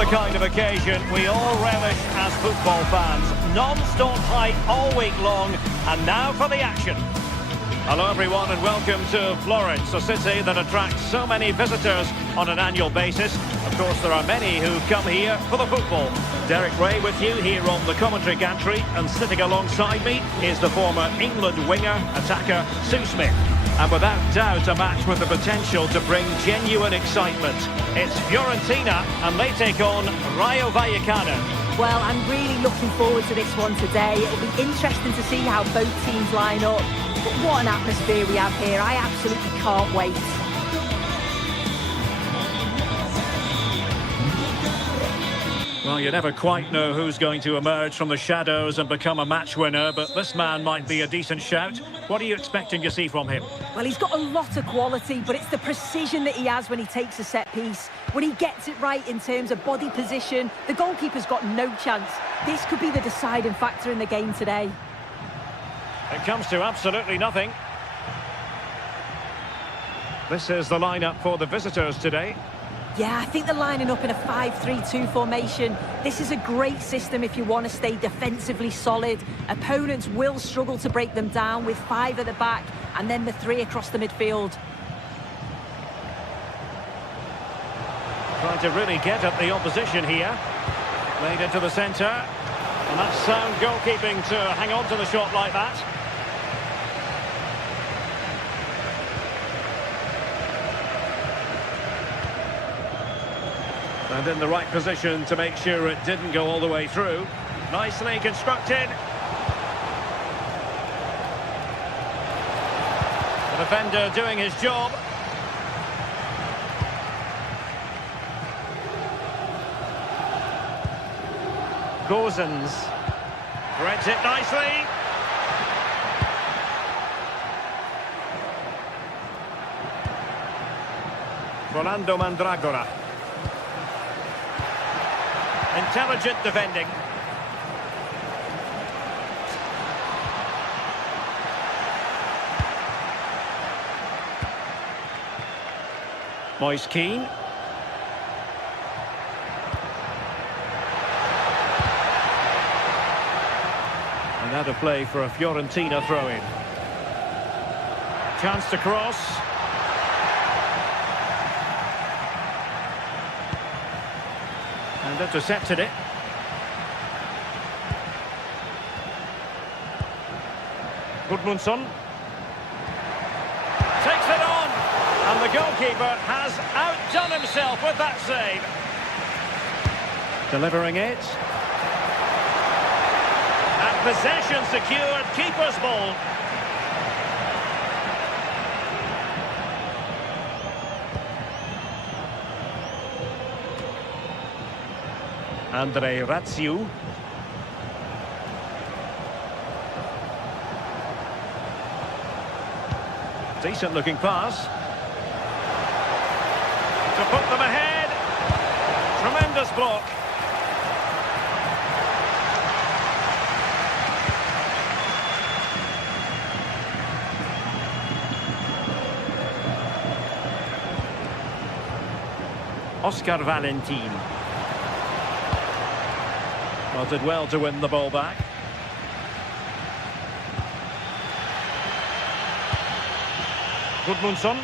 the kind of occasion we all relish as football fans. Non-stop hype all week long, and now for the action. Hello everyone and welcome to Florence, a city that attracts so many visitors on an annual basis. Of course there are many who come here for the football. Derek Ray with you here on the commentary gantry, and sitting alongside me is the former England winger, attacker Sue Smith. And without doubt a match with the potential to bring genuine excitement. It's Fiorentina and they take on Rayo Vallecano. Well, I'm really looking forward to this one today. It'll be interesting to see how both teams line up. But what an atmosphere we have here. I absolutely can't wait. Well, you never quite know who's going to emerge from the shadows and become a match winner, but this man might be a decent shout. What are you expecting to see from him? Well, he's got a lot of quality, but it's the precision that he has when he takes a set piece. When he gets it right in terms of body position, the goalkeeper's got no chance. This could be the deciding factor in the game today. It comes to absolutely nothing. This is the lineup for the visitors today. Yeah, I think they're lining up in a 5-3-2 formation. This is a great system if you want to stay defensively solid. Opponents will struggle to break them down with 5 at the back and then the 3 across the midfield. Trying to really get at the opposition here. Laid into the centre. And that's sound goalkeeping to hang on to the shot like that. And in the right position to make sure it didn't go all the way through. Nicely constructed. The defender doing his job. Gozens threads it nicely. Rolando Mandragora. Intelligent defending. Moise Keane. And out of play for a Fiorentina throw-in. Chance to cross. And intercepted it. Gudmundsson takes it on, and the goalkeeper has outdone himself with that save. Delivering it. And possession secured, keeper's ball. Andre Ratsiu. Decent looking pass. To put them ahead. Tremendous block. Oscar Valentin. Well, did well to win the ball back. Gudmundsson.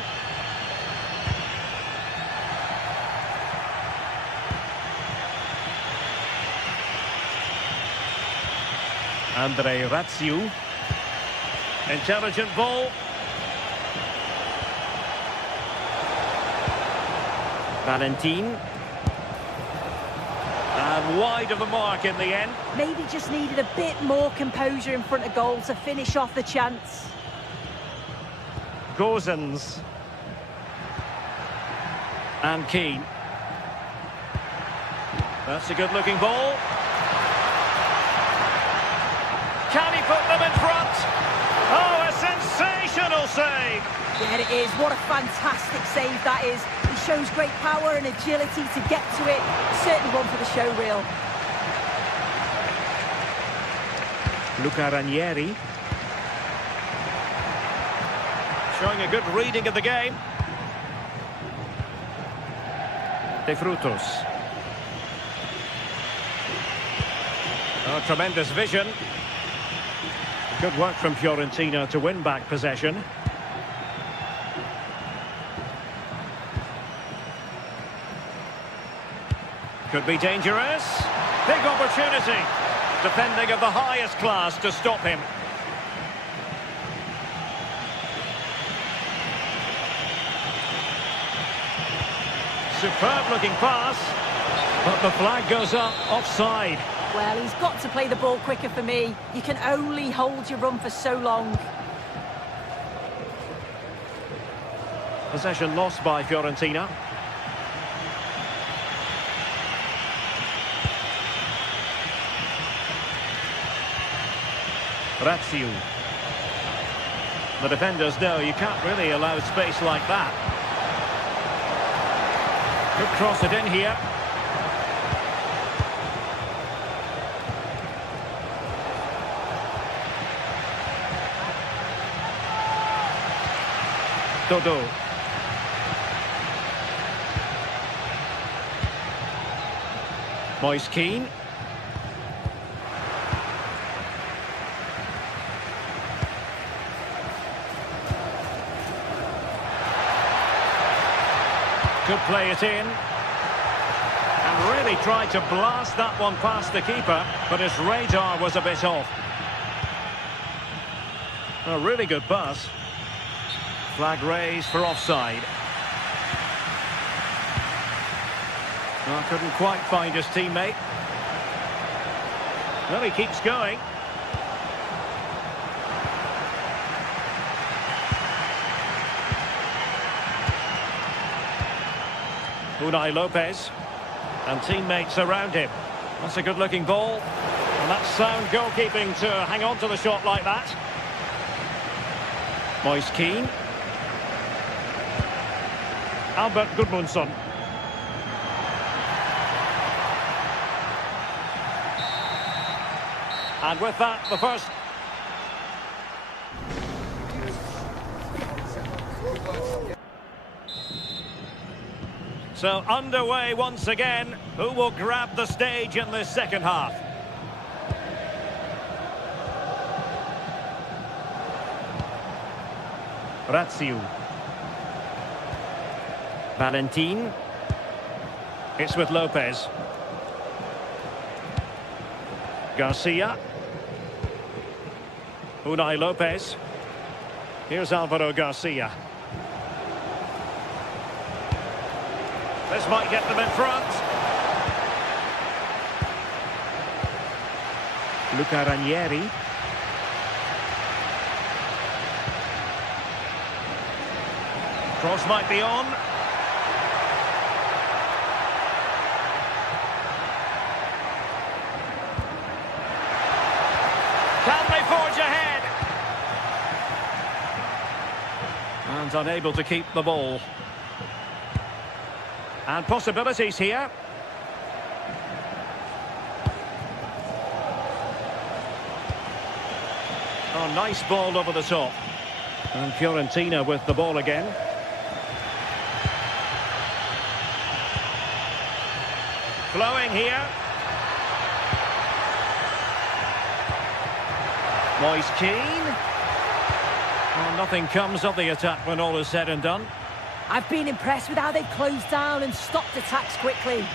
Andre Ratsiu. Intelligent ball. Valentin. And wide of the mark in the end. Maybe just needed a bit more composure in front of goal to finish off the chance. Gozens. And Keane. That's a good looking ball. Can he put them in front? Oh, a sensational save! Yeah, it is. What a fantastic save that is. He shows great power and agility to get to it. Certainly one for the show reel. Luca Ranieri. Showing a good reading of the game. De Frutos. Oh, tremendous vision. Good work from Fiorentina to win back possession. Could be dangerous. Big opportunity. Defending of the highest class to stop him. Superb looking pass. But the flag goes up offside. Well, he's got to play the ball quicker for me. You can only hold your run for so long. Possession lost by Fiorentina. Razziu. The defenders know you can't really allow space like that. Could cross it in here. Dodo. Moise Kean. Could play it in. And really tried to blast that one past the keeper, but his radar was a bit off. A really good pass. Flag raised for offside. Well, couldn't quite find his teammate. Well, he keeps going. Unai Lopez. And teammates around him. That's a good-looking ball. And that's sound goalkeeping to hang on to the shot like that. Moise Kean. Albert Gudmundsson. And with that, the first... So underway once again. Who will grab the stage in this second half? Razziu. Valentin. It's with Lopez. Garcia. Unai Lopez. Here's Alvaro Garcia. This might get them in front. Luca Ranieri. Cross might be on. Can they forge ahead? And unable to keep the ball. And possibilities here. Oh, nice ball over the top. And Fiorentina with the ball again. Flowing here. Moise Kean. Well, nothing comes of the attack when all is said and done. I've been impressed with how they've closed down and stopped attacks quickly.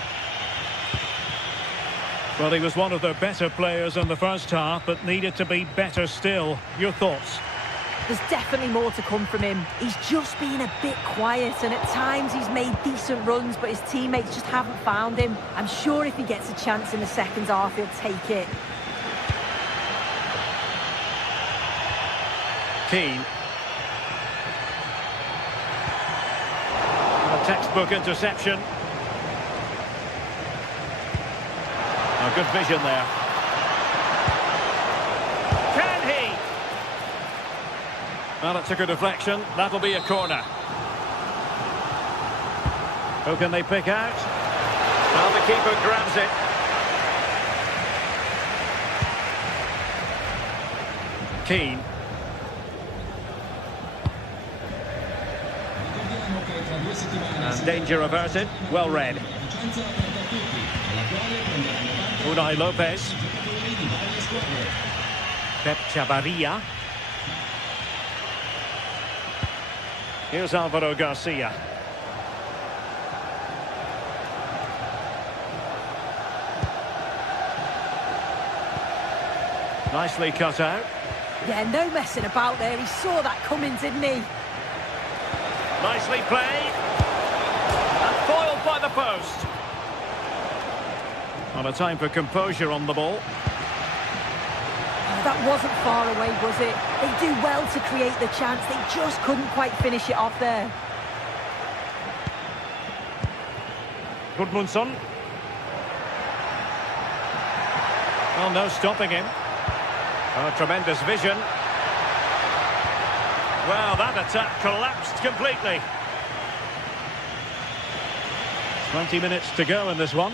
Well, he was one of their better players in the first half, but needed to be better still. Your thoughts? There's definitely more to come from him. He's just been a bit quiet, and at times he's made decent runs, but his teammates just haven't found him. I'm sure if he gets a chance in the second half, he'll take it. Kean. A textbook interception. A good vision there. Can he? Well, it took a deflection. That'll be a corner. Who can they pick out? Well, the keeper grabs it. Kean. And danger averted. Well read. Unai Lopez. Pep Chavarria. Here's Alvaro Garcia. Nicely cut out. Yeah, no messing about there. He saw that coming, didn't he? Nicely played. And foiled by the post. Not a time for composure on the ball. That wasn't far away, was it? They do well to create the chance. They just couldn't quite finish it off there. Gudmundsson. Well, no stopping him. Oh, tremendous vision. Well, that attack collapsed completely. 20 minutes to go in this one.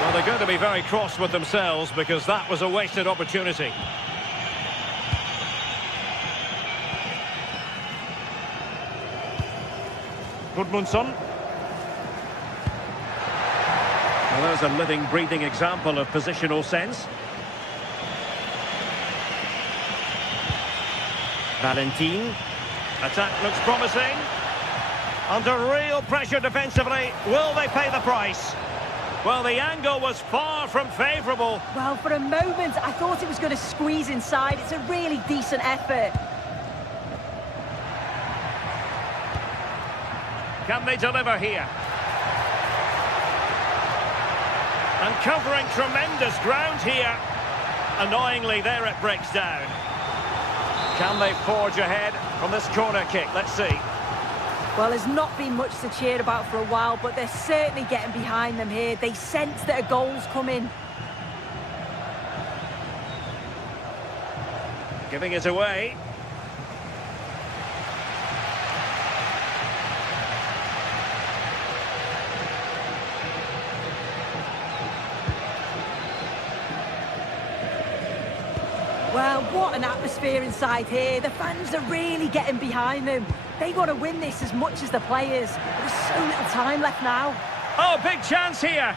Well, they're going to be very cross with themselves because that was a wasted opportunity. Gudmundsson. Well, there's a living, breathing example of positional sense. Valentin. Attack looks promising. Under real pressure defensively. Will they pay the price? Well, the angle was far from favourable. Well, for a moment, I thought it was going to squeeze inside. It's a really decent effort. Can they deliver here? And covering tremendous ground here. Annoyingly, there it breaks down. Can they forge ahead from this corner kick? Let's see. Well, there's not been much to cheer about for a while, but they're certainly getting behind them here. They sense that a goal's coming. Giving it away. Well, what an atmosphere inside here. The fans are really getting behind them. They want to win this as much as the players. There's so little time left now. Oh, big chance here.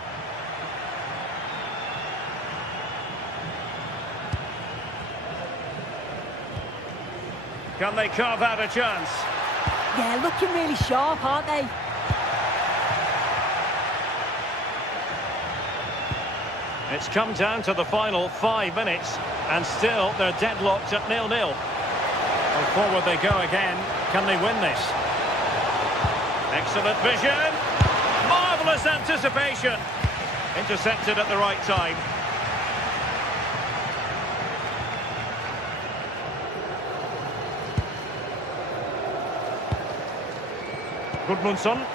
Can they carve out a chance? Yeah, looking really sharp, aren't they? It's come down to the final 5 minutes, and still they're deadlocked at 0-0. Well, forward they go again. Can they win this? Excellent vision. Marvellous anticipation. Intercepted at the right time. Gudmundsson.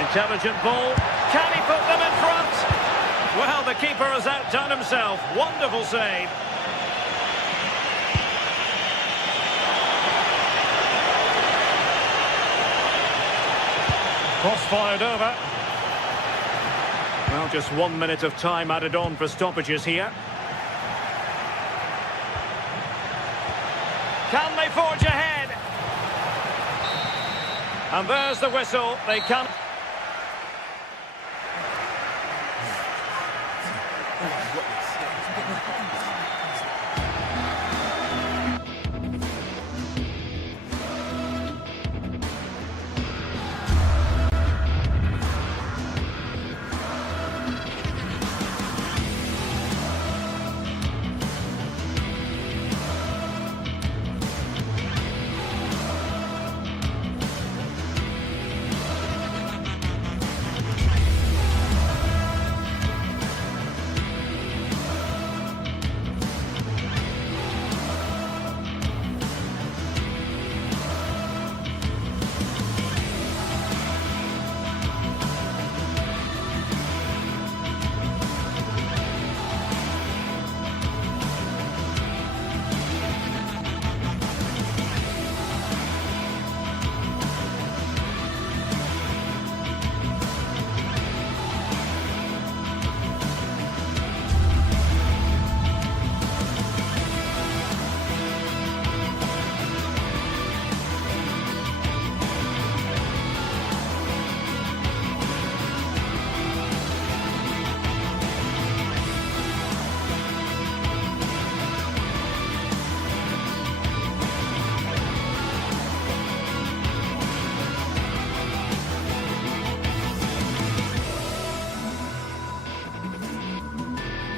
Intelligent ball. Can he put them in front? Well, the keeper has outdone himself. Wonderful save. Cross fired over. Well, just 1 minute of time added on for stoppages here. Can they forge ahead? And there's the whistle. They can.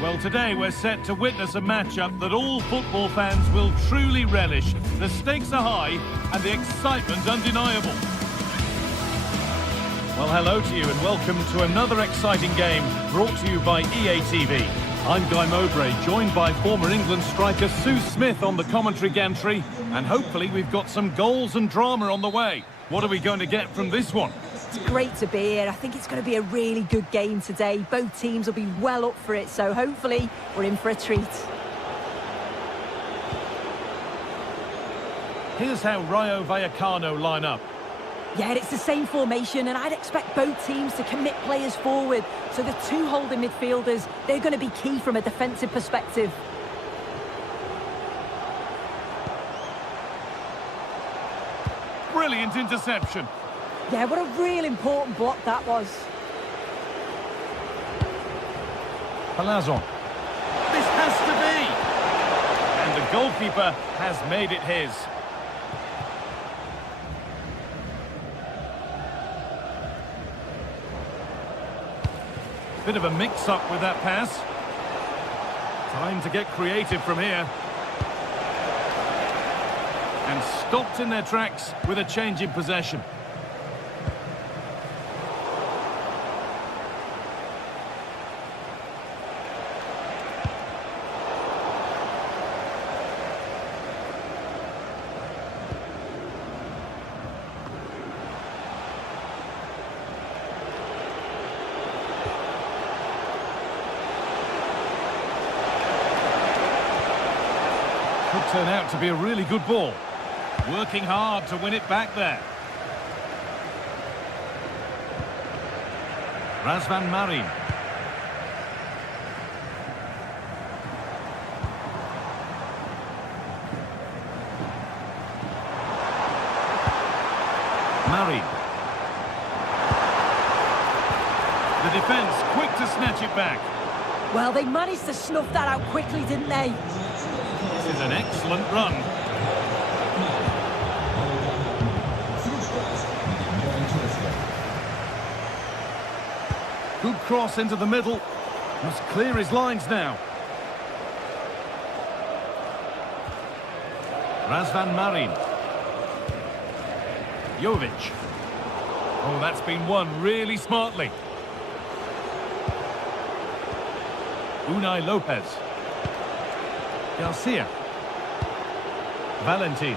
Well, today we're set to witness a matchup that all football fans will truly relish. The stakes are high and the excitement undeniable. Well, hello to you and welcome to another exciting game brought to you by EA TV. I'm Guy Mowbray, joined by former England striker Sue Smith on the commentary gantry, and hopefully we've got some goals and drama on the way. What are we going to get from this one? It's great to be here. I think it's going to be a really good game today. Both teams will be well up for it, so hopefully we're in for a treat. Here's how Rayo Vallecano line up. Yeah, it's the same formation, and I'd expect both teams to commit players forward. So the two holding midfielders, they're going to be key from a defensive perspective. Brilliant interception. Yeah, what a real important block that was. Palazon. This has to be! And the goalkeeper has made it his. Bit of a mix-up with that pass. Time to get creative from here. And stopped in their tracks with a change in possession. Could turn out to be a really good ball. Working hard to win it back there. Razvan Marin. Marin. The defence quick to snatch it back. Well, they managed to snuff that out quickly, didn't they? This is an excellent run. Good cross into the middle. Must clear his lines now. Razvan Marin. Jovic. Oh, that's been won really smartly. Unai Lopez. Garcia. Valentin.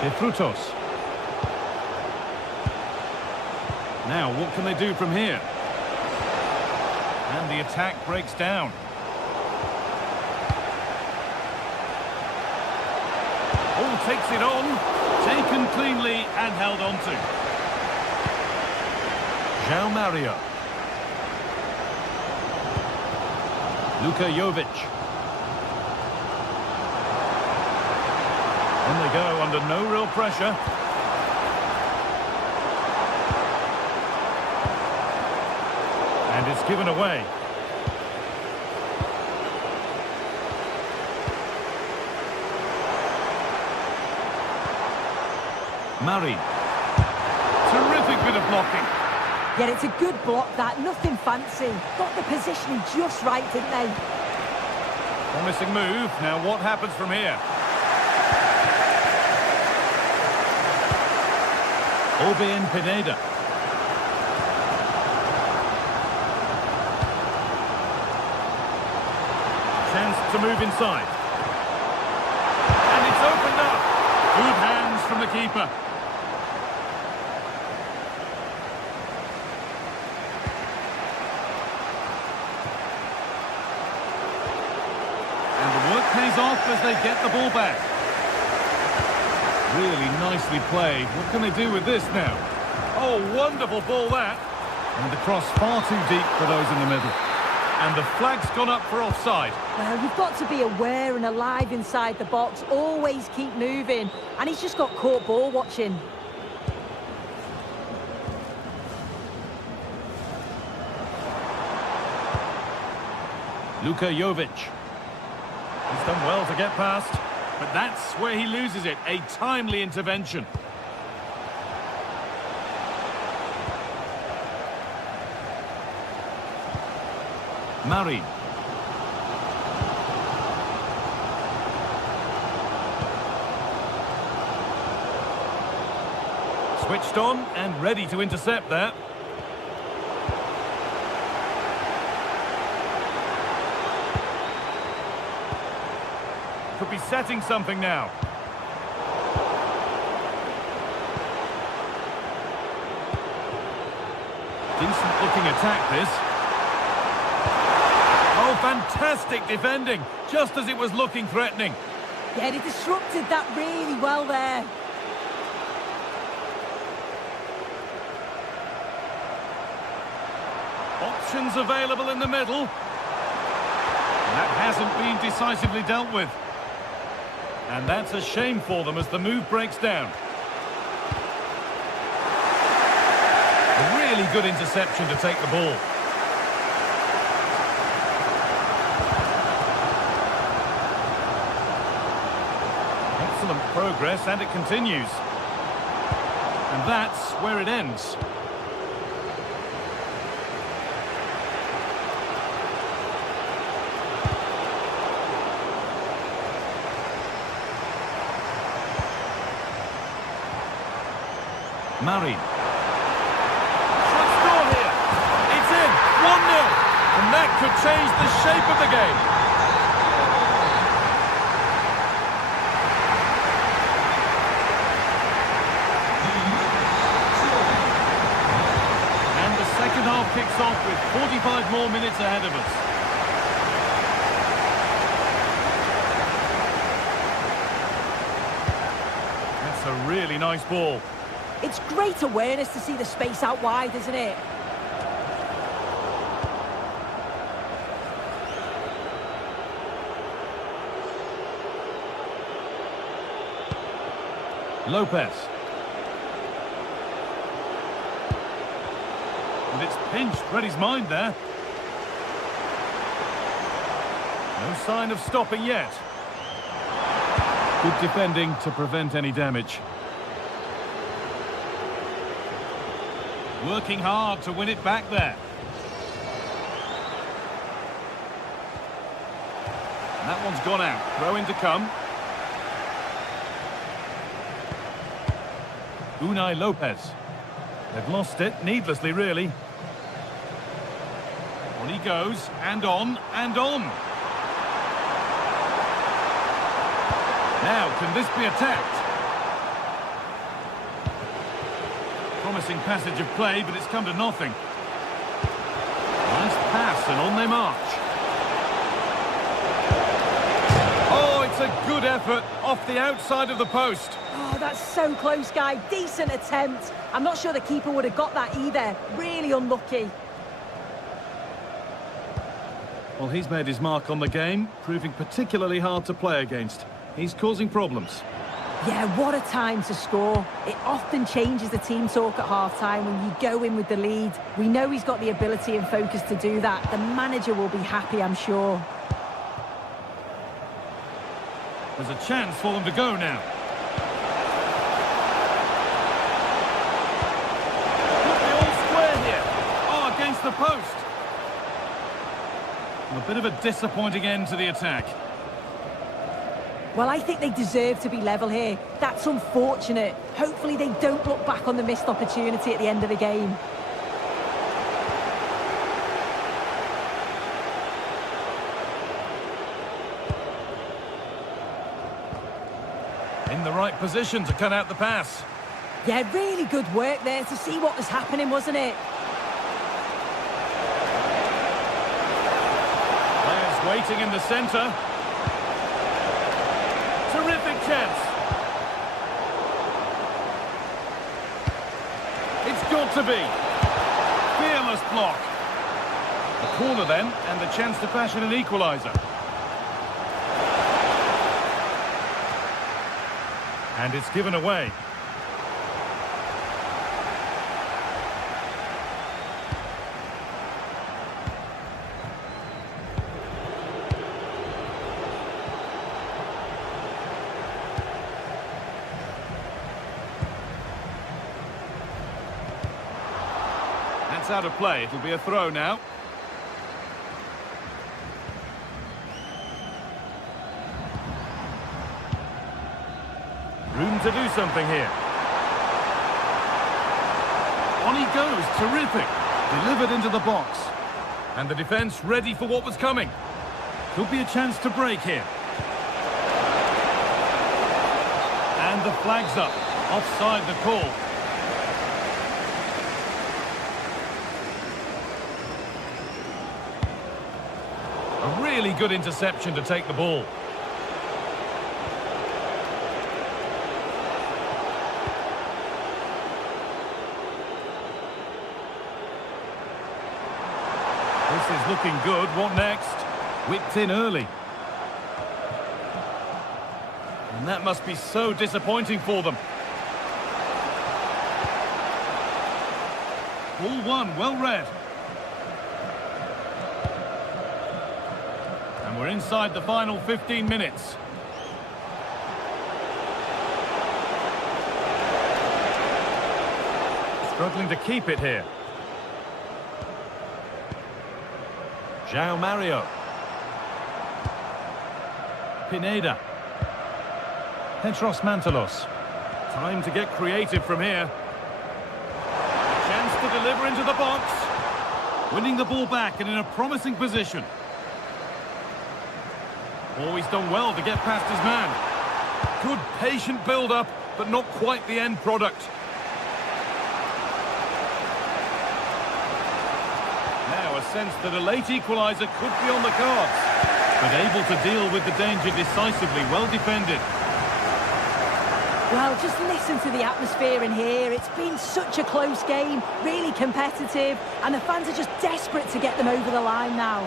De Frutos. Now, what can they do from here? And the attack breaks down. Oh, takes it on. Taken cleanly and held on to. João Mario. Luka Jovic. On they go under no real pressure. And it's given away. Marin. Terrific bit of blocking. Yeah, it's a good block, that. Nothing fancy. Got the positioning just right, didn't they? Promising move. Now what happens from here? Orbien Pineda. Chance to move inside. And it's opened up. Good hands from the keeper. And the work pays off as they get the ball back. Really nicely played. What can they do with this now? Oh, wonderful ball that. And the cross far too deep for those in the middle. And the flag's gone up for offside. Well, you've got to be aware and alive inside the box. Always keep moving. And he's just got caught ball watching. Luka Jovic. He's done well to get past. But that's where he loses it. A timely intervention. Marin. Switched on and ready to intercept there. Could be setting something now. Decent looking attack this. Oh, fantastic defending, just as it was looking threatening. Yeah, they disrupted that really well there. Options available in the middle. And that hasn't been decisively dealt with. And that's a shame for them as the move breaks down. A really good interception to take the ball. Excellent progress, and it continues. And that's where it ends. Marin. Should score here. It's in. 1-0. And that could change the shape of the game. And the second half kicks off with 45 more minutes ahead of us. That's a really nice ball. It's great awareness to see the space out wide, isn't it? Lopez. And it's pinched, read his mind there. No sign of stopping yet. Good defending to prevent any damage. Working hard to win it back there. And that one's gone out. Throw in to come. Unai Lopez. They've lost it, needlessly really. On he goes, and on, and on. Now, can this be attacked? Promising passage of play, but it's come to nothing. Nice pass, and on they march. Oh, it's a good effort off the outside of the post. Oh, that's so close, guy. Decent attempt. I'm not sure the keeper would have got that either. Really unlucky. Well, he's made his mark on the game, proving particularly hard to play against. He's causing problems. Yeah, what a time to score. It often changes the team talk at half-time when you go in with the lead. We know he's got the ability and focus to do that. The manager will be happy, I'm sure. There's a chance for them to go now. Could be all square here. Oh, against the post. A bit of a disappointing end to the attack. Well, I think they deserve to be level here. That's unfortunate. Hopefully they don't look back on the missed opportunity at the end of the game. In the right position to cut out the pass. Yeah, really good work there to see what was happening, wasn't it? Players waiting in the centre. Terrific chance. It's got to be. Fearless block. A corner then, and the chance to fashion an equaliser. And it's given away. That's out of play. It'll be a throw now. Room to do something here. On he goes, terrific. Delivered into the box. And the defence ready for what was coming. Could be a chance to break here. And the flag's up. Offside the call. A really good interception to take the ball. This is looking good. What next? Whipped in early. And that must be so disappointing for them. Ball one, well read. And we're inside the final 15 minutes. Struggling to keep it here. João Mario. Pineda. Petros Mantalos. Time to get creative from here. Chance to deliver into the box. Winning the ball back and in a promising position. Always done well to get past his man. Good patient build-up, but not quite the end product. Now a sense that a late equaliser could be on the cards. But able to deal with the danger decisively, well defended. Well, just listen to the atmosphere in here. It's been such a close game, really competitive, and the fans are just desperate to get them over the line now.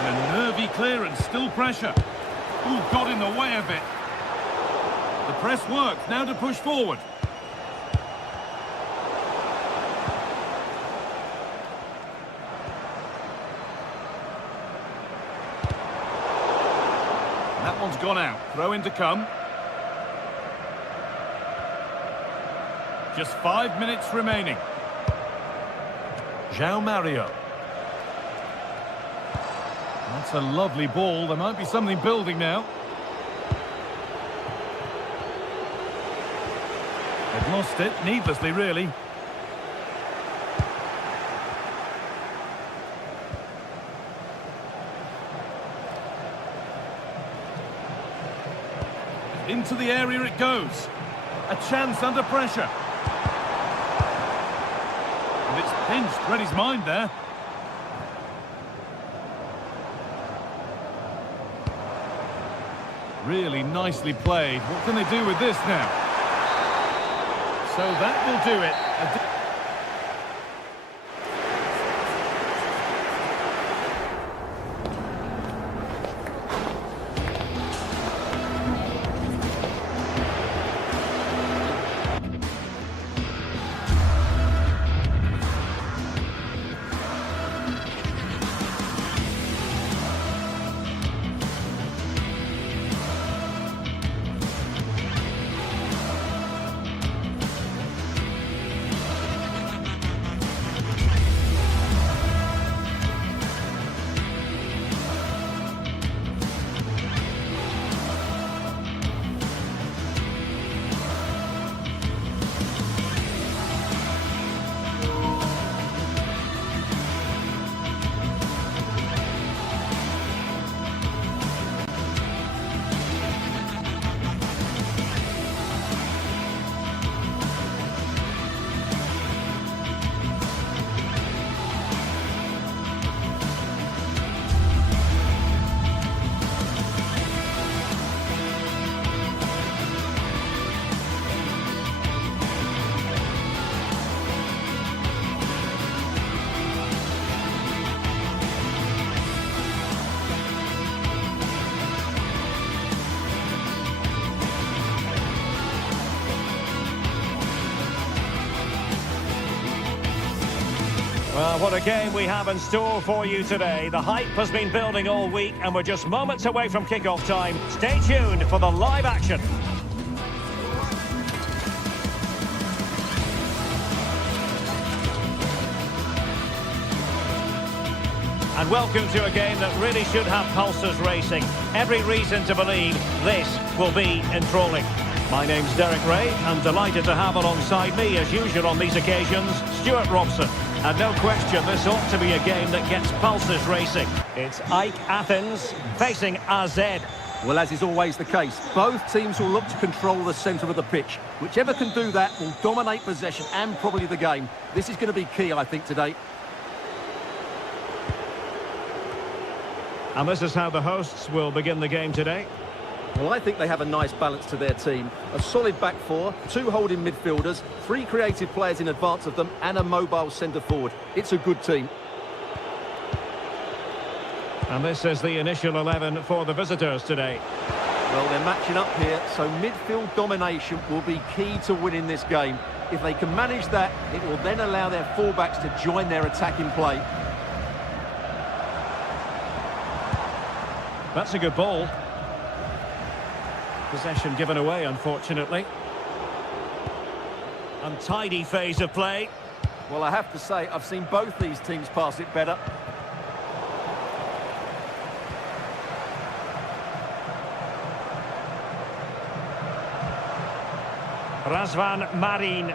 And a nervy clearance, still pressure. Ooh, got in the way a bit. The press worked, now to push forward. That one's gone out. Throw in to come. Just 5 minutes remaining. João Mario. That's a lovely ball. There might be something building now. They've lost it, needlessly, really. Into the area it goes. A chance under pressure. And it's pinched. Read his mind there. Really nicely played. What can they do with this now? So that will do it. Well, what a game we have in store for you today. The hype has been building all week and we're just moments away from kick-off time. Stay tuned for the live action. And welcome to a game that really should have pulses racing. Every reason to believe this will be enthralling. My name's Derek Ray. I'm delighted to have alongside me, as usual on these occasions, Stuart Robson. And no question, this ought to be a game that gets pulses racing. It's AEK Athens facing AZ. Well, as is always the case, both teams will look to control the centre of the pitch. Whichever can do that will dominate possession and probably the game. This is going to be key, I think, today. And this is how the hosts will begin the game today. Well, I think they have a nice balance to their team. A solid back four, two holding midfielders, three creative players in advance of them, and a mobile centre-forward. It's a good team. And this is the initial 11 for the visitors today. Well, they're matching up here, so midfield domination will be key to winning this game. If they can manage that, it will then allow their fullbacks to join their attacking play. That's a good ball. Possession given away, unfortunately. Untidy phase of play. Well, I have to say, I've seen both these teams pass it better. Razvan Marin.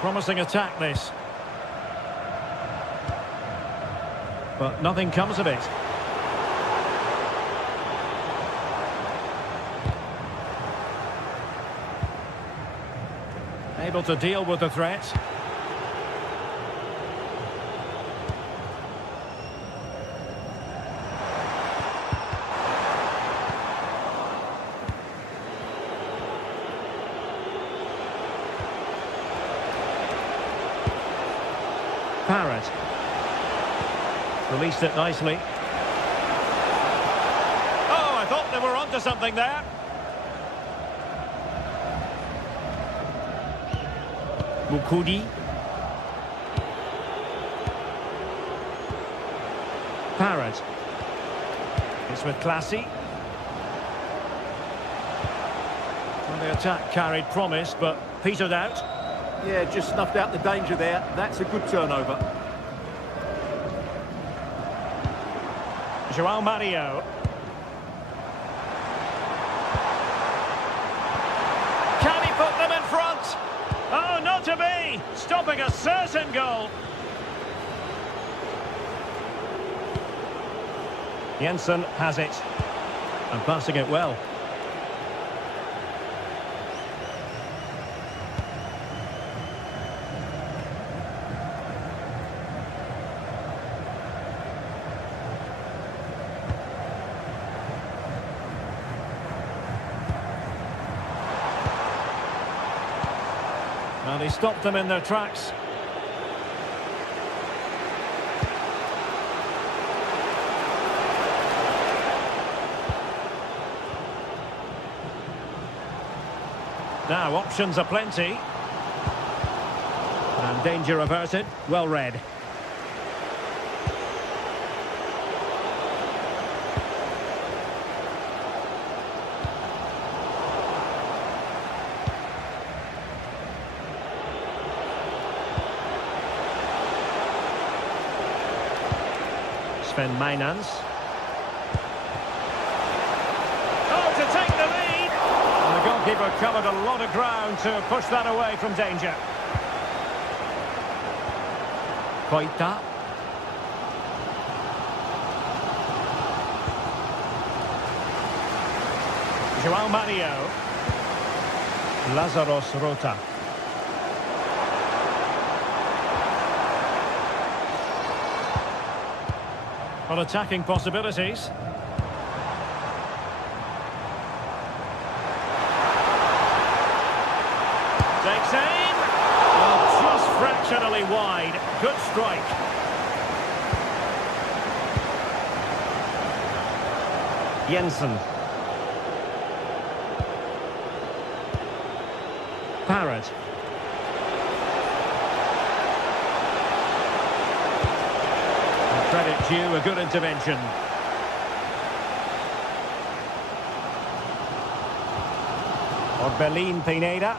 Promising attack, this. But nothing comes of it. Able to deal with the threat. Parrott. Released it nicely. Oh, I thought they were onto something there. Mukudi. Parrott. It's with Classy. Well, the attack carried promise, but petered out. Yeah, just snuffed out the danger there. That's a good turnover. João Mario. Can he put them in front? Oh, not to be! Stopping a certain goal. Jensen has it. And passing it well. And he stopped them in their tracks. Now, options are plenty. And danger averted. Well read. Sven Mainans. Oh, to take the lead! And the goalkeeper covered a lot of ground to push that away from danger. Koita. João Mario. Lazaros Rota. On attacking possibilities. Takes aim. Well, just fractionally wide. Good strike. Jensen. Parrott. Credit due, a good intervention. Orbelin Pineda.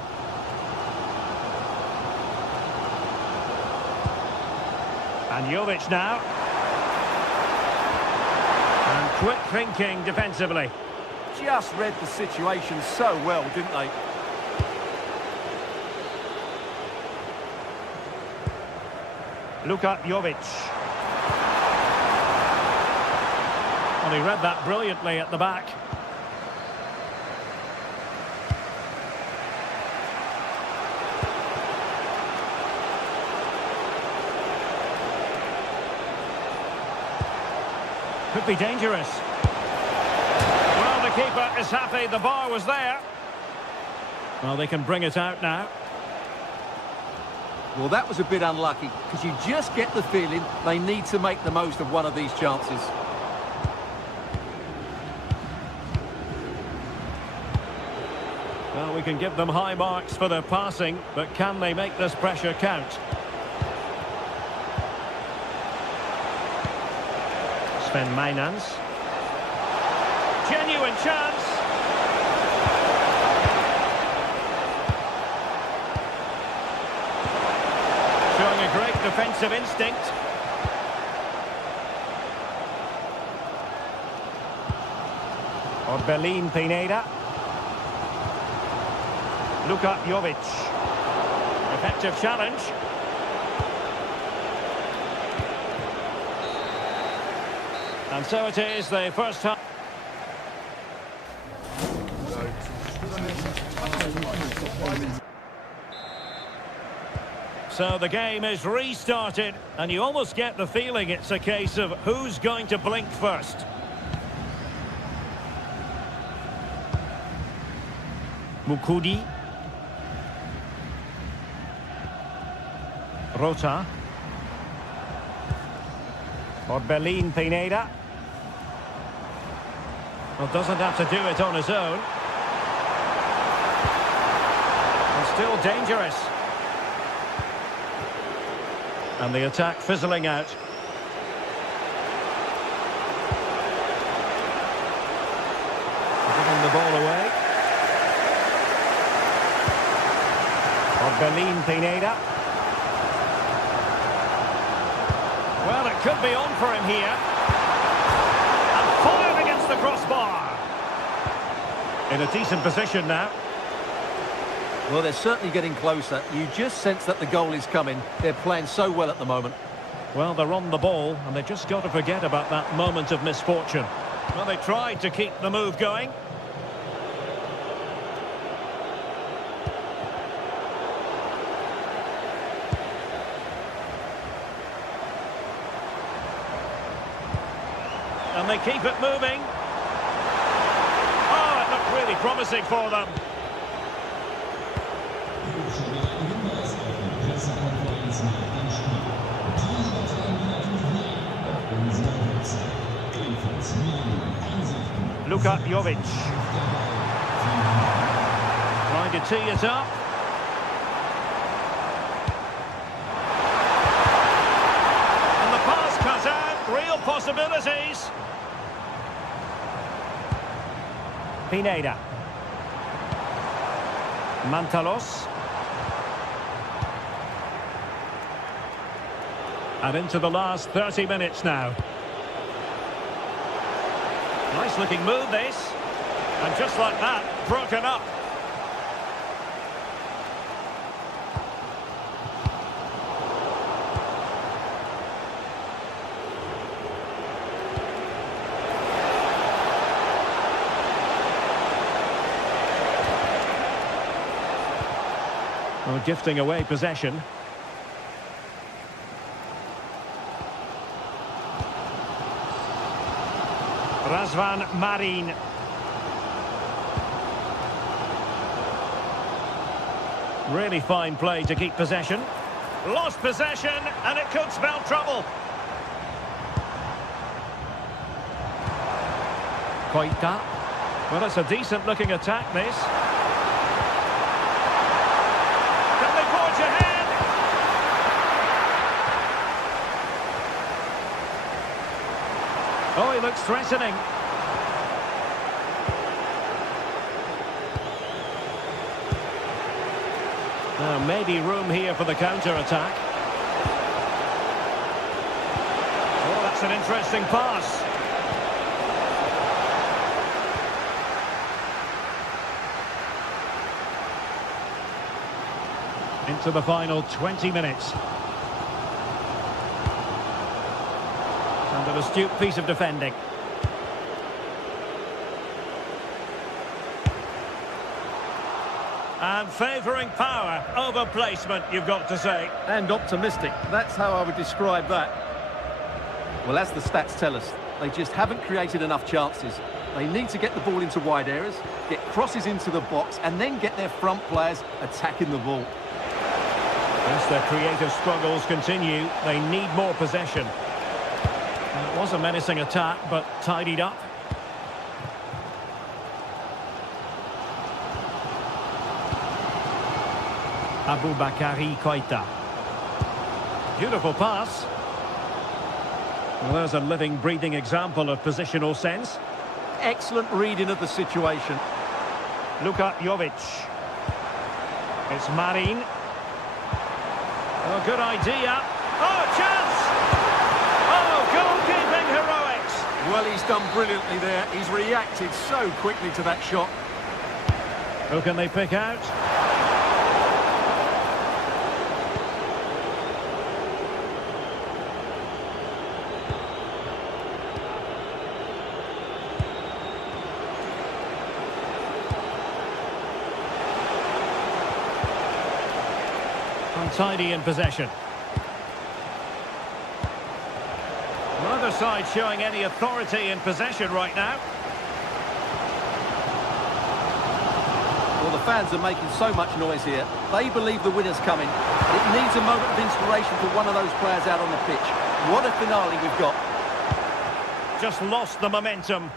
And Jovic now. And quick thinking defensively. Just read the situation so well, didn't they? Luka Jovic. Well, he read that brilliantly at the back. Could be dangerous. Well, the keeper is happy the bar was there. Well, they can bring it out now. Well, that was a bit unlucky, because you just get the feeling they need to make the most of one of these chances. Well, we can give them high marks for their passing, but can they make this pressure count? Sven Mainans. Genuine chance. Showing a great defensive instinct. Orbelin Pineda. Luka Jovic. Effective challenge. And so it is, the first half. So the game is restarted, and you almost get the feeling it's a case of who's going to blink first. Mukudi. Rota. Orbelin Pineda. Well, doesn't have to do it on his own. And still dangerous. And the attack fizzling out. Giving the ball away. Orbelin Pineda. Well, it could be on for him here. And fired against the crossbar. In a decent position now. Well, they're certainly getting closer. You just sense that the goal is coming. They're playing so well at the moment. Well, they're on the ball, and they've just got to forget about that moment of misfortune. Well, they tried to keep the move going. And they keep it moving. Oh, it looked really promising for them. Luka Jovic. Trying to tee it up. And the pass cut out. Real possibilities. Pineda. Mantalos. And into the last 30 minutes now. Nice looking move this. And just like that, broken up. Well, gifting away possession. Razvan Marin. Really fine play to keep possession. Lost possession, and it could spell trouble. Koita. Well, it's a decent looking attack, this. Can they forge ahead? Oh, he looks threatening. Now, maybe room here for the counter-attack. That's an interesting pass. Into the final 20 minutes. And an astute piece of defending. And favouring power over placement, you've got to say. And optimistic. That's how I would describe that. Well, as the stats tell us, they just haven't created enough chances. They need to get the ball into wide areas, get crosses into the box, and then get their front players attacking the ball. As their creative struggles continue, they need more possession. It was a menacing attack, but tidied up. Aboubakary Koita. Beautiful pass. Well, there's a living, breathing example of positional sense. Excellent reading of the situation. Luka Jovic. It's Marin. Oh, good idea. Oh, chance! Oh, goalkeeping heroics. Well, he's done brilliantly there. He's reacted so quickly to that shot. Who can they pick out? Untidy in possession. Neither side showing any authority in possession right now. Well, the fans are making so much noise here. They believe the winner's coming. It needs a moment of inspiration for one of those players out on the pitch. What a finale we've got. Just lost the momentum.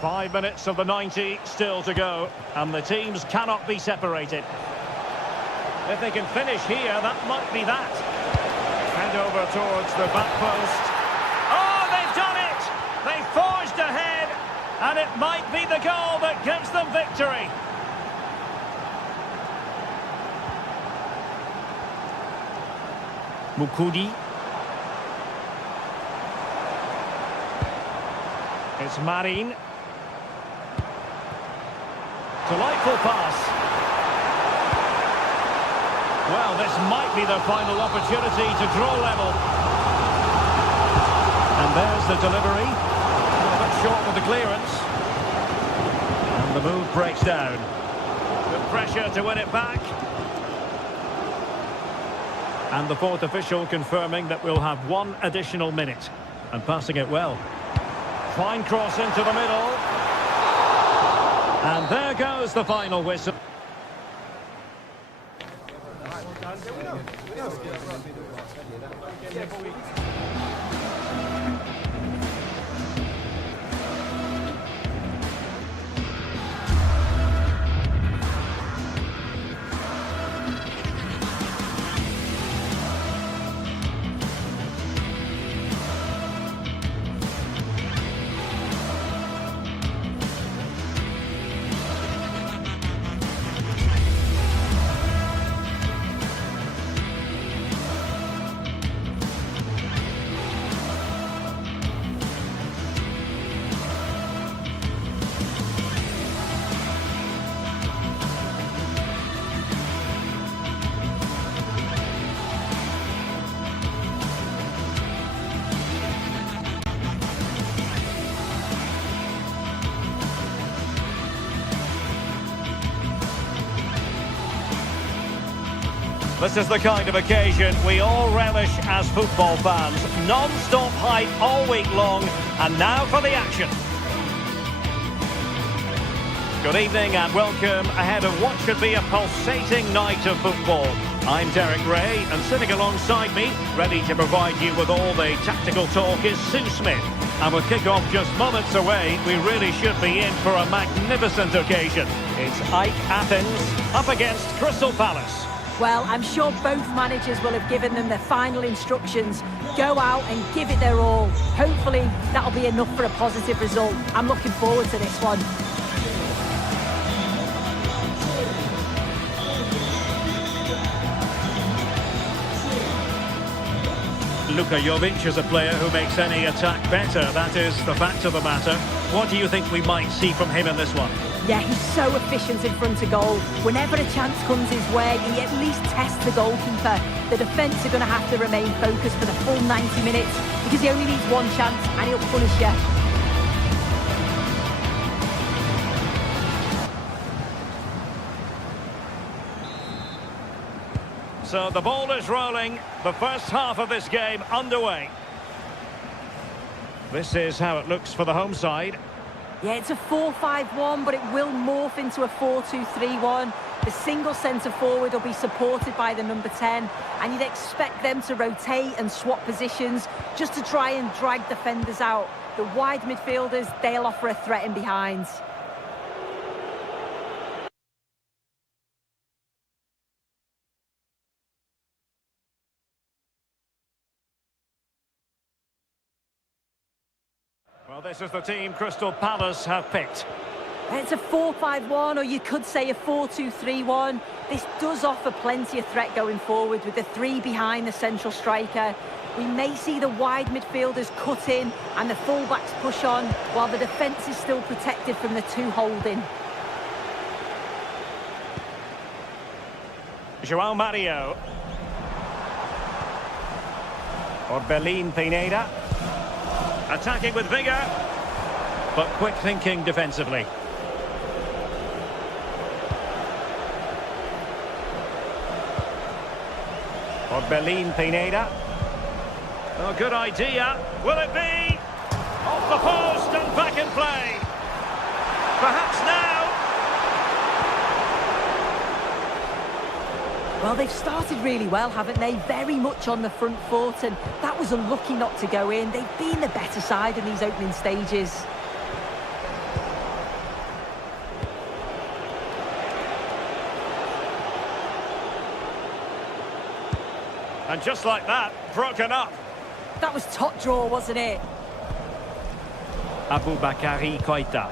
5 minutes of the 90 still to go, and the teams cannot be separated. If they can finish here, that might be that. Hand over towards the back post. Oh, they've done it! They forged ahead, and it might be the goal that gives them victory. Mukudi. It's Marin. Delightful pass. Well, this might be their final opportunity to draw level. And there's the delivery. A bit short with the clearance. And the move breaks down. Good pressure to win it back. And the fourth official confirming that we'll have 1 additional minute. And passing it well. Fine cross into the middle. And there goes the final whistle. This is the kind of occasion we all relish as football fans. Non-stop hype all week long, and now for the action. Good evening and welcome ahead of what should be a pulsating night of football. I'm Derek Ray, and sitting alongside me, ready to provide you with all the tactical talk, is Sue Smith. And with kick-off just moments away, we really should be in for a magnificent occasion. It's Ike Athens up against Crystal Palace. Well, I'm sure both managers will have given them their final instructions. Go out and give it their all. Hopefully, that'll be enough for a positive result. I'm looking forward to this one. Luka Jovic is a player who makes any attack better. That is the fact of the matter. What do you think we might see from him in this one? Yeah, he's so efficient in front of goal. Whenever a chance comes his way, he at least tests the goalkeeper. The defence are going to have to remain focused for the full 90 minutes because he only needs one chance and he'll punish you. So the ball is rolling. The first half of this game underway. This is how it looks for the home side. Yeah, it's a 4-5-1, but it will morph into a 4-2-3-1. The single centre-forward will be supported by the number 10, and you'd expect them to rotate and swap positions just to try and drag defenders out. The wide midfielders, they'll offer a threat in behind. Well, this is the team Crystal Palace have picked. It's a 4-5-1, or you could say a 4-2-3-1. This does offer plenty of threat going forward with the three behind the central striker. We may see the wide midfielders cut in and the fullbacks push on, while the defence is still protected from the two holding. João Mario. Orbelin Pineda. Attacking with vigour, but quick thinking defensively. Orbelin Pineda. Oh, good idea. Will it be? Off the post and back in play. Perhaps now. Well, they've started really well, haven't they? Very much on the front foot, and that was unlucky not to go in. They've been the better side in these opening stages. And just like that, broken up. That was top draw, wasn't it? Aboubakary Koita.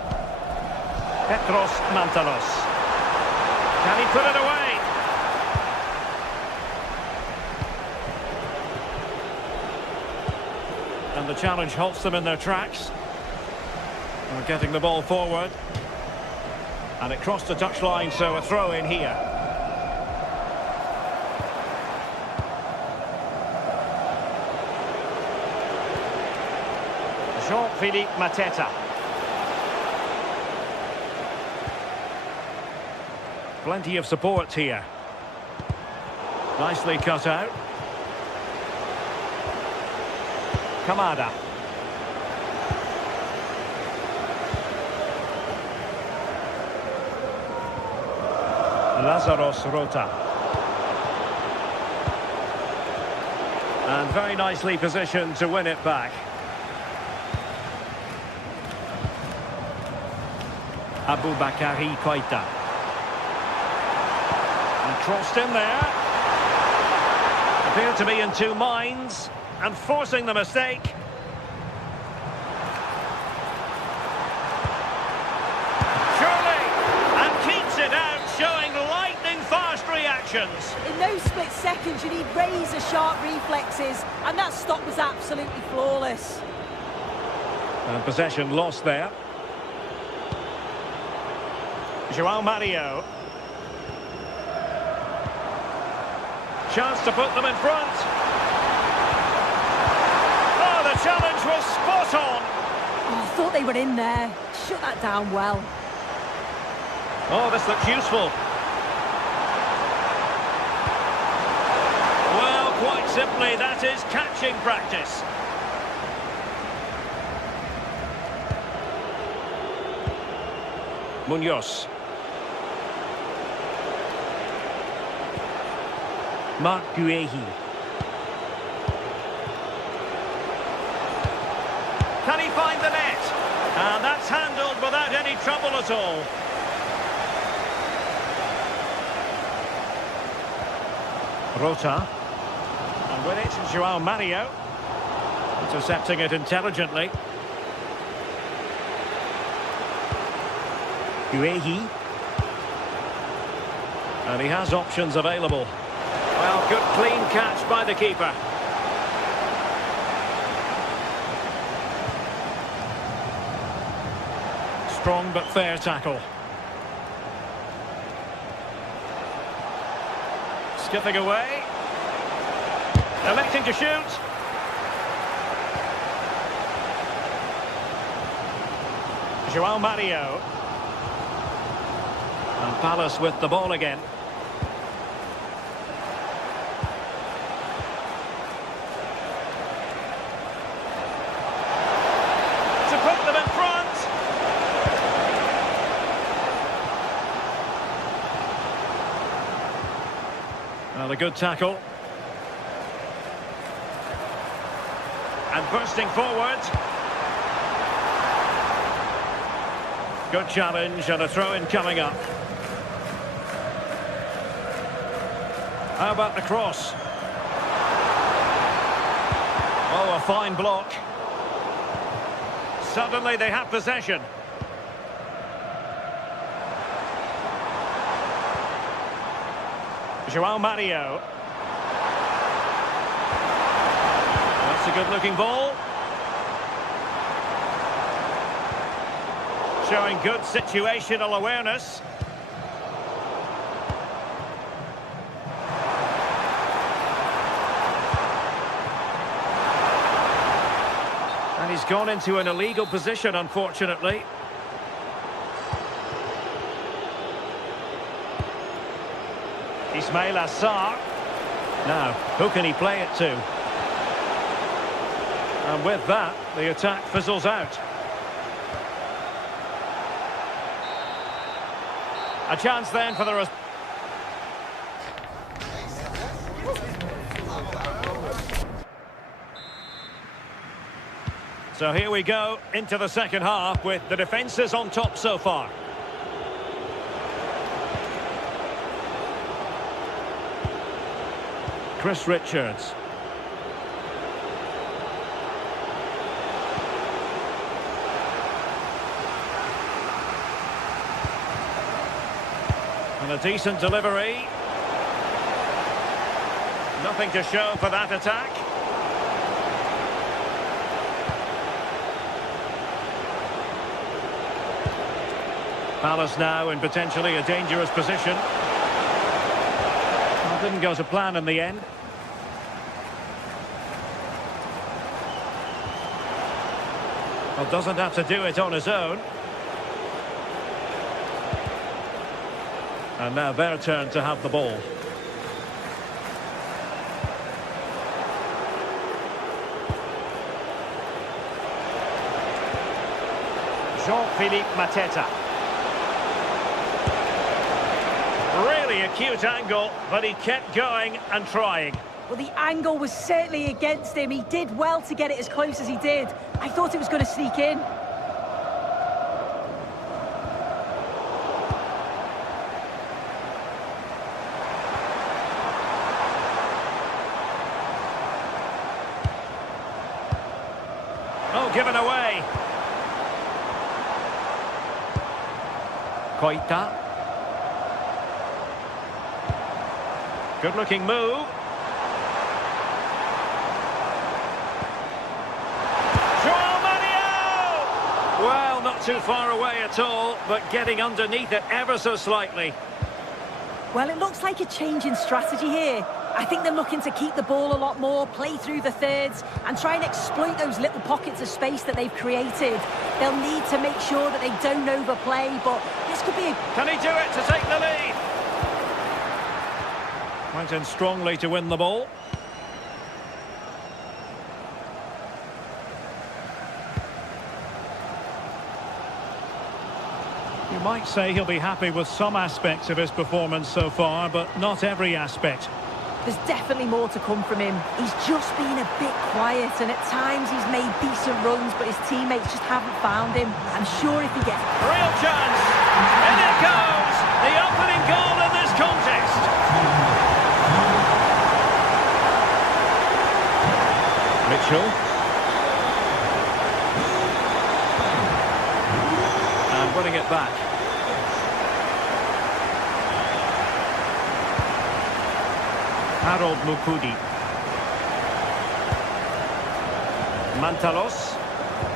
Petros Mantalos. Can he put it away? And the challenge halts them in their tracks. They're getting the ball forward. And it crossed the touchline, so a throw in here. Jean-Philippe Mateta. Plenty of support here. Nicely cut out. Kamada. Lazaros Rota. And very nicely positioned to win it back. Aboubakary Koita. And crossed in there. Appeared to be in two minds and forcing the mistake. Surely, and keeps it out, showing lightning-fast reactions. In those split seconds, you need razor-sharp reflexes, and that stop was absolutely flawless. And possession lost there. João Mario. Chance to put them in front. Oh, the challenge was spot on. Oh, I thought they were in there. Shut that down well. Oh, this looks useful. Well, quite simply, that is catching practice. Munoz. Marc Guehi. Can he find the net? And that's handled without any trouble at all. Rota. And with it, João Mario. Intercepting it intelligently. Guehi. And he has options available. Well, good clean catch by the keeper. Strong but fair tackle. Skipping away. Electing to shoot. João Mario. And Palace with the ball again. To put them in front. Well, a good tackle. And bursting forward. Good challenge and a throw-in coming up. How about the cross? Oh, a fine block. Suddenly they have possession. João Mario. That's a good-looking ball. Showing good situational awareness. And he's gone into an illegal position, unfortunately. Ismail Assar. Now, who can he play it to? And with that, the attack fizzles out. A chance then for the... So here we go into the second half with the defences on top so far. Chris Richards. And a decent delivery. Nothing to show for that attack. Palace now in potentially a dangerous position. Well, didn't go to plan in the end. Well, doesn't have to do it on his own. And now their turn to have the ball. Jean-Philippe Mateta. Really acute angle, but he kept going and trying. Well, the angle was certainly against him. He did well to get it as close as he did. I thought it was going to sneak in. Oh, given away. Koita. Good looking move. João Mario! Well, not too far away at all, but getting underneath it ever so slightly. Well, it looks like a change in strategy here. I think they're looking to keep the ball a lot more, play through the thirds, and try and exploit those little pockets of space that they've created. They'll need to make sure that they don't overplay, but this could be a... Can he do it to take the lead? Went in strongly to win the ball. You might say he'll be happy with some aspects of his performance so far, but not every aspect. There's definitely more to come from him. He's just been a bit quiet, and at times he's made decent runs, but his teammates just haven't found him. I'm sure if he gets... Real chance! And it goes! The opening goal in this contest! Mitchell. And winning it back. Harold Mukudi. Mantalos.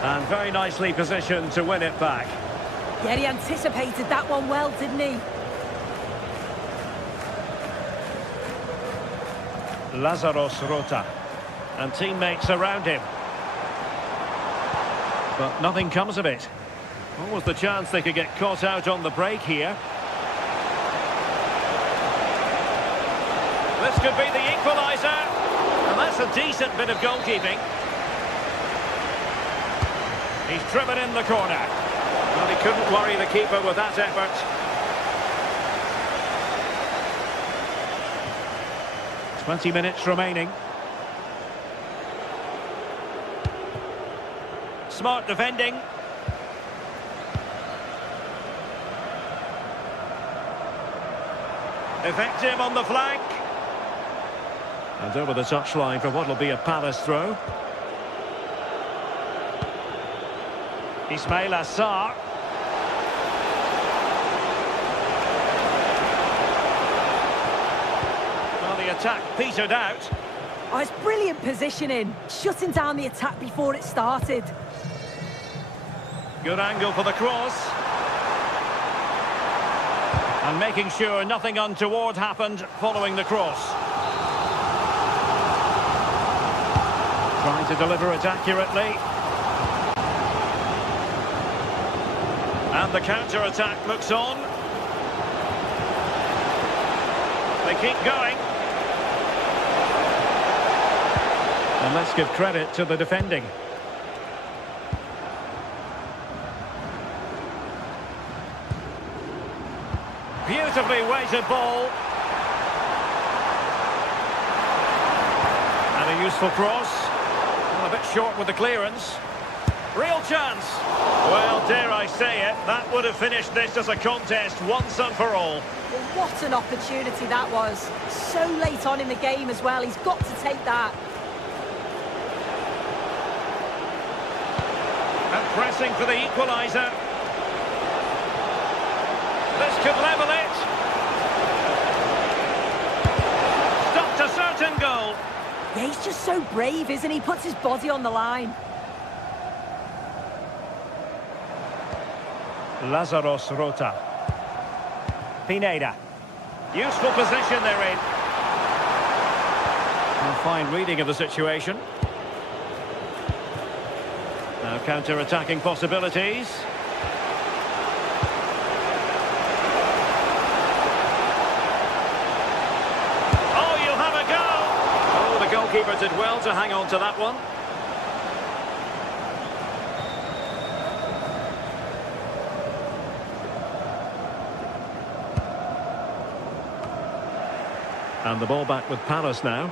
And very nicely positioned to win it back. Yeah, he anticipated that one well, didn't he? Lazarus Rota. And teammates around him. But nothing comes of it. What was the chance they could get caught out on the break here? This could be the equaliser. And that's a decent bit of goalkeeping. He's driven in the corner. Well, he couldn't worry the keeper with that effort. "20 minutes remaining. Smart defending. Effective on the flank. And over the touchline for what will be a Palace throw. Ismail Assar. Well, the attack petered out. Oh, it's brilliant positioning, shutting down the attack before it started. Good angle for the cross. And making sure nothing untoward happened following the cross. Trying to deliver it accurately. And the counter-attack looks on. They keep going. And let's give credit to the defending. Beautifully weighted ball. And a useful cross. Well, a bit short with the clearance. Real chance. Well, dare I say it, that would have finished this as a contest once and for all. Well, what an opportunity that was. So late on in the game as well. He's got to take that. And pressing for the equaliser. This could level it. Stopped a certain goal. Yeah, he's just so brave, isn't he? Puts his body on the line. Lazarus Rota. Pineda. Useful position they're in. A fine reading of the situation. Now counter-attacking possibilities. Oh, you'll have a go! Oh, the goalkeeper did well to hang on to that one. And the ball back with Palace now.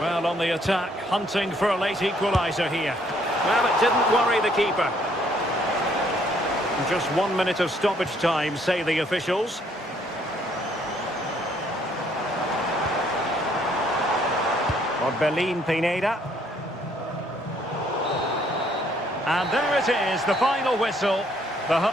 Well, on the attack, hunting for a late equaliser here. Well, it didn't worry the keeper. Just 1 minute of stoppage time, say the officials. Orbelín Pineda. And there it is, the final whistle. The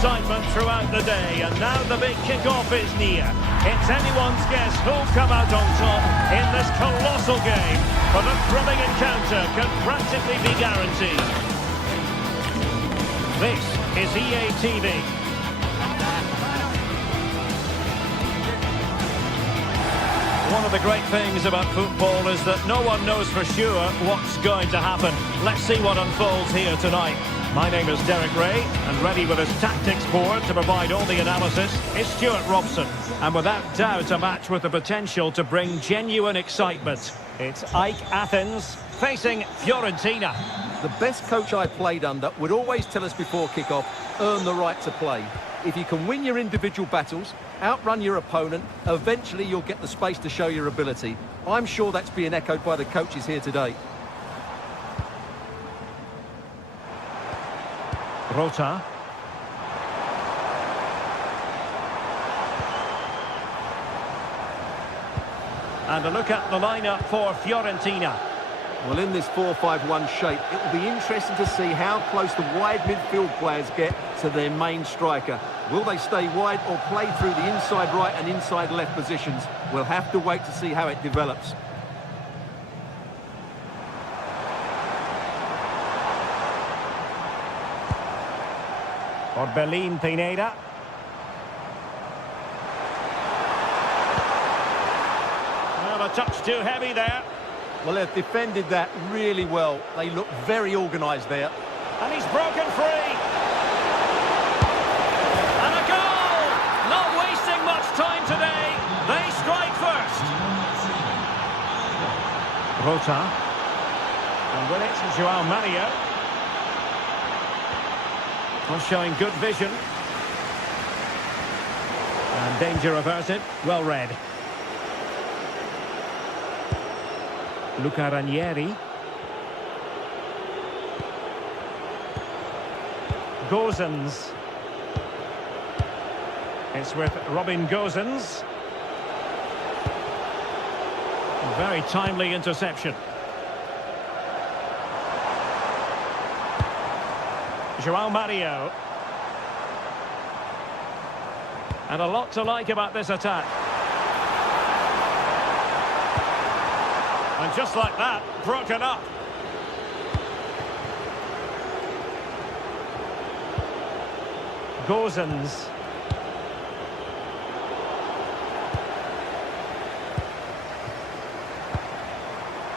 excitement throughout the day, and now the big kick-off is near. It's anyone's guess who'll come out on top in this colossal game, but a thrilling encounter can practically be guaranteed. This is EA TV. One of the great things about football is that no one knows for sure what's going to happen. Let's see what unfolds here tonight. My name is Derek Ray, and ready with his tactics board to provide all the analysis is Stuart Robson. And without doubt, a match with the potential to bring genuine excitement. It's Ike Athens facing Fiorentina. The best coach I played under would always tell us before kick-off, earn the right to play. If you can win your individual battles, outrun your opponent, eventually you'll get the space to show your ability. I'm sure that's being echoed by the coaches here today. Rota. And a look at the lineup for Fiorentina. Well, in this 4-5-1 shape, it will be interesting to see how close the wide midfield players get to their main striker. Will they stay wide or play through the inside right and inside left positions? We'll have to wait to see how it develops. Orbelin Pineda. Well, a touch too heavy there. Well, they've defended that really well. They look very organised there. And he's broken free. And a goal! Not wasting much time today. They strike first. Rota. And with it, João Mario. Well, showing good vision. And danger averted. Well read. Luca Ranieri. Gozens. It's with Robin Gozens. Very timely interception. João Mario. And a lot to like about this attack. And just like that, broken up. Gozens.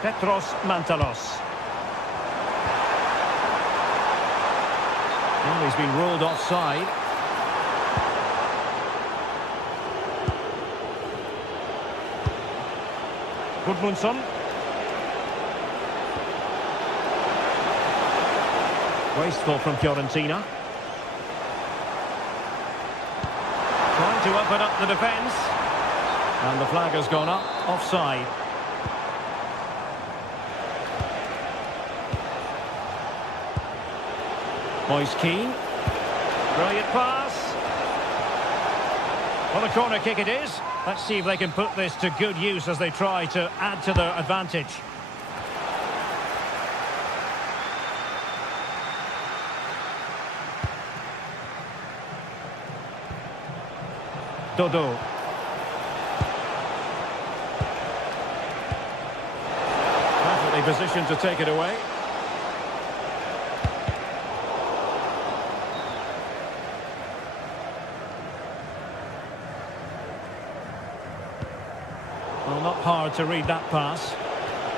Petros Mantalos. Well, he's been ruled offside. Gudmundsson. Wasteful from Fiorentina. Trying to open up the defence. And the flag has gone up, offside. Moise Keane. Brilliant pass. Well, a corner kick it is. Let's see if they can put this to good use as they try to add to their advantage. Dodo. Perfectly positioned to take it away. Well, not hard to read that pass.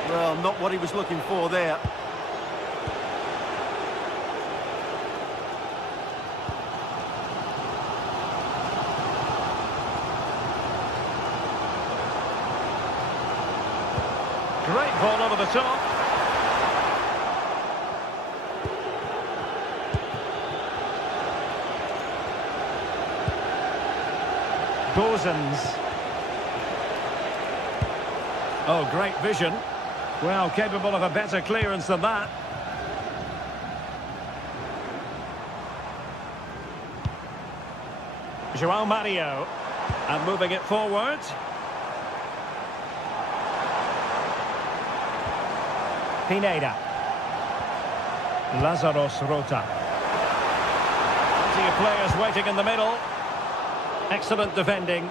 Well, not what he was looking for there. Great ball over the top. Gozens. Oh, great vision. Well, capable of a better clearance than that. João Mario. And moving it forward. Pineda. Lazaros Rota. Plenty of players waiting in the middle. Excellent defending.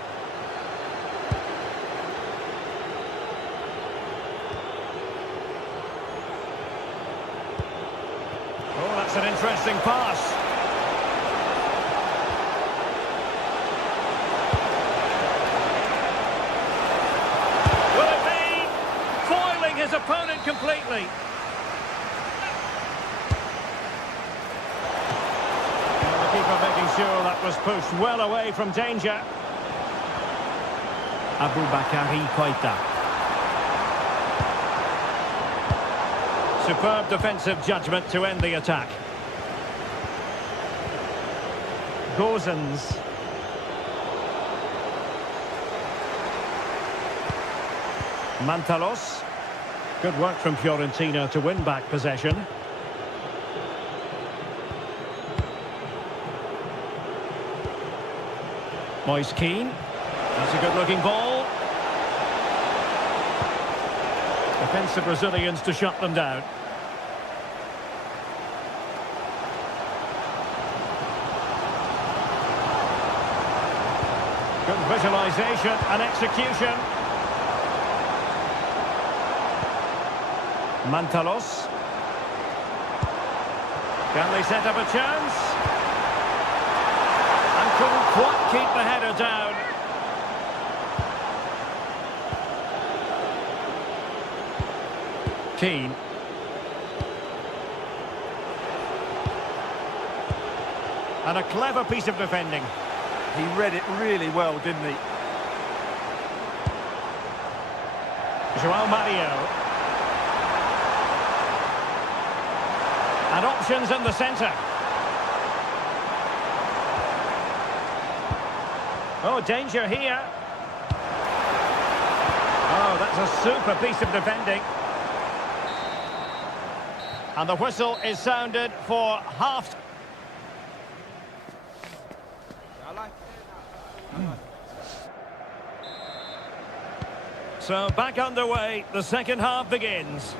Oh, that's an interesting pass. Reading his opponent completely. And the keeper making sure that was pushed well away from danger. Aboubakary Koita. Superb defensive judgment to end the attack. Gozens. Mantalos. Good work from Fiorentina to win back possession. Moise Keane. That's a good-looking ball. Defensive Brazilians to shut them down. Good visualization and execution. Mantalos. Can they set up a chance? And couldn't quite keep the header down. Keane. And a clever piece of defending. He read it really well, didn't he? João Mario. And options in the centre. Oh, danger here. Oh, that's a super piece of defending. And the whistle is sounded for half. So back underway, the second half begins.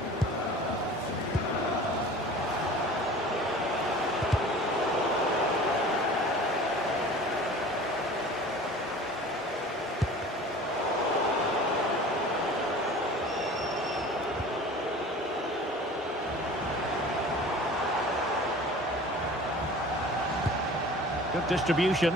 Good distribution.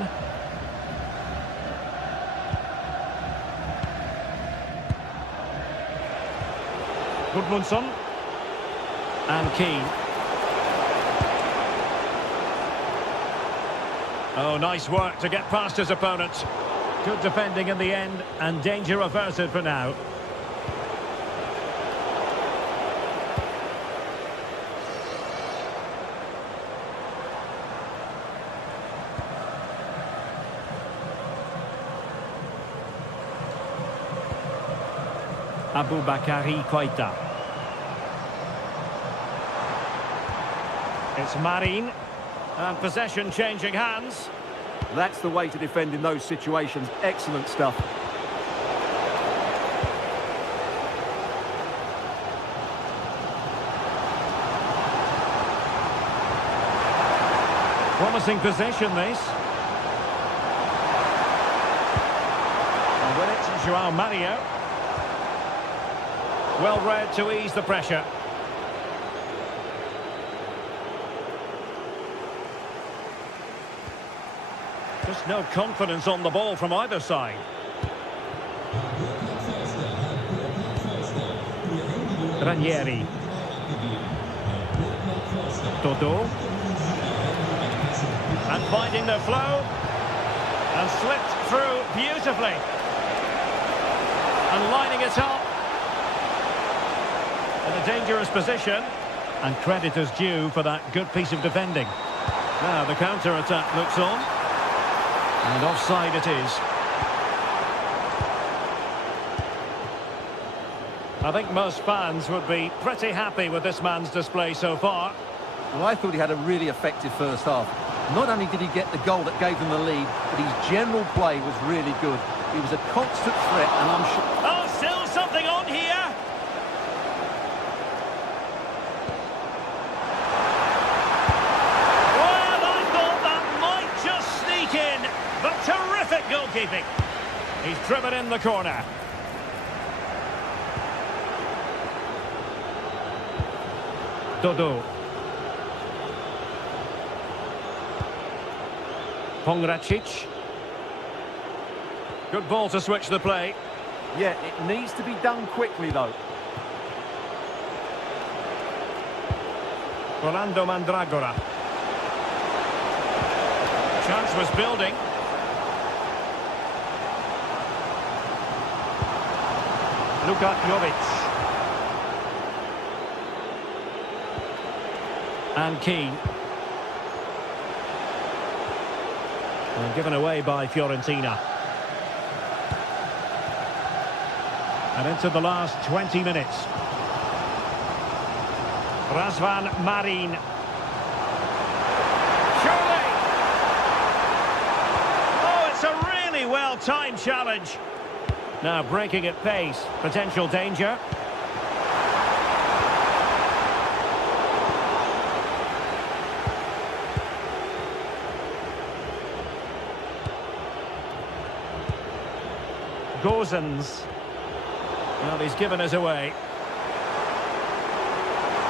Gudmundsson. And Keane. Oh, nice work to get past his opponent. Good defending in the end, and danger averted for now. Aboubakary Koita. It's Marin, and possession changing hands. That's the way to defend in those situations. Excellent stuff. Promising possession, this. And with it, João Mario. Well read to ease the pressure. Just no confidence on the ball from either side. Ranieri. Dodo. And finding the flow. And slipped through beautifully. And lining it up. In a dangerous position. And credit is due for that good piece of defending. Now the counter-attack looks on. And offside it is. I think most fans would be pretty happy with this man's display so far. Well, I thought he had a really effective first half. Not only did he get the goal that gave them the lead, but his general play was really good. He was a constant threat, and I'm sure... Oh, still something on here! Well, I thought that might just sneak in, but terrific goalkeeping. He's driven in the corner. Dodo. Pongracic. Good ball to switch the play. Yeah, it needs to be done quickly, though. Rolando Mandragora. Chance was building. Luka Jovic. And Keane. And given away by Fiorentina. And into the last 20 minutes. Razvan Marin. Surely! Oh, it's a really well-timed challenge. Now breaking at pace. Potential danger. Gozens. Well, he's given us away.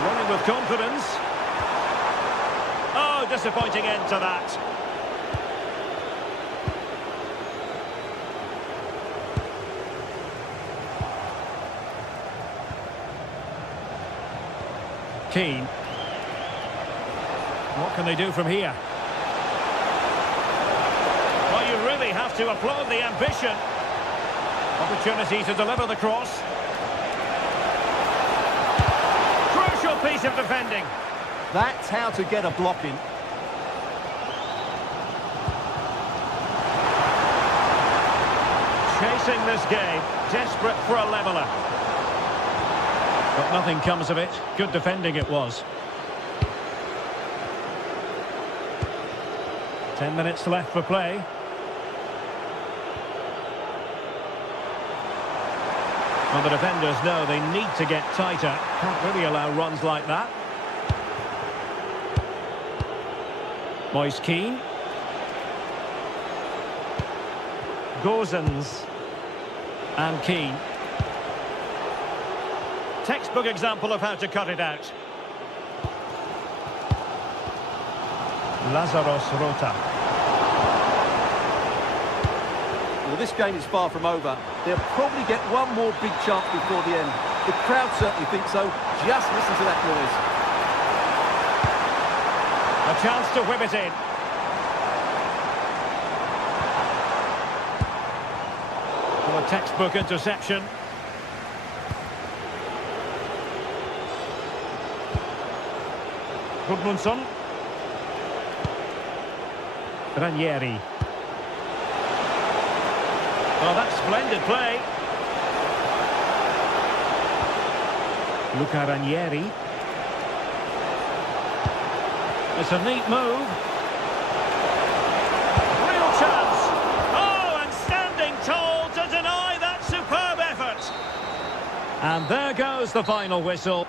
Running with confidence. Oh, disappointing end to that. Keane. What can they do from here? Well, you really have to applaud the ambition. Opportunity to deliver the cross. Crucial piece of defending. That's how to get a block in. Chasing this game, desperate for a leveller. But nothing comes of it. Good defending it was. 10 minutes left for play. Well, the defenders know they need to get tighter. Can't really allow runs like that. Moise Keane. Gozens. And Keane. Textbook example of how to cut it out. Lazarus Rota. Well, this game is far from over. They'll probably get one more big chance before the end. The crowd certainly think so. Just listen to that noise. A chance to whip it in. Well, a textbook interception. Gudmundsson. Ranieri. Oh, that's splendid play. Luca Ranieri. It's a neat move. Real chance. Oh, and standing tall to deny that superb effort. And there goes the final whistle.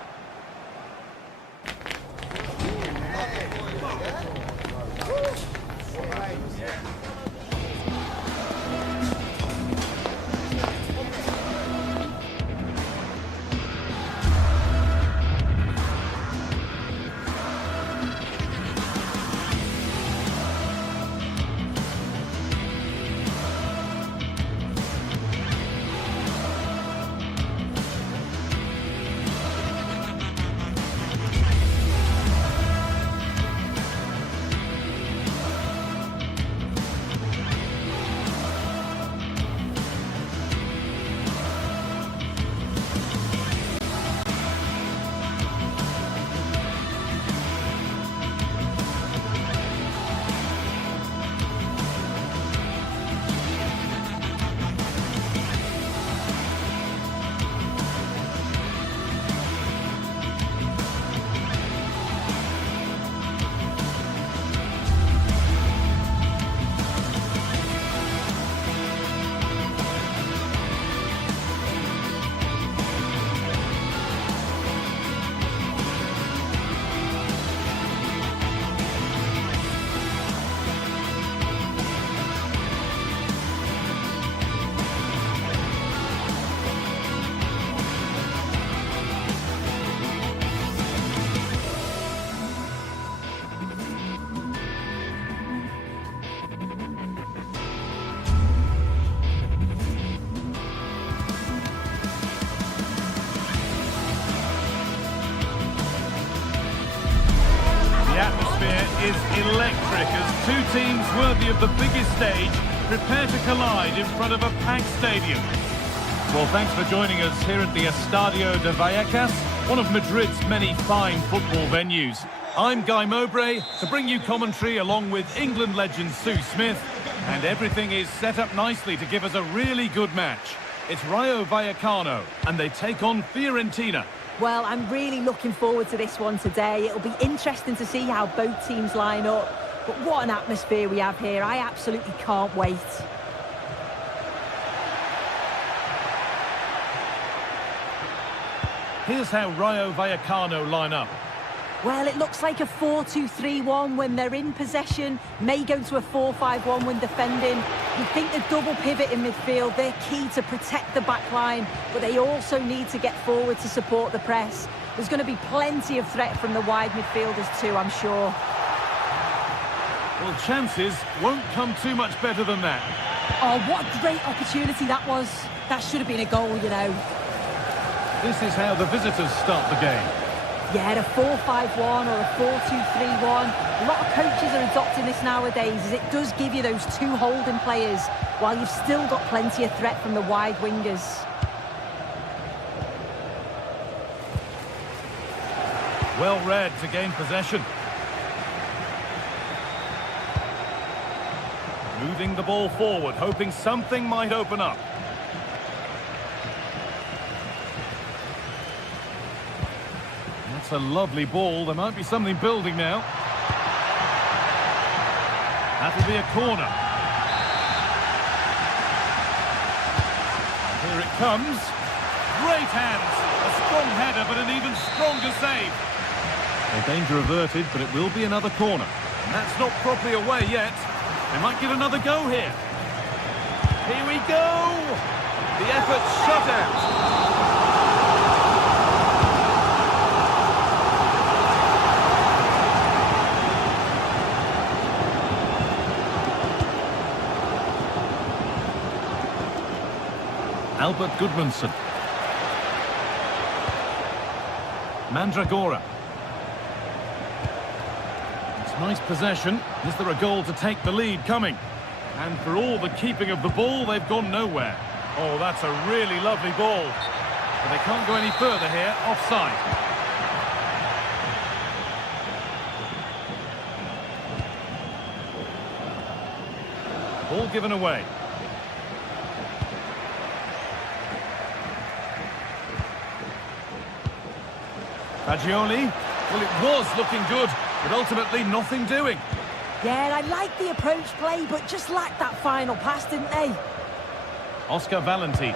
is electric as two teams worthy of the biggest stage prepare to collide in front of a packed stadium. Well, thanks for joining us here at the Estadio de Vallecas, one of Madrid's many fine football venues. I'm Guy Mowbray to bring you commentary along with England legend Sue Smith, and everything is set up nicely to give us a really good match. It's Rayo Vallecano and they take on Fiorentina. Well, I'm really looking forward to this one today. It'll be interesting to see how both teams line up. But what an atmosphere we have here. I absolutely can't wait. Here's how Rayo Vallecano line up. Well, it looks like a 4-2-3-1 when they're in possession, may go to a 4-5-1 when defending. You think the double pivot in midfield, they're key to protect the back line, but they also need to get forward to support the press. There's going to be plenty of threat from the wide midfielders too, I'm sure. Well, chances won't come too much better than that. Oh, what a great opportunity that was. That should have been a goal, you know. This is how the visitors start the game. Yeah, a 4-5-1 or a 4-2-3-1. A lot of coaches are adopting this nowadays as it does give you those two holding players while you've still got plenty of threat from the wide wingers. Well read to gain possession. Moving the ball forward, hoping something might open up. That's a lovely ball. There might be something building now. That'll be a corner. Here it comes. Great hands. A strong header, but an even stronger save. Well, danger averted, but it will be another corner. And that's not properly away yet. They might get another go here. Here we go! The effort shut out. Albert Gudmundsson. Mandragora. It's nice possession. Is there a goal to take the lead coming? And for all the keeping of the ball, they've gone nowhere. Oh, that's a really lovely ball. But they can't go any further here. Offside. Ball given away. Fagioli. Well, it was looking good, but ultimately nothing doing. Yeah, I like the approach play, but just lacked that final pass, didn't they? Oscar Valentin.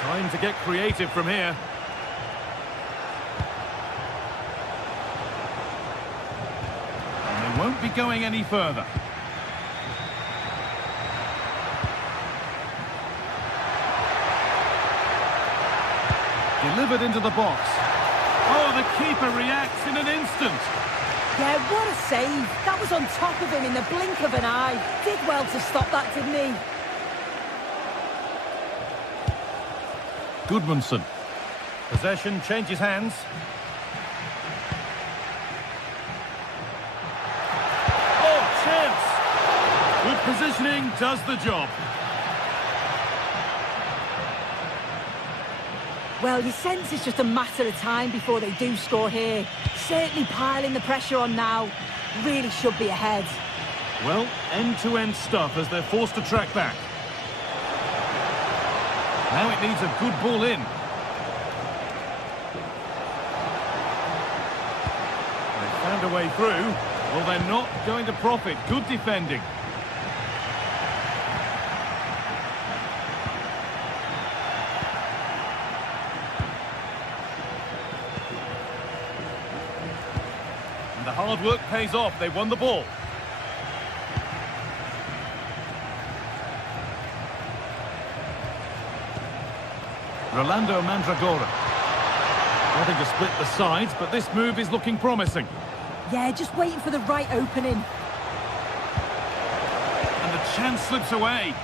Time to get creative from here. And they won't be going any further. Delivered into the box. Oh, the keeper reacts in an instant. Yeah, what a save. That was on top of him in the blink of an eye. Did well to stop that, didn't he? Gudmundsson. Possession changes hands. Oh, chance! Good positioning does the job. Well, you sense it's just a matter of time before they do score here. Certainly piling the pressure on now. Really should be ahead. Well, end-to-end stuff as they're forced to track back. Now it needs a good ball in. They found a way through. Well, they're not going to profit. Good defending. The hard work pays off. They won the ball. Rolando Mandragora. Nothing to split the sides, but this move is looking promising. Yeah, just waiting for the right opening. And the chance slips away.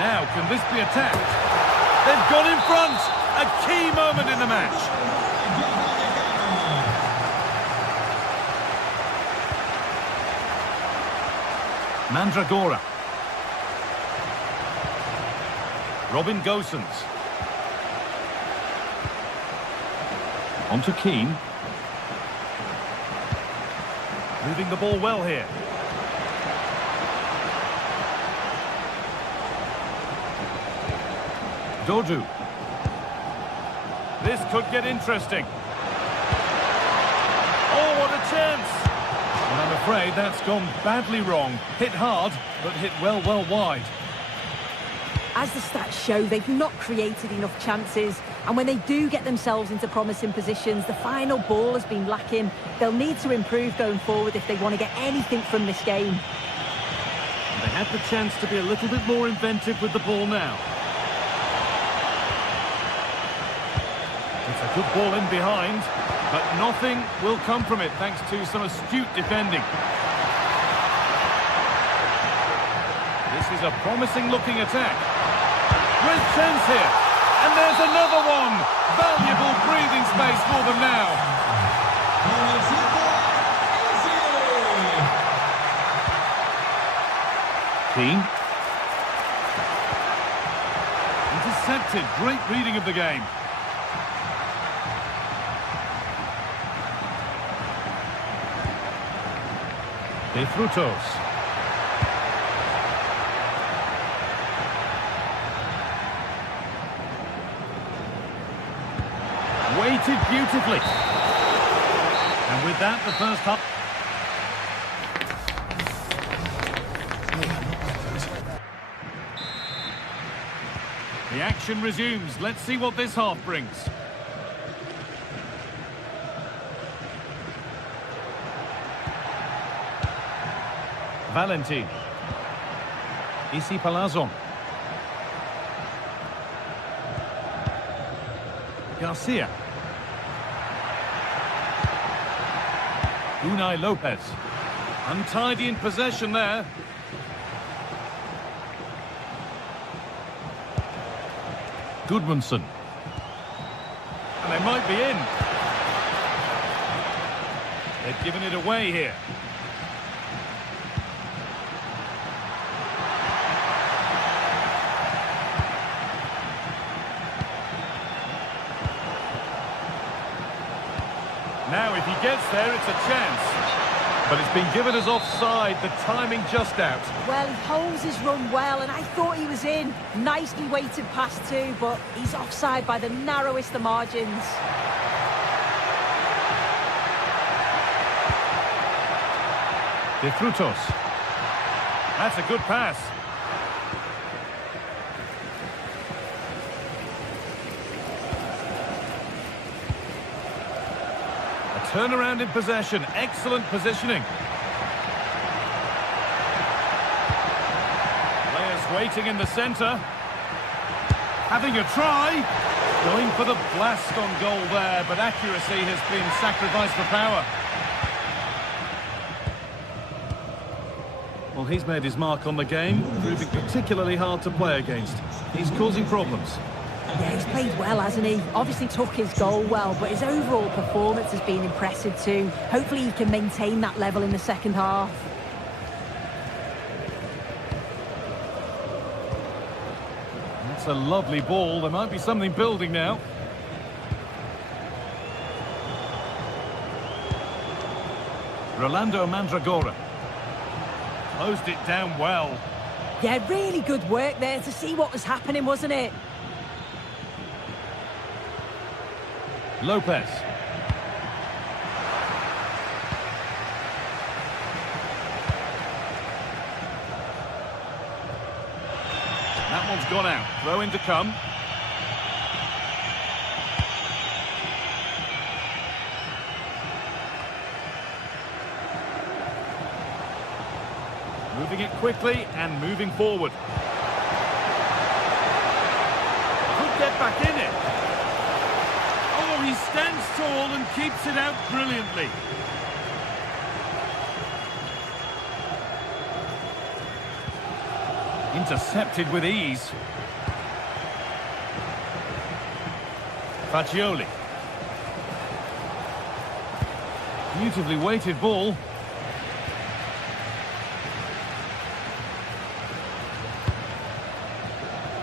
Now, can this be attacked? They've gone in front! A key moment in the match. Mandragora. Robin Gosens. On to Keane. Moving the ball well here. Dodu. This could get interesting. Oh, what a chance! And I'm afraid that's gone badly wrong. Hit hard, but hit well wide. As the stats show, they've not created enough chances, and when they do get themselves into promising positions, the final ball has been lacking. They'll need to improve going forward if they want to get anything from this game. They had the chance to be a little bit more inventive with the ball now. It's a good ball in behind, but nothing will come from it thanks to some astute defending. This is a promising-looking attack. Great chance here. And there's another one. Valuable breathing space for them now. Keane. Intercepted. Great reading of the game. De Frutos. Weighted beautifully. And with that, the first half. The action resumes. Let's see what this half brings. Valentin. Issy Palazon. Garcia. Unai Lopez. Untidy in possession there. Goodmanson. And they might be in. They've given it away here. Now, if he gets there, it's a chance. But it's been given as offside, the timing just out. Well, he holds his run well, and I thought he was in. Nicely weighted pass too, but he's offside by the narrowest of margins. De Frutos. That's a good pass. Turnaround in possession, excellent positioning. Players waiting in the centre. Having a try. Going for the blast on goal there, but accuracy has been sacrificed for power. Well, he's made his mark on the game, proving particularly hard to play against. He's causing problems. Yeah, he's played well, hasn't he? Obviously took his goal well, but his overall performance has been impressive too. Hopefully he can maintain that level in the second half. That's a lovely ball. There might be something building now. Rolando Mandragora. Closed it down well. Yeah, really good work there to see what was happening, wasn't it? Lopez. That one's gone out. Throw in to come. Moving it quickly and moving forward. Could get back in it. Oh, he stands tall and keeps it out brilliantly. Intercepted with ease. Fagioli. Beautifully weighted ball.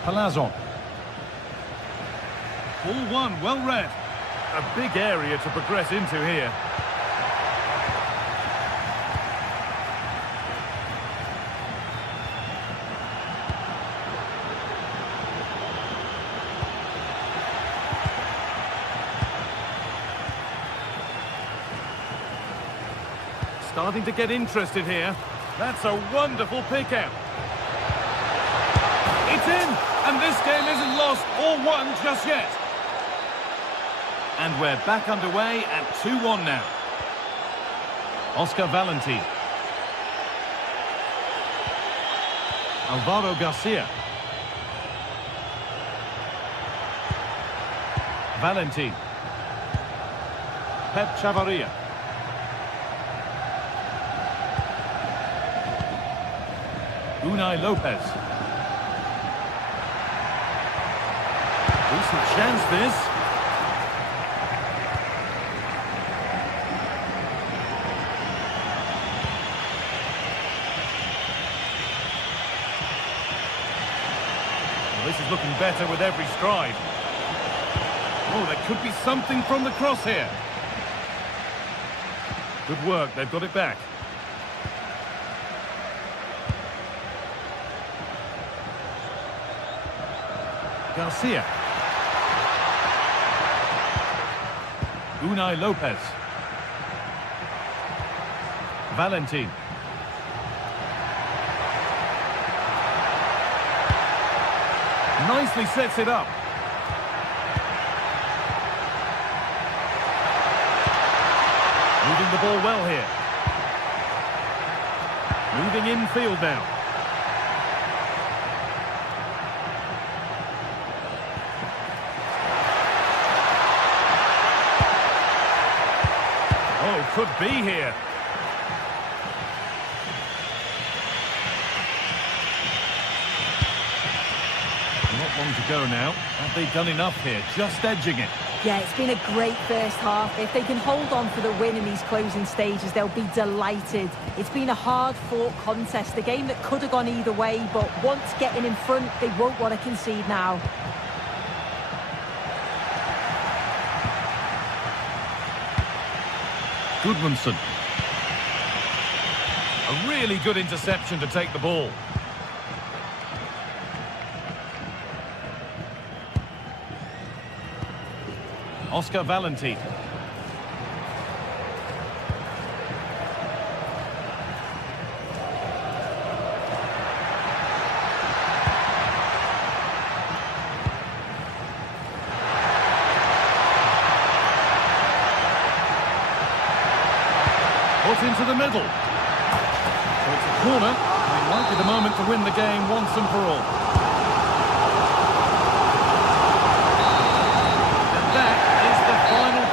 Palazzo. Ball one, well read. A big area to progress into here. Starting to get interested here. That's a wonderful pick out. It's in, and this game isn't lost or won just yet. And we're back underway at 2-1 now. Oscar Valentin. Alvaro Garcia. Valentin. Pep Chavarria. Unai Lopez. Decent chance this. Well, this is looking better with every stride. Oh, there could be something from the cross here. Good work, they've got it back. Garcia. Unai Lopez. Valentin. Nicely sets it up. Moving the ball well here. Moving infield now. Oh, could be here. Not long to go now. Have they done enough here? Just edging it. Yeah, it's been a great first half. If they can hold on for the win in these closing stages, they'll be delighted. It's been a hard-fought contest, a game that could have gone either way, but once getting in front, they won't want to concede now. Goodmanson. A really good interception to take the ball. Oscar Valentin. Put into the middle. So it's a corner. It might be the moment to win the game once and for all. And that is the final.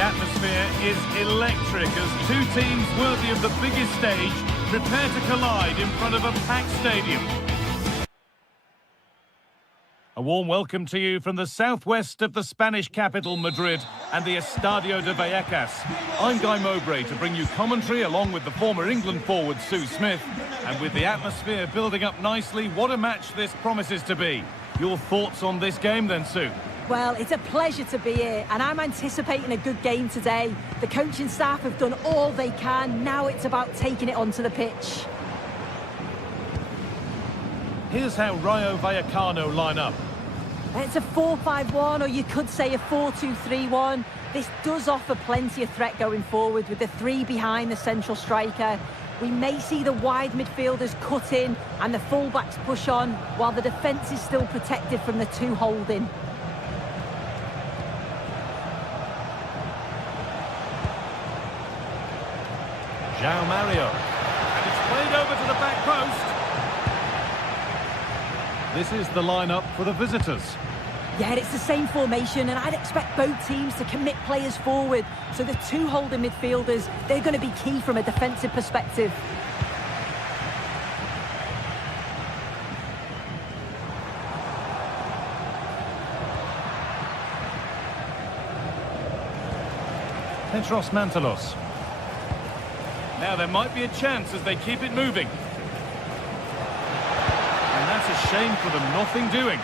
The atmosphere is electric as two teams worthy of the biggest stage prepare to collide in front of a packed stadium. A warm welcome to you from the southwest of the Spanish capital, Madrid, and the Estadio de Vallecas. I'm Guy Mowbray to bring you commentary along with the former England forward Sue Smith. And with the atmosphere building up nicely, what a match this promises to be. Your thoughts on this game then, Sue? Well, it's a pleasure to be here, and I'm anticipating a good game today. The coaching staff have done all they can. Now it's about taking it onto the pitch. Here's how Rayo Vallecano line up. It's a 4-5-1, or you could say a 4-2-3-1. This does offer plenty of threat going forward with the three behind the central striker. We may see the wide midfielders cut in and the fullbacks push on, while the defence is still protected from the two holding. João Mario. And it's played over to the back post. This is the lineup for the visitors. Yeah, it's the same formation, and I'd expect both teams to commit players forward. So the two holding midfielders, they're going to be key from a defensive perspective. Petros Mantalos. Now there might be a chance as they keep it moving. And that's a shame for them, nothing doing.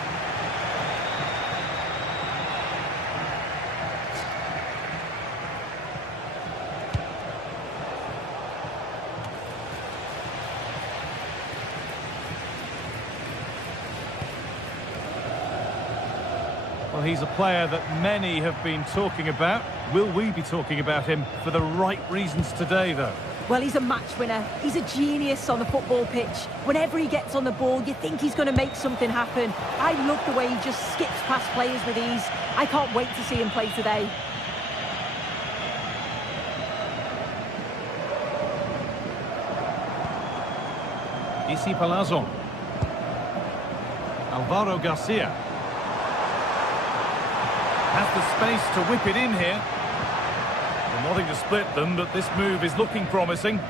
Well, he's a player that many have been talking about. Will we be talking about him for the right reasons today, though? Well, he's a match winner. He's a genius on the football pitch. Whenever he gets on the ball, you think he's going to make something happen. I love the way he just skips past players with ease. I can't wait to see him play today. Isi Palazzo. Alvaro Garcia. Has the space to whip it in here. Well, nothing to split them, but this move is looking promising.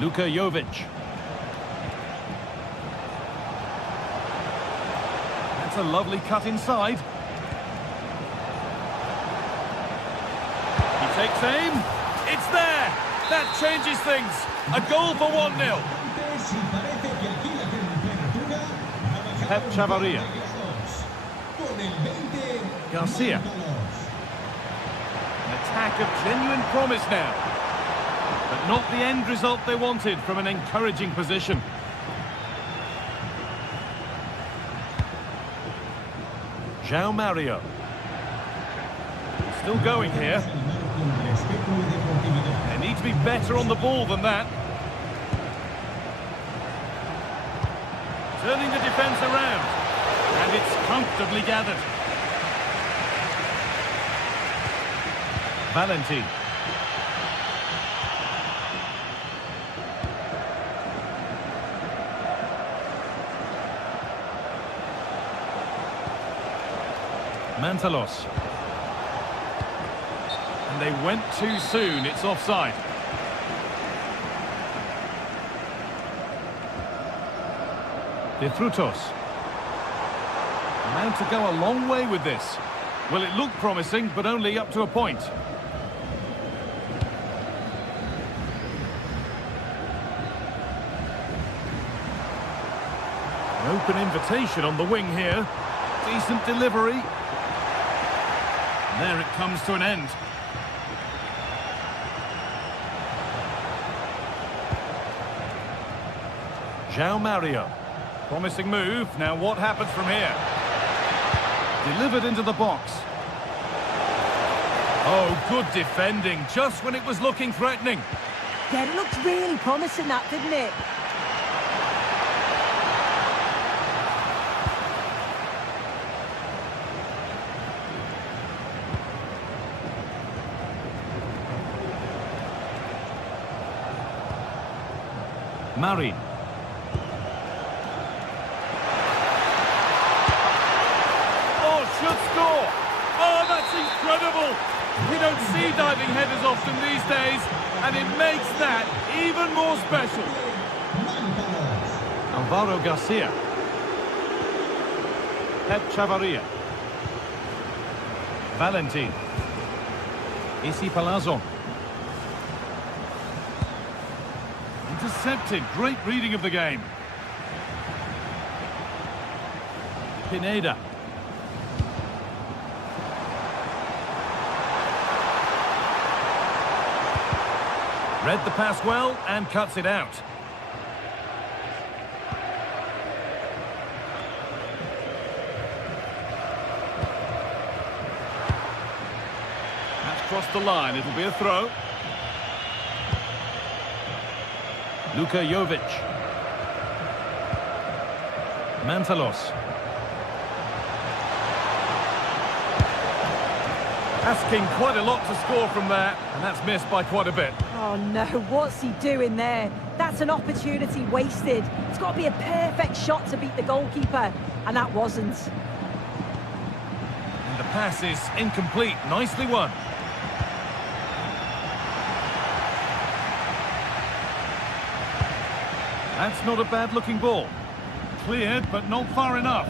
Luka Jovic. That's a lovely cut inside. He takes aim. It's there! That changes things. A goal for 1-0. Pep Chavarria. Garcia. An attack of genuine promise now. But not the end result they wanted from an encouraging position. João Mario. Still going here. They need to be better on the ball than that. Turning the defence around. And it's comfortably gathered. Valentin. Mantalos. And they went too soon. It's offside. De Frutos. Now to go a long way with this. Well, it looked promising, but only up to a point. An open invitation on the wing here. Decent delivery. There it comes to an end. João Mario. Promising move. Now what happens from here? Delivered into the box. Oh, good defending. Just when it was looking threatening. Yeah, it looked really promising, that, didn't it? Marin. Oh, should score! Oh, that's incredible! We don't see diving headers often these days, and it makes that even more special. Alvaro Garcia. Pep Chavarria. Valentin. Issy Palazzo. Intercepted. Great reading of the game. Pineda. Read the pass well and cuts it out. That's crossed the line. It'll be a throw. Luka Jovic. Mantalos. Asking quite a lot to score from there, and that's missed by quite a bit. Oh no, what's he doing there? That's an opportunity wasted. It's got to be a perfect shot to beat the goalkeeper, and that wasn't. And the pass is incomplete. Nicely won. That's not a bad-looking ball. Cleared, but not far enough.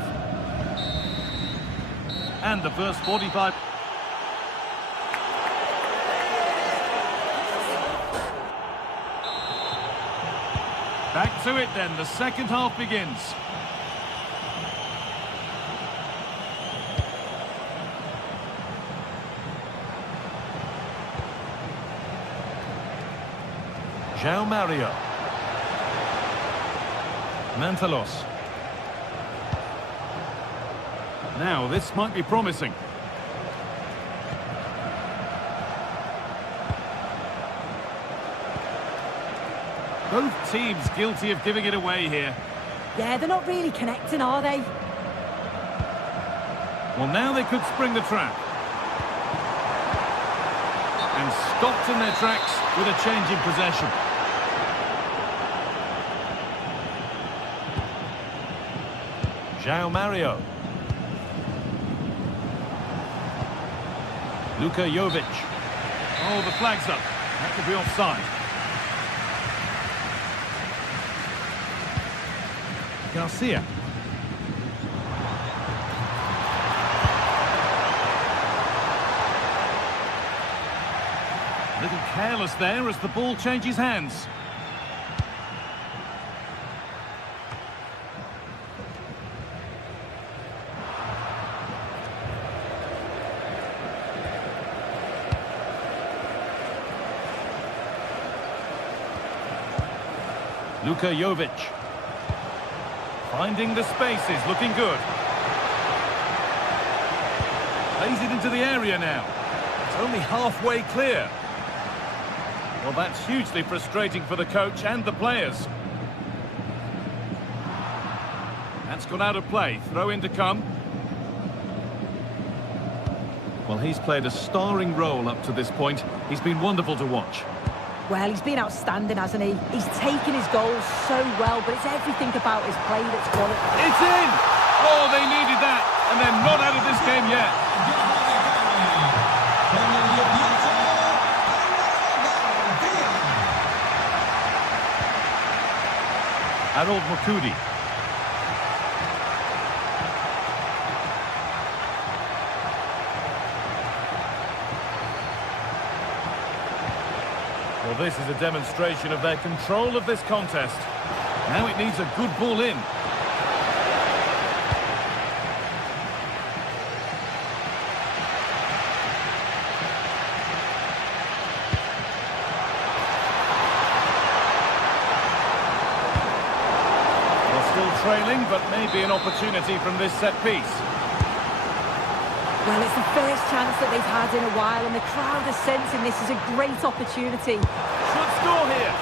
And the first 45... Back to it then, the second half begins. João Mario. Mantalos. Now, this might be promising. Both teams guilty of giving it away here. Yeah, they're not really connecting, are they? Well, now they could spring the trap. And stopped in their tracks with a change in possession. João Mario. Luka Jovic. Oh, the flag's up. That could be offside. Garcia. A little careless there as the ball changes hands. Luka Jovic. Finding the spaces, looking good. Plays it into the area now. It's only halfway clear. Well, that's hugely frustrating for the coach and the players. That's gone out of play. Throw in to come. Well, he's played a starring role up to this point. He's been wonderful to watch. Well, he's been outstanding, hasn't he? He's taken his goals so well, but it's everything about his play that's won it. It's in! Oh, they needed that, and they're not out of this game yet. Harold Makudi. Well, this is a demonstration of their control of this contest. Now it needs a good ball in. They're still trailing, but maybe an opportunity from this set piece. Well, it's the first chance that they've had in a while, and the crowd are sensing this is a great opportunity. Should score here,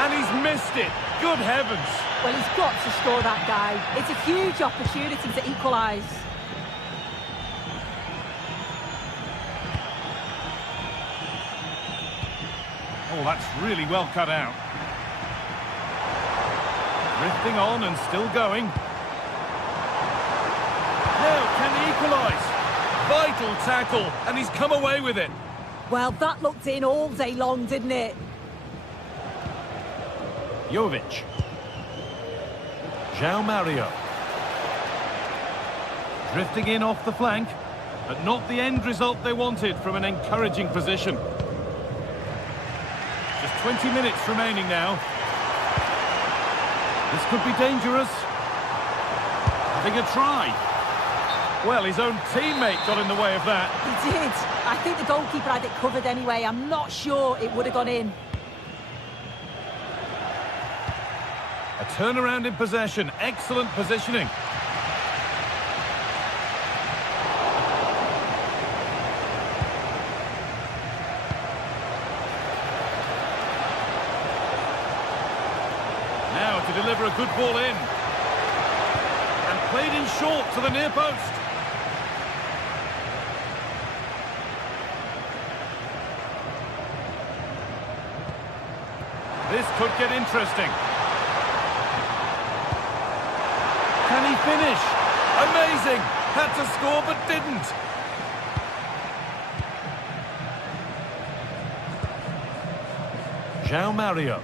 and he's missed it. Good heavens. Well, he's got to score that guy. It's a huge opportunity to equalise. Oh, that's really well cut out. Drifting on and still going. Now, can he equalise? Vital tackle, and he's come away with it. Well, that looked in all day long, didn't it? Jovic. João Mario. Drifting in off the flank, but not the end result they wanted from an encouraging position. Just 20 minutes remaining now. This could be dangerous. Having a try. Well, his own teammate got in the way of that. He did. I think the goalkeeper had it covered anyway. I'm not sure it would have gone in. A turnaround in possession. Excellent positioning. Now to deliver a good ball in. And played in short to the near post. This could get interesting. Can he finish? Amazing! Had to score but didn't. João Mario.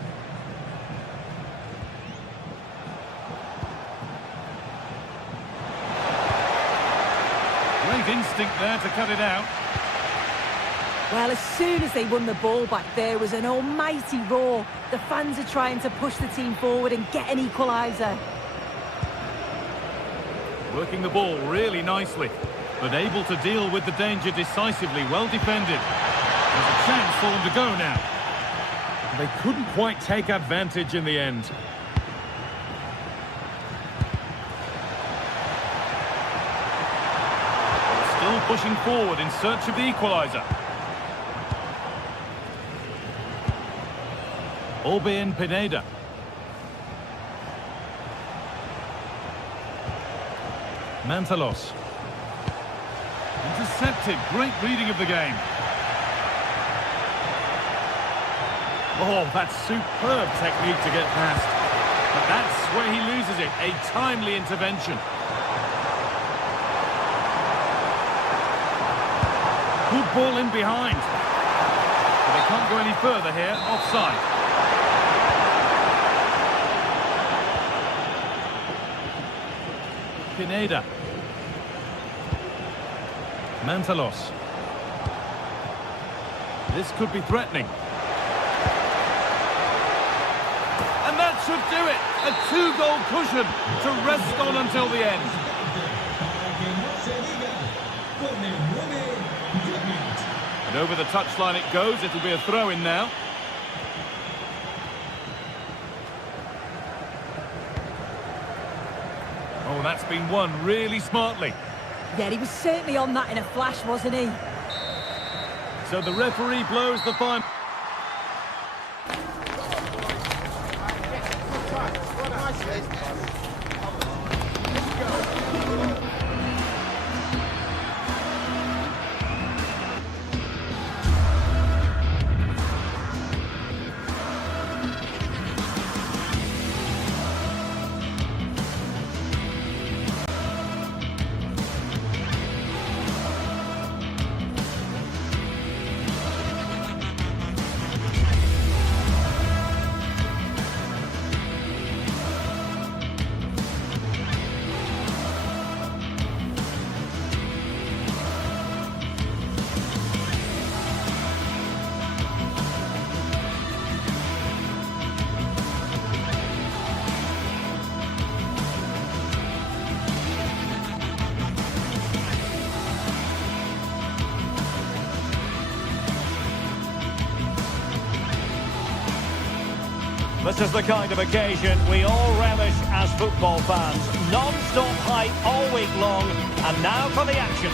Great instinct there to cut it out. Well, as soon as they won the ball back, there was an almighty roar. The fans are trying to push the team forward and get an equaliser. Working the ball really nicely, but able to deal with the danger decisively. Well defended. There's a chance for them to go now. They couldn't quite take advantage in the end. They're still pushing forward in search of the equaliser. Albin Pineda. Mantalos. Intercepted. Great reading of the game. Oh, that's superb technique to get past. But that's where he loses it. A timely intervention. Good ball in behind. But they can't go any further here. Offside. Pineda. Mantalos. This could be threatening. And that should do it. A 2-goal cushion to rest on until the end. And over the touchline it goes. It'll be a throw-in now. Oh, that's been won really smartly. Yeah, he was certainly on that in a flash, wasn't he? So the referee blows the final. This is the kind of occasion we all relish as football fans. Non-stop hype all week long, and now for the action.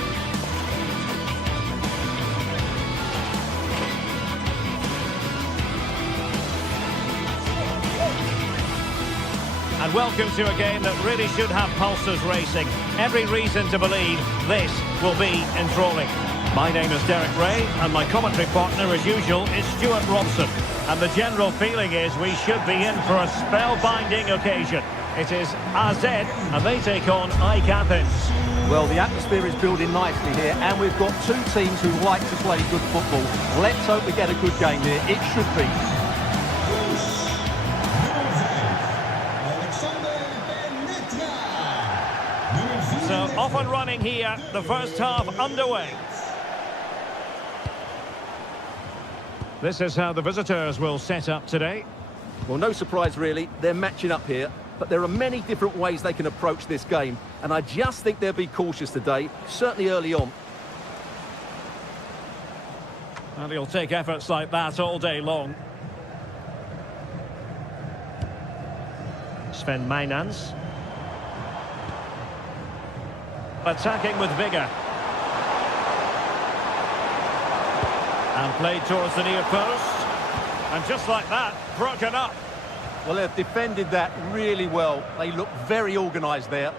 And welcome to a game that really should have pulses racing. Every reason to believe this will be enthralling. My name is Derek Ray, and my commentary partner, as usual, is Stuart Robson. And the general feeling is we should be in for a spellbinding occasion. It is AZ, and they take on AEK Athens. Well, the atmosphere is building nicely here, and we've got two teams who like to play good football. Let's hope we get a good game here. It should be. So off and running here, the first half underway. This is how the visitors will set up today. Well, no surprise really, they're matching up here, but there are many different ways they can approach this game, and I just think they'll be cautious today, certainly early on. And he'll take efforts like that all day long. Sven Mijnans. Attacking with vigour. And played towards the near post. And just like that, broken up. Well, they've defended that really well. They look very organised there.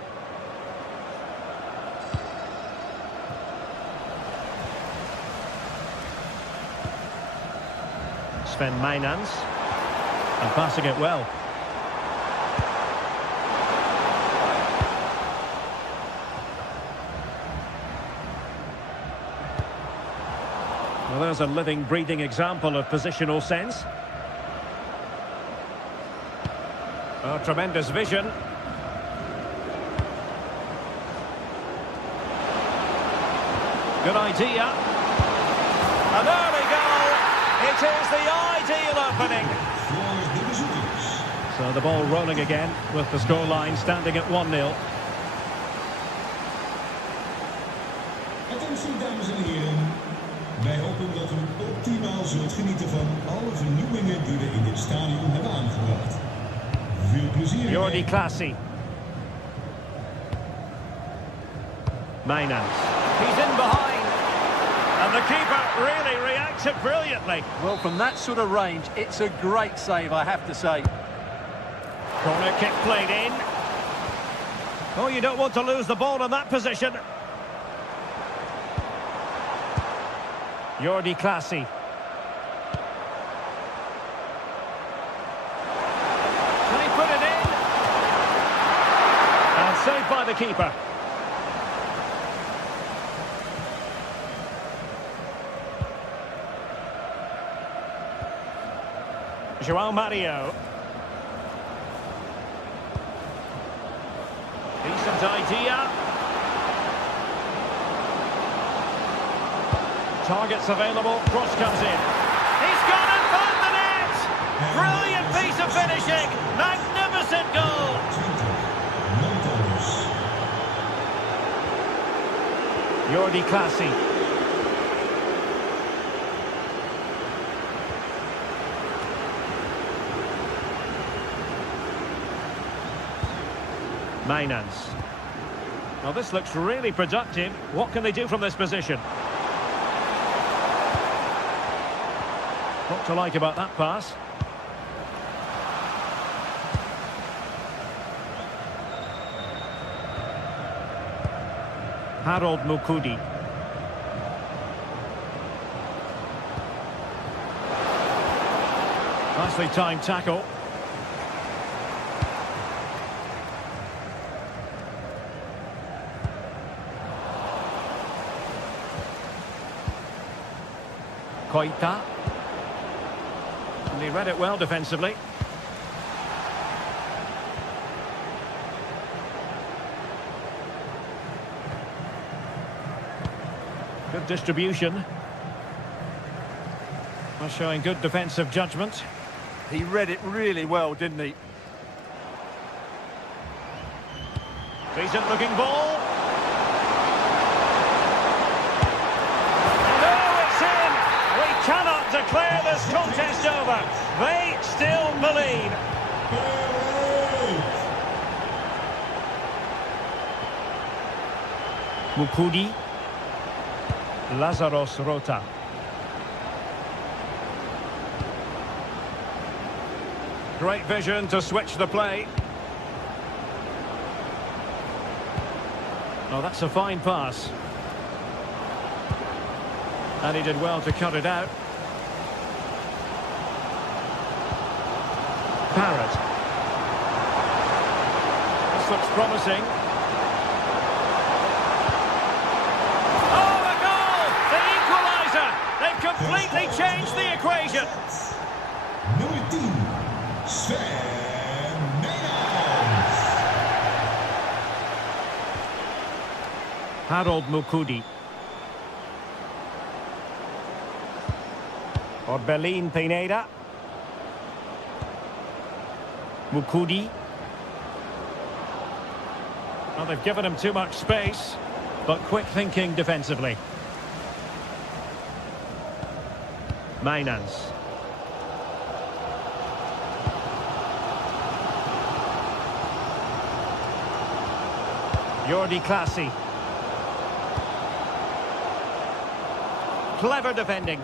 Sven Mijnans. And passing it well. Well, there's a living, breathing example of positional sense. Oh, tremendous vision. Good idea. An early goal. It is the ideal opening. So the ball rolling again with the scoreline standing at 1-0. Attentie, dames en heren. Wij hopen dat u optimaal zult genieten van alle vernieuwingen die we in dit stadion hebben aangebracht. Veel plezier. Jordi Clasie. Mijnans. He's in behind. And the keeper really reacted brilliantly. Well, from that sort of range, it's a great save, I have to say. Corner kick played in. Oh, you don't want to lose the ball in that position. Jordi Clasie. Can he put it in? And saved by the keeper. João Mario. Decent idea. Targets available, cross comes in. He's gone and found the net! Brilliant piece of finishing! Magnificent goal! Jordi Clasie. Mijnans. Well, this looks really productive. What can they do from this position? What to like about that pass? Harold Mukudi. Nicely timed tackle. Koita. And he read it well defensively. Good distribution. Well, showing good defensive judgment. He read it really well, didn't he? Decent looking ball. Cannot declare this contest over. They still believe. Mukudi. Lazaros Rota. Great vision to switch the play. Oh, that's a fine pass. And he did well to cut it out. Parrott. This looks promising. Oh, the goal! The equaliser! They've completely changed the equation. Nummer 10, Sven Nijland. Harold Mukudi. Orbelin Pineda. Mukudi. Well, they've given him too much space, but quick thinking defensively. Mainans. Jordi Clasie. Clever defending.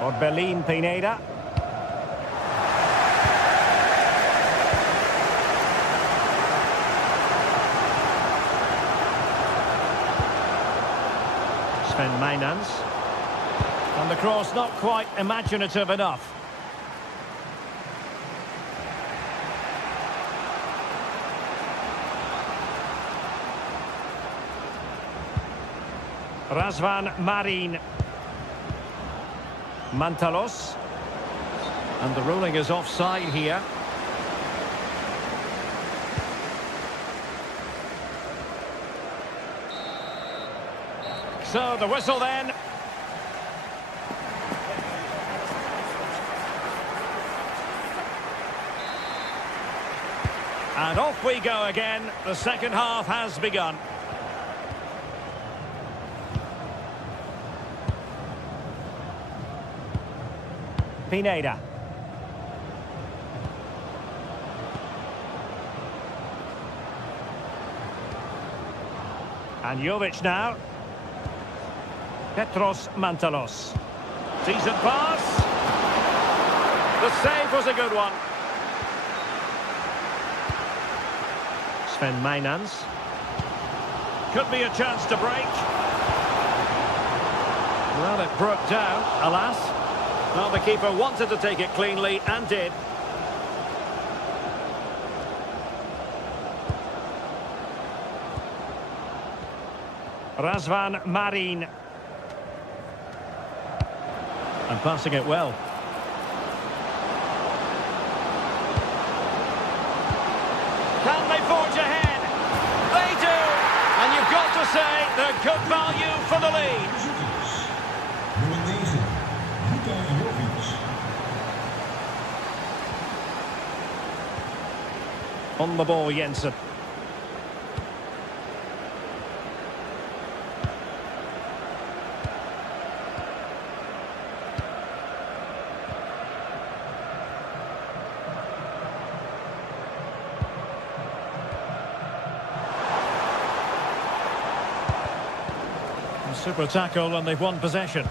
Orbelin Pineda. Sven Mainans. And the cross not quite imaginative enough. Razvan Marin. Mantalos. And the ruling is offside here. So the whistle then. And off we go again. The second half has begun. Pineda. And Jovic now. Petros Mantalos. Decent pass. The save was a good one. Sven Mainans. Could be a chance to break. Well, it broke down, alas. Well, the keeper wanted to take it cleanly and did. Razvan Marin. And passing it well. Can they forge ahead? They do! And you've got to say they're good value for the lead. On the ball, Jensen. Super tackle and they've won possession.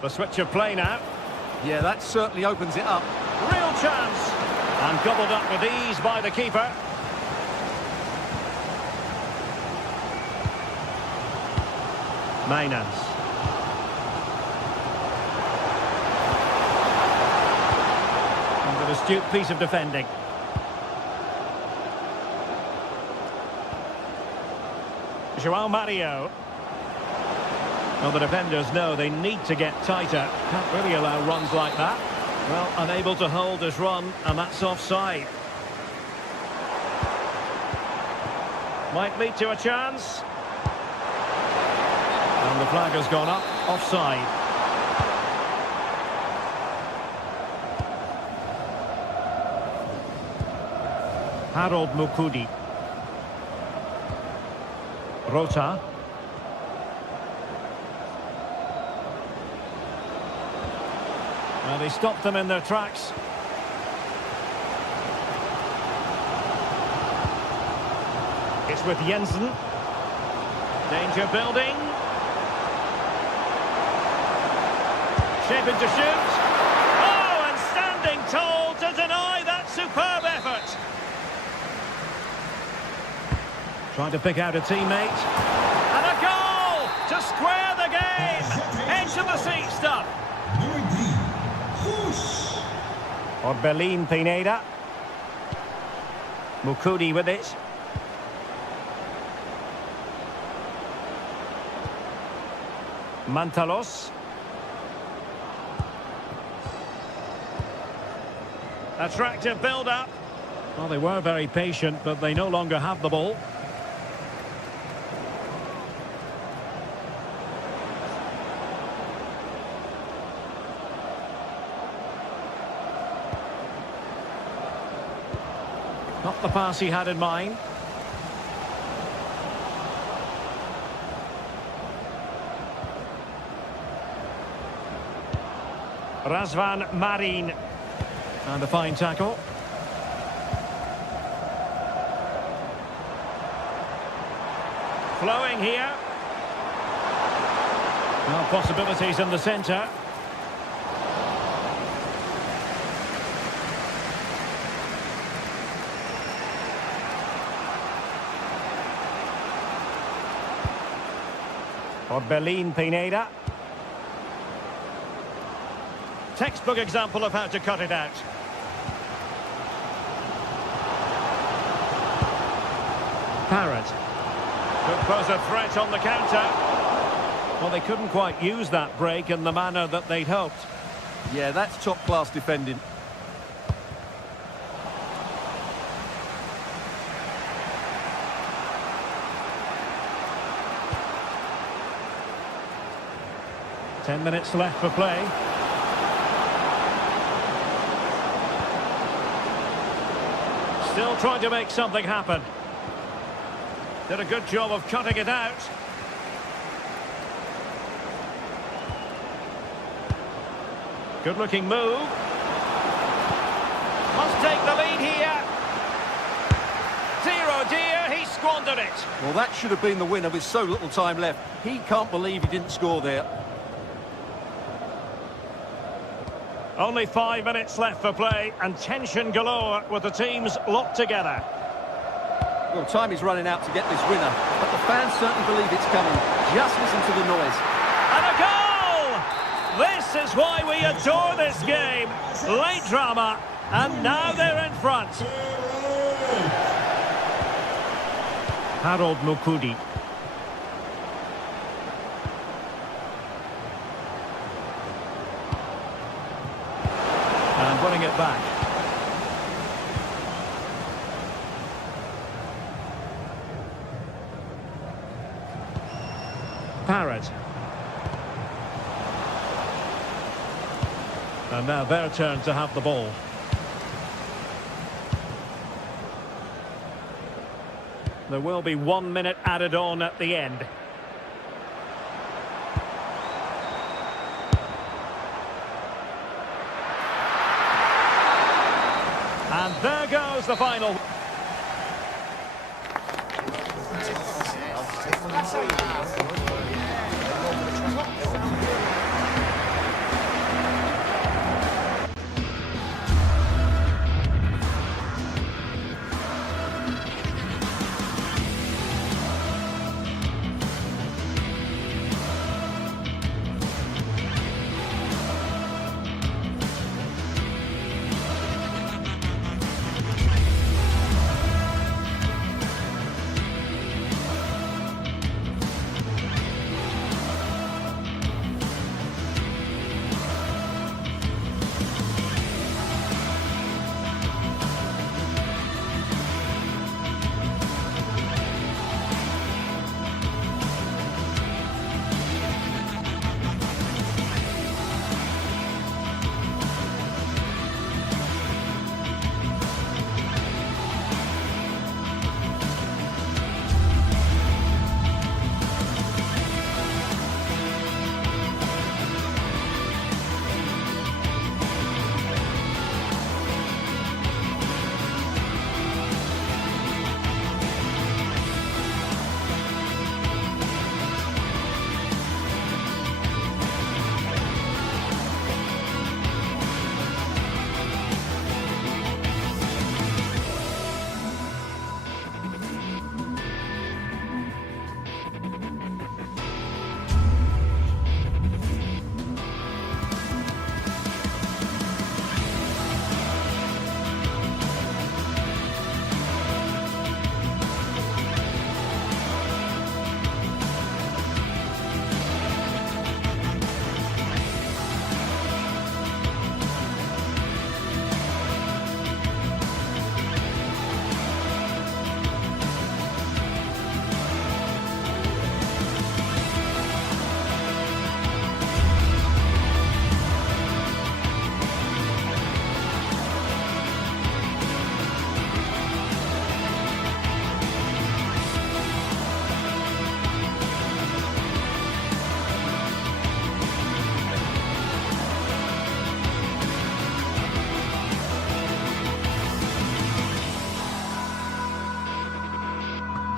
The switch of play now. Yeah, that certainly opens it up. Real chance. And gobbled up with ease by the keeper. Mainans. And an astute piece of defending. João Mario. Well, the defenders know they need to get tighter. Can't really allow runs like that. Well, unable to hold his run, and that's offside. Might lead to a chance. And the flag has gone up, offside. Harold Mukudi. Rota. Well, they stopped them in their tracks. It's with Jensen. Danger building. Shaping to shoot. Trying to pick out a teammate. And a goal to square the game. Edge of the seat stuff. Nummer 3. Goes. Orbelin Pineda. Mukudi with it. Mantalos. Attractive build-up. Well, they were very patient, but they no longer have the ball. Not the pass he had in mind. Razvan Marin. And a fine tackle. Flowing here. Well, possibilities in the centre. Orbelin Pineda. Textbook example of how to cut it out. Parrott. Could pose a threat on the counter. Well, they couldn't quite use that break in the manner that they'd hoped. Yeah, that's top-class defending. Ten minutes left for play. Still trying to make something happen. Did a good job of cutting it out. Good looking move. Must take the lead here. Dear oh dear, he squandered it. Well, that should have been the winner with so little time left. He can't believe he didn't score there. Only 5 minutes left for play and tension galore with the teams locked together. Well, time is running out to get this winner, but the fans certainly believe it's coming. Just listen to the noise. And a goal! This is why we adore this game. Late drama, and now they're in front. Harold Mukudi. And winning it back. Parrott. And now their turn to have the ball. There will be 1 minute added on at the end. And there goes the final.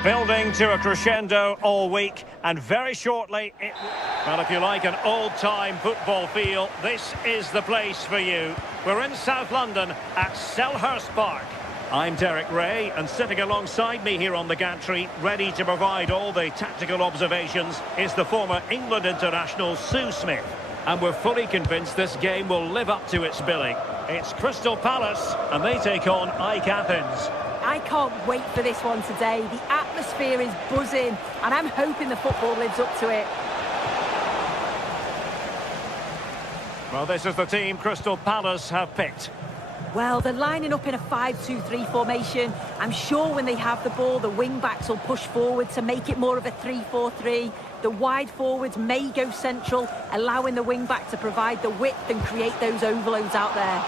Building to a crescendo all week, and very shortly, well, if you like an old-time football feel, this is the place for you. We're in South London at Selhurst Park. I'm Derek Ray, and sitting alongside me here on the gantry, ready to provide all the tactical observations, is the former England international Sue Smith. And we're fully convinced this game will live up to its billing. It's Crystal Palace, and they take on AEK Athens. I can't wait for this one today. The atmosphere is buzzing, and I'm hoping the football lives up to it. Well, this is the team Crystal Palace have picked. Well, they're lining up in a 5-2-3 formation. I'm sure when they have the ball, the wing-backs will push forward to make it more of a 3-4-3. The wide forwards may go central, allowing the wing-back to provide the width and create those overloads out there.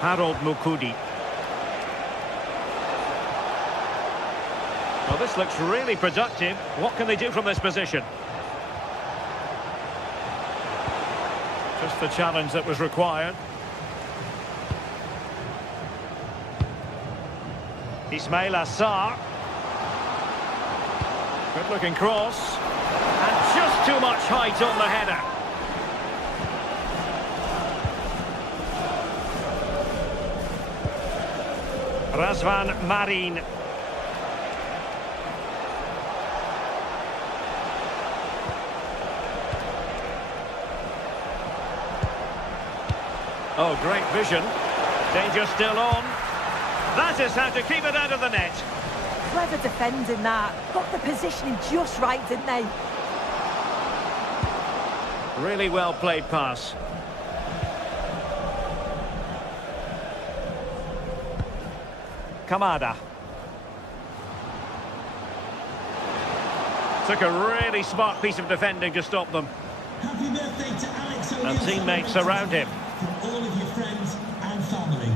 Harold Mukudi. Well, this looks really productive. What can they do from this position? Just the challenge that was required. Ismail Assar. Good looking cross. And just too much height on the header. Razvan Marin. Oh, great vision. Danger still on. That is how to keep it out of the net. Clever defending that. Got the positioning just right, didn't they? Really well played pass. Kamada. Took a really smart piece of defending to stop them. Happy birthday to Alex And teammates around him. From all of your friends and family.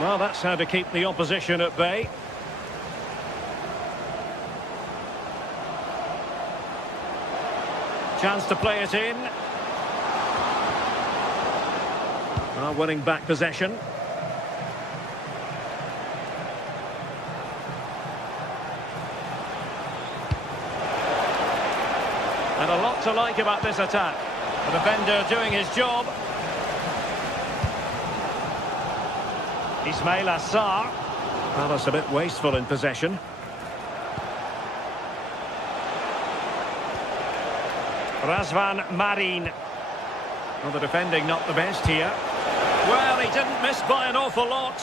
Well, that's how to keep the opposition at bay. Chance to play it in. Well, winning back possession. And a lot to like about this attack. The defender doing his job. Ismail Assar. Well, that's a bit wasteful in possession. Razvan Marin. Well, the defending not the best here. Well, he didn't miss by an awful lot.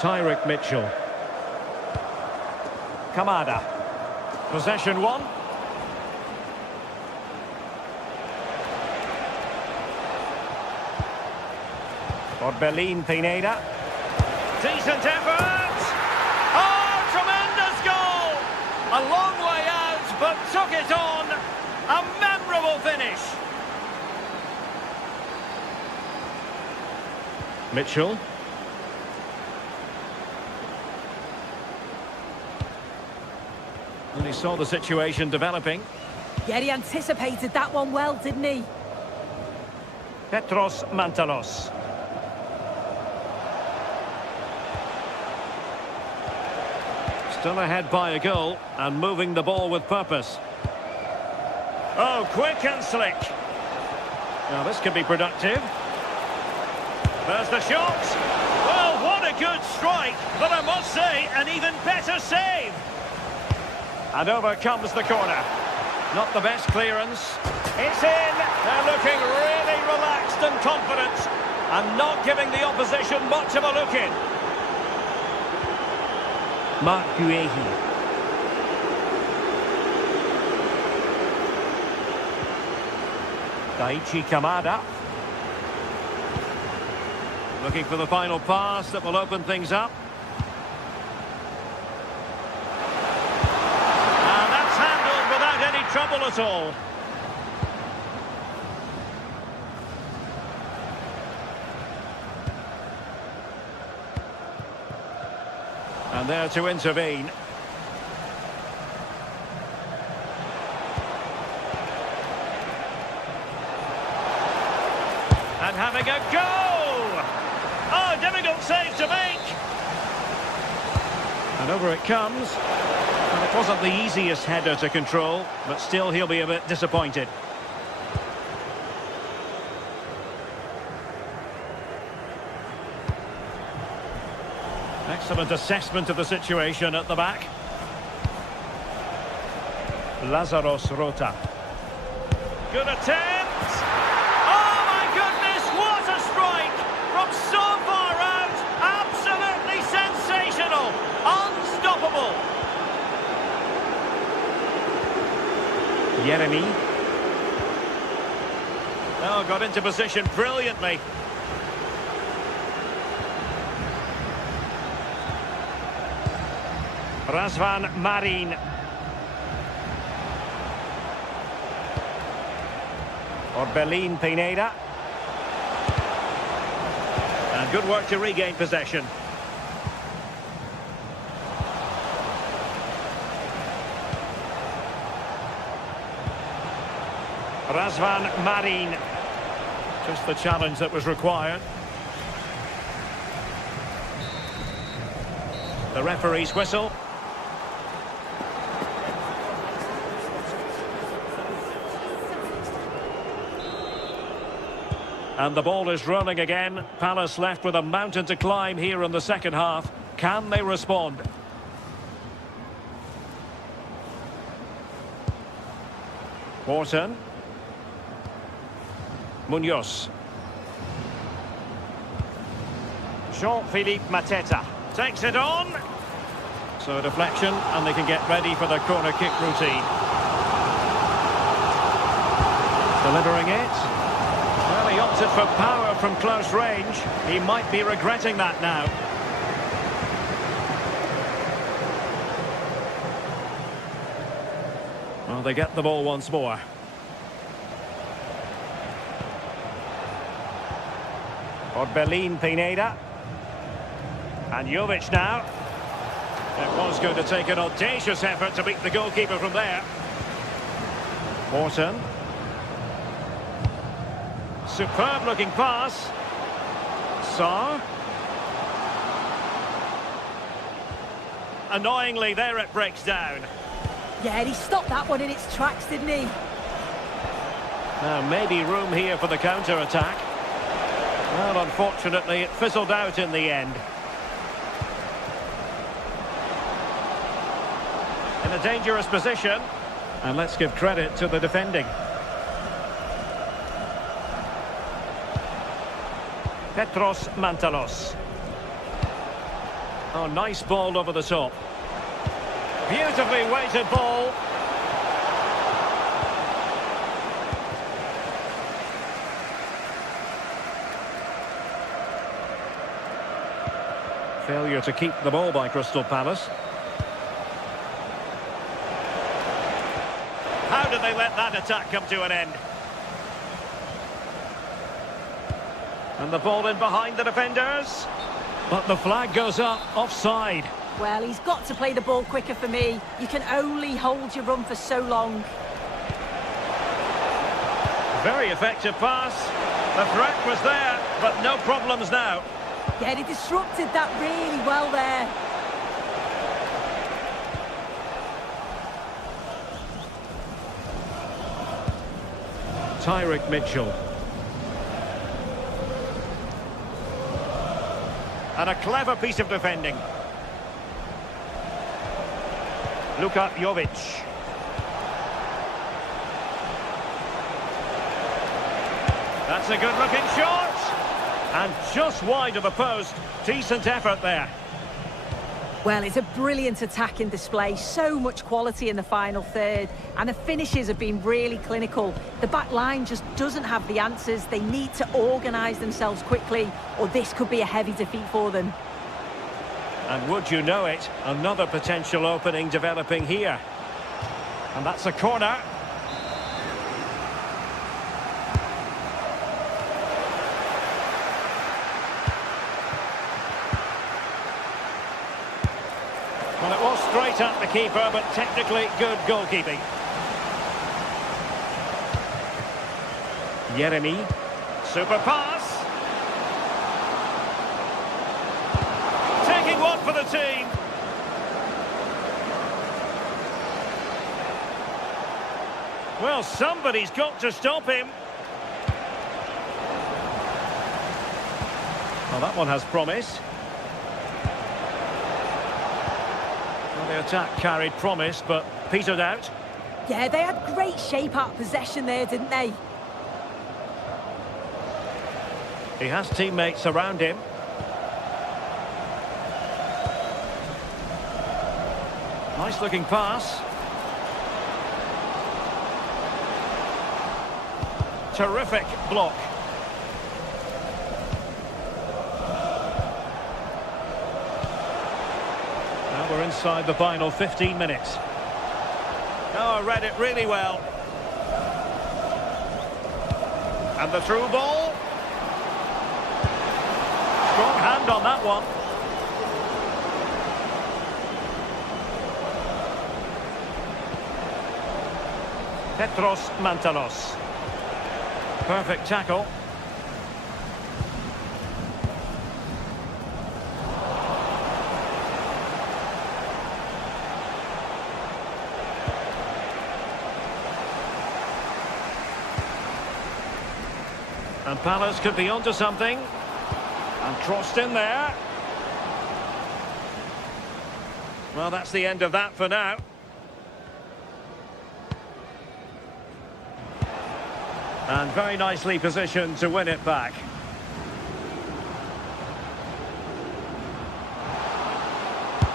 Tyrick Mitchell. Kamada. Possession one. Orbelin Pineda. Decent effort! Oh, tremendous goal! A long way out, but took it on. A memorable finish. Mitchell. And he saw the situation developing. Yeah, he anticipated that one well, didn't he? Petros Mantalos. Still ahead by a goal and moving the ball with purpose. Oh, quick and slick. Now this could be productive. There's the shot. Well, what a good strike, but I must say, an even better save. And over comes the corner. Not the best clearance. It's in. They're looking really relaxed and confident and not giving the opposition much of a look in. Mark Guehi. Daichi Kamada. Looking for the final pass that will open things up. And that's handled without any trouble at all. And there to intervene. And having a go! Oh, difficult save to make! And over it comes. And it wasn't the easiest header to control, but still he'll be a bit disappointed. Excellent assessment of the situation at the back. Lazaros Rota. Good attempt! Oh my goodness, what a strike! From so far out, absolutely sensational! Unstoppable! Yeremy. Oh, got into position brilliantly. Razvan Marin. Orbelin Pineda. And good work to regain possession. Razvan Marin. Just the challenge that was required. The referee's whistle. And the ball is rolling again. Palace left with a mountain to climb here in the second half. Can they respond? Morton. Munoz. Jean-Philippe Mateta takes it on. So a deflection, and they can get ready for the corner kick routine. Delivering it. Well, he opted for power from close range. He might be regretting that now. Well, they get the ball once more. Orbelin Pineda. And Jovic now. It was going to take an audacious effort to beat the goalkeeper from there. Morton. Superb looking pass. Sarr. Annoyingly, there it breaks down. Yeah, he stopped that one in its tracks, didn't he? Now, maybe room here for the counter-attack. Well, unfortunately, it fizzled out in the end. In a dangerous position. And let's give credit to the defending. Petros Mantalos. Oh, nice ball over the top. Beautifully weighted ball. Failure to keep the ball by Crystal Palace. How did they let that attack come to an end? And the ball in behind the defenders. But the flag goes up, offside. Well, he's got to play the ball quicker for me. You can only hold your run for so long. Very effective pass. The threat was there, but no problems now. Yeah, he disrupted that really well there. Tyrick Mitchell. And a clever piece of defending. Luka Jovic. That's a good-looking shot. And just wide of the post. Decent effort there. Well, it's a brilliant attacking display. So much quality in the final third. And the finishes have been really clinical. The back line just doesn't have the answers. They need to organise themselves quickly, or this could be a heavy defeat for them. And would you know it, another potential opening developing here. And that's a corner. straight at the keeper, but technically good goalkeeping. Jeremy. Super pass. Taking one for the team. Well, somebody's got to stop him. Well, that one has promise. Well, the attack carried promise, but petered out. Yeah, they had great shape out of possession there, didn't they? He has teammates around him. Nice looking pass. Terrific block. Now we're inside the final 15 minutes. Oh, I read it really well. And the through ball. Strong hand on that one. Petros Mantalos. Perfect tackle. And Palace could be onto something. And crossed in there. Well, that's the end of that for now. And very nicely positioned to win it back.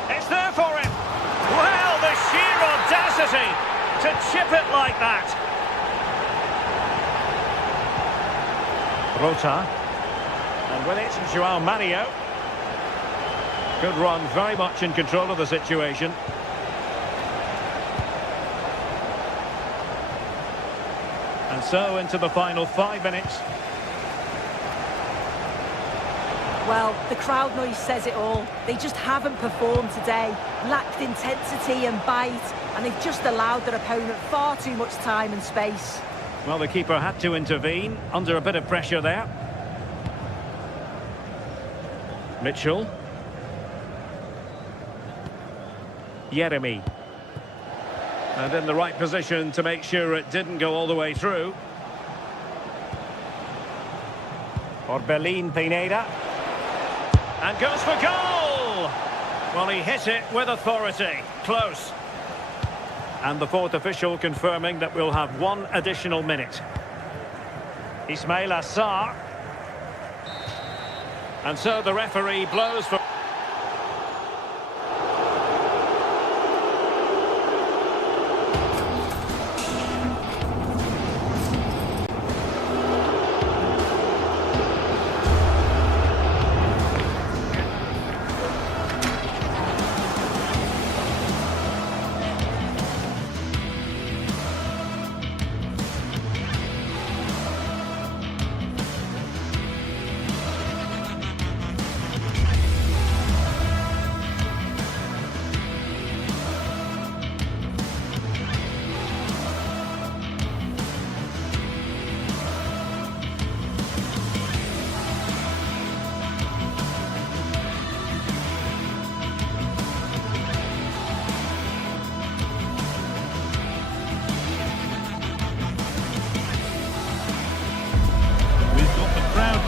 It's there for him. Well, the sheer audacity to chip it like that. Rota. And with it, João Mario. Good run, very much in control of the situation. And so into the final 5 minutes. Well, the crowd noise says it all. They just haven't performed today. Lacked intensity and bite, and they've just allowed their opponent far too much time and space. Well, the keeper had to intervene under a bit of pressure there. Mitchell. Jeremy. And in the right position to make sure it didn't go all the way through. Orbelín Pineda. And goes for goal! Well, he hit it with authority. Close. And the fourth official confirming that we'll have one additional minute. Ismail Assar. And so the referee blows for...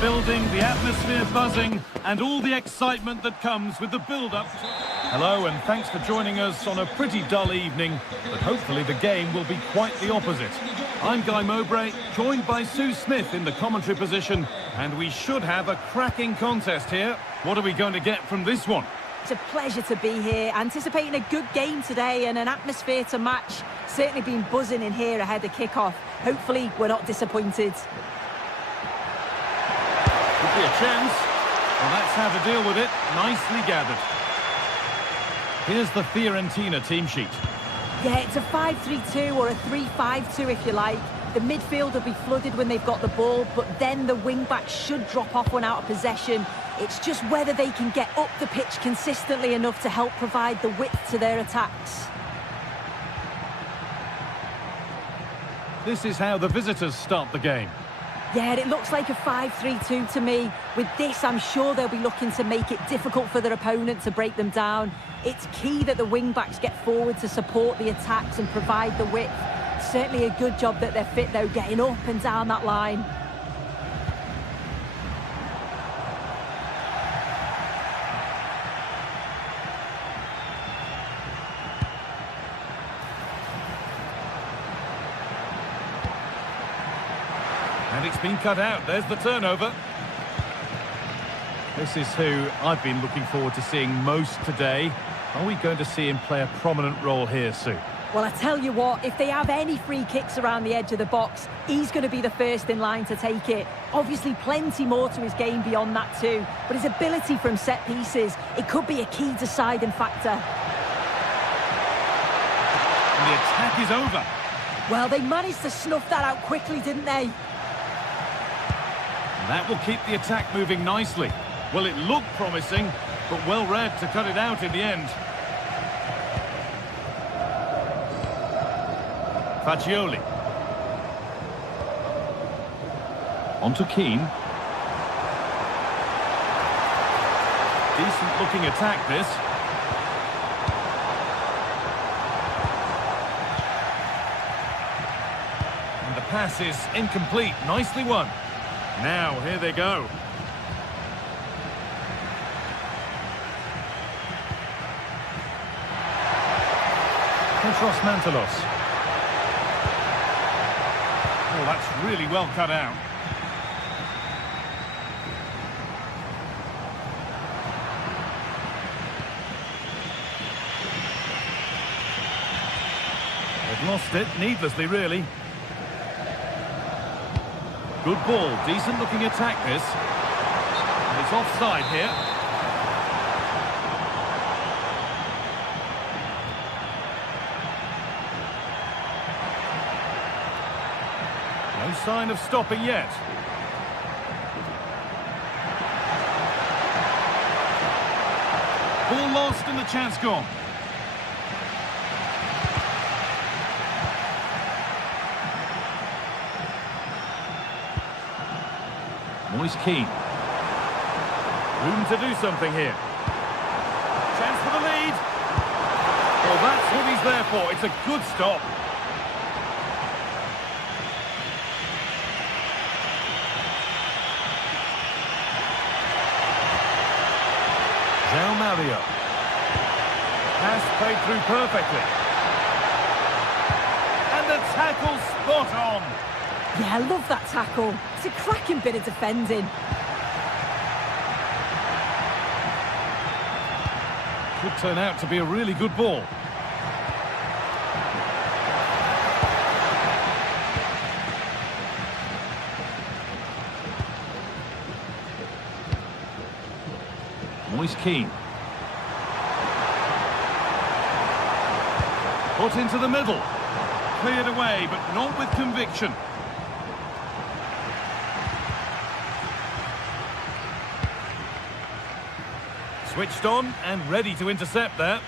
building, the atmosphere buzzing, and all the excitement that comes with the build-up. Hello, and thanks for joining us on a pretty dull evening, but hopefully the game will be quite the opposite. I'm Guy Mowbray, joined by Sue Smith in the commentary position, and we should have a cracking contest here. What are we going to get from this one? It's a pleasure to be here, anticipating a good game today and an atmosphere to match. Certainly been buzzing in here ahead of kick-off. Hopefully we're not disappointed. Could be a chance. Well, that's how to deal with it. Nicely gathered. Here's the Fiorentina team sheet. Yeah, it's a 5-3-2 or a 3-5-2 if you like. The midfield will be flooded when they've got the ball, but then the wing-backs should drop off when out of possession. It's just whether they can get up the pitch consistently enough to help provide the width to their attacks. This is how the visitors start the game. Yeah, it looks like a 5-3-2 to me. With this, I'm sure they'll be looking to make it difficult for their opponent to break them down. It's key that the wing-backs get forward to support the attacks and provide the width. Certainly a good job that they're fit, though, getting up and down that line. And it's been cut out. There's the turnover. This is who I've been looking forward to seeing most today. Are we going to see him play a prominent role here, Sue? Well, I tell you what, if they have any free kicks around the edge of the box, he's going to be the first in line to take it. Obviously, plenty more to his game beyond that too. But his ability from set pieces, it could be a key deciding factor. And the attack is over. Well, they managed to snuff that out quickly, didn't they? That will keep the attack moving nicely. Well, it looked promising, but well read to cut it out in the end. Fagioli. On to Keane. Decent looking attack, this. And the pass is incomplete. Nicely won. Now, here they go. Petros Mantalos. Oh, that's really well cut out. They've lost it, needlessly, really. Good ball, decent looking attack this. And it's offside here. No sign of stopping yet. Ball lost and the chance gone. Moise Keane. Room to do something here. Chance for the lead. Well, that's what he's there for. It's a good stop. João Mario. Pass played through perfectly. And the tackle spot on. Yeah, I love that tackle. It's a cracking bit of defending. Could turn out to be a really good ball. Moise Keane. Put into the middle. Cleared away, but not with conviction. Switched on and ready to intercept there.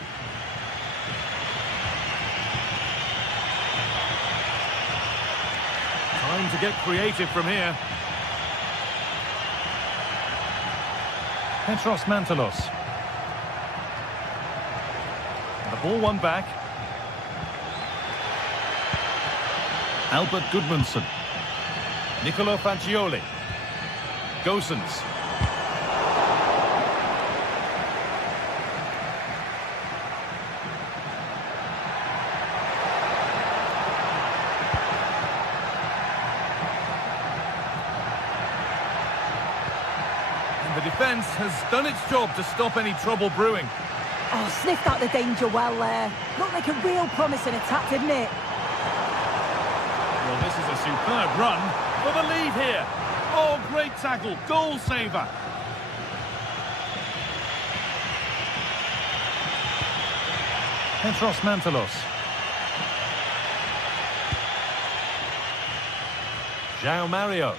Time to get creative from here. Petros Mantalos. The ball won back. Albert Gudmundsson. Nicolo Fagioli. Gosens. The defence has done its job to stop any trouble brewing. Oh, sniffed out the danger well there. Looked like a real promising attack, didn't it? Well, this is a superb run for the lead here. Oh, great tackle, goal saver. Petros Mantalos. João Mario.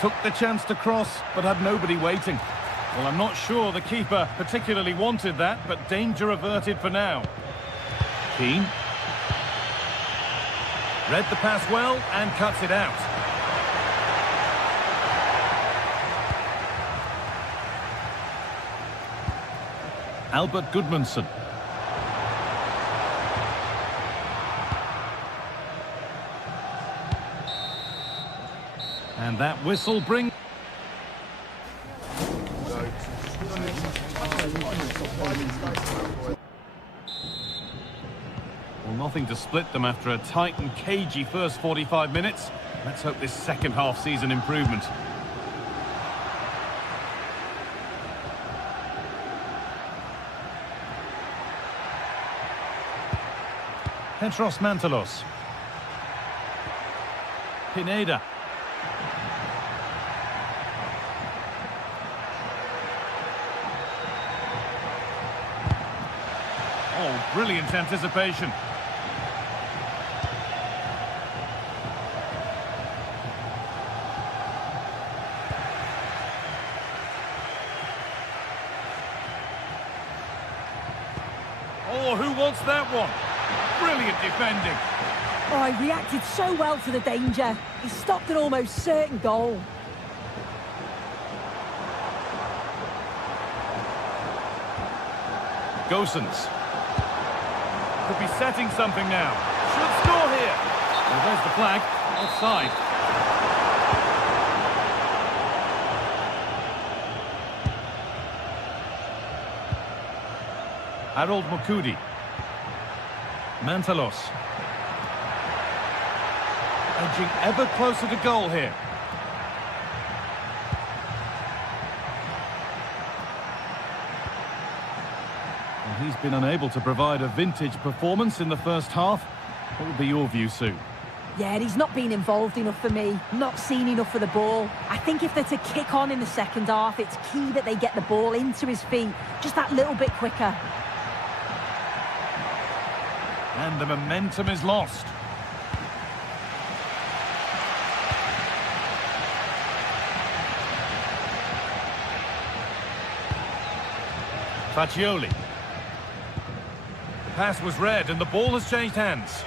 Took the chance to cross, but had nobody waiting. Well, I'm not sure the keeper particularly wanted that, but danger averted for now. Keane. Read the pass well and cuts it out. Albert Gudmundsson. And that whistle brings... Well, nothing to split them after a tight and cagey first 45 minutes. Let's hope this second half sees an improvement. Petros Mantalos. Pineda. Oh, brilliant anticipation. Oh, who wants that one? Brilliant defending. Oh, he reacted so well to the danger. He stopped an almost certain goal. Gosens. Could be setting something now. Should score here. Well, there's the flag. Offside. Harold Mukudi. Mantalos. Edging ever closer to goal here. Well, he's been unable to provide a vintage performance in the first half. What would be your view, Sue? Yeah, he's not been involved enough for me. Not seen enough for the ball. I think if they're to kick on in the second half, it's key that they get the ball into his feet just that little bit quicker. And the momentum is lost. Faccioli. The pass was read and the ball has changed hands.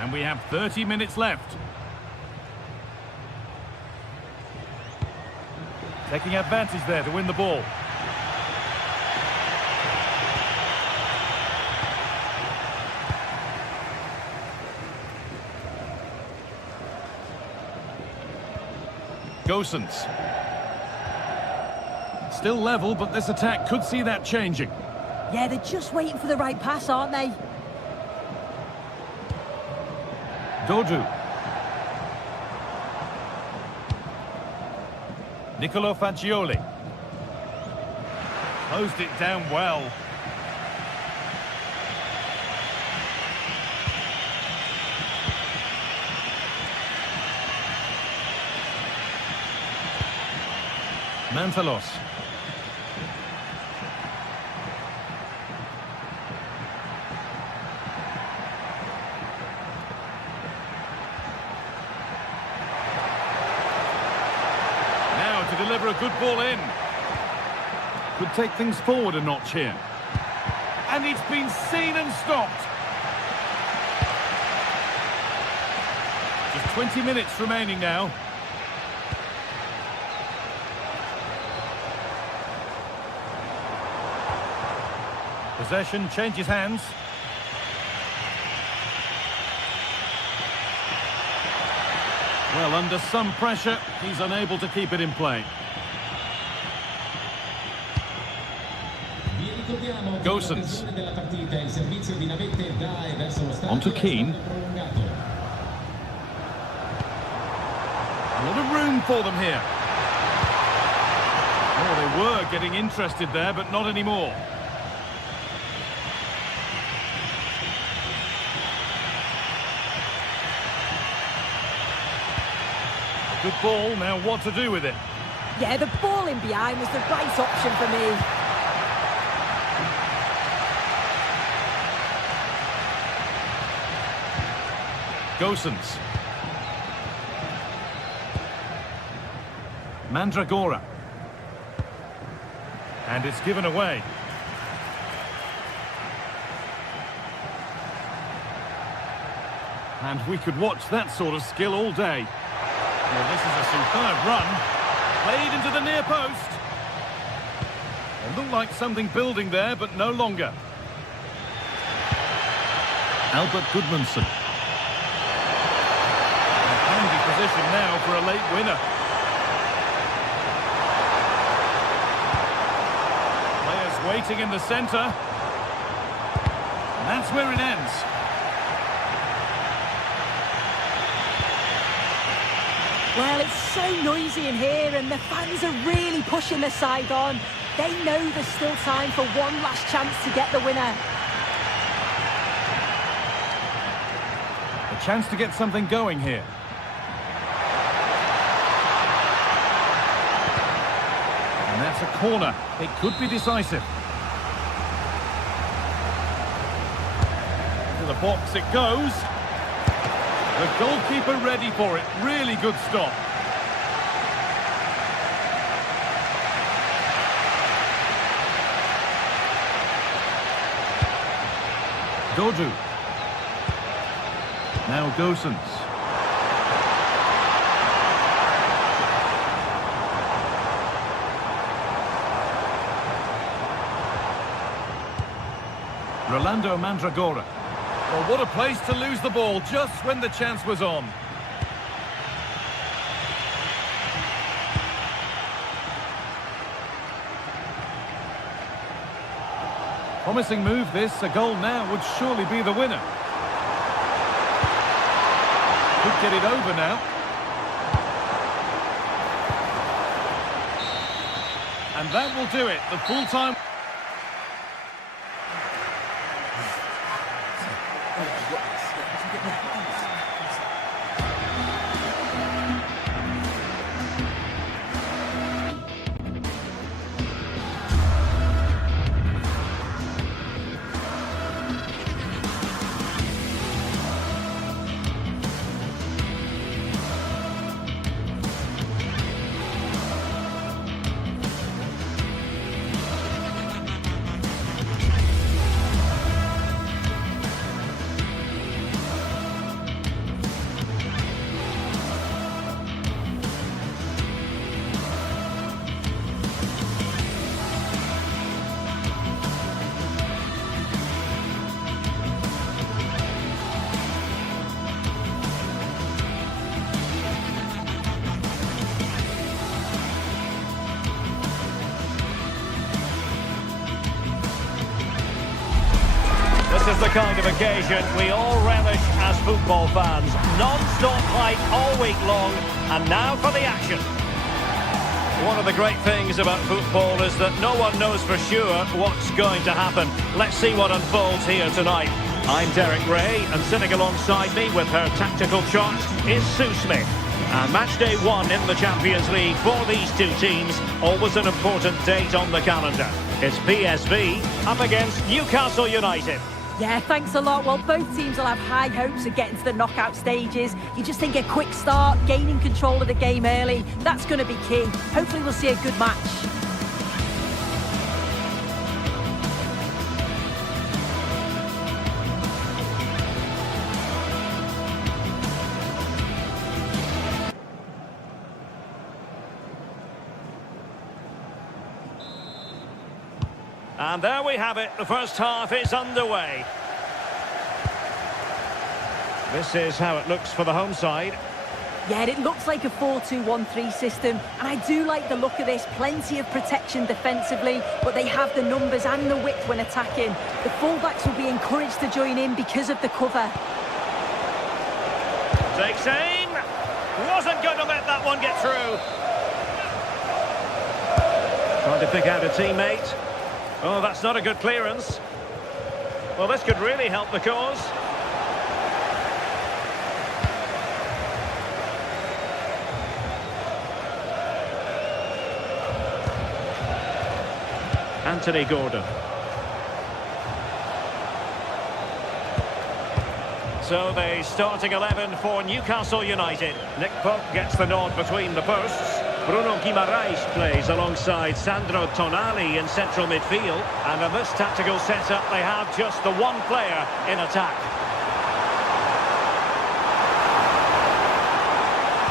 And we have 30 minutes left. Taking advantage there to win the ball. Gosens. Still level, but this attack could see that changing. Yeah, they're just waiting for the right pass, aren't they? Dodu. Nicolo Faccioli. Closed it down well. Mantalos. To deliver a good ball in. Could take things forward a notch here. And it's been seen and stopped. Just 20 minutes remaining now. Possession changes hands. Well, under some pressure, he's unable to keep it in play. Gosens. On to Keane. A lot of room for them here. Oh, they were getting interested there, but not anymore. Good ball, now what to do with it? Yeah, the ball in behind was the right option for me. Gosens. Mandragora. And it's given away. And we could watch that sort of skill all day. Well, this is a superb run. Played into the near post. It looked like something building there, but no longer. Albert Goodmanson. A handy position now for a late winner. Players waiting in the centre. And that's where it ends. Well, it's so noisy in here and the fans are really pushing the side on. They know there's still time for one last chance to get the winner. A chance to get something going here. And that's a corner. It could be decisive. To the box it goes. The goalkeeper ready for it. Really good stop. Dodu. Now Gosens. Rolando Mandragora. Well, what a place to lose the ball just when the chance was on. Promising move this. A goal now would surely be the winner. Could get it over now. And that will do it. The full-time... This is the kind of occasion we all relish as football fans. Non-stop fight all week long, and now for the action. One of the great things about football is that no one knows for sure what's going to happen. Let's see what unfolds here tonight. I'm Derek Ray, and sitting alongside me with her tactical chart is Sue Smith. And match day 1 in the Champions League for these two teams, always an important date on the calendar. It's PSV up against Newcastle United. Yeah, thanks a lot. Well, both teams will have high hopes of getting to the knockout stages. You just think a quick start, gaining control of the game early, that's going to be key. Hopefully we'll see a good match. And there we have it. The first half is underway. This is how it looks for the home side. Yeah, it looks like a 4-2-1-3 system, and I do like the look of this. Plenty of protection defensively, but they have the numbers and the width when attacking. The fullbacks will be encouraged to join in because of the cover. Takes aim. Wasn't going to let that one get through. Trying to pick out a teammate. Oh, that's not a good clearance. Well, this could really help the cause. Anthony Gordon. So the starting 11 for Newcastle United. Nick Pope gets the nod between the posts. Bruno Guimaraes plays alongside Sandro Tonali in central midfield. And in this tactical setup, they have just the one player in attack.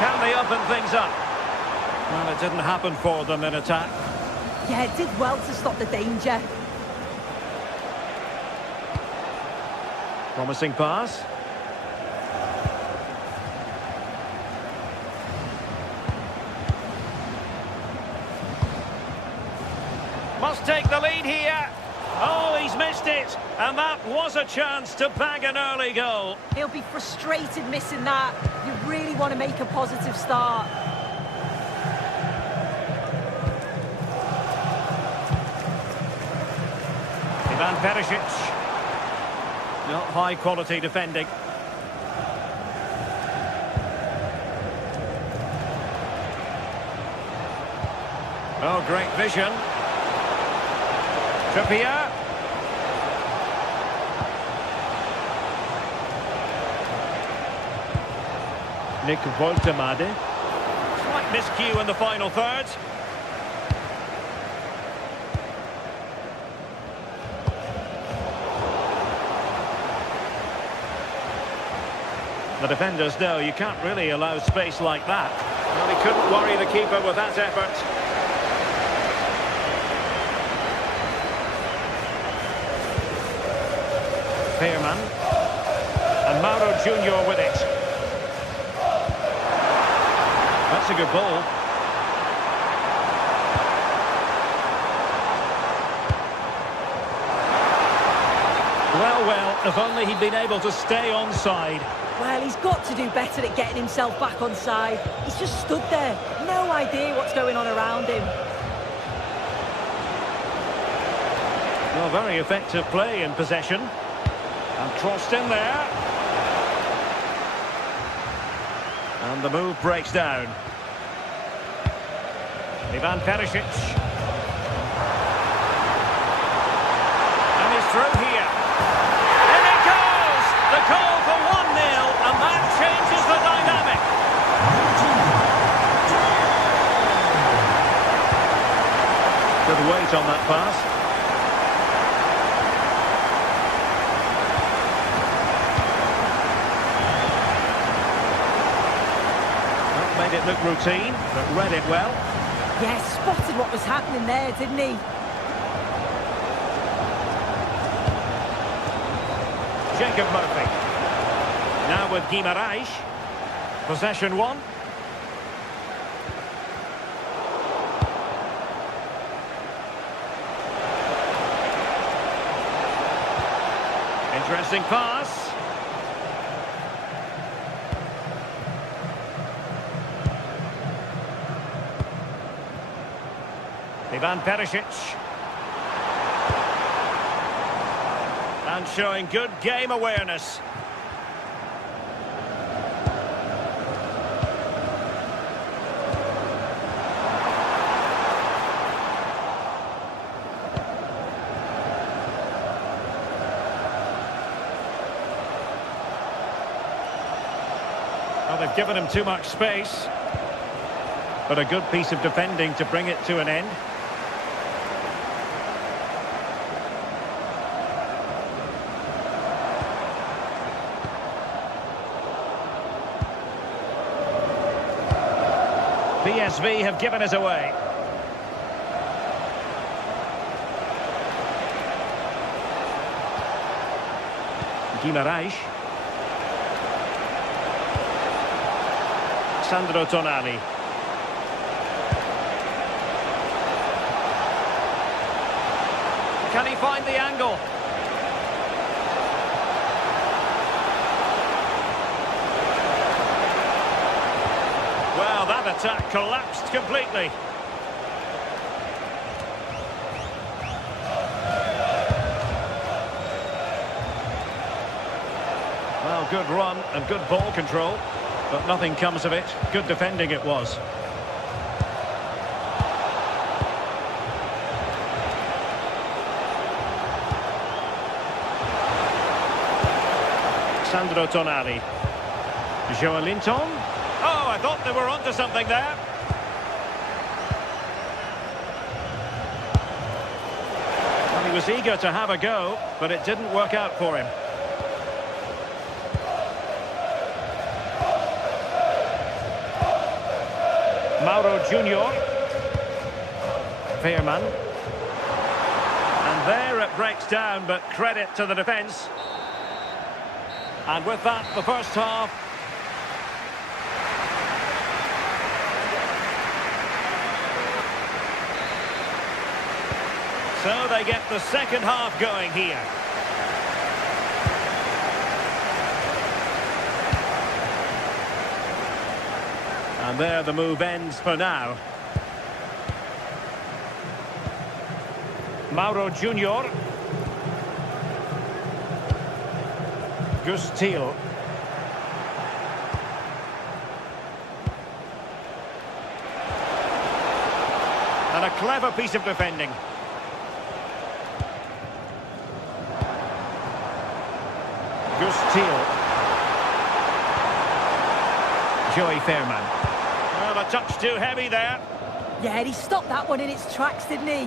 Can they open things up? Well, it didn't happen for them in attack. Yeah, it did well to stop the danger. Promising pass. Must take the lead here. Oh, he's missed it. And that was a chance to bag an early goal. He'll be frustrated missing that. You really want to make a positive start. Ivan Perisic. Not high quality defending. Oh, great vision. Trippier. Nick Woltemade. Slight miscue in the final third. The defenders know you can't really allow space like that. Well, he couldn't worry the keeper with that effort. Fairman. And Mauro Junior with it. That's a good ball. Well, if only he'd been able to stay onside. Well, he's got to do better at getting himself back on side. He's just stood there. No idea what's going on around him. Well, very effective play in possession. And crossed in there. And the move breaks down. Ivan Perisic. And he's through here. And it goes! The goal for 1-0, and that changes the dynamic. Good weight on that pass. Made it look routine, but read it well. Yeah, spotted what was happening there, didn't he? Jacob Murphy. Now with Guimaraes. Possession one. Interesting pass. Ivan Perisic. And showing good game awareness. Well, they've given him too much space. But a good piece of defending to bring it to an end. PSV have given us away. Guimaraes. Sandro Tonali. Can he find the angle? Well, that attack collapsed completely. Well, good run and good ball control, but nothing comes of it. Good defending it was. Sandro Tonali. Joelinton. Oh, I thought they were onto something there. Well, he was eager to have a go, but it didn't work out for him. Mauro Junior. Veerman. And there it breaks down, but credit to the defence. And with that, the first half. So they get the second half going here. And there the move ends for now. Mauro Junior. Gus Thiel. And a clever piece of defending. Gus Thiel. Joey Fairman. Well, a touch too heavy there. Yeah, he stopped that one in its tracks, didn't he?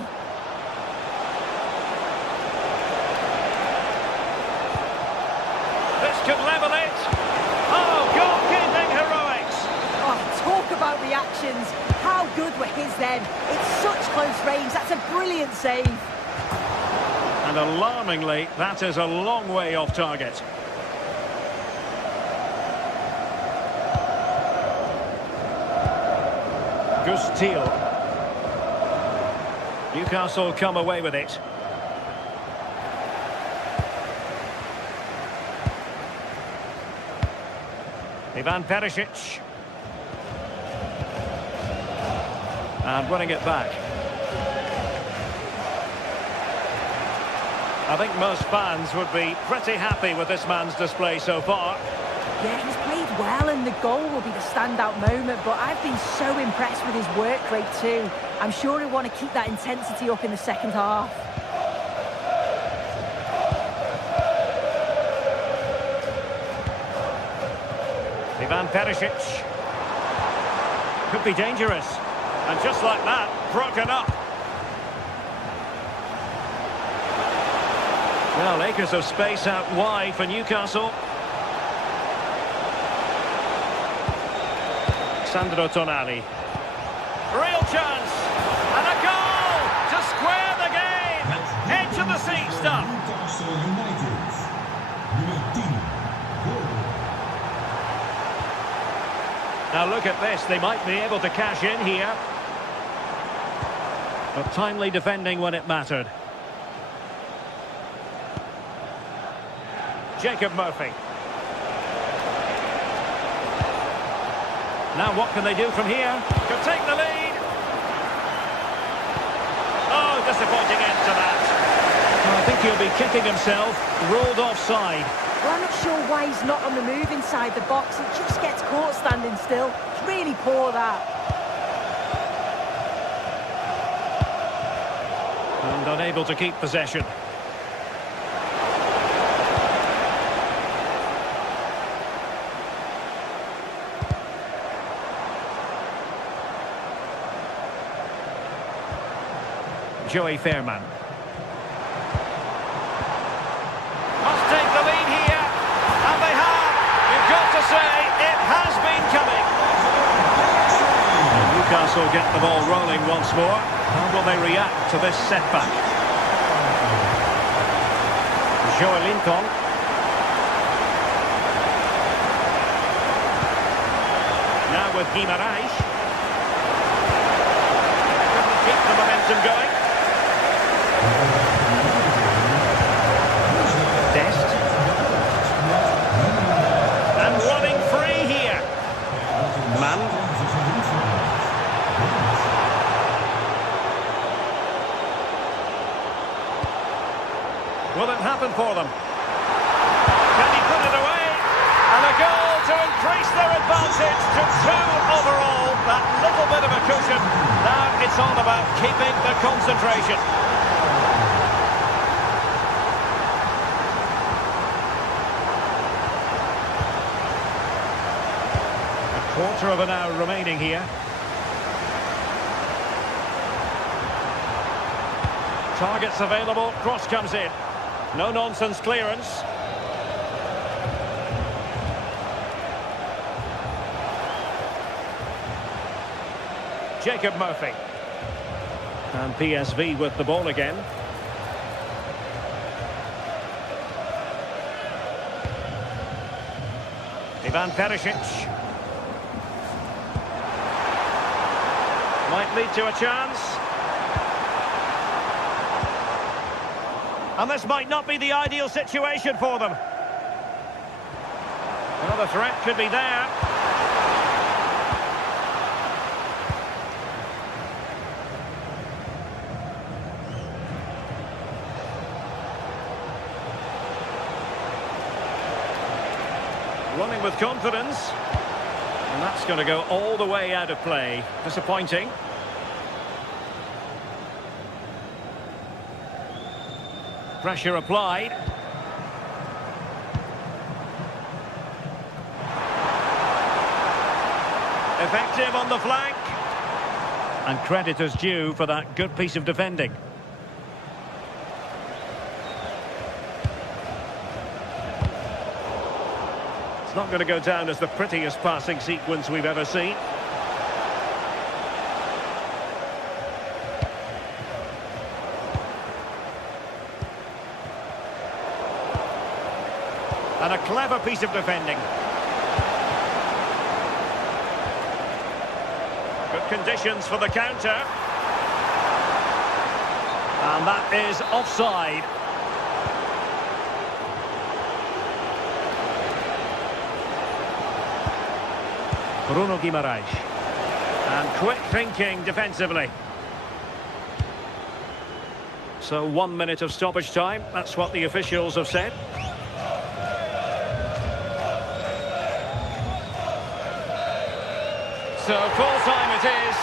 This could level it. Oh, goalkeeping heroics. Oh, talk about reactions. How good were his then? It's such close range. That's a brilliant save. And alarmingly, that is a long way off target. Gus Thiel. Newcastle come away with it. Ivan Perisic. And winning it back. I think most fans would be pretty happy with this man's display so far. Yeah, he's played well and the goal will be the standout moment, but I've been so impressed with his work rate too. I'm sure he'll want to keep that intensity up in the second half. Ivan Perisic. Could be dangerous. And just like that, broken up. Well, acres of space out wide for Newcastle. Sandro Tonali. Real chance. And a goal to square the game. Edge of the seat stuff. Newcastle United. Nummer 10. Goal. Now look at this. They might be able to cash in here. But timely defending when it mattered. Jacob Murphy. Now what can they do from here? Could take the lead. Oh, disappointing end to that. Well, I think he'll be kicking himself. Rolled offside. Well, I'm not sure why he's not on the move inside the box. He just gets caught standing still. It's really poor, that. And unable to keep possession. Joey Fairman. Must take the lead here. And they have. You've got to say, it has been coming. And Newcastle get the ball rolling once more. How will they react to this setback? Joelinton. Now with Guimaraes. Couldn't keep the momentum going. Dest. And running free here. Mann. Will it happen for them? Can he put it away? And a goal to increase their advantage to 2 overall. That little bit of a cushion. Now it's all about keeping the concentration. Quarter of an hour remaining here. Targets available, cross comes in. No-nonsense clearance. Jacob Murphy. And PSV with the ball again. Ivan Perisic. Might lead to a chance. And this might not be the ideal situation for them. Another threat could be there. Running with confidence. And that's going to go all the way out of play. Disappointing. Pressure applied. Effective on the flank. And credit is due for that good piece of defending. It's not going to go down as the prettiest passing sequence we've ever seen. And a clever piece of defending. Good conditions for the counter. And that is offside. Bruno Guimaraes. And quick thinking defensively. So 1 minute of stoppage time. That's what the officials have said. So full time it is.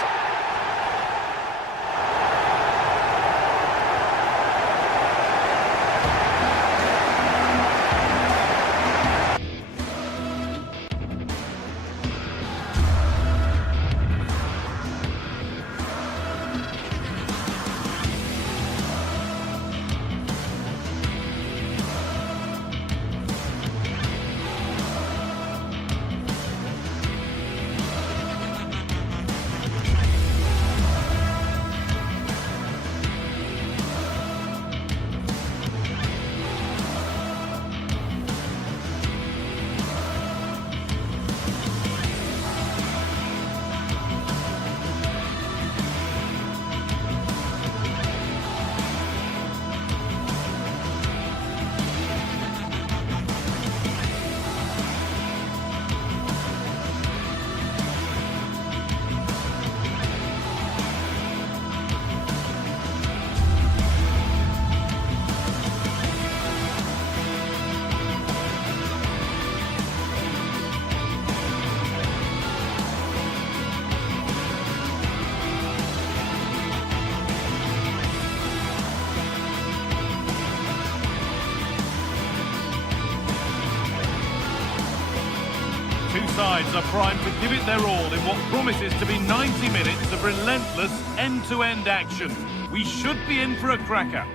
Two sides are primed to give it their all in what promises to be 90 minutes of relentless end-to-end action. We should be in for a cracker.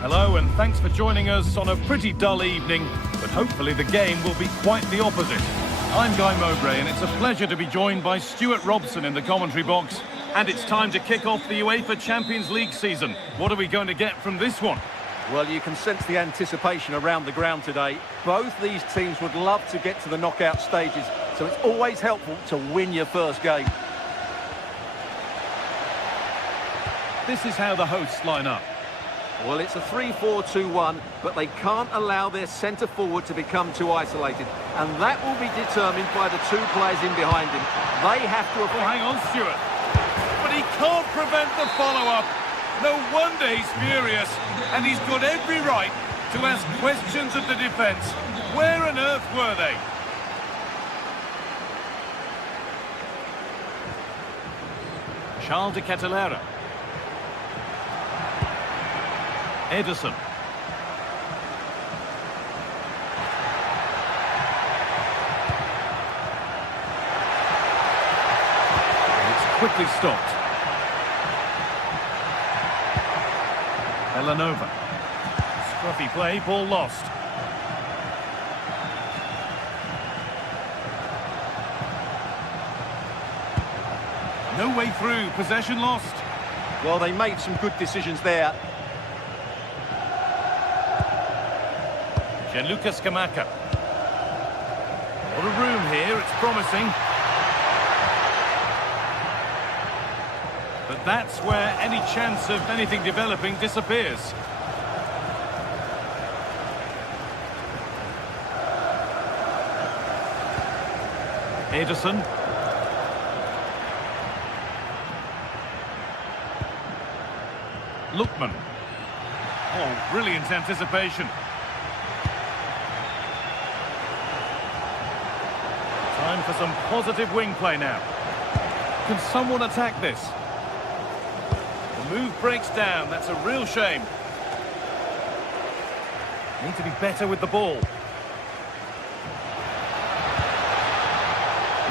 Hello and thanks for joining us on a pretty dull evening, but hopefully the game will be quite the opposite. I'm Guy Mowbray and it's a pleasure to be joined by Stuart Robson in the commentary box. And it's time to kick off the UEFA Champions League season. What are we going to get from this one? Well, you can sense the anticipation around the ground today. Both these teams would love to get to the knockout stages, so it's always helpful to win your first game. This is how the hosts line up. Well, it's a 3-4-2-1, but they can't allow their centre-forward to become too isolated. And that will be determined by the two players in behind him. They have to... Oh, hang on, Stuart. But he can't prevent the follow-up. No wonder he's furious, and he's got every right to ask questions of the defence. Where on earth were they? Charles de Kettelera. Ederson. quickly stopped. Elanova. Scruffy play, ball lost. No way through, possession lost. Well, they made some good decisions there. Gianluca Scamacca. A lot of room here, it's promising. But that's where any chance of anything developing disappears. Ederson. Lookman. Oh, brilliant anticipation. Time for some positive wing play now. Can someone attack this? The move breaks down. That's a real shame. Need to be better with the ball.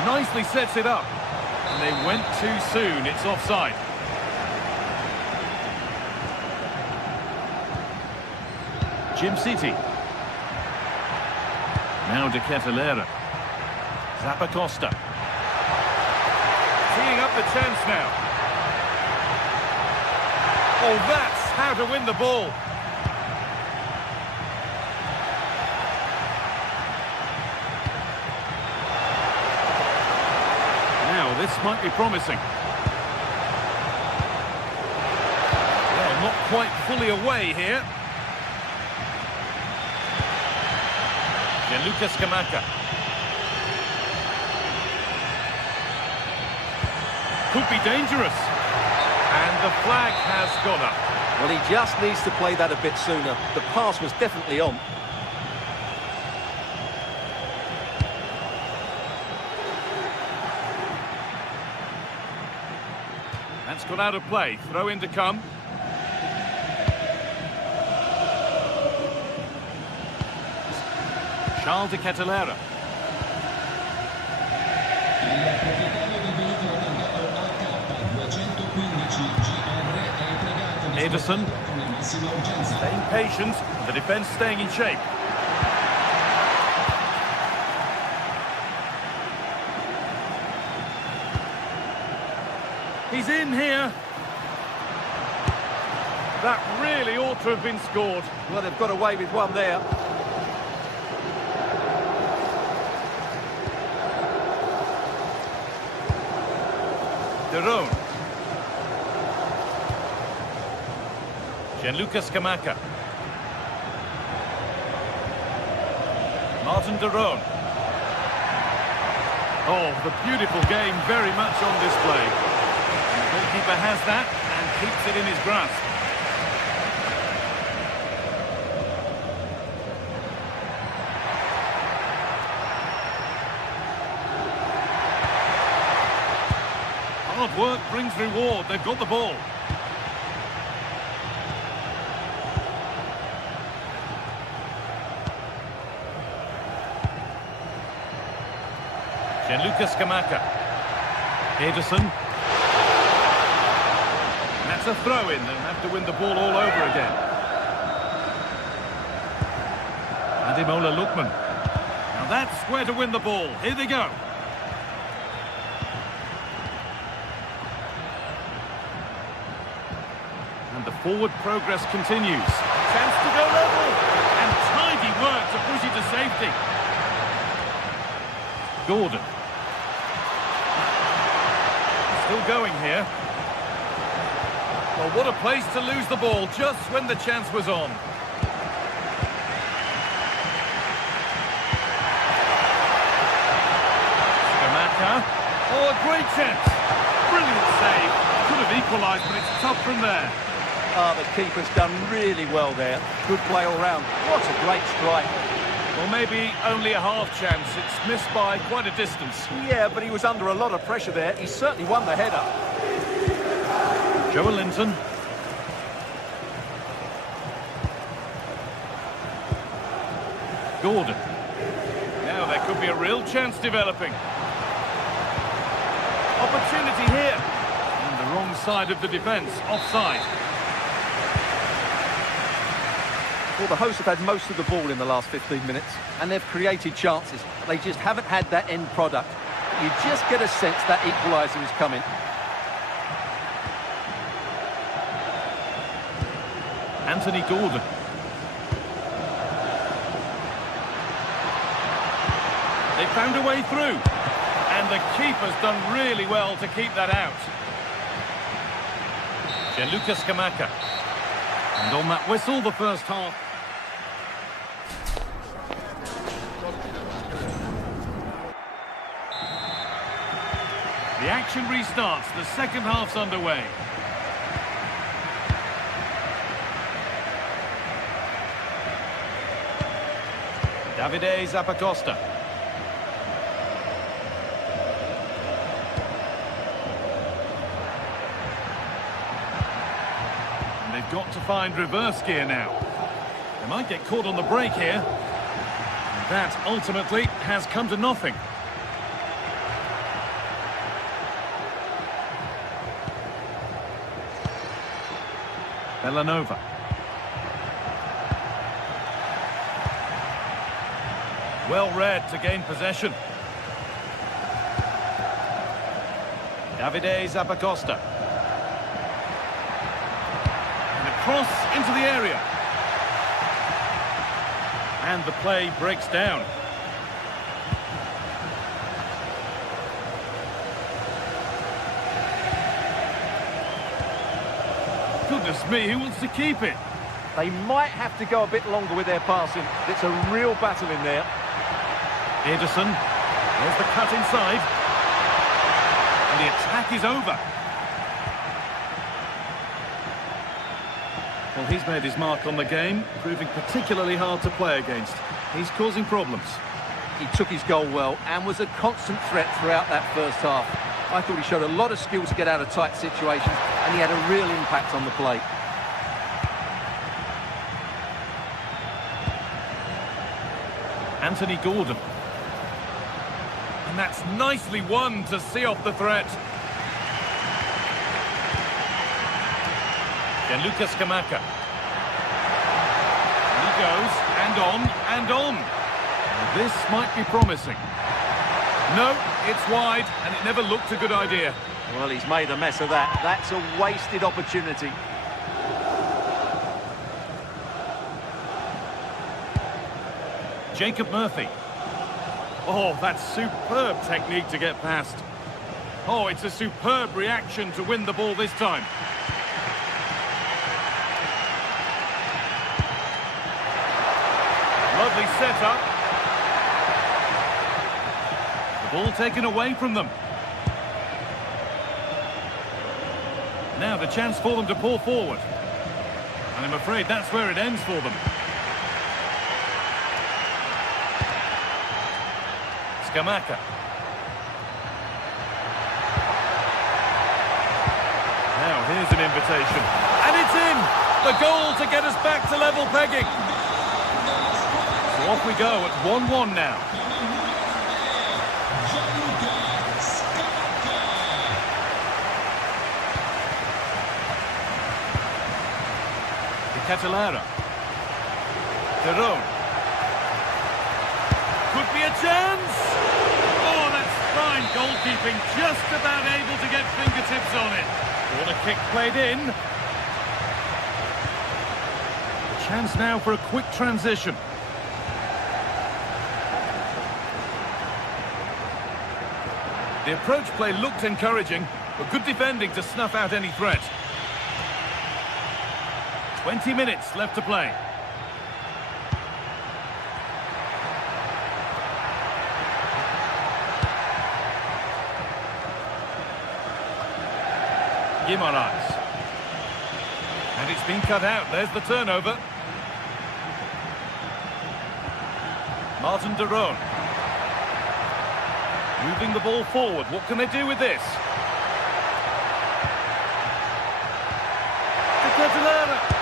Nicely sets it up. And they went too soon. It's offside. Jim City. Now De Ketelaere. Zappacosta. Teeing up the chance now. Oh, that's how to win the ball. Now, this might be promising. Well, not quite fully away here. Gianluca Scamacca. Could be dangerous. And the flag has gone up. Well, he just needs to play that a bit sooner. The pass was definitely on. That's got out of play. Throw in to come. Charles De Ketelaere. Ederson. Staying patient. The defence staying in shape. He's in here. That really ought to have been scored. Well, they've got away with one there. De Roon. Gianluca Scamacca. Martin De Roon. Oh, the beautiful game very much on display. And the goalkeeper has that and keeps it in his grasp. Hard work brings reward. They've got the ball. Gianluca Scamacca. Ederson. That's a throw-in. They'll have to win the ball all over again. Ademola Lookman. Now that's where to win the ball. Here they go. And the forward progress continues. Chance to go level. And tidy work to push it to safety. Gordon. Still going here. Well, what a place to lose the ball just when the chance was on. Scamacca. Oh, a great chance. Brilliant save. Could have equalised, but it's tough from there. The keeper's done really well there. Good play all round. What a great strike. Well, maybe only a half chance. It's missed by quite a distance. Yeah, but he was under a lot of pressure there. He certainly won the header. Joe Linton. Gordon. Now there could be a real chance developing. Opportunity here. side of the defence, offside. Well, the hosts have had most of the ball in the last 15 minutes, and they've created chances. They just haven't had that end product. You just get a sense that equaliser is coming. Anthony Gordon. They found a way through. And the keeper's done really well to keep that out. Gianluca Scamacca. And on that whistle, the first half. The action restarts. The second half's underway. Davide Zappacosta. And they've got to find reverse gear now. They might get caught on the break here. And that ultimately has come to nothing. Bellanova. Well read to gain possession. Davide Zappacosta. And a cross into the area. And the play breaks down. Goodness me, who wants to keep it? They might have to go a bit longer with their passing. It's a real battle in there. Ederson. There's the cut inside. And the attack is over. Well, he's made his mark on the game, proving particularly hard to play against. He's causing problems. He took his goal well and was a constant threat throughout that first half. I thought he showed a lot of skill to get out of tight situations, and he had a real impact on the play. Anthony Gordon. And that's nicely won to see off the threat. Gianluca Scamacca. And he goes, and on, and on. Now this might be promising. No, it's wide, and it never looked a good idea. Well, he's made a mess of that. That's a wasted opportunity. Jacob Murphy. Oh, that's superb technique to get past. Oh, it's a superb reaction to win the ball this time. Lovely setup. The ball taken away from them. Now the chance for them to pull forward. And I'm afraid that's where it ends for them. Scamacca. Now here's an invitation. And it's in! The goal to get us back to level pegging. So off we go at 1-1 now. Catalara. Terone. Could be a chance! Oh, that's fine goalkeeping, just about able to get fingertips on it. Corner kick played in. A chance now for a quick transition. The approach play looked encouraging, but good defending to snuff out any threat. 20 minutes left to play. Guimaraes. And it's been cut out. There's the turnover. Martin Derone. Moving the ball forward. What can they do with this? Catalara.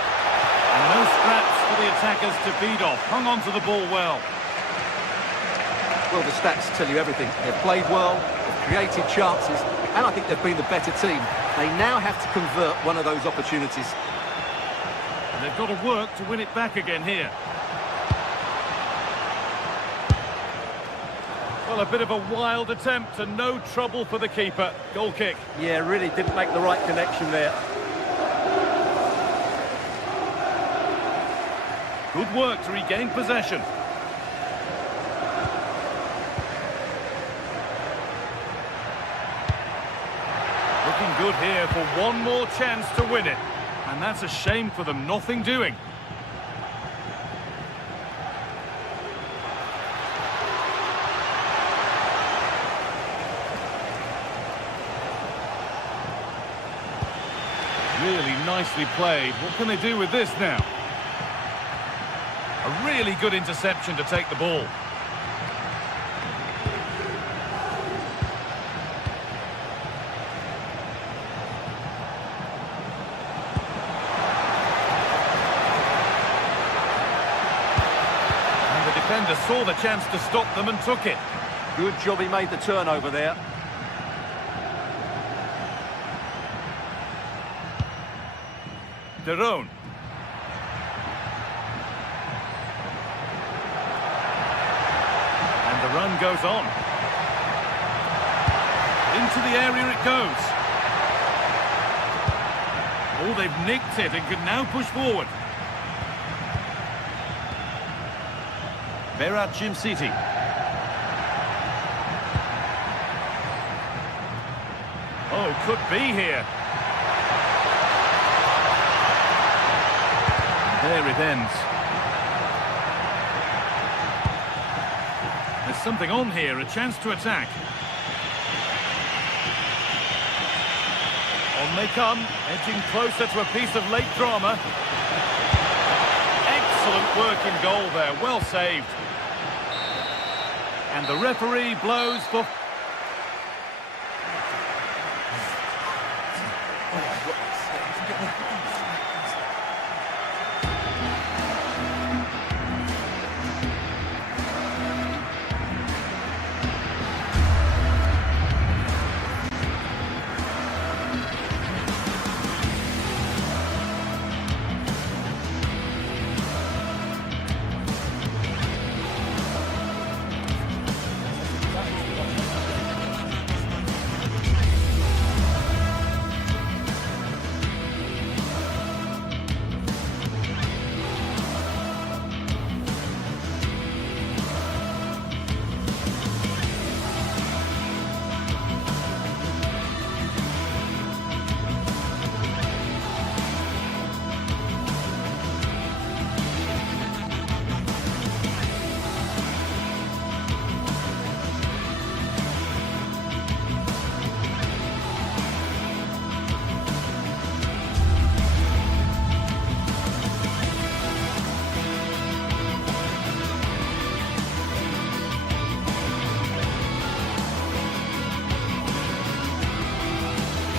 And no scraps for the attackers to feed off. Hung on to the ball well. Well, the stats tell you everything. They've played well, they've created chances, and I think they've been the better team. They now have to convert one of those opportunities. And they've got to work to win it back again here. Well, a bit of a wild attempt and no trouble for the keeper. Goal kick. Yeah, really didn't make the right connection there. Good work to regain possession. Looking good here for one more chance to win it. And that's a shame for them, nothing doing. Really nicely played. What can they do with this now? A really good interception to take the ball. And the defender saw the chance to stop them and took it. Good job he made the turnover there. Derone. And the run goes on. Into the area it goes. Oh, they've nicked it and can now push forward. Berat Jim City. Oh, could be here. There it ends. There's something on here, a chance to attack. On they come, edging closer to a piece of late drama. Excellent work in goal there, well saved. And the referee blows for...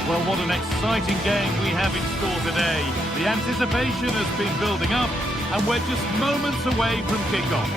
Well, what an exciting game we have in store today. The anticipation has been building up, and we're just moments away from kick-off.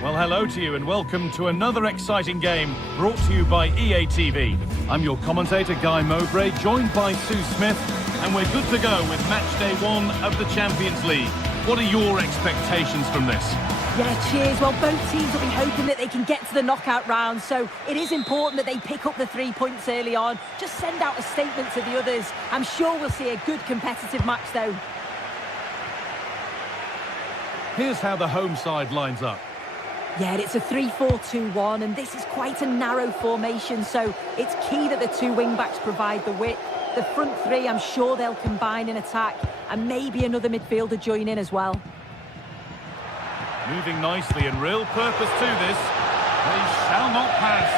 Well, hello to you and welcome to another exciting game brought to you by EA TV. I'm your commentator, Guy Mowbray, joined by Sue Smith, and we're good to go with match day 1 of the Champions League. What are your expectations from this? Yeah, cheers. Well, both teams will be hoping that they can get to the knockout round, so it is important that they pick up the 3 points early on. Just send out a statement to the others. I'm sure we'll see a good competitive match, though. Here's how the home side lines up. Yeah, it's a 3-4-2-1, and this is quite a narrow formation, so it's key that the 2 wing-backs provide the width. The front 3, I'm sure they'll combine in attack, and maybe another midfielder join in as well. Moving nicely and real purpose to this. They shall not pass.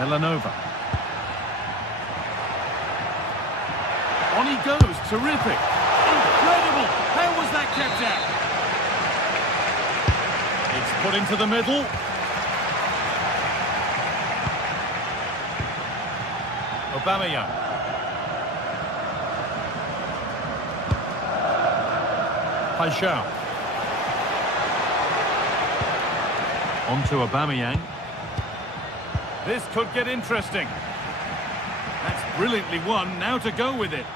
Villanova. On he goes, terrific. Incredible! How was that kept out? It's put into the middle. Aubameyang. Paixão. On to Aubameyang. This could get interesting. That's brilliantly won, now to go with it.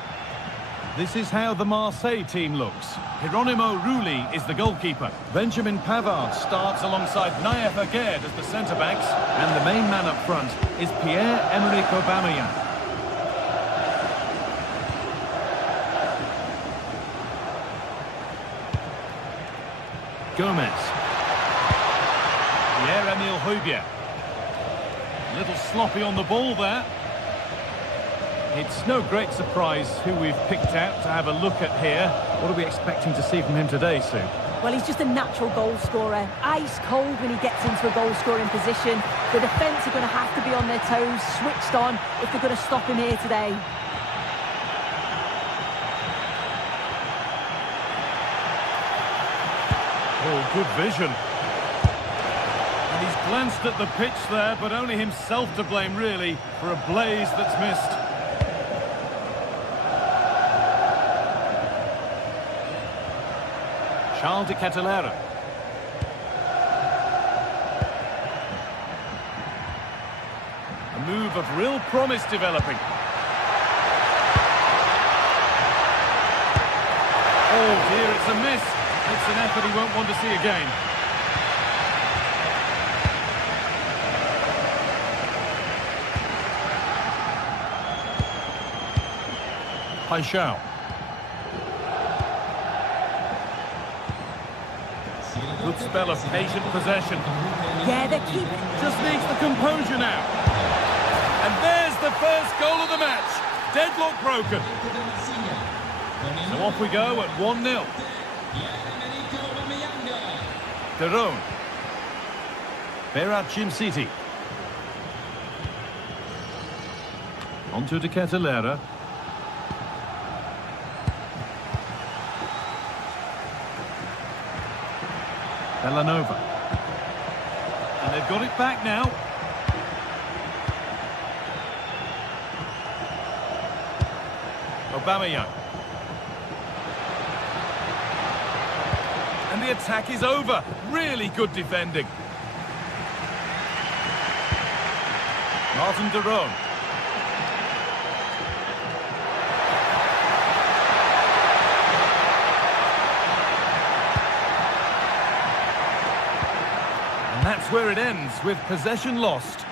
This is how the Marseille team looks. Hieronymo Rulli is the goalkeeper. Benjamin Pavard starts alongside Naïef Aguerd as the centre-backs. And the main man up front is Pierre-Emerick Aubameyang. Gomez. Pierre-Emile Højbjerg. A little sloppy on the ball there. It's no great surprise who we've picked out to have a look at here. What are we expecting to see from him today, Sue? Well, he's just a natural goal scorer. Ice cold when he gets into a goal-scoring position. The defence are going to have to be on their toes, switched on, if they're going to stop him here today. Oh, good vision. And he's glanced at the pitch there, but only himself to blame, really, for a blaze that's missed. Charles de Ketelaere. A move of real promise developing. Oh dear, it's a miss. It's an effort he won't want to see again. Paixão. Good spell of patient possession. Yeah, they're keeping... Just needs the composure now. And there's the first goal of the match. Deadlock broken. So off we go at 1-0. Derone. Berat City. On to de Ketelaere. Bellanova. And they've got it back now. Aubameyang. And the attack is over. Really good defending. Martin Derone. And that's where it ends, with possession lost.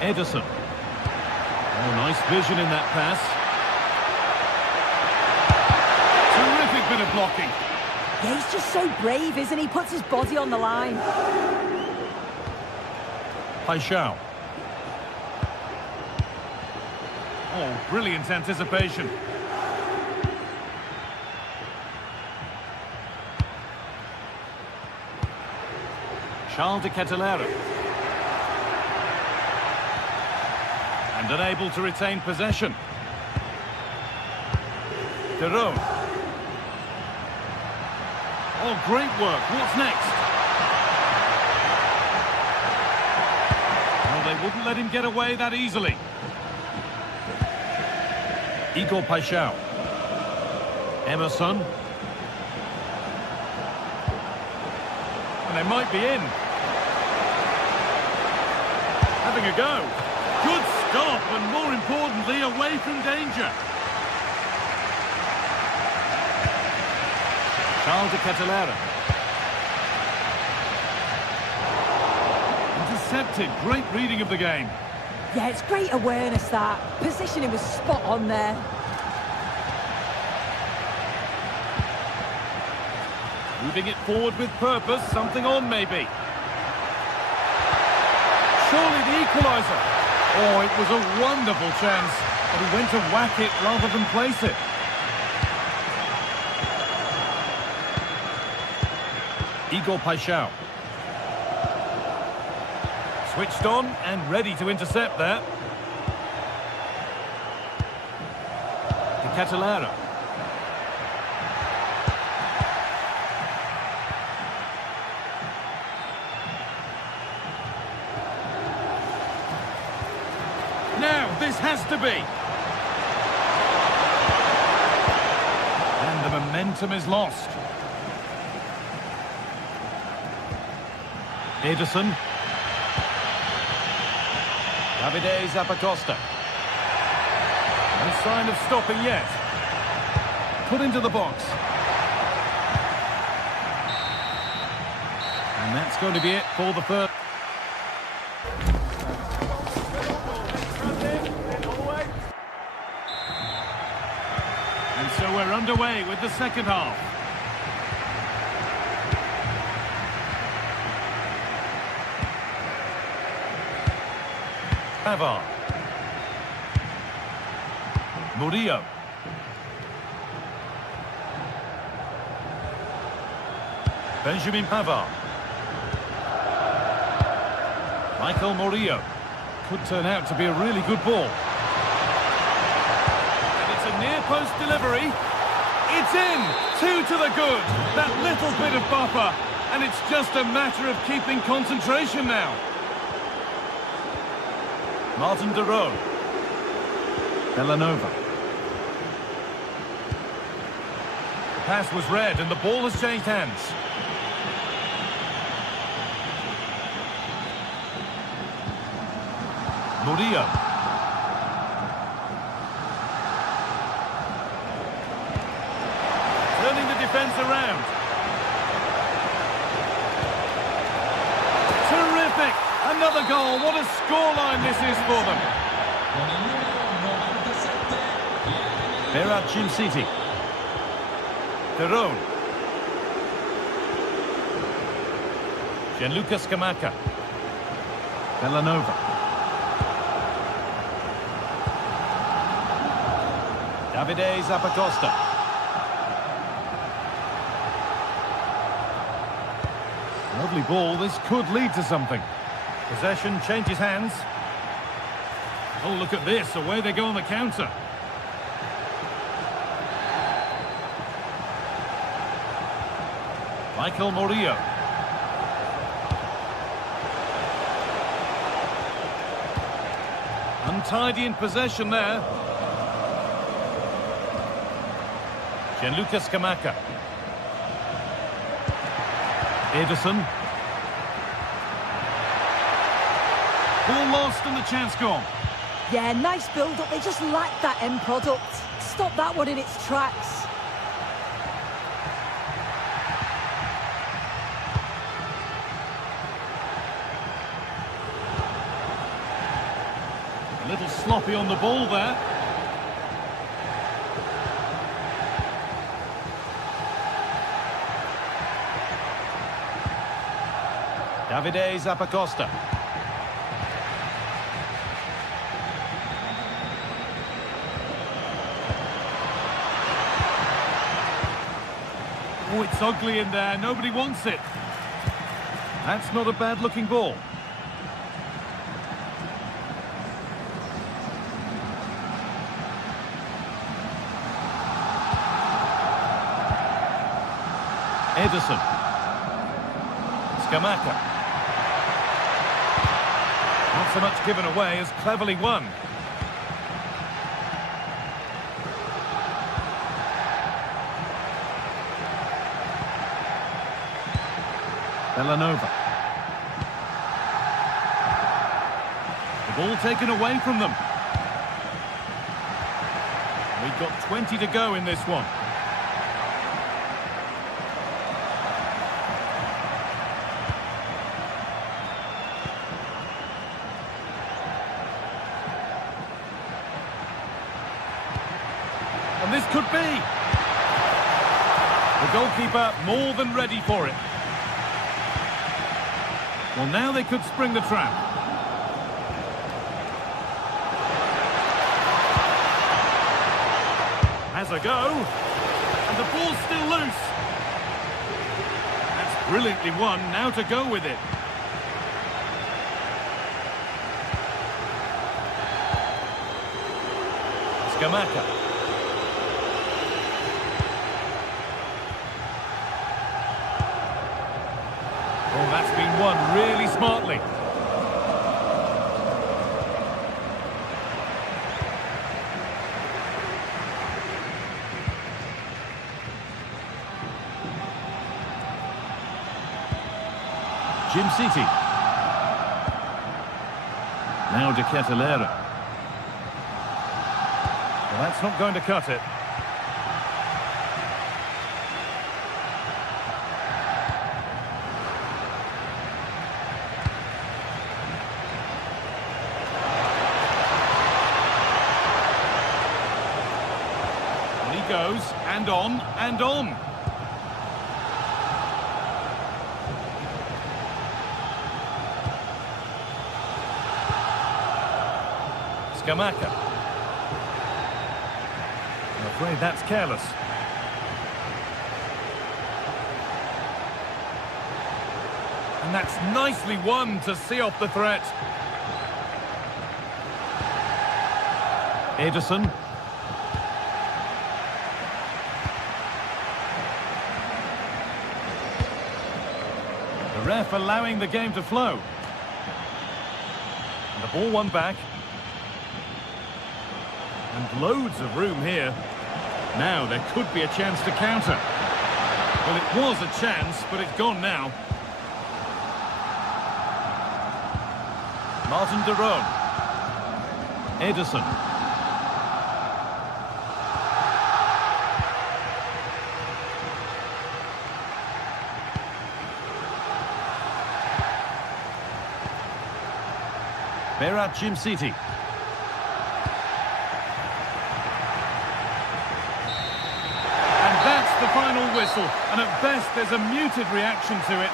Ederson. Oh, nice vision in that pass. Terrific bit of blocking. Yeah, he's just so brave, isn't he? Puts his body on the line. Paixão. Oh, brilliant anticipation. Charles de Ketelaere. And unable to retain possession. Derone. Oh, great work. What's next? Well, they wouldn't let him get away that easily. Igor Paixão. Emerson. And they might be in. Having a go. Good stop, and more importantly, away from danger. Charles de Ketelaere. Intercepted. Great reading of the game. Yeah, it's great awareness, that. Positioning was spot on there. Moving it forward with purpose. Something on, maybe. Surely the equaliser. Oh, it was a wonderful chance, but he went to whack it rather than place it. Igor Paixão. Switched on and ready to intercept there. De Ketelaere. this has to be. And the momentum is lost. Ederson. Davide Zappacosta. No sign of stopping yet. Put into the box. And that's going to be it for the first. And so we're underway with the second half. Pavard. Murillo. Benjamin Pavard. Michael Murillo. Could turn out to be a really good ball. And it's a near-post delivery. It's in! 2 to the good. That little bit of buffer. And it's just a matter of keeping concentration now. Martin de Roon. Villanova. The pass was read and the ball has changed hands. Murillo. Turning the defence around. Terrific! Another goal. What a scoreline this is for them. Berat City. De Roon. Gianluca Scamacca. Villanova. Davide Zappacosta. Lovely ball. This could lead to something. Possession changes hands. Oh, look at this. Away they go on the counter. Michael Murillo. Untidy in possession there. Gianluca Scamacca. Ederson. Ball lost and the chance gone. Yeah, nice build-up. They just lacked that end product. Stop that one in its tracks. A little sloppy on the ball there. Davide Zappacosta. Oh, it's ugly in there. Nobody wants it. That's not a bad-looking ball. Ederson. Scamacca. Not so much given away as cleverly won. Villanova. The ball taken away from them. We've got 20 to go in this one. And this could be. The goalkeeper more than ready for it. Well, now they could spring the trap. Has a go. And the ball's still loose. That's brilliantly won. Now to go with it. Scamacca. Oh, that's been won really smartly. Jim City. Now De Ketelere. Well, that's not going to cut it. And he goes, and on, and on. Scamacca. I'm afraid that's careless. And that's nicely won to see off the threat. Ederson. The ref allowing the game to flow. And the ball won back. And loads of room here. Now there could be a chance to counter. Well, it was a chance, but it's gone now. Martin de Roon. Ederson. Berat Jim City. The final whistle, and at best there's a muted reaction to it.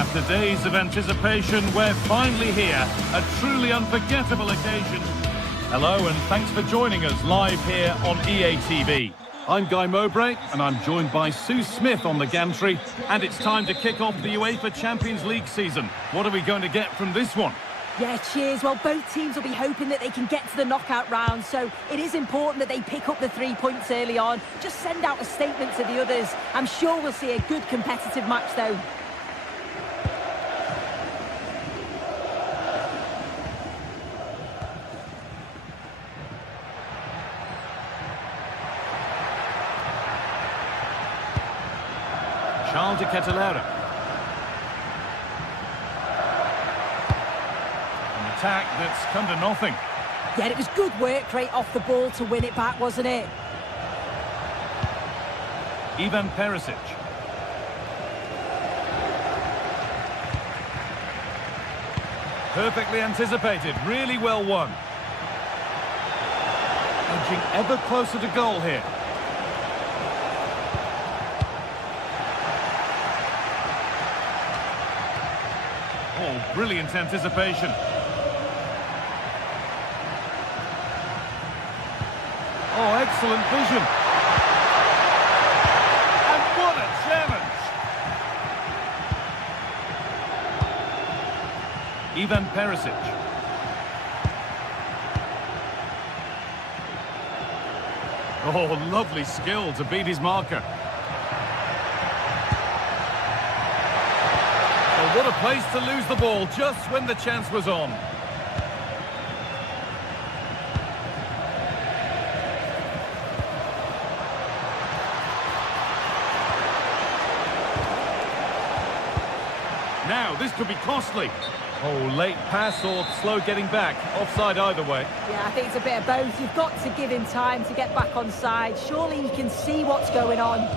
After days of anticipation, we're finally here. A truly unforgettable occasion. Hello and thanks for joining us live here on EA TV. I'm Guy Mowbray and I'm joined by Sue Smith on the gantry. And it's time to kick off the UEFA Champions League season. What are we going to get from this one? Yeah, cheers. Well, both teams will be hoping that they can get to the knockout round, so it is important that they pick up the 3 points early on. Just send out a statement to the others. I'm sure we'll see a good competitive match, though. Charles de Ketelaere. Attack that's come to nothing. Yeah, it was good work rate off the ball to win it back, wasn't it? Ivan Perisic. Perfectly anticipated, really well won. Edging ever closer to goal here. Oh, brilliant anticipation. Oh, excellent vision. And what a challenge! Ivan Perisic. Oh, lovely skill to beat his marker. Oh, what a place to lose the ball just when the chance was on. Now, this could be costly. Oh, late pass or slow getting back. Offside either way. Yeah, I think it's a bit of both. You've got to give him time to get back on side. Surely he can see what's going on.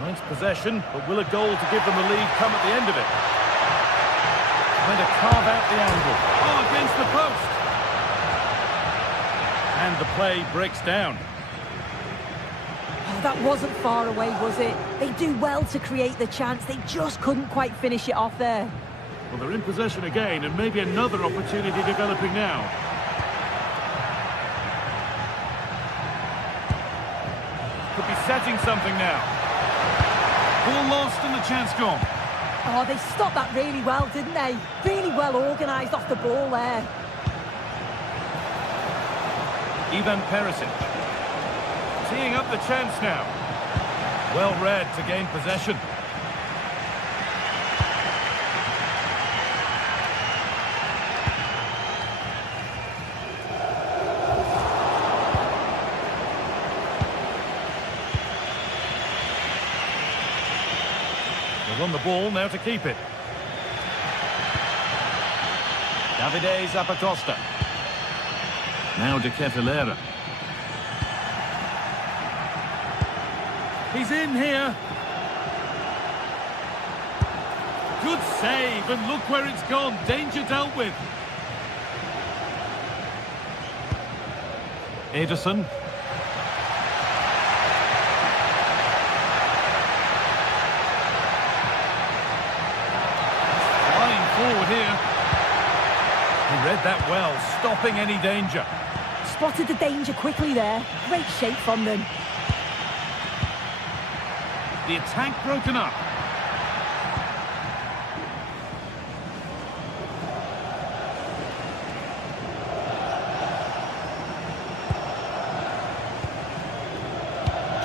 Nice possession, but will a goal to give them the lead come at the end of it? Trying to carve out the angle. Oh, against the post. And the play breaks down. Oh, that wasn't far away, was it? They do well to create the chance. They just couldn't quite finish it off there. Well, they're in possession again, and maybe another opportunity developing now. Could be setting something now. Ball lost and the chance gone. Oh, they stopped that really well, didn't they? Really well organised off the ball there. Ivan Perisic. Teeing up the chance now. Well read to gain possession. They've won the ball, now to keep it. Davide Zappacosta. Now de Ketelaere. He's in here. Good save, and look where it's gone. Danger dealt with. Ederson. Flying forward here. He read that well, stopping any danger. Spotted the danger quickly there. Great shape from them. The attack broken up.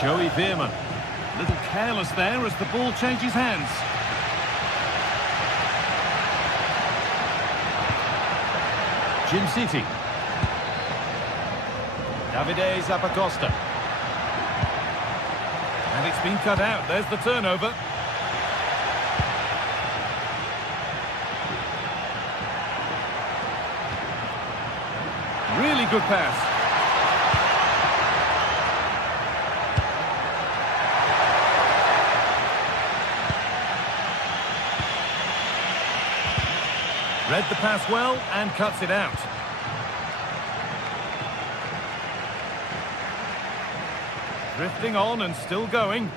Joey Veerman. A little careless there as the ball changes hands. Jim City. Davide Zappacosta. And it's been cut out. There's the turnover. Really good pass. Read the pass well and cuts it out. Drifting on and still going.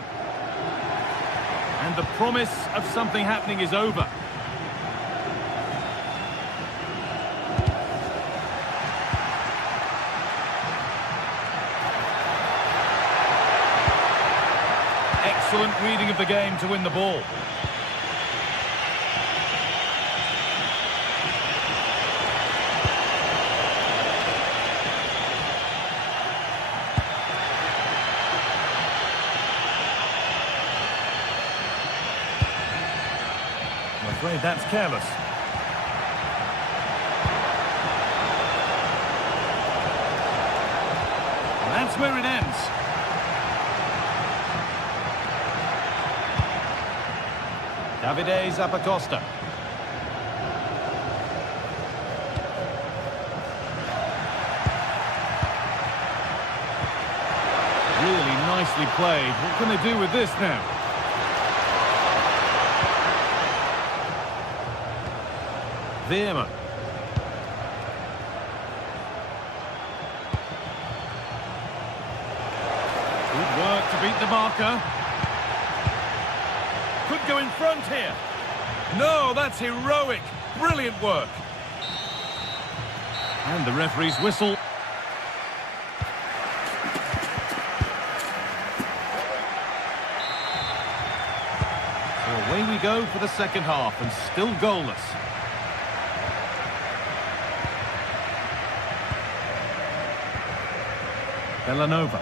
And the promise of something happening is over. Excellent reading of the game to win the ball. I'm afraid that's careless. And that's where it ends. Davide Zappacosta. Really nicely played. What can they do with this now? Veerman. Good work to beat the marker. Could go in front here. No, that's heroic. Brilliant work. And the referee's whistle. So away we go for the second half, and still goalless. Villanova.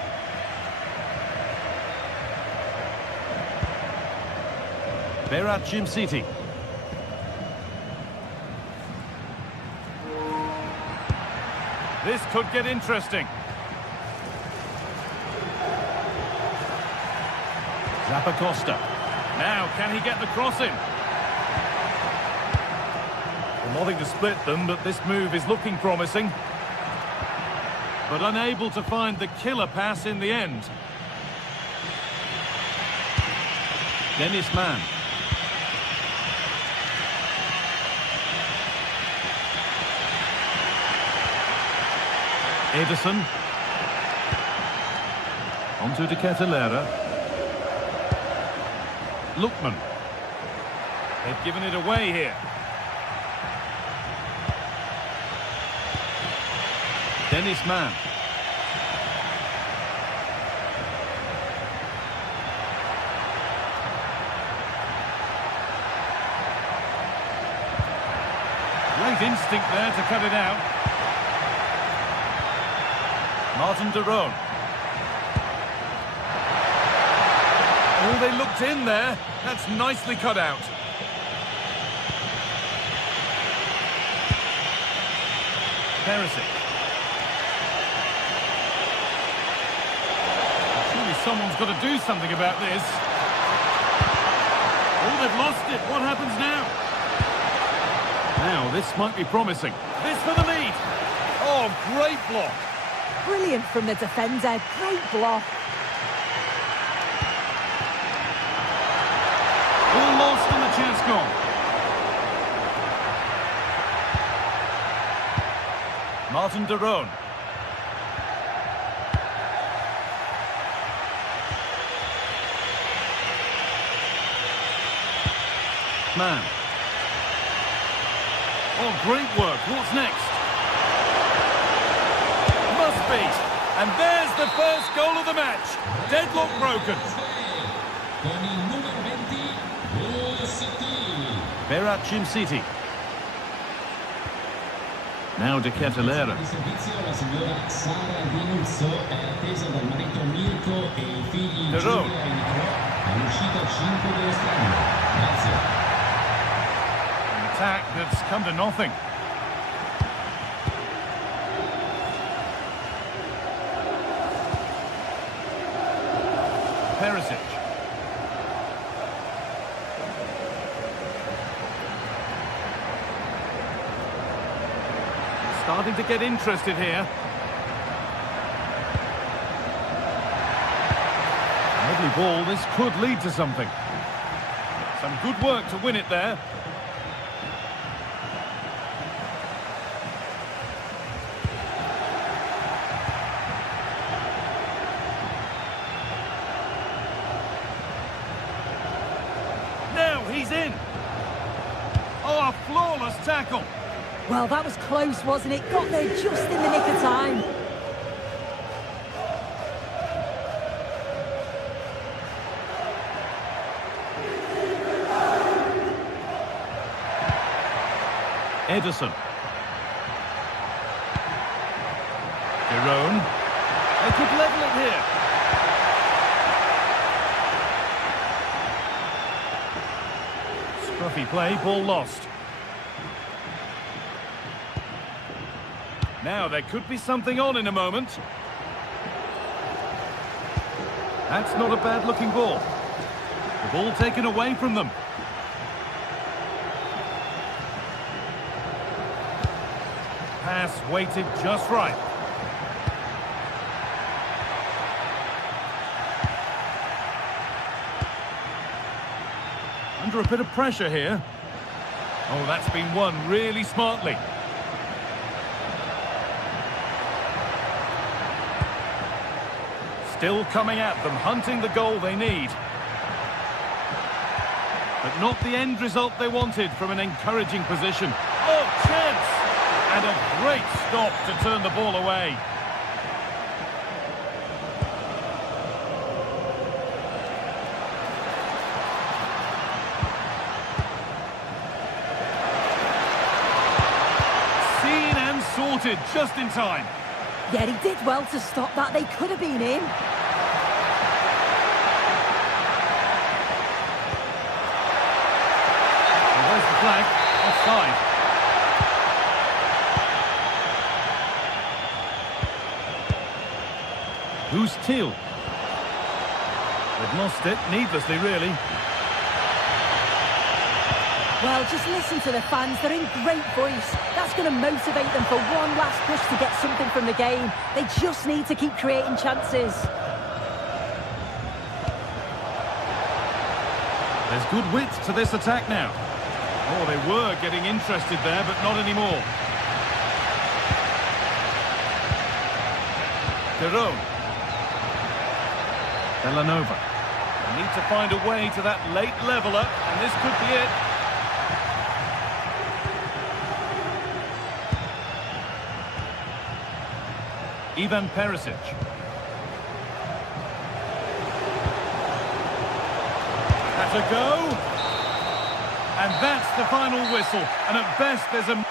Berat City. This could get interesting. Zappacosta. Now, can he get the cross in? Well, nothing to split them, but this move is looking promising. But unable to find the killer pass in the end. Dennis Mann. Ederson. Onto De Ketelaere. Lookman. They've given it away here. Dennis Mann. Great instinct there to cut it out. Martin de Roon. Oh, they looked in there. That's nicely cut out. Perisic. Surely someone's got to do something about this. Oh, they've lost it. What happens now? Now, this might be promising. This for the lead. Oh, great block. Brilliant from the defender. Great block. All lost and the chance gone. Martin de Roon. Man. Oh, great work. What's next? Must be. And there's the first goal of the match. Deadlock broken. Berat City. Now De Ketelaere. De Roon. An attack that's come to nothing. Perisic. Starting to get interested here. Lovely ball, this could lead to something. Some good work to win it there. He's in. Oh, a flawless tackle. Well, that was close, wasn't it? Got there just in the nick of time. Edison. Jerome. They could level it here. Scruffy play, ball lost. Now there could be something on in a moment. That's not a bad looking ball. The ball taken away from them. Pass weighted just right. Under a bit of pressure here. Oh, that's been won really smartly. Still coming at them, hunting the goal they need. But not the end result they wanted from an encouraging position. Oh, chance! And a great stop to turn the ball away. Seen and sorted just in time. Yeah, he did well to stop that. They could have been in. Well, there's the flag. Offside. Who's Teal? They've lost it, needlessly, really. Well, just listen to the fans. They're in great voice. That's going to motivate them for one last push to get something from the game. They just need to keep creating chances. There's good width to this attack now. Oh, they were getting interested there, but not anymore. Jerome. Villanova. They need to find a way to that late leveller, and this could be it. Ivan Perisic. That's a go. And that's the final whistle. And at best, there's a...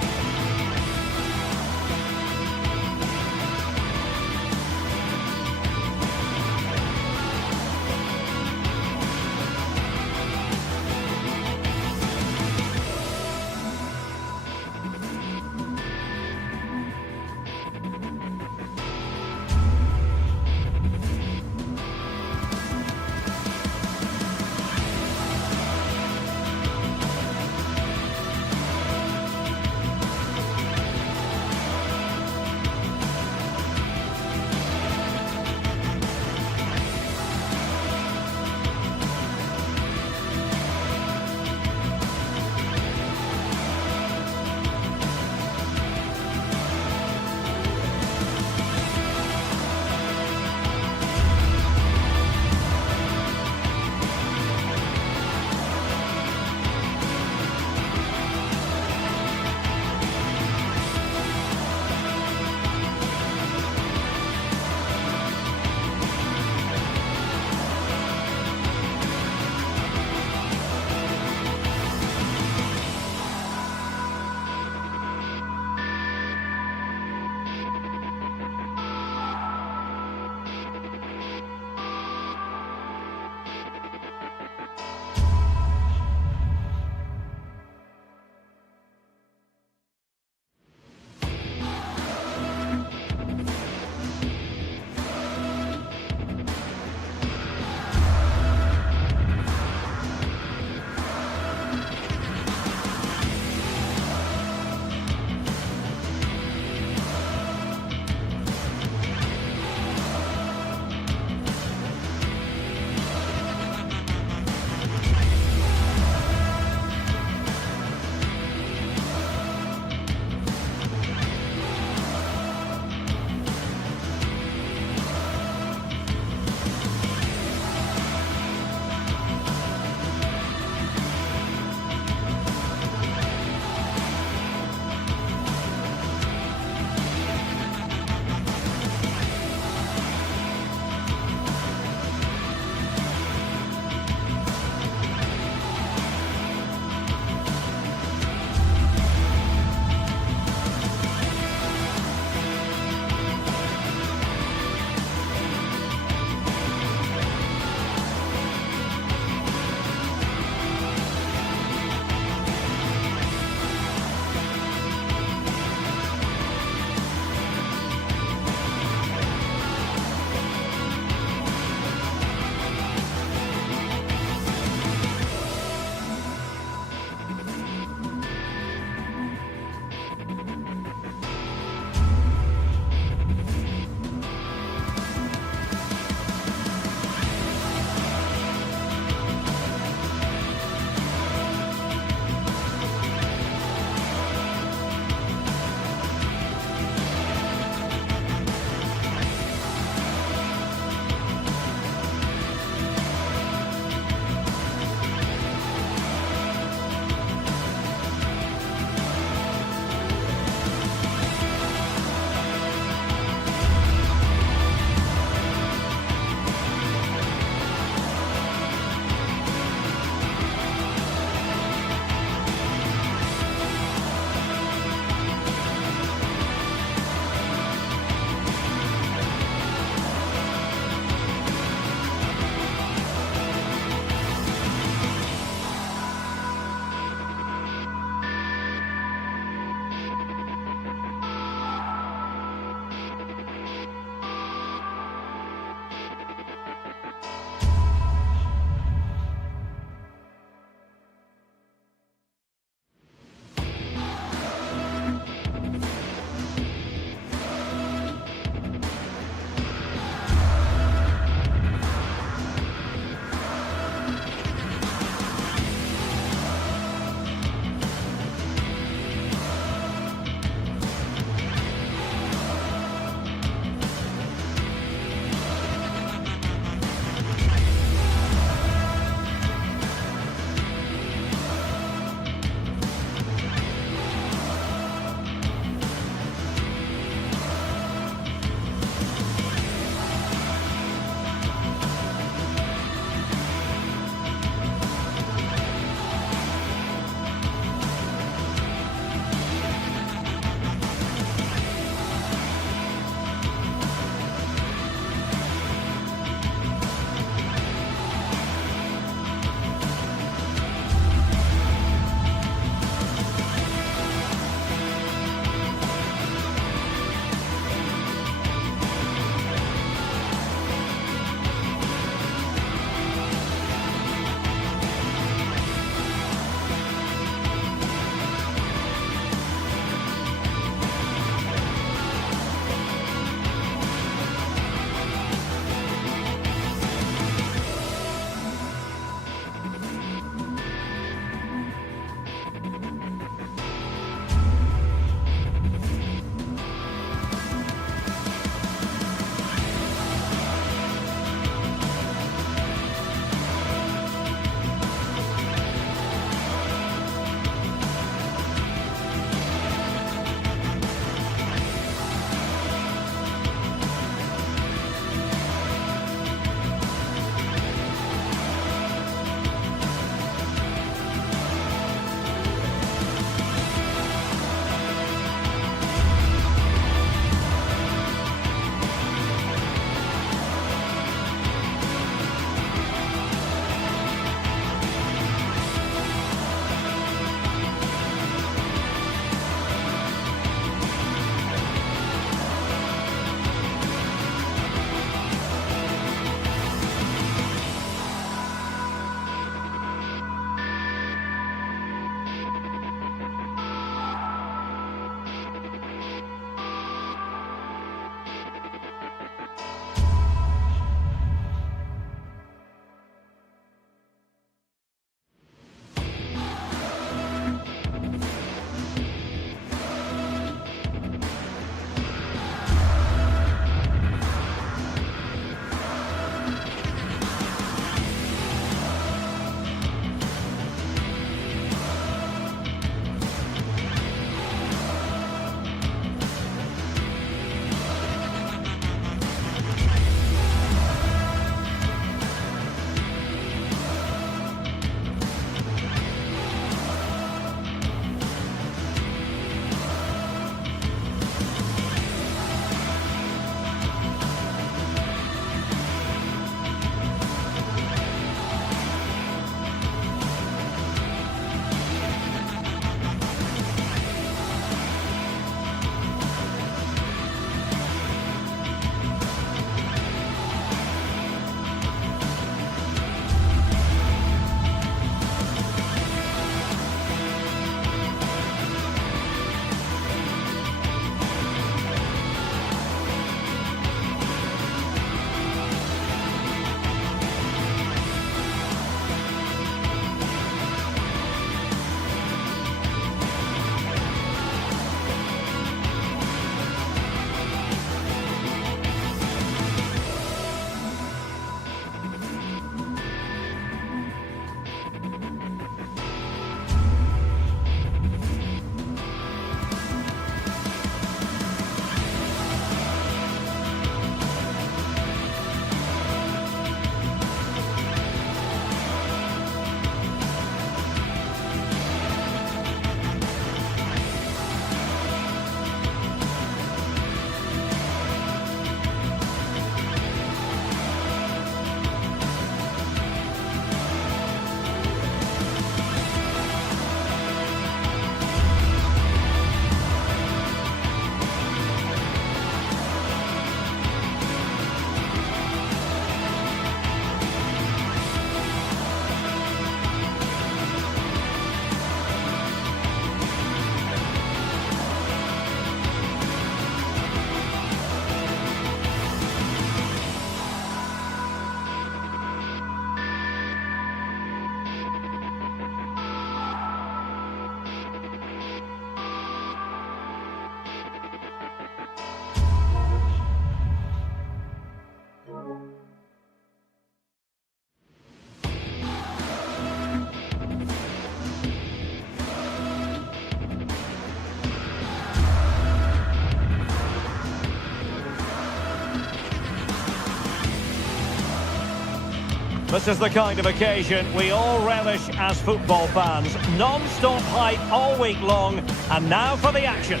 This is the kind of occasion we all relish as football fans. Non-stop hype all week long, and now for the action.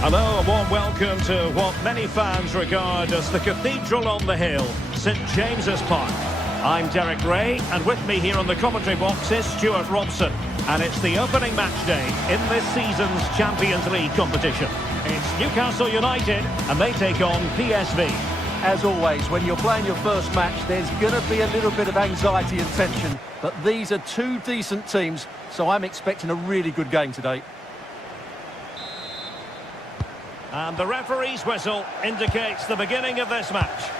Hello, a warm welcome to what many fans regard as the cathedral on the hill, St James's Park. I'm Derek Ray, and with me here on the commentary box is Stuart Robson. And it's the opening match day in this season's Champions League competition. It's Newcastle United, and they take on PSV. As always, when you're playing your first match, there's going to be a little bit of anxiety and tension. But these are two decent teams, so I'm expecting a really good game today. And the referee's whistle indicates the beginning of this match.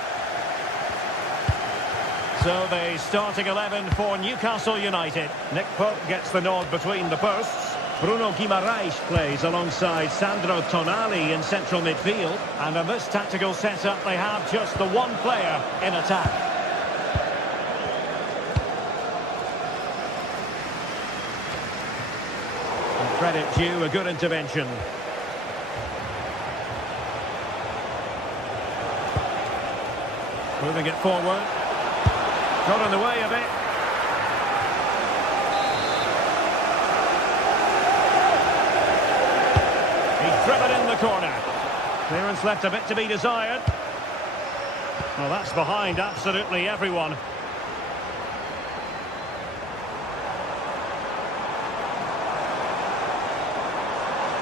So the starting 11 for Newcastle United. Nick Pope gets the nod between the posts. Bruno Guimaraes plays alongside Sandro Tonali in central midfield. And in this tactical setup, they have just the one player in attack. And credit due, a good intervention. Moving it forward. Got in the way of it. He's driven in the corner. Clearance left a bit to be desired. Well, that's behind absolutely everyone.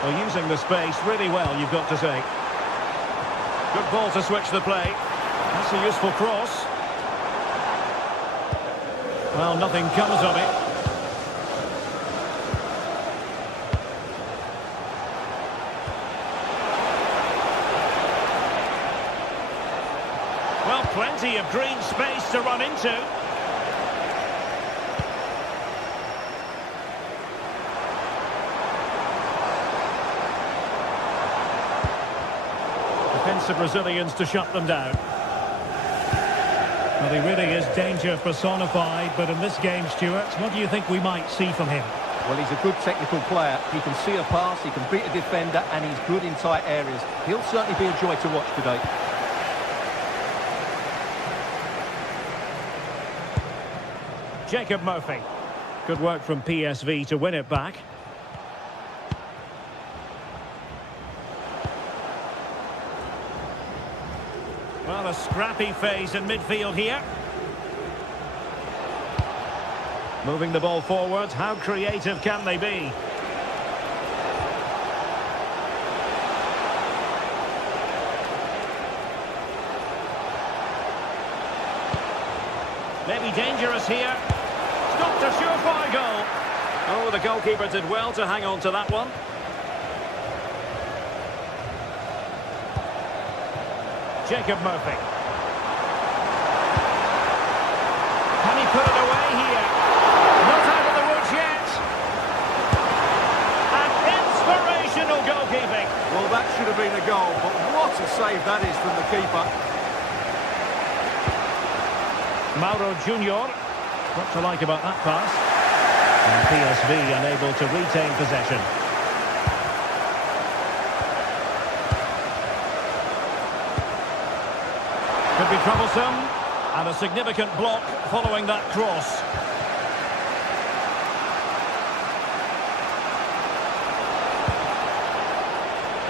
Well, using the space really well, you've got to say. Good ball to switch the play. That's a useful cross. Well, nothing comes of it. Well, plenty of green space to run into. Defensive Brazilians to shut them down. Well, he really is danger personified, but in this game, Stuart, what do you think we might see from him? Well, he's a good technical player. He can see a pass, he can beat a defender, and he's good in tight areas. He'll certainly be a joy to watch today. Jacob Murphy. Good work from PSV to win it back. Well, a scrappy phase in midfield here. Moving the ball forward. How creative can they be? Maybe dangerous here. Stopped a surefire goal. Oh, the goalkeeper did well to hang on to that one. Jacob Murphy. Can he put it away here? Not out of the woods yet. And inspirational goalkeeping. Well, that should have been a goal, but what a save that is from the keeper. Mauro Junior. What to like about that pass? And PSV unable to retain possession. Could be troublesome, and a significant block following that cross.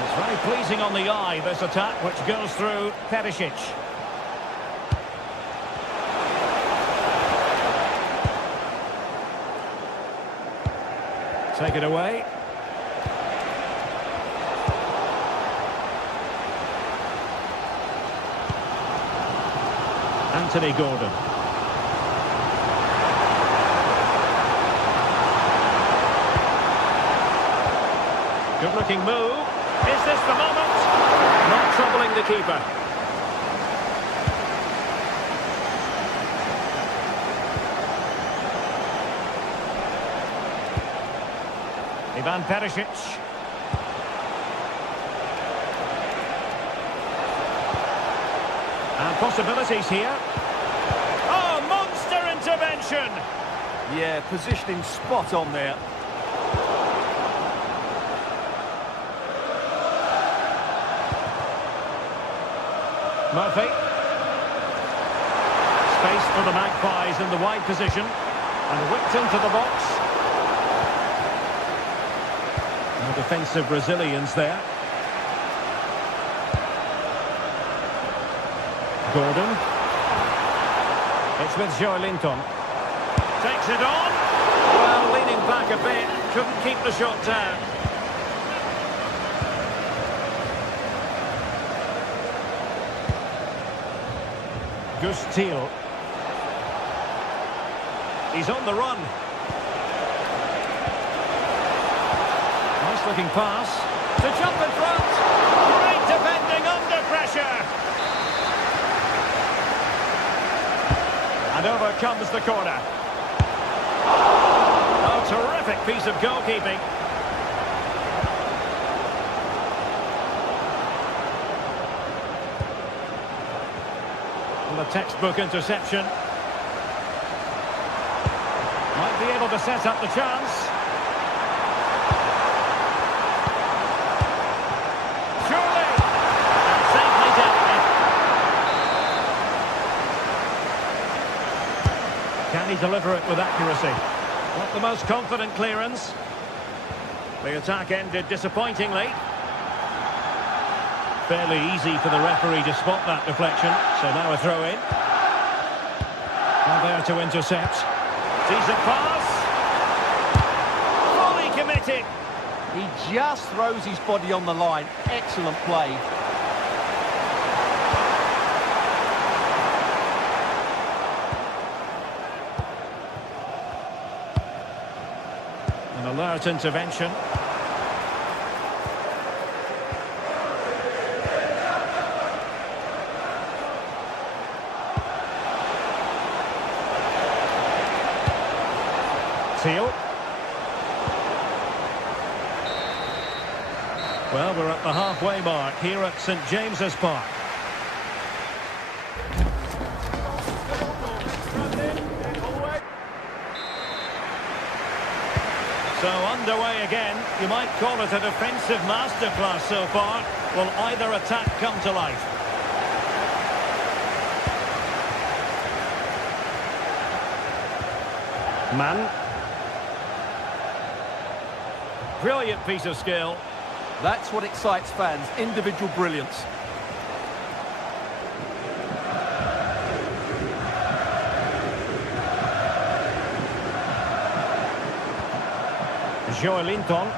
It's very pleasing on the eye, this attack, which goes through Perisic. Take it away. Anthony Gordon. Good looking move. Is this the moment? Not troubling the keeper. Ivan Perisic. And possibilities here. Oh, monster intervention! Yeah, positioning spot on there. Murphy. Space for the Magpies in the wide position. And whipped into the box. No defensive resilience there. Gordon. It's with Joelinton. Takes it on. Well, leaning back a bit. Couldn't keep the shot down. Gustil. He's on the run. Nice looking pass. To jump in front. Great defending under pressure. And over comes the corner. Oh, terrific piece of goalkeeping. The textbook interception. Might be able to set up the chance. Surely! And safely dealt with. Can he deliver it with accuracy? Not the most confident clearance. The attack ended disappointingly. Fairly easy for the referee to spot that deflection. So now a throw in. And there to intercept. Decent pass. Fully committed. He just throws his body on the line. Excellent play. An alert intervention. Teal. Well, we're at the halfway mark here at St James's Park. So underway again. You might call it a defensive masterclass so far. Will either attack come to life? Man. Brilliant piece of skill. That's what excites fans, individual brilliance. Joelinton.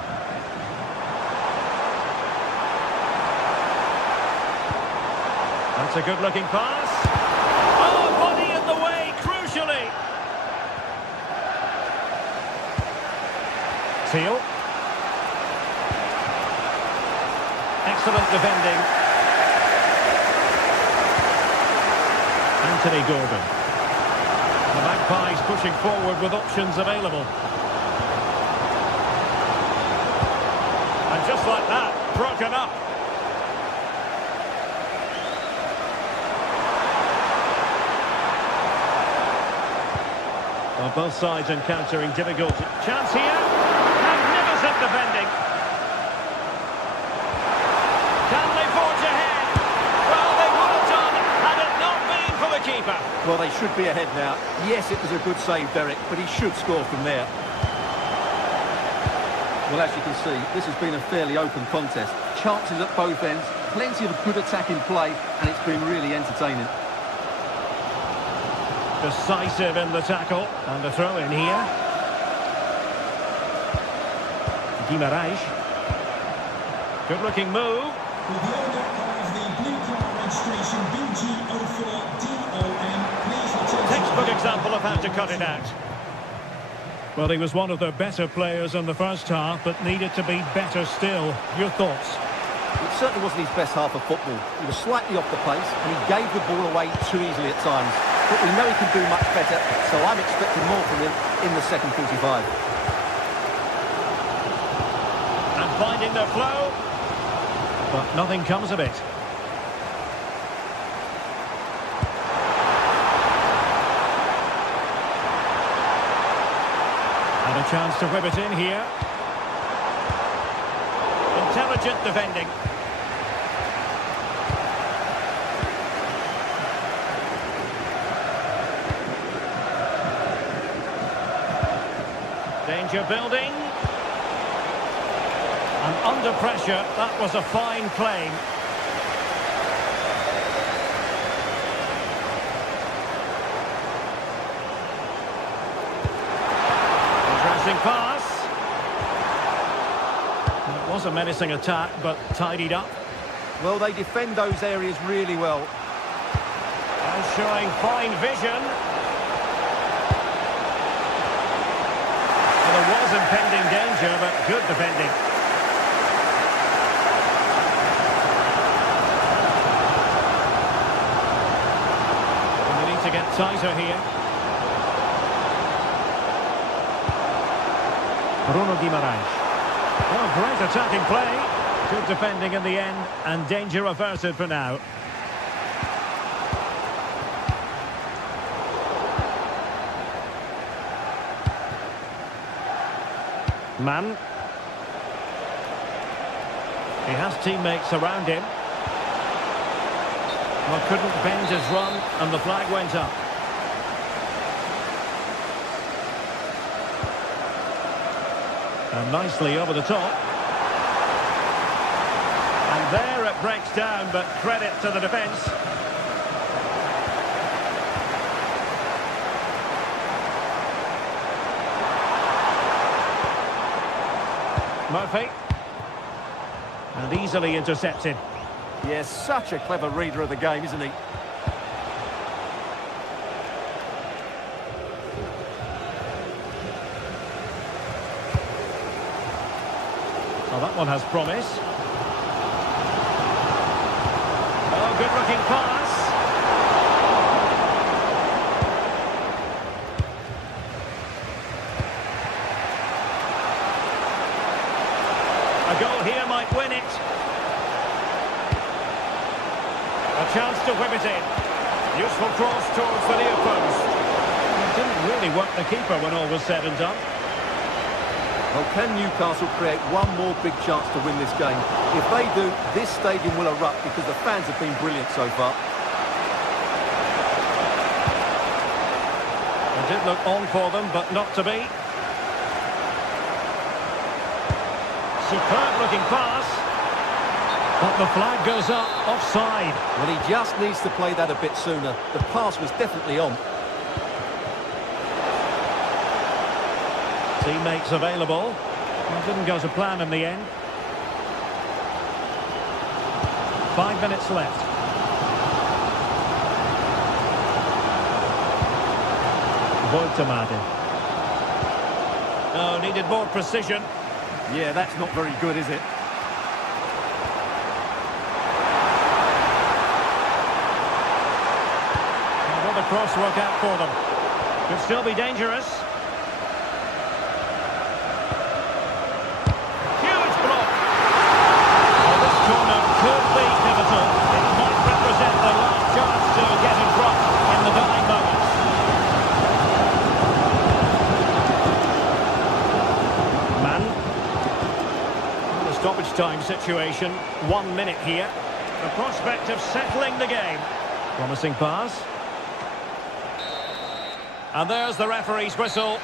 That's a good-looking pass. Oh, body in the way, crucially. Teal. Excellent defending. Anthony Gordon. The Magpies pushing forward with options available. And just like that, broken up. Well, both sides encountering difficulty. Chance here. Magnificent defending. Can they forge ahead? Well, they would have done had it not been for the keeper. Well, they should be ahead now. Yes, it was a good save, Derek, but he should score from there. Well, as you can see, this has been a fairly open contest. Chances at both ends, plenty of good attack in play, and it's been really entertaining. Decisive in the tackle, and a throw in here. Guimaraes. Good-looking move. With the owner of the blue car registration BG04DOM, please return. Textbook example of how to cut it out. Well, he was one of the better players in the first half, but needed to be better still. Your thoughts? It certainly wasn't his best half of football. He was slightly off the pace, and he gave the ball away too easily at times. But we know he can do much better, so I'm expecting more from him in the second 45. And finding the flow, but nothing comes of it. And a chance to whip it in here. Intelligent defending. Danger building. And under pressure, that was a fine claim. Interesting pass. It was a menacing attack, but tidied up. Well, they defend those areas really well. And showing fine vision. Well, there was impending danger, but good defending. And they need to get tighter here. Bruno Guimaraes. Oh, great attacking play. Good defending in the end, and danger averted for now. Mann. He has teammates around him. Well, couldn't bend his run, and the flag went up. And nicely over the top. And there it breaks down, but credit to the defence. Murphy. And easily intercepted. Yes, such a clever reader of the game, isn't he? Well, that one has promise. Oh, good-looking pass. A goal here might win it. A chance to whip it in. Useful cross towards the near post. It didn't really work the keeper when all was said and done. Well, can Newcastle create one more big chance to win this game? If they do, this stadium will erupt because the fans have been brilliant so far. It did look on for them, but not to be. Superb looking pass. But the flag goes up, offside. Well, he just needs to play that a bit sooner. The pass was definitely on. Teammates available. Well, didn't go to plan in the end. 5 minutes left. Voitamade. Oh, needed more precision. Yeah, that's not very good, is it? Will the cross work out for them? Could still be dangerous. Huge block. Well, this corner could be pivotal. It might represent the last chance to get in front in the dying moments. Mann. The stoppage time situation. 1 minute here. The prospect of settling the game. Promising pass. And there's the referee's whistle.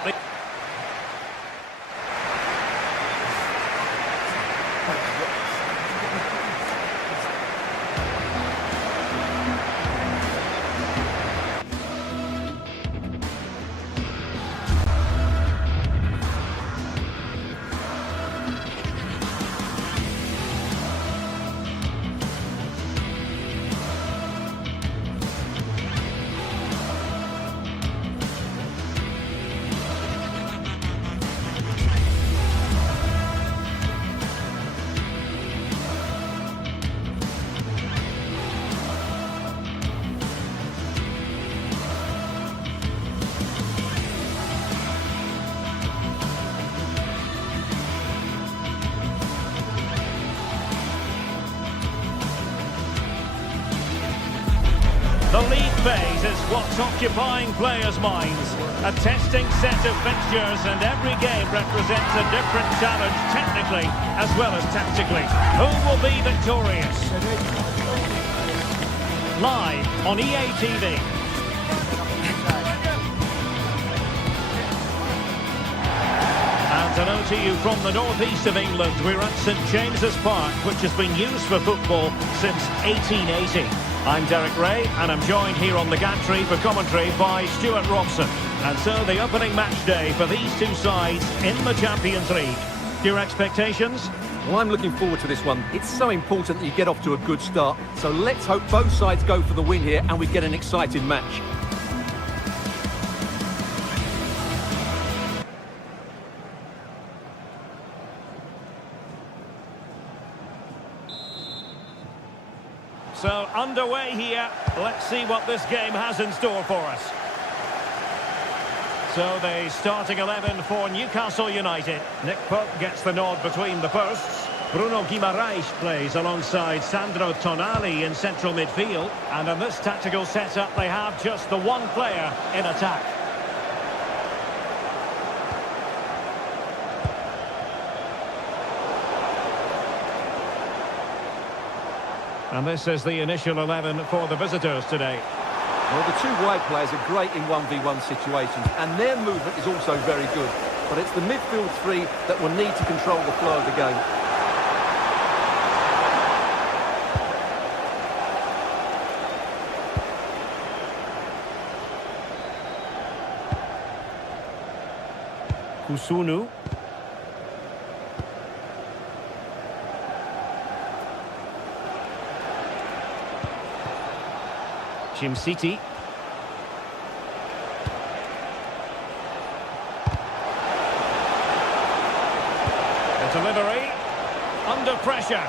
The league phase is what's occupying players' minds. A testing set of fixtures, and every game represents a different challenge technically as well as tactically. Who will be victorious? Live on EA TV. And Hello to you from the northeast of England. We're at St James's Park, which has been used for football since 1880. I'm Derek Ray, and I'm joined here on the gantry for commentary by Stuart Robson. And so the opening match day for these two sides in the Champions League. Your expectations? Well, I'm looking forward to this one. It's so important that you get off to a good start. So let's hope both sides go for the win here and we get an exciting match. So underway here. Let's see what this game has in store for us. So the starting 11 for Newcastle United. Nick Pope gets the nod between the posts. Bruno Guimaraes plays alongside Sandro Tonali in central midfield. And in this tactical setup, they have just the one player in attack. And this is the initial 11 for the visitors today. Well, the two wide players are great in 1v1 situations, and their movement is also very good. But it's the midfield three that will need to control the flow of the game. Kusunu. Jim City. The delivery. Under pressure.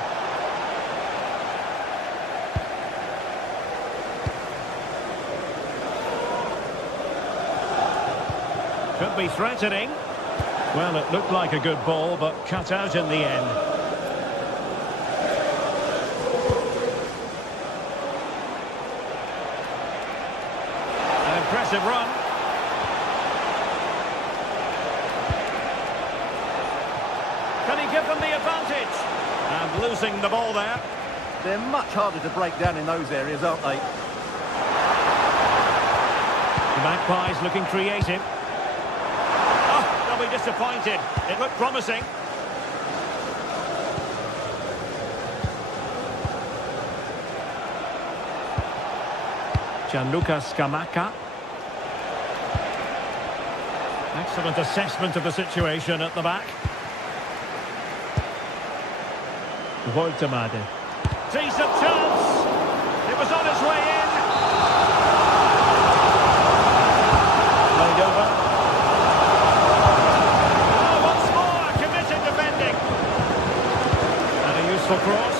Could be threatening. Well, it looked like a good ball, but cut out in the end. Impressive run. Can he give them the advantage? And losing the ball there. They're much harder to break down in those areas, aren't they? The Magpies looking creative. Oh, they'll be disappointed. It looked promising. Gianluca Scamacca. Excellent assessment of the situation at the back. Voltemade. Decent chance. It was on its way in. Played over. Oh, once more, committed defending. And a useful cross.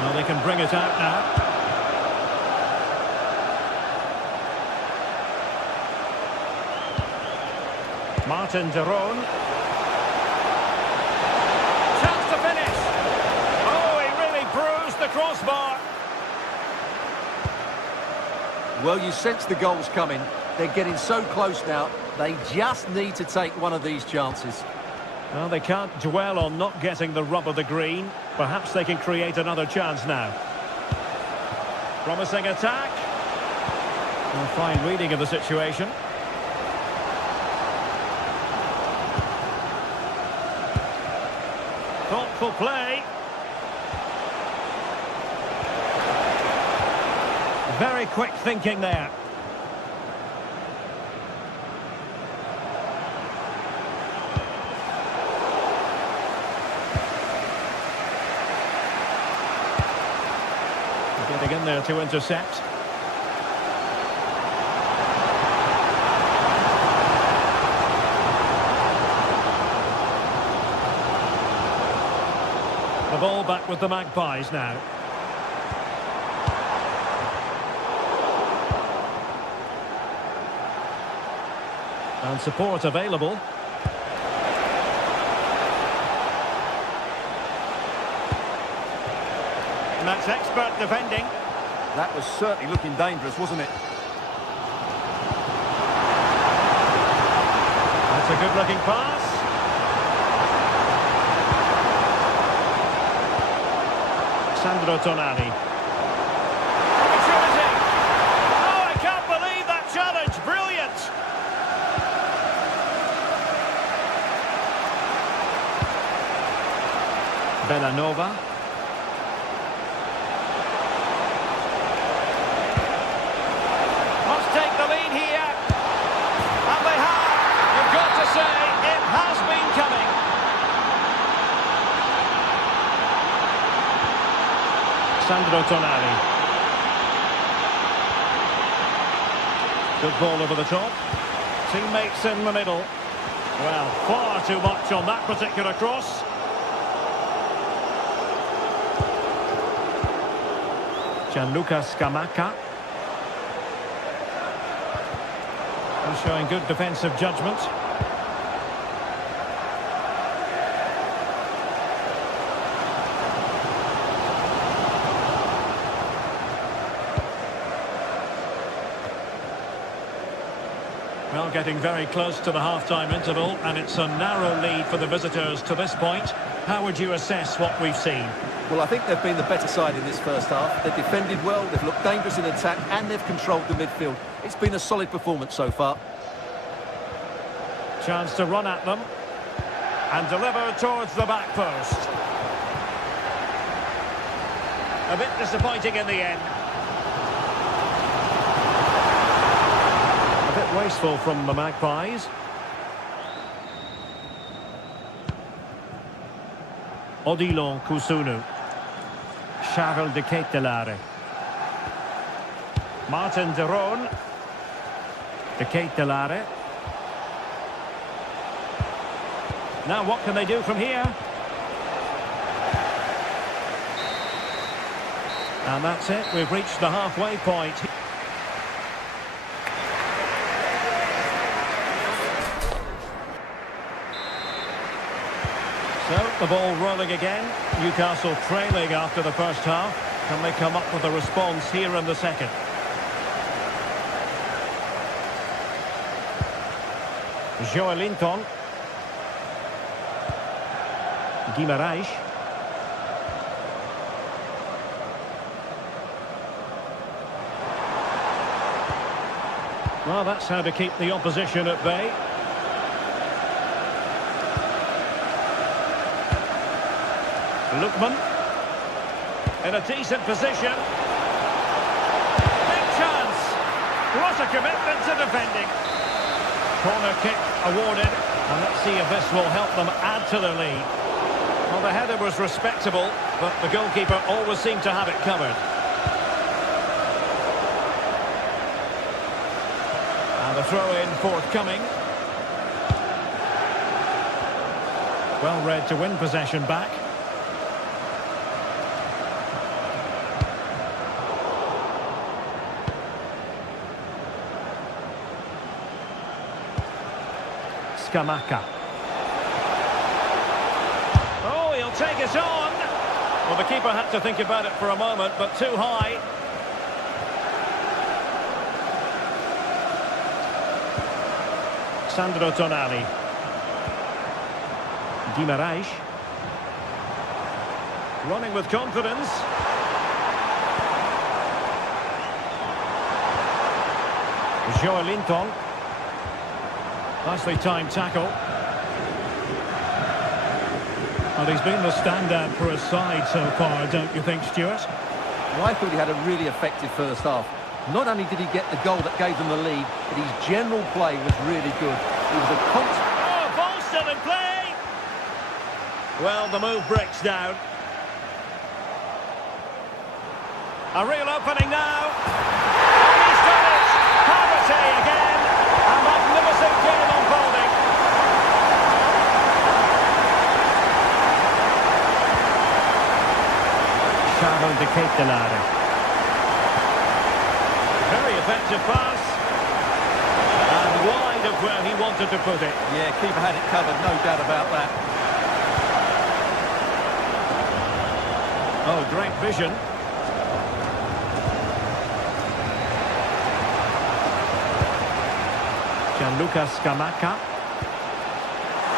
Well, they can bring it out now. Martin de Roon. Chance to finish. Oh, he really bruised the crossbar. Well, you sense the goals coming. They're getting so close now. They just need to take one of these chances. Well, they can't dwell on not getting the rub of the green. Perhaps they can create another chance now. Promising attack. Well, fine reading of the situation. Thoughtful play. Very quick thinking there. Getting in there to intercept. The ball back with the Magpies now. And support available. And that's expert defending. That was certainly looking dangerous, wasn't it? That's a good-looking pass. Sandro Tonali. Opportunity! Oh, I can't believe that challenge! Brilliant! Bellanova. Must take the lead here. And they have. You've got to say, it has been coming. Sandro Tonali. Good ball over the top. Teammates in the middle. Well, far too much on that particular cross. Gianluca Scamacca. He's showing good defensive judgment. Well, getting very close to the half-time interval, and it's a narrow lead for the visitors to this point. How would you assess what we've seen? Well, I think they've been the better side in this first half. They've defended well, they've looked dangerous in attack, and they've controlled the midfield. It's been a solid performance so far. Chance to run at them and deliver towards the back post. A bit disappointing in the end. A bit wasteful from the Magpies. Odilon Kusunu. Charles de Ketelare. Martin de Roon. De Ketelare. Now what can they do from here? And that's it, we've reached the halfway point. So, the ball rolling again. Newcastle trailing after the first half. Can they come up with a response here in the second? Joelinton. Guimarães. Well, that's how to keep the opposition at bay. Lookman. In a decent position. Big chance. What a commitment to defending. Corner kick awarded. And let's see if this will help them add to their lead. Well, the header was respectable, but the goalkeeper always seemed to have it covered. And the throw-in forthcoming. Well read to win possession back. Scamacca. Oh, he'll take it on. Well, the keeper had to think about it for a moment, but too high. Sandro Tonali. Guimarães. Running with confidence. Joelinton. Nicely timed tackle. Well, he's been the standout for his side so far, don't you think, Stuart? Well, I thought he had a really effective first half. Not only did he get the goal that gave them the lead, but his general play was really good. He was a constant... Oh, ball still in play! Well, the move breaks down. A real opening now. And he's done it! Parity again! A magnificent game unfolding. Charles de Ketelare. Very effective pass. And wide of where he wanted to put it. Yeah, keeper had it covered, no doubt about that. Oh, great vision. Gianluca Scamacca.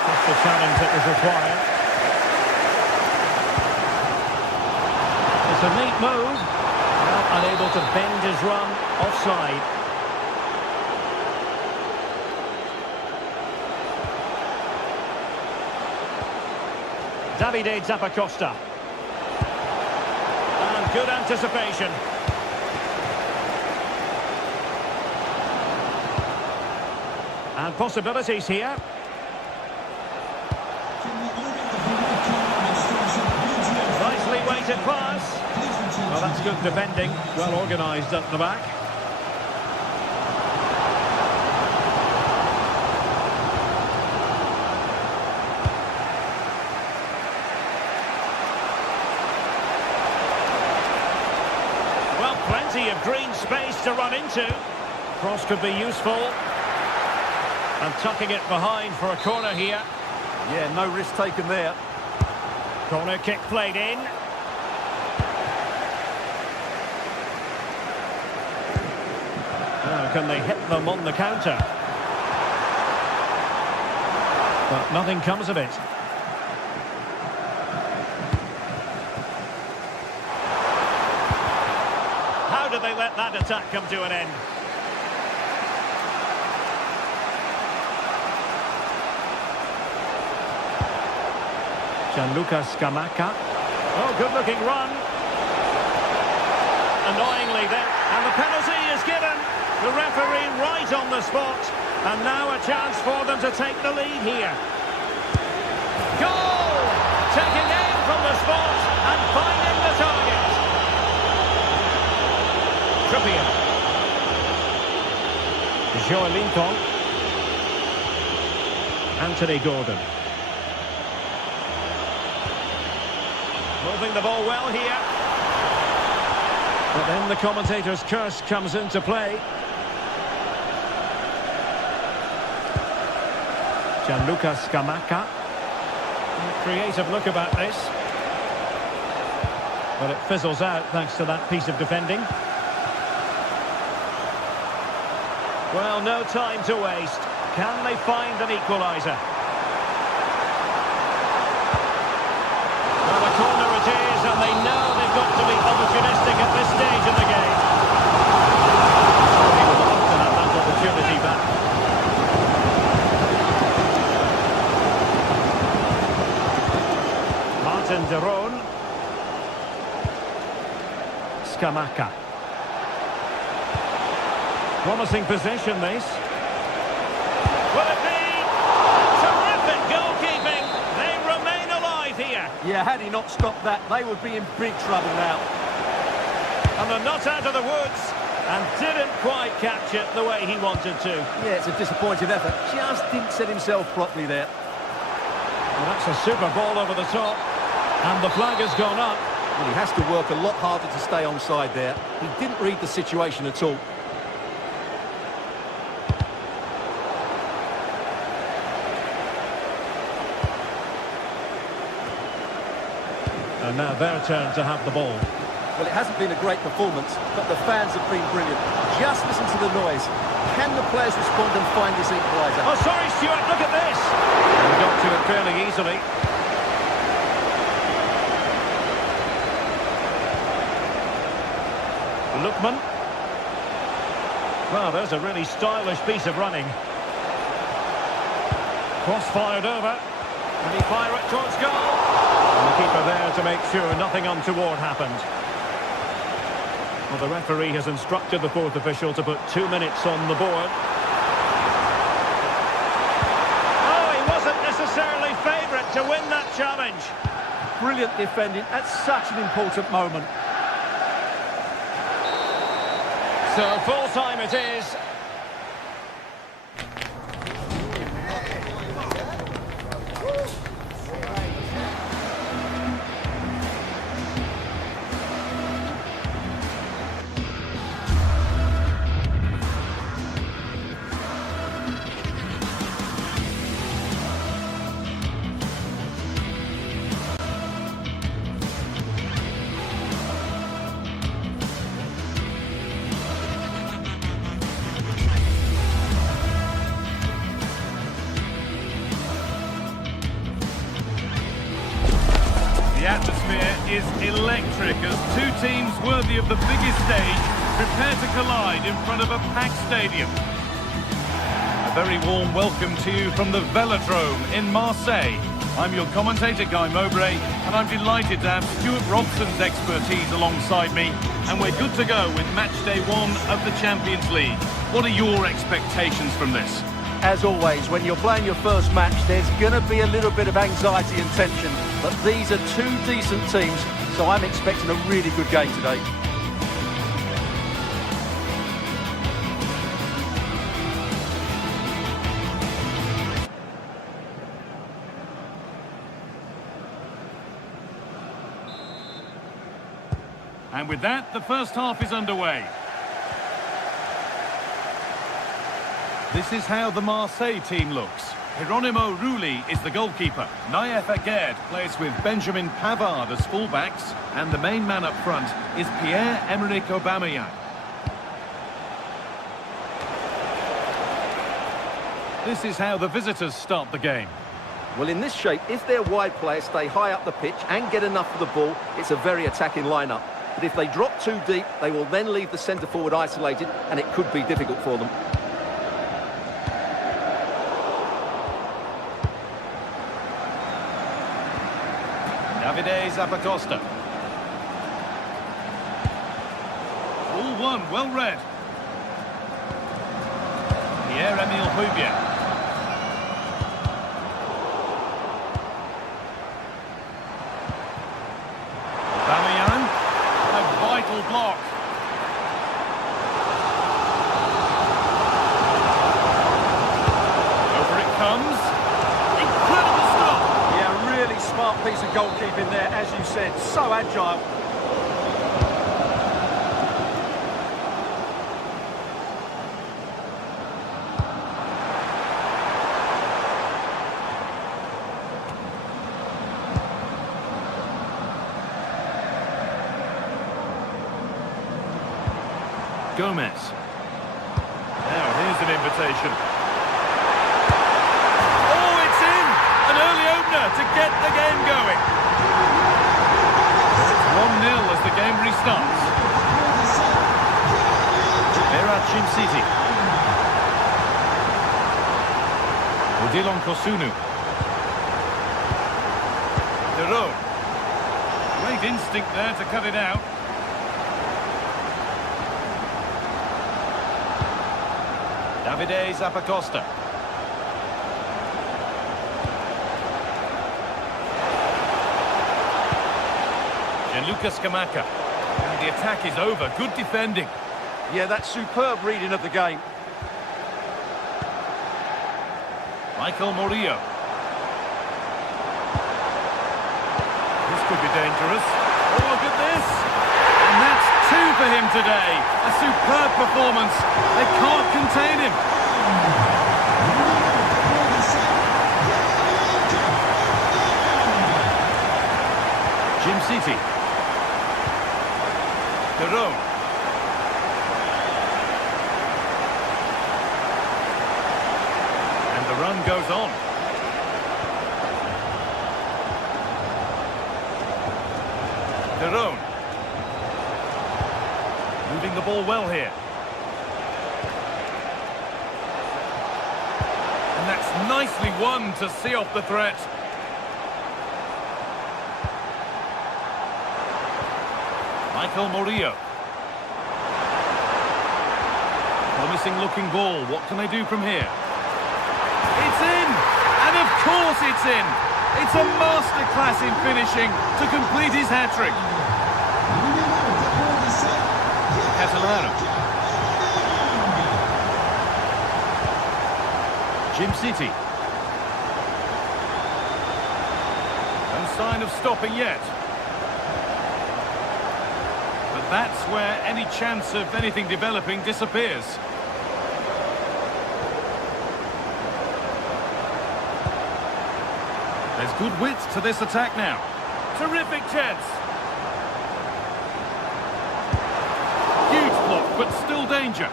Just the challenge that was required. It's a neat move. Well, unable to bend his run. Offside. Davide Zappacosta. And good anticipation. And possibilities here. Nicely weighted pass. Well, that's good defending. Well organised at the back. Well, plenty of green space to run into. Cross could be useful. And tucking it behind for a corner here. Yeah, no risk taken there. Corner kick played in. Now, can they hit them on the counter? But nothing comes of it. How did they let that attack come to an end? Gianluca Scamacca. Oh, good-looking run. Annoyingly then, and the penalty is given. The referee right on the spot. And now a chance for them to take the lead here. Goal! Taking aim from the spot and finding the target. Trippier. Joe Linton. Anthony Gordon. Moving the ball well here. But then the commentator's curse comes into play. Gianluca Scamacca. Creative look about this. But it fizzles out thanks to that piece of defending. Well, no time to waste. Can they find an equaliser? Well, a corner it is, and they know they've got to be opportunistic at this stage of the game. They would love to have that opportunity back. Martin de Roon. Scamacca. Promising position, this. Will it be? Terrific goalkeeping. They remain alive here. Yeah, had he not stopped that, they would be in big trouble now. And they're not out of the woods. And didn't quite catch it the way he wanted to. Yeah, it's a disappointing effort. Just didn't set himself properly there. Well, that's a super ball over the top. And the flag has gone up. Well, he has to work a lot harder to stay onside there. He didn't read the situation at all. And now their turn to have the ball. Well, it hasn't been a great performance, but the fans have been brilliant. Just listen to the noise. Can the players respond and find this equaliser? Oh, sorry, Stuart, look at this. He got to it fairly easily. Lookman. Well, there's a really stylish piece of running. Cross fired over. Can he fire it towards goal? And the keeper there to make sure nothing untoward happened. Well, the referee has instructed the fourth official to put 2 minutes on the board. Oh, he wasn't necessarily favourite to win that challenge. Brilliant defending at such an important moment. So full time it is. The atmosphere is electric as two teams worthy of the biggest stage prepare to collide in front of a packed stadium. A very warm welcome to you from the Velodrome in Marseille. I'm your commentator, Guy Mowbray, and I'm delighted to have Stuart Robson's expertise alongside me, and we're good to go with match day 1 of the Champions League. What are your expectations from this? As always, when you're playing your first match, there's going to be a little bit of anxiety and tension, but these are two decent teams, so I'm expecting a really good game today. And with that, the first half is underway. This is how the Marseille team looks. Hieronymo Rulli is the goalkeeper. Naïef Aguerd plays with Benjamin Pavard as fullbacks. And the main man up front is Pierre-Emerick Aubameyang. This is how the visitors start the game. Well, in this shape, if their wide players stay high up the pitch and get enough of the ball, it's a very attacking lineup. But if they drop too deep, they will then leave the centre-forward isolated, and it could be difficult for them. Davide Zappacosta. All one, well read. Pierre-Emile Højbjerg. Aubameyang, a vital block. Over it comes. Incredible stop. Yeah, really smart piece of goalkeeping there, as you said. So agile. Gomez. Now, here's an invitation. Oh, it's in! An early opener to get the game going. It's 1-0 as the game restarts. Berat City. Odilon Kosunu. Derot. Great instinct there to cut it out. Davide Zappacosta. Gianluca Scamacca. And the attack is over. Good defending. Yeah, that's superb reading of the game. Michael Murillo. This could be dangerous. Oh, look at this. And that's 2 for him today. A superb performance. They can't contain him. City. Derot. And the run goes on. Derot. Moving the ball well here. And that's nicely won to see off the threat. Michael Murillo. Promising looking ball. What can they do from here? It's in! And of course it's in! It's a masterclass in finishing to complete his hat-trick. Catalano. City. No sign of stopping yet. But that's where any chance of anything developing disappears. There's good width to this attack now. Terrific chance. Huge block, but still danger.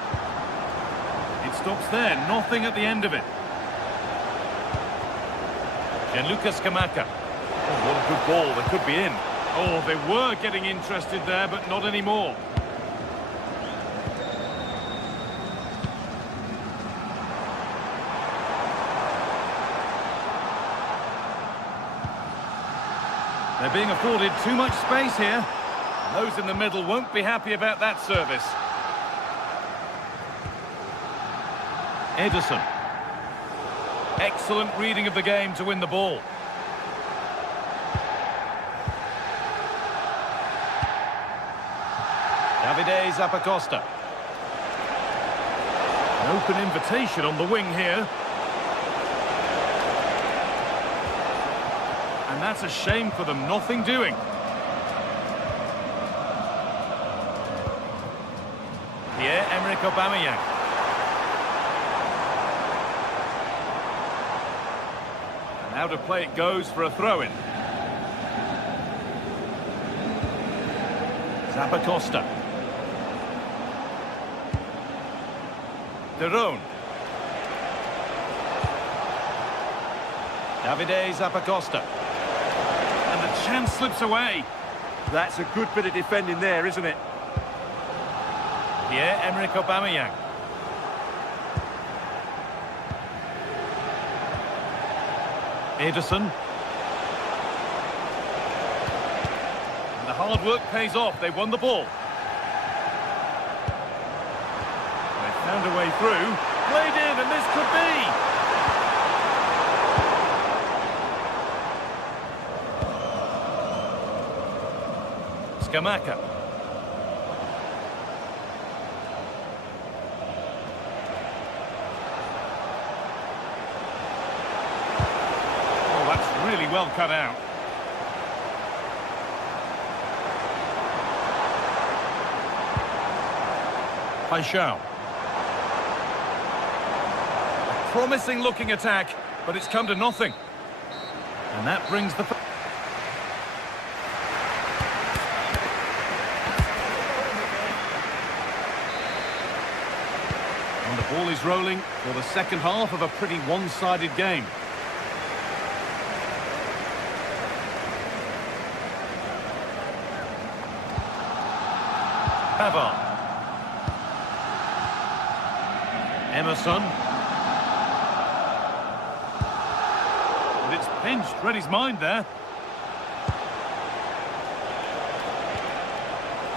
It stops there, nothing at the end of it. Gianluca Scamacca. Oh, what a good ball, they could be in. Oh, they were getting interested there, but not anymore. They're being afforded too much space here. Those in the middle won't be happy about that service. Edison. Excellent reading of the game to win the ball. Davide Zappacosta. An open invitation on the wing here. And that's a shame for them, nothing doing. Pierre-Emerick Aubameyang. And out of play it goes for a throw-in. Zappacosta. De Roon. Davide Zappacosta. And the chance slips away. That's a good bit of defending there, isn't it? Pierre-Emerick Aubameyang. Edison. And the hard work pays off. They won the ball. They found a way through. Played in, and this could be. Scamacca. Really well cut out. Paixão. Promising looking attack, but it's come to nothing. And that brings the... And the ball is rolling for the second half of a pretty one-sided game. Pavard. Emerson. And it's pinched, read his mind there.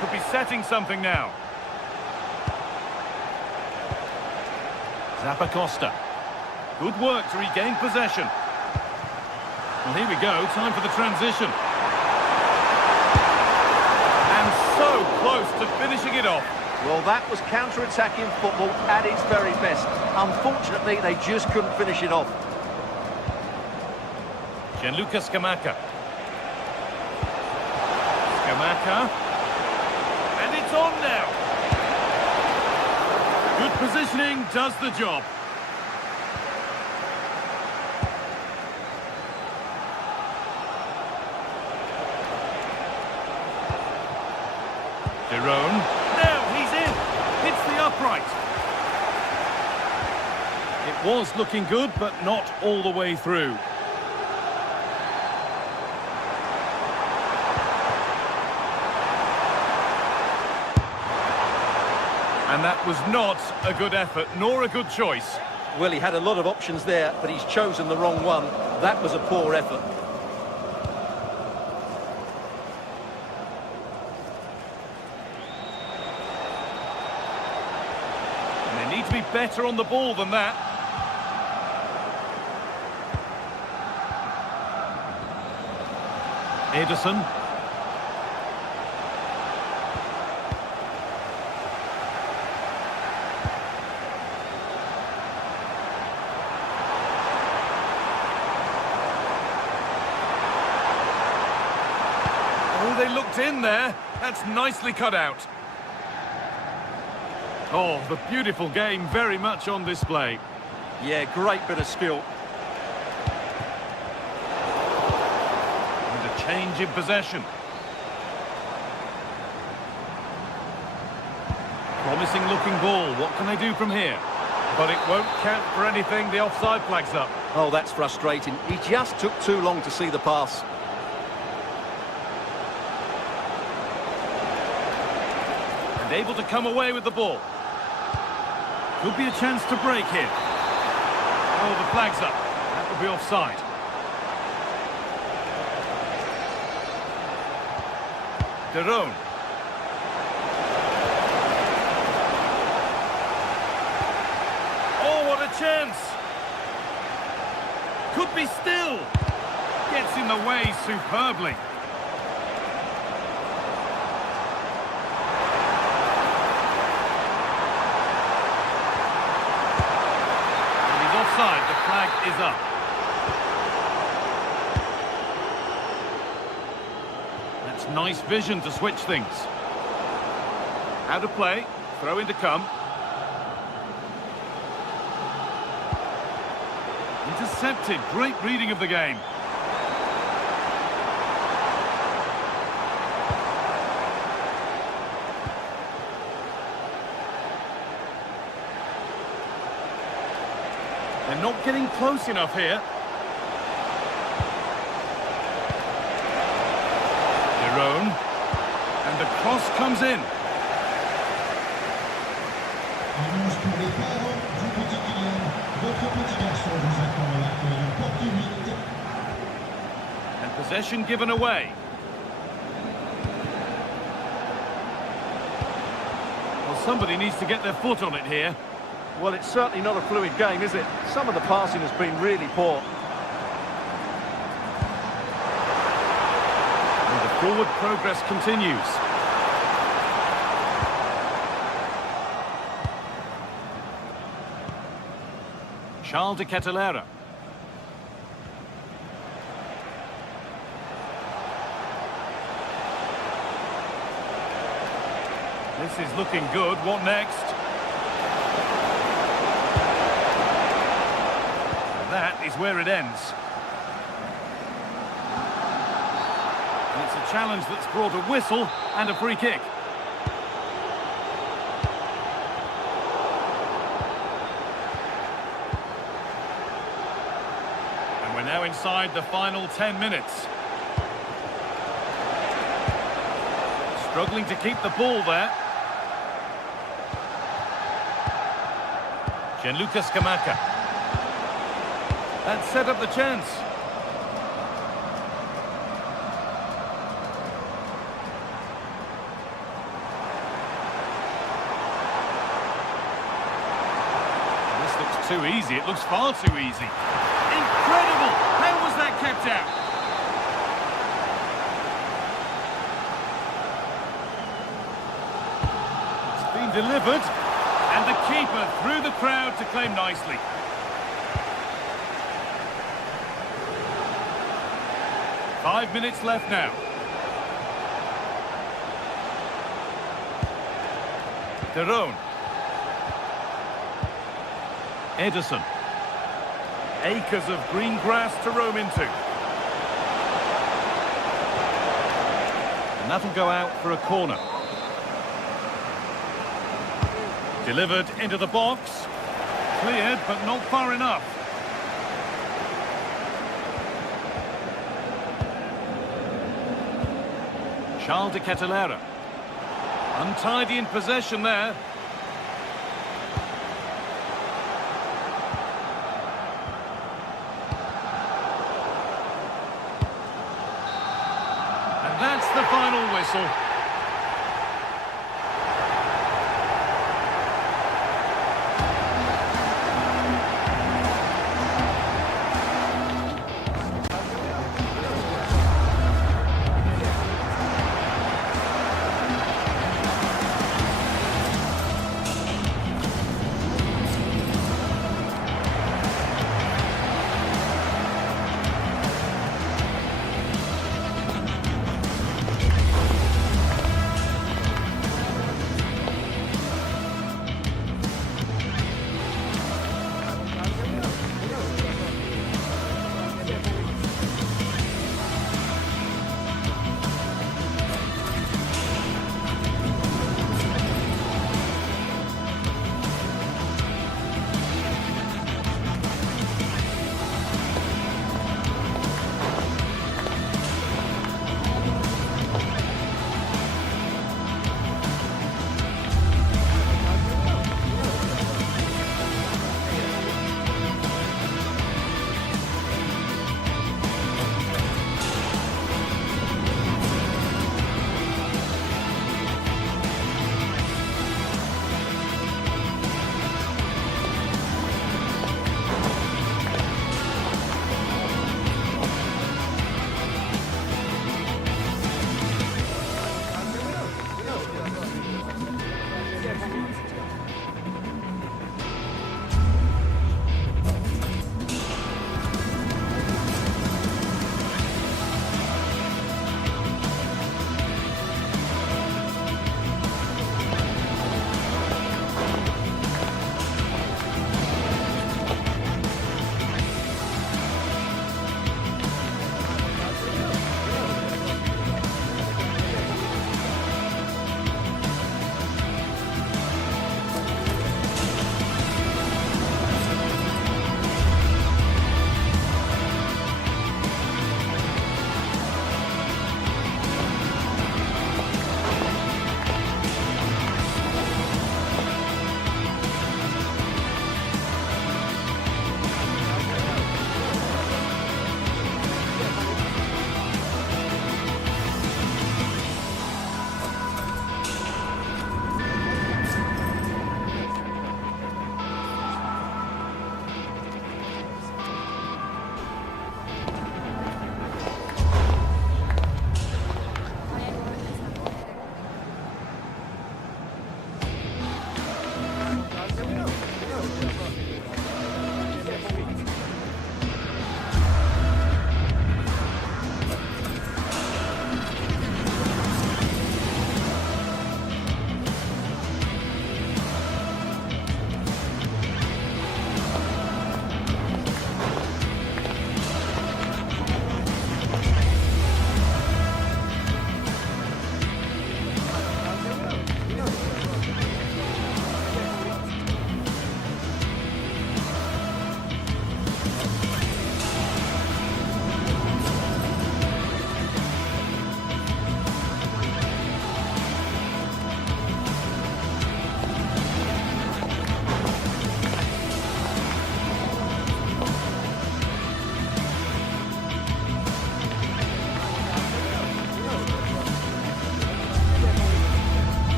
Could be setting something now. Zappacosta. Good work to regain possession. Well, here we go, time for the transition. So close to finishing it off. Well, that was counter-attacking football at its very best. Unfortunately, they just couldn't finish it off. Gianluca Scamacca. Scamacca. And it's on now. Good positioning does the job. De Roon. Now he's in. Hits the upright. It was looking good, but not all the way through. And that was not a good effort, nor a good choice. Well, he had a lot of options there, but he's chosen the wrong one. That was a poor effort. Need to be better on the ball than that. Edison. Oh, they looked in there. That's nicely cut out. Oh, the beautiful game very much on display. Yeah, great bit of skill. And a change in possession. Promising looking ball. What can they do from here? But it won't count for anything. The offside flag's up. Oh, that's frustrating. He just took too long to see the pass. And able to come away with the ball. Could be a chance to break here. Oh, the flag's up. That will be offside. De Roon. Oh, what a chance! Could be still. Gets in the way superbly. And he's offside. The flag is up. That's nice vision to switch things. How to play. Throw in to come. Intercepted. Great reading of the game. They're not getting close enough here. Their own. And the cross comes in. And possession given away. Well, somebody needs to get their foot on it here. Well, it's certainly not a fluid game, is it? Some of the passing has been really poor. And the forward progress continues. Charles de Ketelera. This is looking good. What next? That is where it ends. And it's a challenge that's brought a whistle and a free kick. And we're now inside the final 10 minutes. Struggling to keep the ball there. Gianluca Scamacca. That set up the chance. This looks too easy. It looks far too easy. Incredible! How was that kept out? It's been delivered. And the keeper through the crowd to claim nicely. Five minutes left now. De Roon. Ederson. Acres of green grass to roam into. And that'll go out for a corner. Delivered into the box. Cleared, but not far enough. Charles de Ketelera. Untidy in possession there. And that's the final whistle.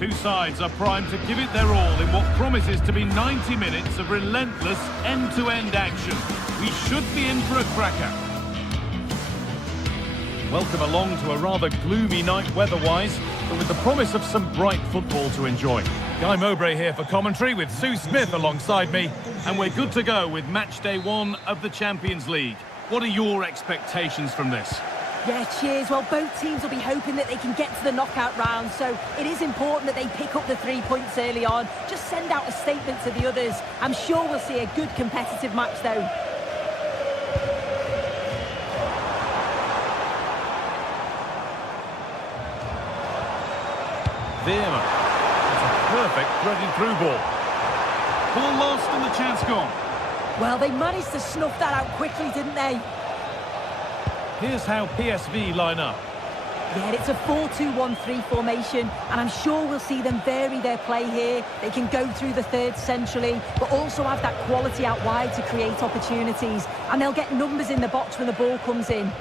Two sides are primed to give it their all in what promises to be 90 minutes of relentless end-to-end action. We should be in for a cracker. Welcome along to a rather gloomy night weather-wise, but with the promise of some bright football to enjoy. Guy Mowbray here for commentary with Sue Smith alongside me, and we're good to go with match day 1 of the Champions League. What are your expectations from this? Yeah, cheers. Well, both teams will be hoping that they can get to the knockout round, so it is important that they pick up the 3 points early on. Just send out a statement to the others. I'm sure we'll see a good competitive match, though. Veerman. It's a perfect threading through ball. Ball lost and the chance gone. Well, they managed to snuff that out quickly, didn't they? Here's how PSV line up. Yeah, it's a 4-2-1-3 formation, and I'm sure we'll see them vary their play here. They can go through the third centrally, but also have that quality out wide to create opportunities, and they'll get numbers in the box when the ball comes in.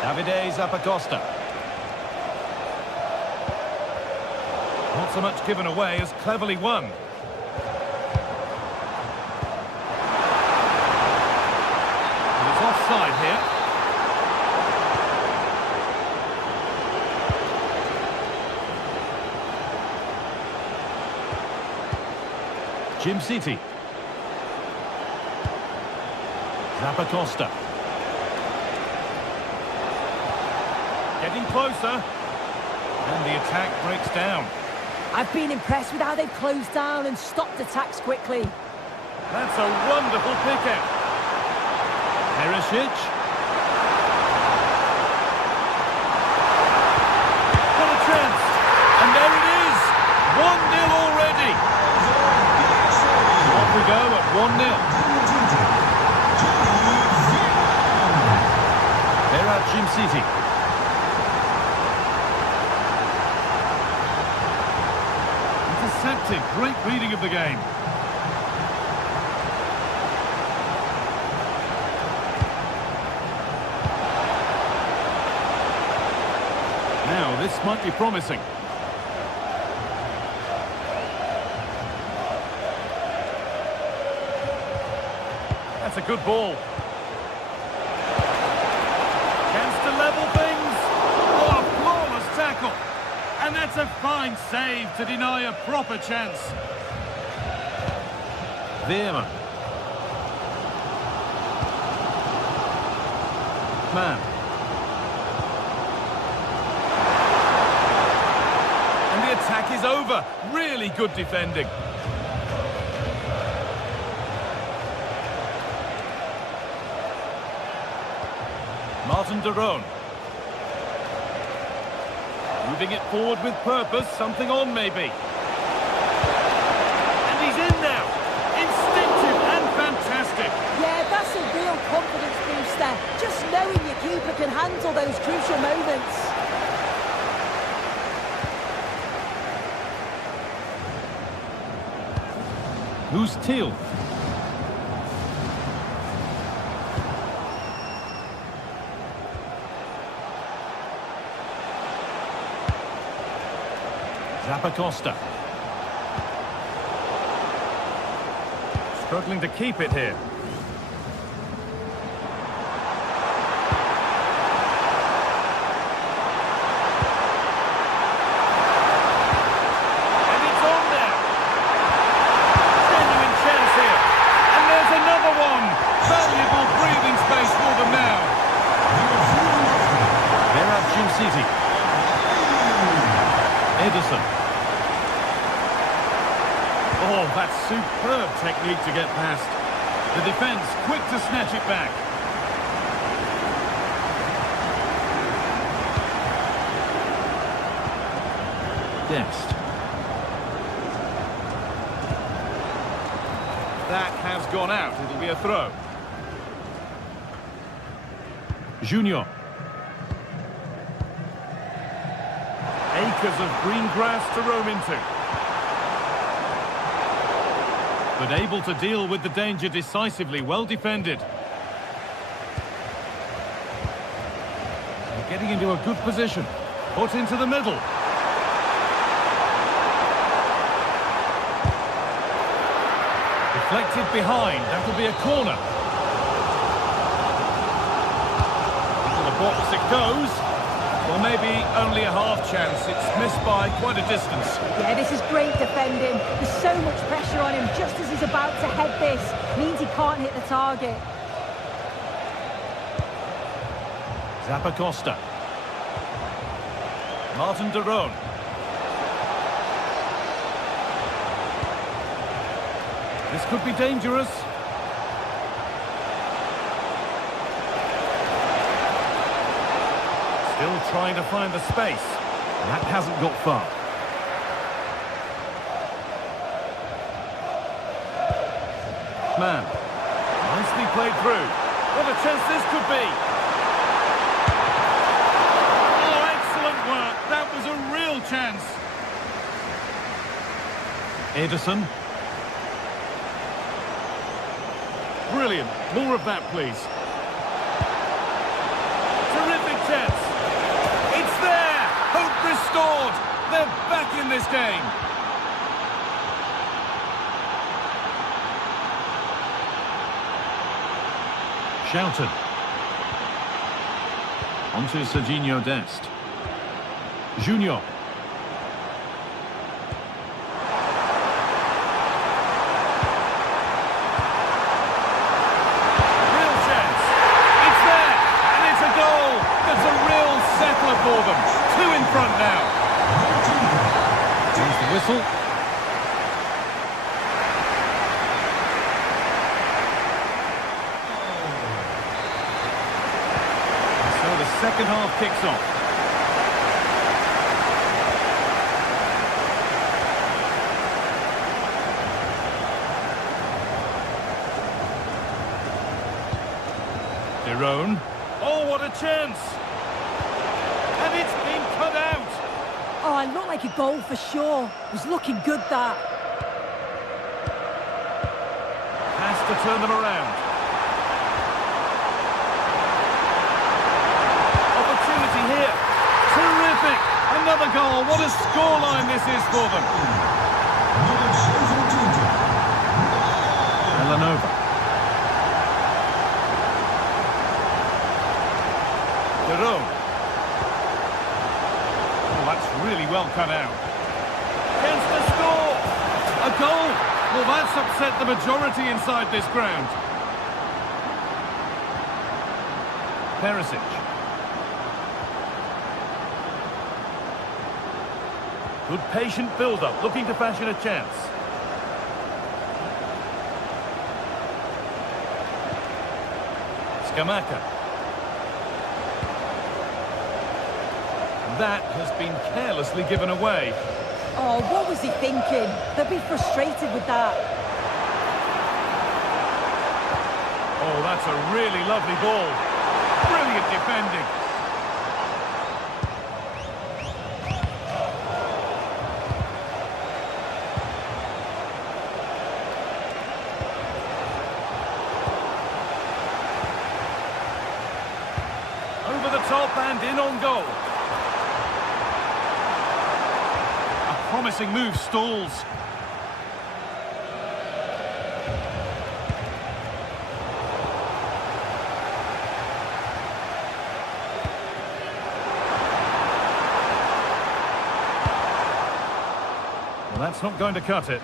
Davide Zappacosta. Not so much given away as cleverly won. And it's offside here. Jim City. Zappacosta. Getting closer. And the attack breaks down. I've been impressed with how they've closed down and stopped attacks quickly. That's a wonderful pick out. Perisic. What a chance. And there it is. 1-0 already. Off we go at 1-0. They're at Jim City. Intercepted. Great reading of the game. Now, this might be promising. That's a good ball. Chance to level things. Oh, a flawless tackle. And that's a fine save to deny a proper chance. Veerman. Man. And the attack is over. Really good defending. Martin de Roon. Moving it forward with purpose, something on maybe. And he's in now. Instinctive and fantastic. Yeah, that's a real confidence booster. Just knowing your keeper can handle those crucial moments. Who's Teal? Zappacosta. Struggling to keep it here. And it's on there. Genuine chance here. And there's another one. Valuable breathing space for them now. They're at Jim City. Ederson. Oh, that's superb technique to get past. The defence quick to snatch it back. Dest. That has gone out. It'll be a throw. Junior. Acres of green grass to roam into. But able to deal with the danger decisively, well defended. They're getting into a good position. Put into the middle. Deflected behind. That'll be a corner. Into the box it goes. Well, maybe only a half chance. It's missed by quite a distance. Yeah, this is great defending. There's so much pressure on him just as he's about to head this. Means he can't hit the target. Zappacosta. Martin de Roon. This could be dangerous. Still trying to find the space. That hasn't got far. Man. Nicely played through. What a chance this could be. Oh, excellent work. That was a real chance. Ederson. Brilliant. More of that, please. Terrific chance. It's there. Hope restored. They're back in this game. Shouted. Onto Serginho Dest. Junior. Real chance. It's there. And it's a goal. That's a real settler for them. 2 in front now. Here's the whistle. Second half kicks off. De Roon. Oh, what a chance! And it's been cut out. Oh, it looked like a goal for sure. It was looking good, that. Has to turn them around. Here. Terrific! Another goal. What a scoreline this is for them. Villanova. De Roon. Oh, that's really well cut out. Chance to score! A goal! Well, that's upset the majority inside this ground. Perisic. Good patient build-up, looking to fashion a chance. Scamacca. That has been carelessly given away. Oh, what was he thinking? They'll be frustrated with that. Oh, that's a really lovely ball. Brilliant defending. Over the top and in on goal. A promising move stalls. Well, that's not going to cut it.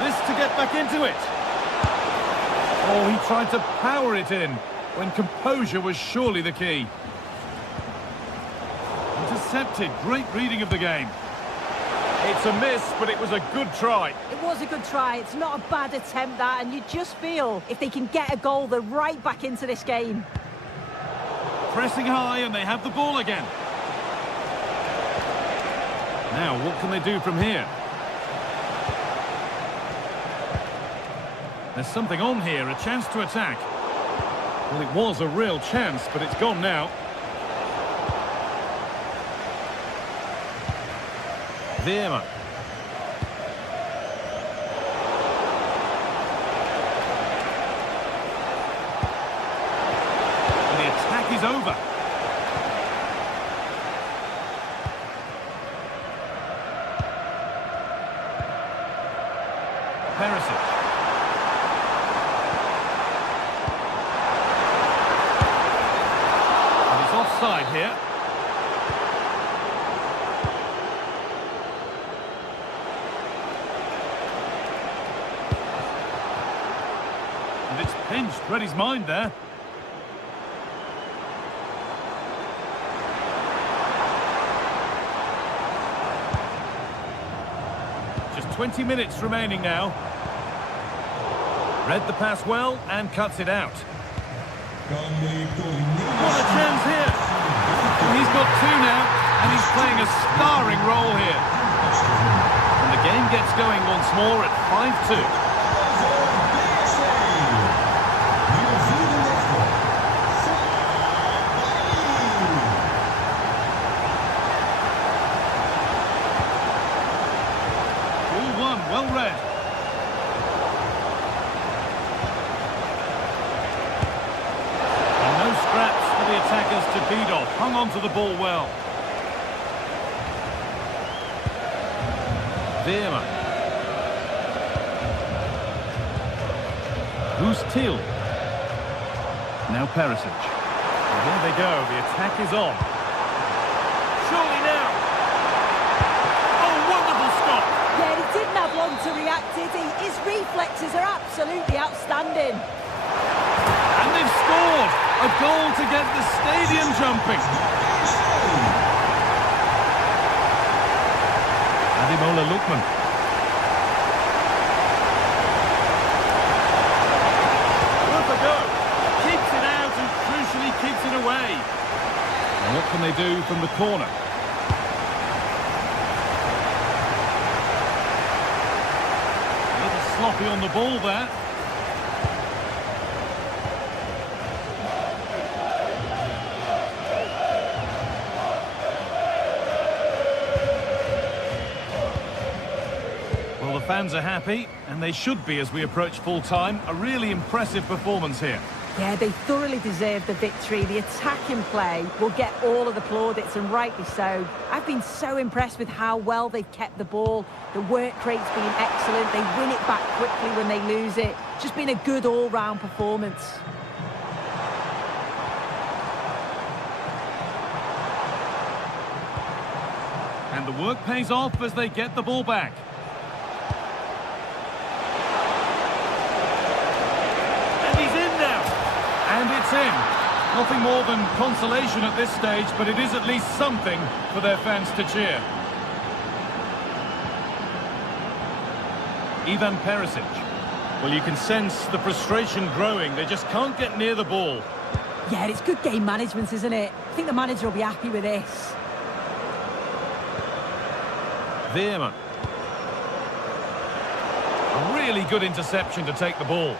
This to get back into it. Oh, he tried to power it in when composure was surely the key. Intercepted. Great reading of the game. It's a miss, but it was a good try. It was a good try. It's not a bad attempt, that, and you just feel if they can get a goal, they're right back into this game. Pressing high, and they have the ball again. Now, what can they do from here? There's something on here, a chance to attack. Well, it was a real chance, but it's gone now. Vieira. is over. Perisic. And it's offside here. And it's pinched. Read his mind there. Just 20 minutes remaining now. Read the pass well and cuts it out. What a chance here. And he's got two now, and he's playing a starring role here. And the game gets going once more at 5-2. Well read. And no scraps for the attackers to beat off. Hung on to the ball well. Veerman. Who's Thiel? Now Perisic. And there they go. The attack is on. Surely now. Oh, wonderful stop. Yeah, he didn't have long to react, did he? His reflexes are absolutely outstanding. And they've scored! A goal to get the stadium jumping. Ademola Lookman. Worth a go. Keeps it out and crucially keeps it away. And what can they do from the corner? Sloppy on the ball there. Well, the fans are happy, and they should be as we approach full time. A really impressive performance here. Yeah, they thoroughly deserve the victory. The attacking play will get all of the plaudits, and rightly so. I've been so impressed with how well they've kept the ball. The work rate's been excellent. They win it back quickly when they lose it. Just been a good all-round performance. And the work pays off as they get the ball back. And he's in now. And it's in. Nothing more than consolation at this stage, but it is at least something for their fans to cheer. Ivan Perisic. Well, you can sense the frustration growing. They just can't get near the ball. Yeah, it's good game management, isn't it? I think the manager will be happy with this. Veerman. A really good interception to take the ball.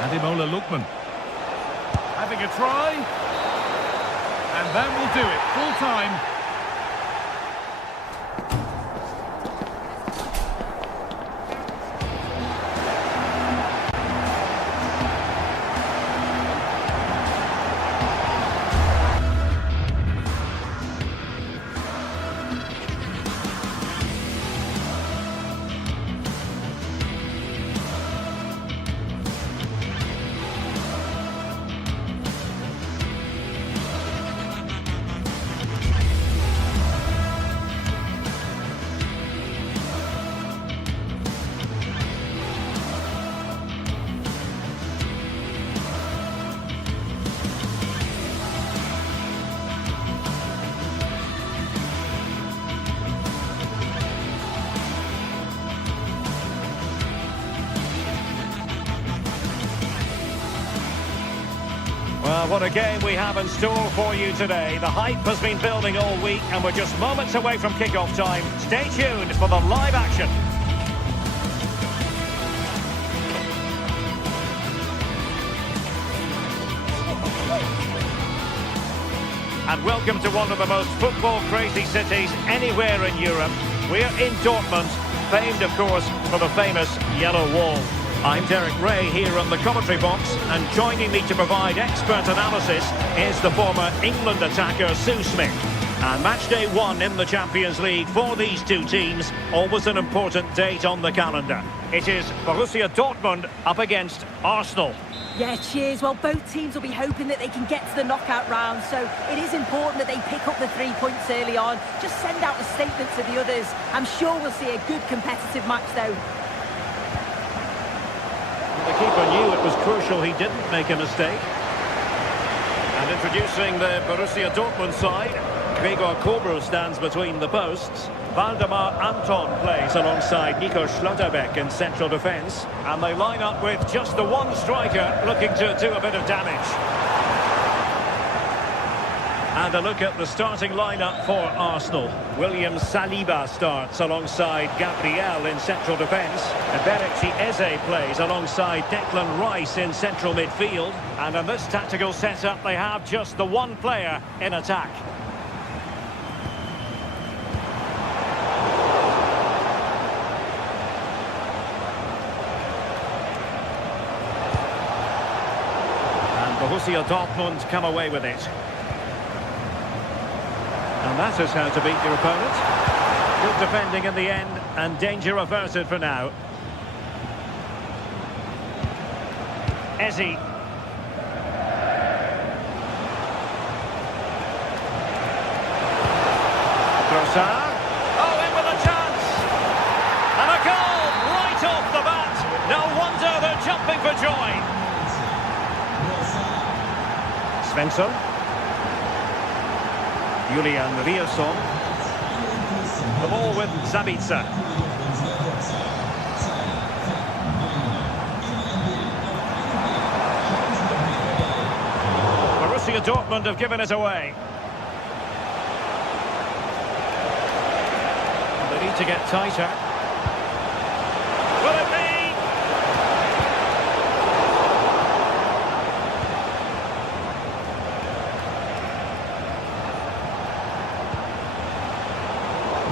Ademola Lookman. Having a try. And that will do it. Full time. Well, what a game we have in store for you today. The hype has been building all week and we're just moments away from kick-off time. Stay tuned for the live action. And welcome to one of the most football-crazy cities anywhere in Europe. We're in Dortmund, famed, of course, for the famous Yellow Wall. I'm Derek Ray here on the commentary box, and joining me to provide expert analysis is the former England attacker Sue Smith. And match day 1 in the Champions League for these two teams, always an important date on the calendar. It is Borussia Dortmund up against Arsenal. Yeah, cheers. Well, both teams will be hoping that they can get to the knockout round, so it is important that they pick up the 3 points early on. Just send out a statement to the others. I'm sure we'll see a good competitive match, though. The keeper knew it was crucial he didn't make a mistake. And introducing the Borussia Dortmund side, Gregor Kobel stands between the posts. Waldemar Anton plays alongside Nico Schlotterbeck in central defence. And they line up with just the one striker looking to do a bit of damage. And a look at the starting lineup for Arsenal. William Saliba starts alongside Gabriel in central defence. Eberechi Eze plays alongside Declan Rice in central midfield. And in this tactical setup, they have just the one player in attack. And Borussia Dortmund come away with it. And that is how to beat your opponent. Good defending in the end, and danger averted for now. Eze. Trossard. Oh, in with a chance. And a goal right off the bat. No wonder they're jumping for joy. Svensson. Julian Rierson. The ball with Sabitzer. Borussia Dortmund have given it away. They need to get tighter. Will it be?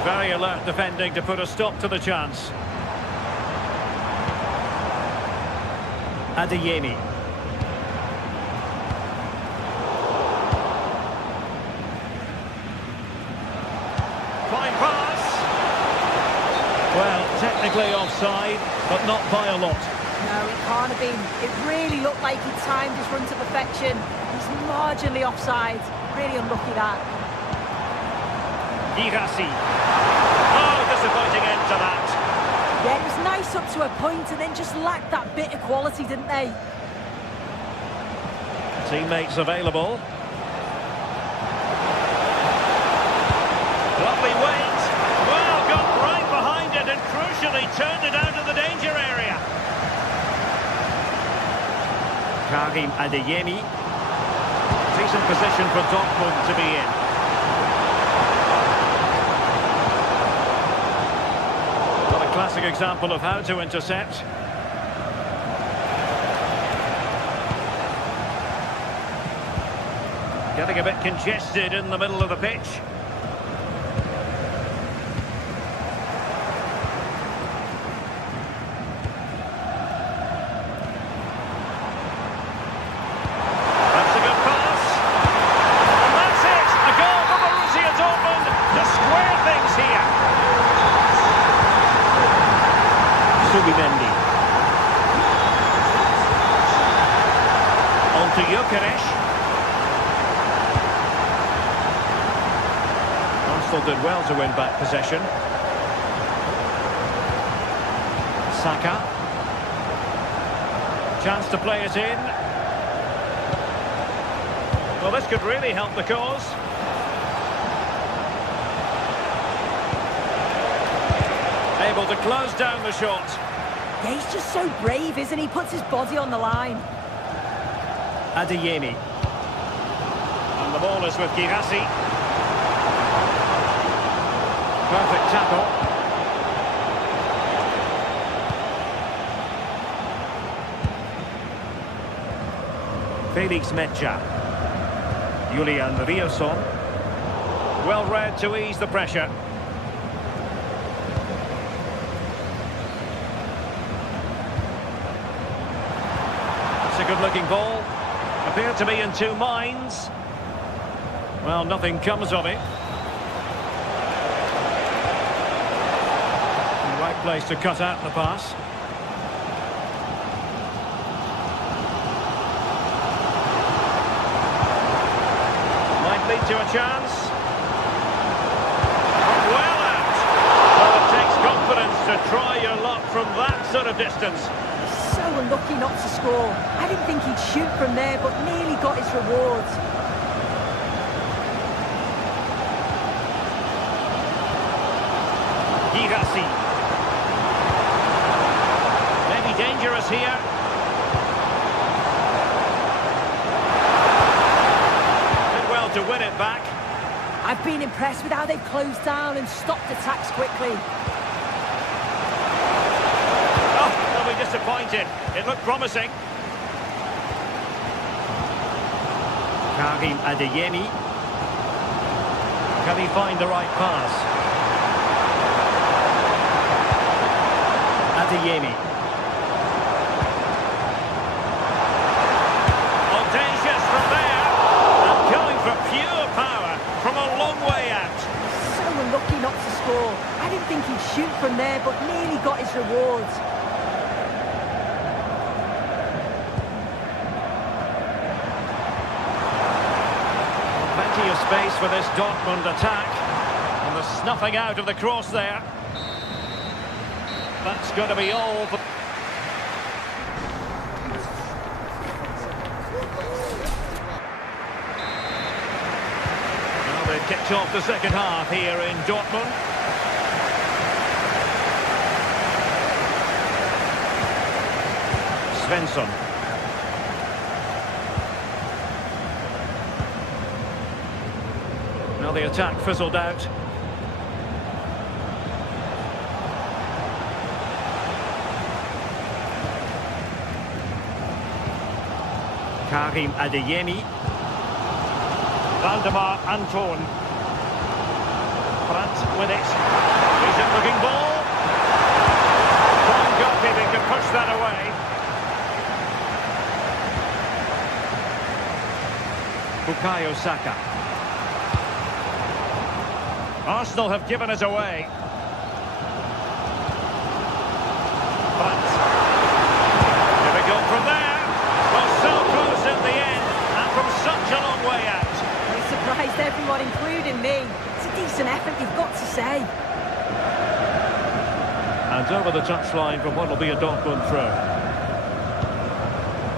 Very alert defending to put a stop to the chance. Adeyemi. Fine pass. Well, technically offside, but not by a lot. No, it can't have been. It really looked like he timed his run to perfection. He's marginally offside. Really unlucky that. Girassi. Oh, disappointing end to that. Yeah, it was nice up to a point and then just lacked that bit of quality, didn't they? Teammates available. Lovely weight. Well, got right behind it and crucially turned it out of the danger area. Karim Adeyemi. Decent position for Dortmund to be in. Classic example of how to intercept. Getting a bit congested in the middle of the pitch. That's a good pass. And that's it! A goal for Borussia Dortmund to square things here. Subimendi. On to Gyökeres. Arsenal did well to win back possession. Saka. Chance to play it in. Well, this could really help the cause. Able to close down the shot. Yeah, he's just so brave, isn't he? Puts his body on the line. Adeyemi. And the ball is with Girassi. Perfect tackle. Felix Mecha. Julian Rierson. Well read to ease the pressure. good-looking ball. Appeared to be in two minds. Well, nothing comes of it. The right place to cut out the pass. Might lead to a chance. Well out. Well, it takes confidence to try your luck from that sort of distance. So unlucky not to score. I didn't think he'd shoot from there, but nearly got his rewards. Girassi. Maybe dangerous here. Did well to win it back. I've been impressed with how they've closed down and stopped attacks quickly. Disappointed. It looked promising. Karim Adeyemi. Can he find the right pass? Adeyemi. Audacious from there. And going for pure power from a long way out. So unlucky not to score. I didn't think he'd shoot from there, but nearly got his rewards. Plenty of space for this Dortmund attack. And the snuffing out of the cross there. That's going to be all. Now they've kicked off the second half here in Dortmund. Svensson. Now the attack fizzled out. Karim Adeyemi. Valdemar Anton. Brandt with it. Decent looking ball. Strong goalkeeping can push that away. Bukayo Saka. Arsenal have given us away. Brandt. Here we go from there. Well, so close in the end, and from such a long way out. It surprised everyone, including me. It's a decent effort, you've got to say. And over the touchline from what will be a Dortmund throw.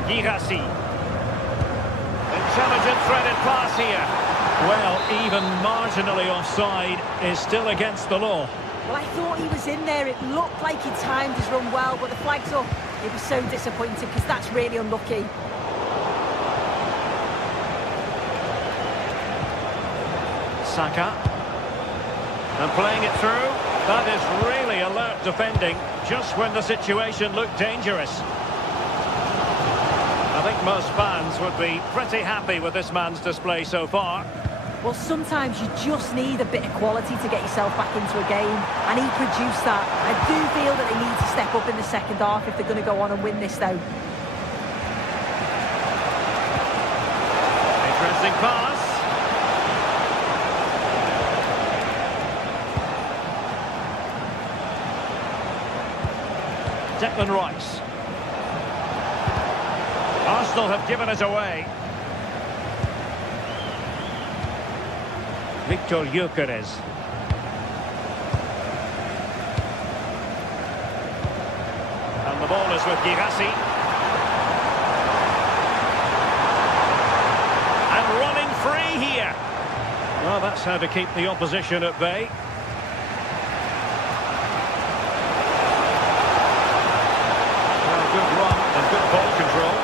Girassi. Intelligent threaded pass here. Well, even marginally offside is still against the law. Well, I thought he was in there. It looked like he timed his run well, but the flag's up. It was so disappointing because that's really unlucky. Saka. And playing it through. That is really alert defending, just when the situation looked dangerous. I think most fans would be pretty happy with this man's display so far. Well, sometimes you just need a bit of quality to get yourself back into a game, and he produced that. I do feel that they need to step up in the second half if they're going to go on and win this, though. Interesting pass. Declan Rice. Arsenal have given us away. Victor Gyökeres. And the ball is with Girassi. And running free here. Well, that's how to keep the opposition at bay. Well, good run and good ball control.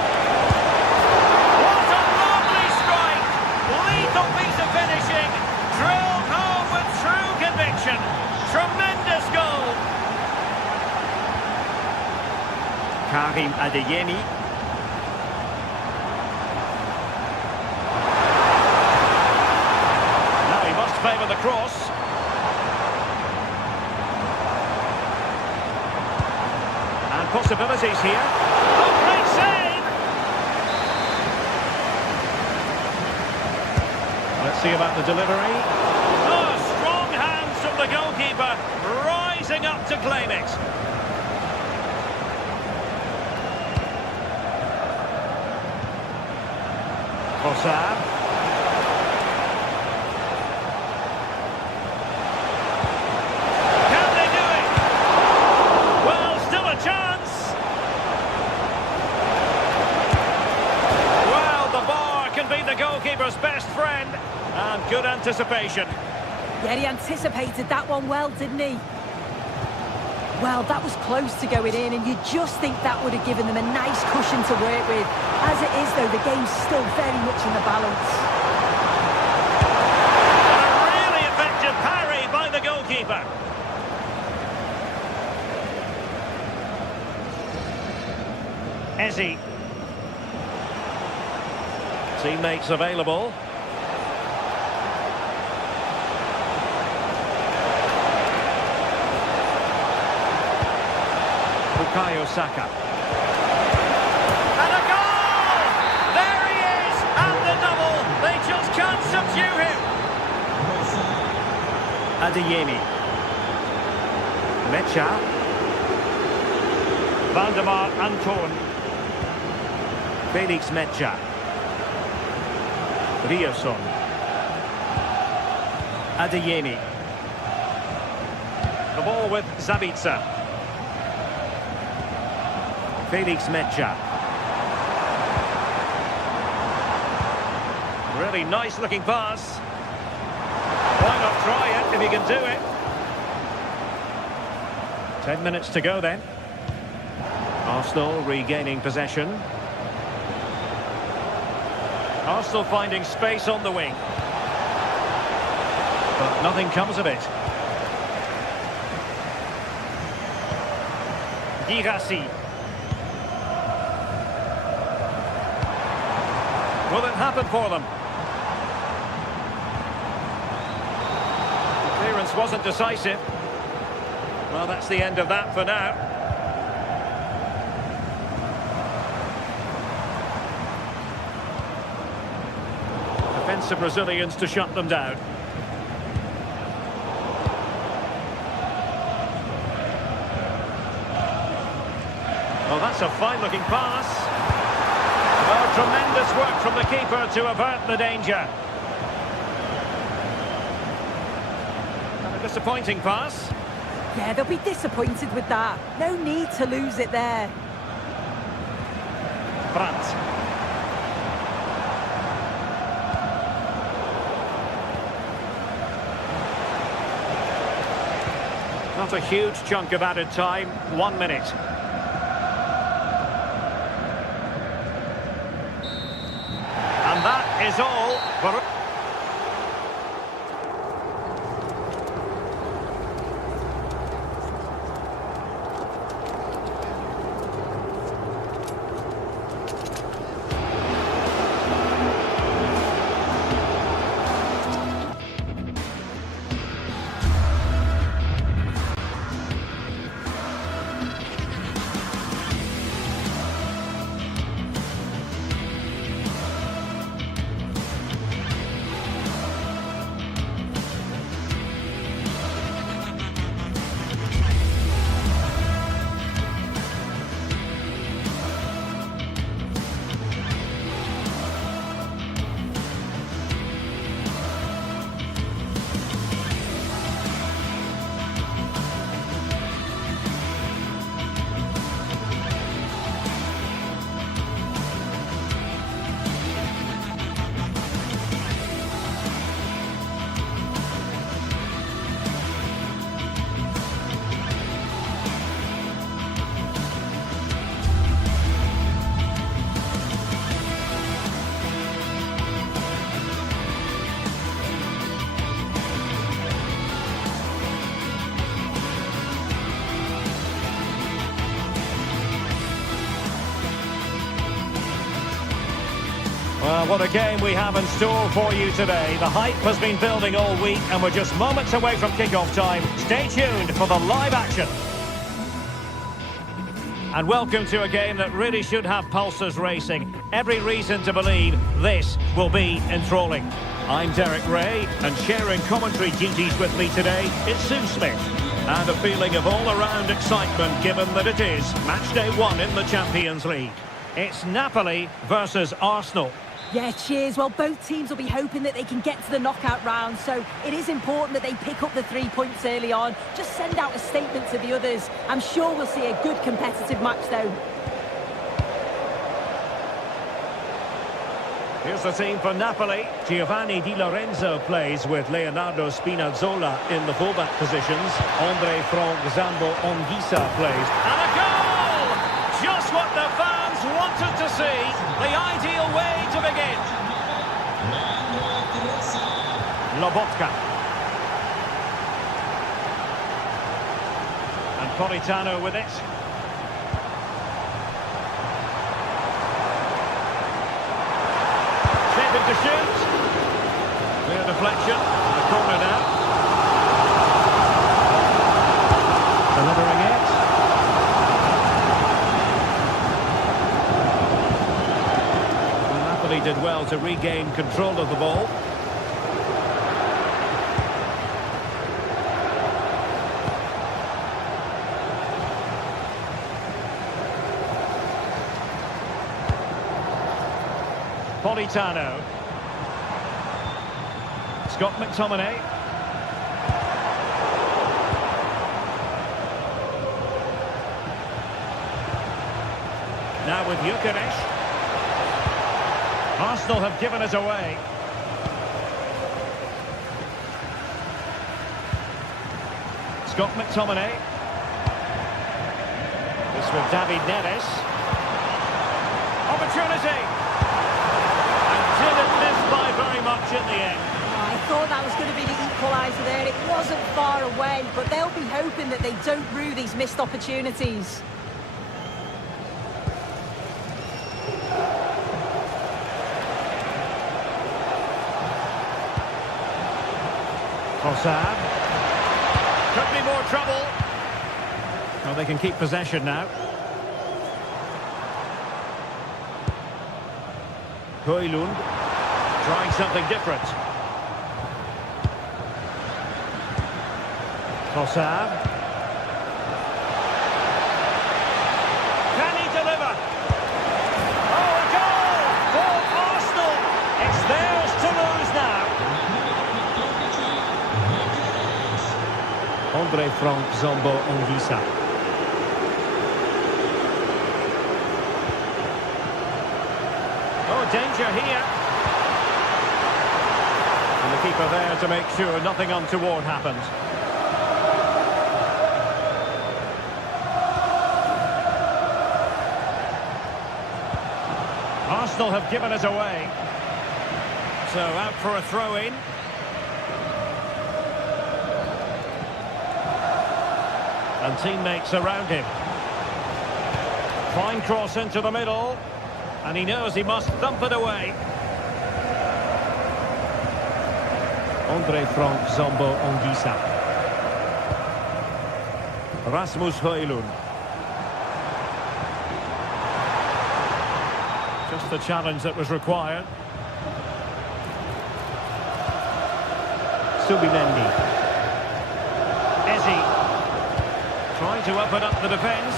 What a lovely strike! Lethal piece of finishing. Drilled home with true conviction. Tremendous goal. Karim Adeyemi. Now he must favour the cross. And possibilities here. Oh, great save! See about the delivery. Oh, strong hands from the goalkeeper, rising up to claim it. Fossard. Can they do it? Well, still a chance. Well, the bar can be the goalkeeper's best friend. And good anticipation. Yeah, he anticipated that one well, didn't he? Well, that was close to going in, and you just think that would have given them a nice cushion to work with. As it is, though, the game's still very much in the balance. And a really effective parry by the goalkeeper. Ezzy. Teammates available. Bukayo Saka. And a goal! There he is! And the double! They just can't subdue him! Adeyemi. Mecha. Valdemar Anton. Felix Mecha. Rioson. Adeyemi. The ball with Zabitsa. Felix Mecha. Really nice looking pass. Why not try it if you can do it? 10 minutes to go then. Arsenal regaining possession. Arsenal finding space on the wing. But nothing comes of it. Girassi. Will it happen for them? The clearance wasn't decisive. Well, that's the end of that for now. Defensive Brazilians to shut them down. Well, that's a fine-looking pass. Oh, tremendous work from the keeper to avert the danger. And a disappointing pass. Yeah, they'll be disappointed with that. No need to lose it there. Brandt. Not a huge chunk of added time, 1 minute. And that is all for... Well, what a game we have in store for you today. The hype has been building all week and we're just moments away from kick-off time. Stay tuned for the live action. And welcome to a game that really should have pulses racing. Every reason to believe this will be enthralling. I'm Derek Ray, and sharing commentary duties with me today is Sue Smith. And a feeling of all-around excitement given that it is match day 1 in the Champions League. It's Napoli versus Arsenal. Yeah, cheers. Well, both teams will be hoping that they can get to the knockout round, so it is important that they pick up the 3 points early on. Just send out a statement to the others. I'm sure we'll see a good competitive match, though. Here's the team for Napoli. Giovanni Di Lorenzo plays with Leonardo Spinazzola in the fullback positions. Andre Frank Zambo Anguissa plays. And a goal! Just what the fans wanted to see. The ideal way to begin. Lobotka. And Politano with it. To shoot. Clear deflection. The corner now. Delivering it. Well, Napoli did well to regain control of the ball. Politano. Scott McTominay. Now with Gyökeres. Arsenal have given it away. Scott McTominay. This with David Neres. Opportunity. Didn't miss by very much in the end. I thought that was going to be the equaliser there. It wasn't far away, but they'll be hoping that they don't rue these missed opportunities. Trossard. Could be more trouble. Well, they can keep possession now. Højlund trying something different. Trossard. Can he deliver? Oh, a goal for Arsenal. It's theirs to lose now. Andre Frank Zambo Anguissa. Danger here. And the keeper there to make sure nothing untoward happened. Arsenal have given it away. So out for a throw-in. And teammates around him. Fine cross into the middle. And he knows he must thump it away. Andre Frank Zambo Anguissa. Rasmus Højlund. Just the challenge that was required. Subimendi. Eze. Trying to open up the defence.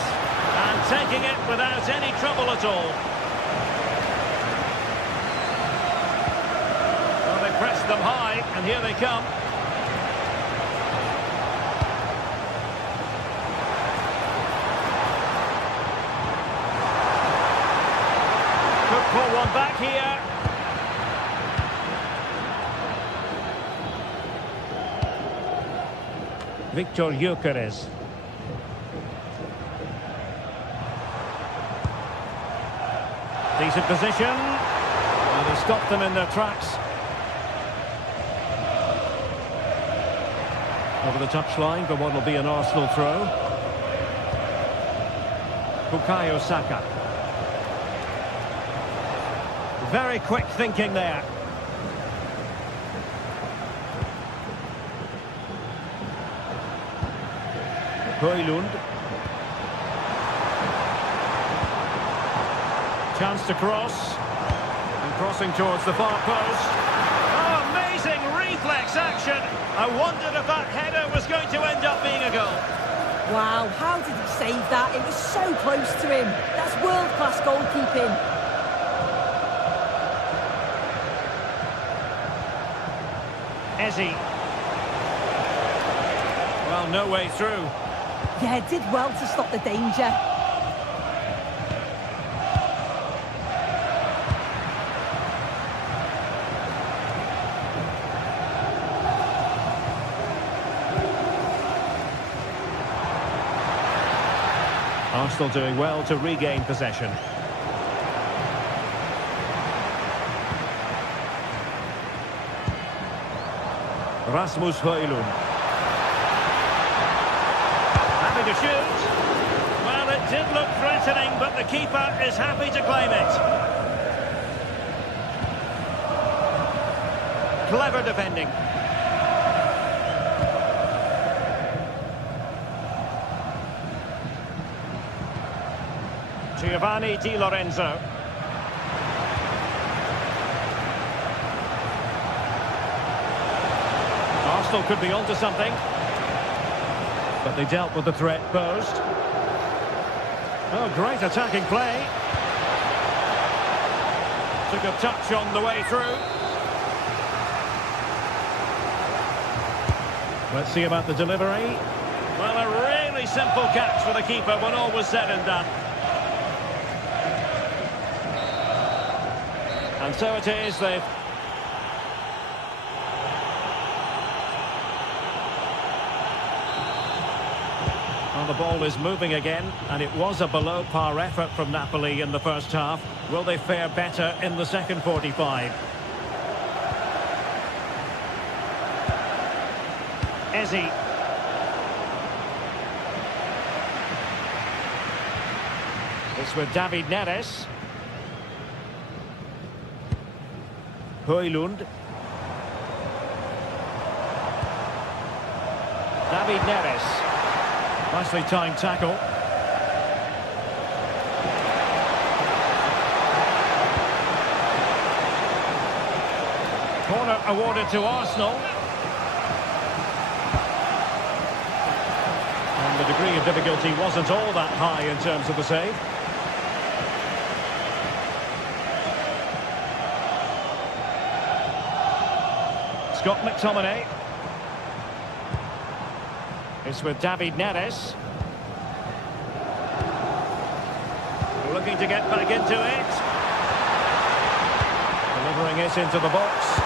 And taking it without any trouble at all. Pressed them high, and here they come. Could pull one back here. Victor Gyökeres. Decent position. And they stopped them in their tracks. Over the touchline for what will be an Arsenal throw. Bukayo Saka. Very quick thinking there. Højlund. Chance to cross. And crossing towards the far post. Oh, amazing! reflex action. I wondered if that header was going to end up being a goal. Wow, how did he save that? It was so close to him. That's world-class goalkeeping. Ezzy. Well, no way through. Yeah, did well to stop the danger. Arsenal doing well to regain possession. Rasmus Højlund. Happy to shoot. Well, it did look threatening, but the keeper is happy to claim it. Clever defending. Giovanni Di Lorenzo. Arsenal could be onto something, but they dealt with the threat posed. Oh, great attacking play. Took a touch on the way through. Let's see about the delivery. Well, a really simple catch for the keeper when all was said and done. And so it is, they've... Well, the ball is moving again, and it was a below-par effort from Napoli in the first half. Will they fare better in the second 45? Ezzy. It's with David Neres. Højlund. David Neres. Nicely timed tackle. Corner awarded to Arsenal. And the degree of difficulty wasn't all that high in terms of the save. Scott McTominay. It's with David Neres. Looking to get back into it. Delivering it into the box.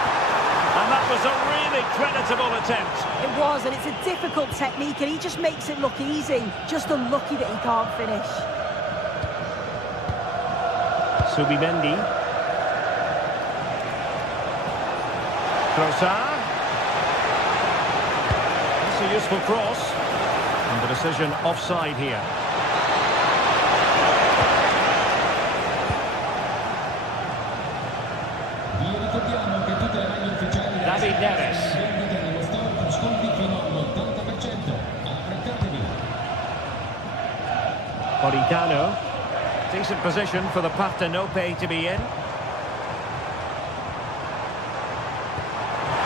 And that was a really creditable attempt. It was, and it's a difficult technique, and he just makes it look easy. Just unlucky that he can't finish. Subimendi. Trossard. That's a useful cross. And the decision offside here. David Neres. Politano. Decent position for the Partenope to be in.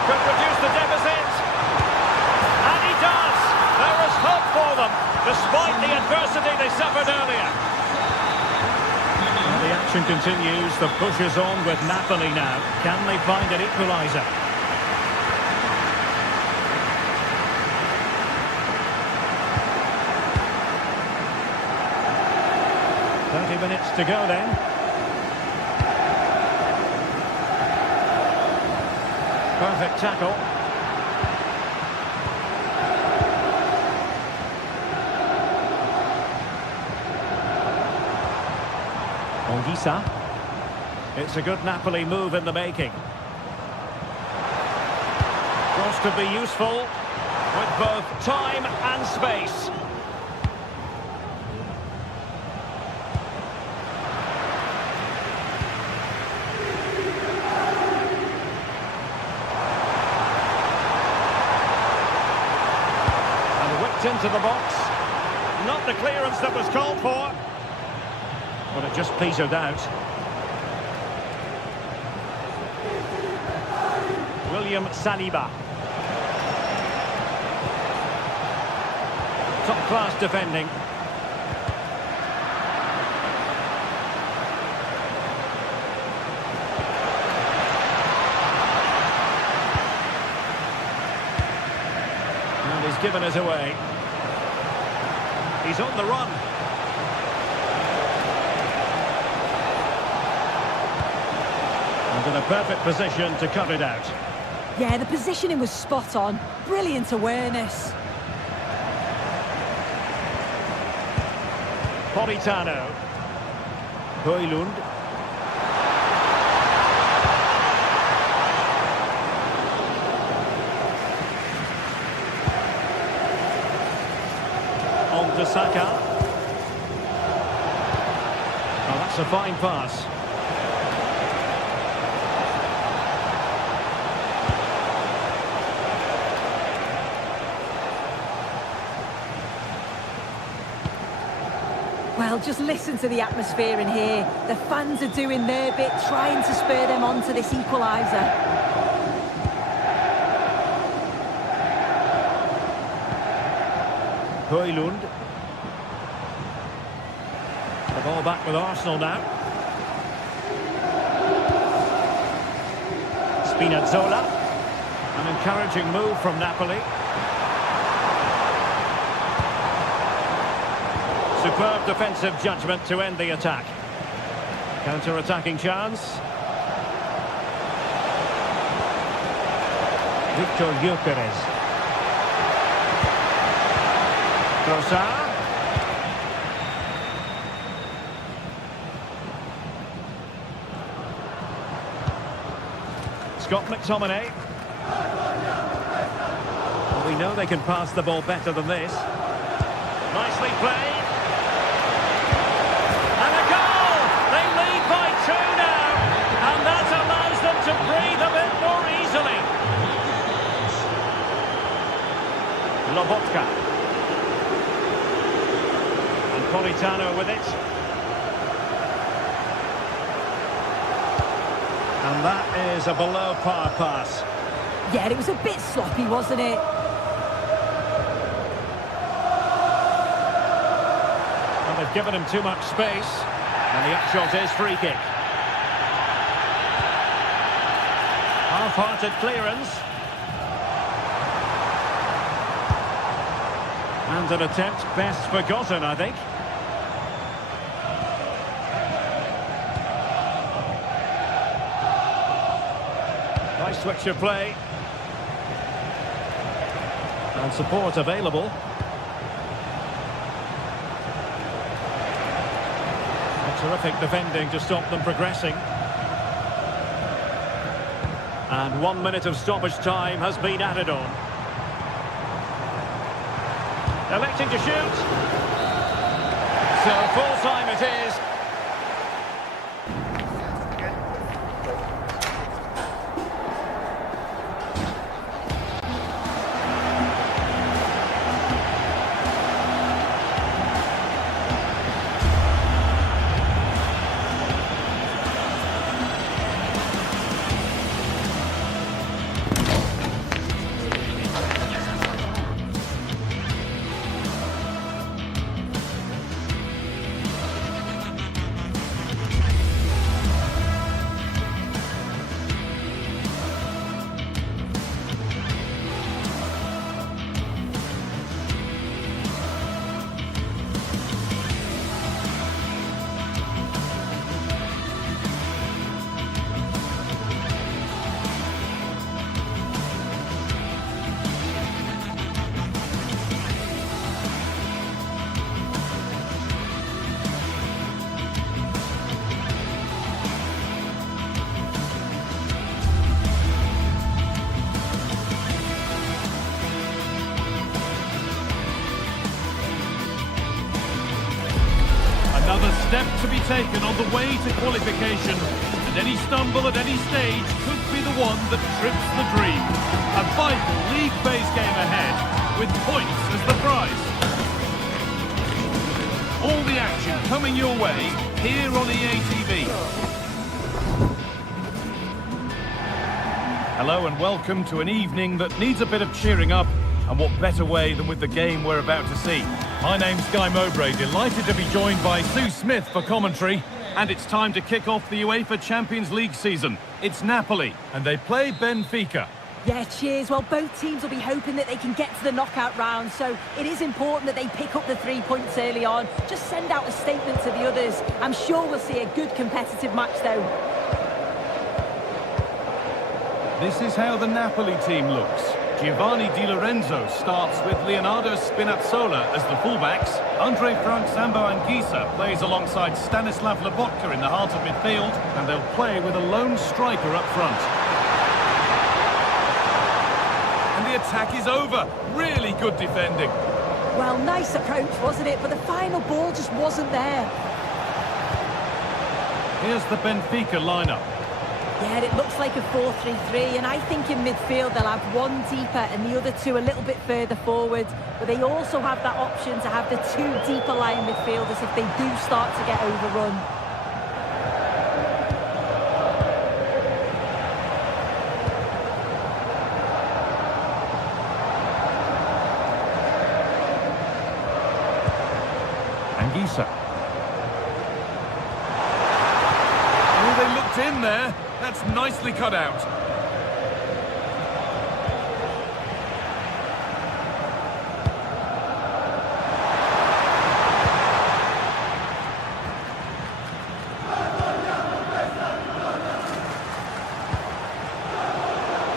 Could reduce the deficit. And he does. There is hope for them, despite the adversity they suffered earlier. And the action continues. The push is on with Napoli now. Can they find an equaliser? Minutes to go then. Perfect tackle. Ongisa. It's a good Napoli move in the making. Cross could be useful with both time and space. Into the box. Not the clearance that was called for, but it just petered out. William Saliba. Top-class defending. And he's given us away. He's on the run. And in a perfect position to cut it out. Yeah, the positioning was spot on. Brilliant awareness. Politano. Højlund. On to Saka. Oh, that's a fine pass. Well, just listen to the atmosphere in here. The fans are doing their bit, trying to spur them on to this equaliser. Højlund. The ball back with Arsenal now. Spinazzola. An encouraging move from Napoli. Superb defensive judgment to end the attack. Counter-attacking chance. Victor Gyökeres. Trossard. Scott McTominay. Well, we know they can pass the ball better than this. Nicely played. And a goal! They lead by 2 now. And that allows them to breathe a bit more easily. Lobotka. And Politano with it. And that is a below-par pass. Yeah, it was a bit sloppy, wasn't it? And they've given him too much space. And the upshot is free kick. Half-hearted clearance. And an attempt best forgotten, I think. Nice switch of play. And support available. Terrific defending to stop them progressing. And 1 minute of stoppage time has been added on. Electing to shoot. So full time it is. Another step to be taken on the way to qualification, and any stumble at any stage could be the one that trips the dream. A vital league phase game ahead, with points as the prize. All the action coming your way here on EA TV. Hello and welcome to an evening that needs a bit of cheering up, and what better way than with the game we're about to see. My name's Guy Mowbray, delighted to be joined by Sue Smith for commentary, and it's time to kick off the UEFA Champions League season. It's Napoli, and they play Benfica. Yeah, cheers. Well, both teams will be hoping that they can get to the knockout round, so it is important that they pick up the 3 points early on. Just send out a statement to the others. I'm sure we'll see a good competitive match, though. This is how the Napoli team looks. Giovanni Di Lorenzo starts with Leonardo Spinazzola as the fullbacks. Andre Frank Zambo Anguissa plays alongside Stanislav Lobotka in the heart of midfield, and they'll play with a lone striker up front. The attack is over. Really good defending. Well, nice approach, wasn't it? But the final ball just wasn't there. Here's the Benfica lineup. Yeah, it looks like a 4-3-3, and I think in midfield they'll have one deeper and the other two a little bit further forward. But they also have that option to have the 2 deeper lying midfielders if they do start to get overrun. Anguissa. Oh, they looked in there. That's nicely cut out.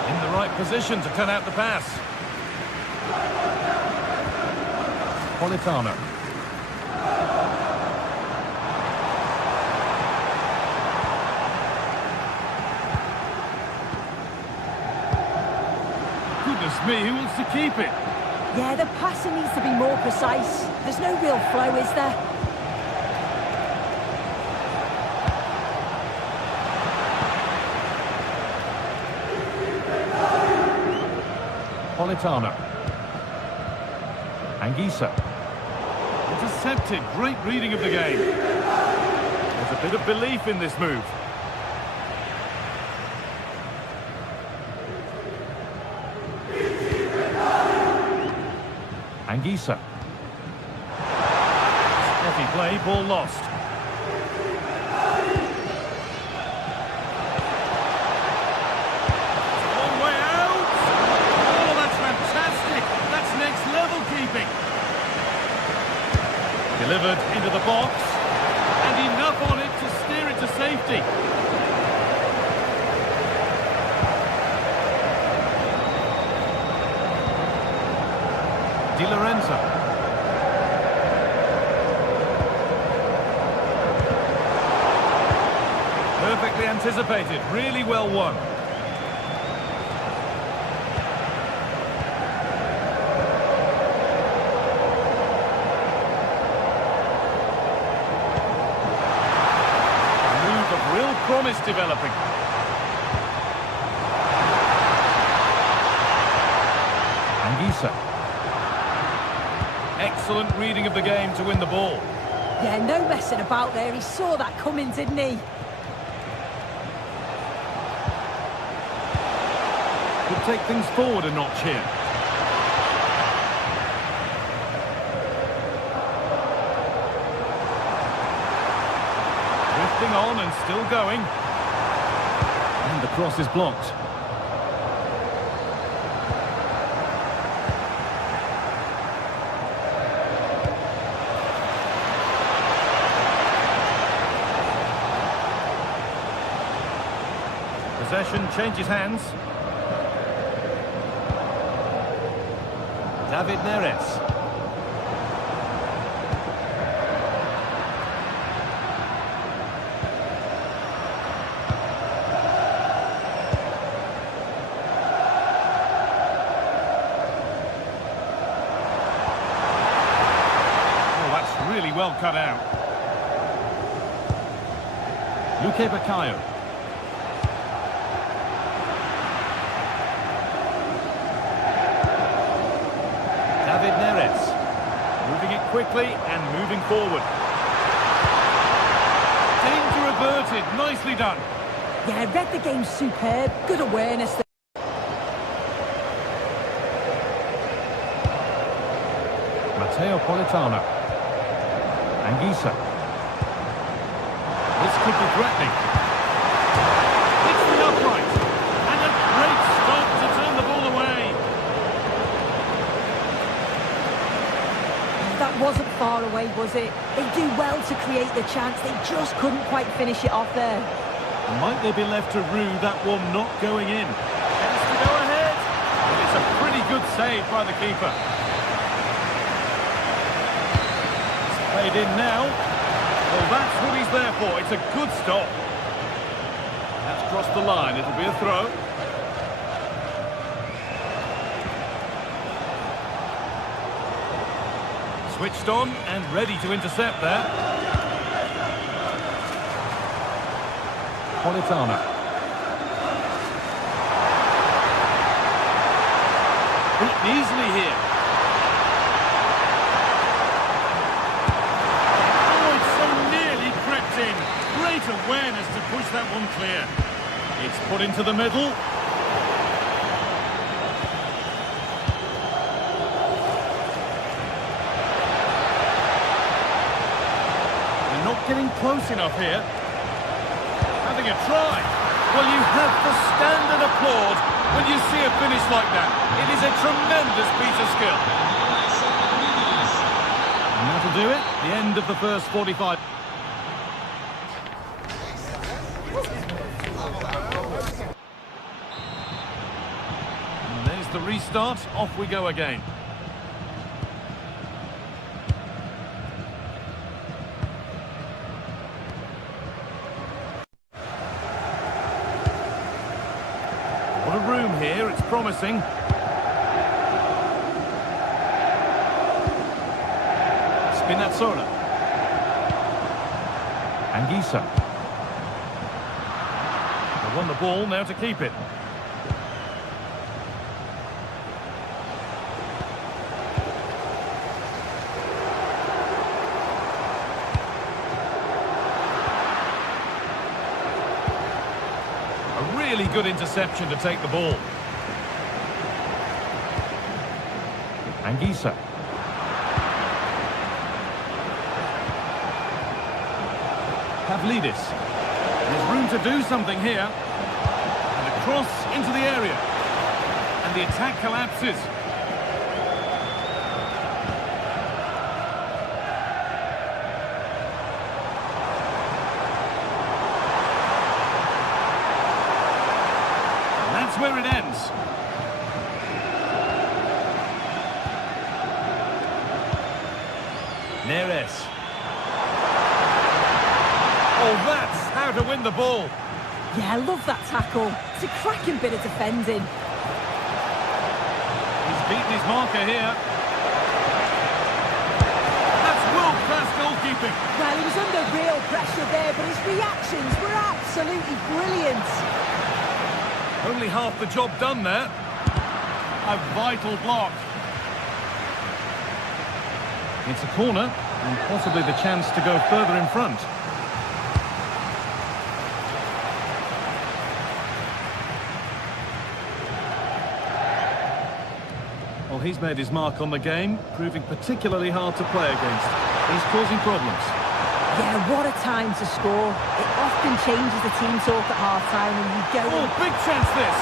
In the right position to cut out the pass. Politano. Goodness me, who wants to keep it? Yeah, the passing needs to be more precise. There's no real flow, is there? Politano. Anguissa. Intercepted. Great reading of the game. There's a bit of belief in this move. Anguissa. Steady play, ball lost. Long way out! Oh, that's fantastic! That's next level keeping. Delivered into the box, and enough on it to steer it to safety. Di Lorenzo. Perfectly anticipated, really well won. A move of real promise developing. Anguissa. Excellent reading of the game to win the ball. Yeah, no messing about there. He saw that coming, didn't he? Could take things forward a notch here. Drifting on and still going. And the cross is blocked. Possession changes hands. David Neres. Oh, that's really well cut out. Luque Baccaio. David Neres. Moving it quickly and moving forward. Danger averted. Nicely done. Yeah, read the game superb. Good awareness there. Politano. Anguissa. This could be threatening. It's the upright. And a great stop to turn the ball away. That wasn't far away, was it? They do well to create the chance. They just couldn't quite finish it off there. Might they be left to rue that one not going in? Has to go ahead. And it's a pretty good save by the keeper. It's played in now. Well, that's what he's there for. It's a good stop. That's crossed the line. It'll be a throw. Switched on and ready to intercept there. Politano. Beaten easily here. Oh, it's so nearly crept in. Great awareness to push that one clear. It's put into the middle. They're not getting close enough here. Having a try. Well, you have to stand and applaud when you see a finish like that. It is a tremendous piece of skill. And that'll do it. The end of the first 45. And there's the restart. Off we go again. What a room here, it's promising. Spinazzola. Anguissa. They won the ball, now to keep it. Really good interception to take the ball. Anguissa. Pavlidis. There's room to do something here. And a cross into the area. And the attack collapses. That's where it ends. Neres. Oh, that's how to win the ball. Yeah, I love that tackle. It's a cracking bit of defending. He's beaten his marker here. That's world-class goalkeeping. Well, he was under real pressure there, but his reactions were absolutely brilliant. Only half the job done there. A vital block. It's a corner, and possibly the chance to go further in front. Well, he's made his mark on the game, proving particularly hard to play against. He's causing problems. Yeah, what a time to score. It often changes the team talk at half-time when you go... Oh, big chance this!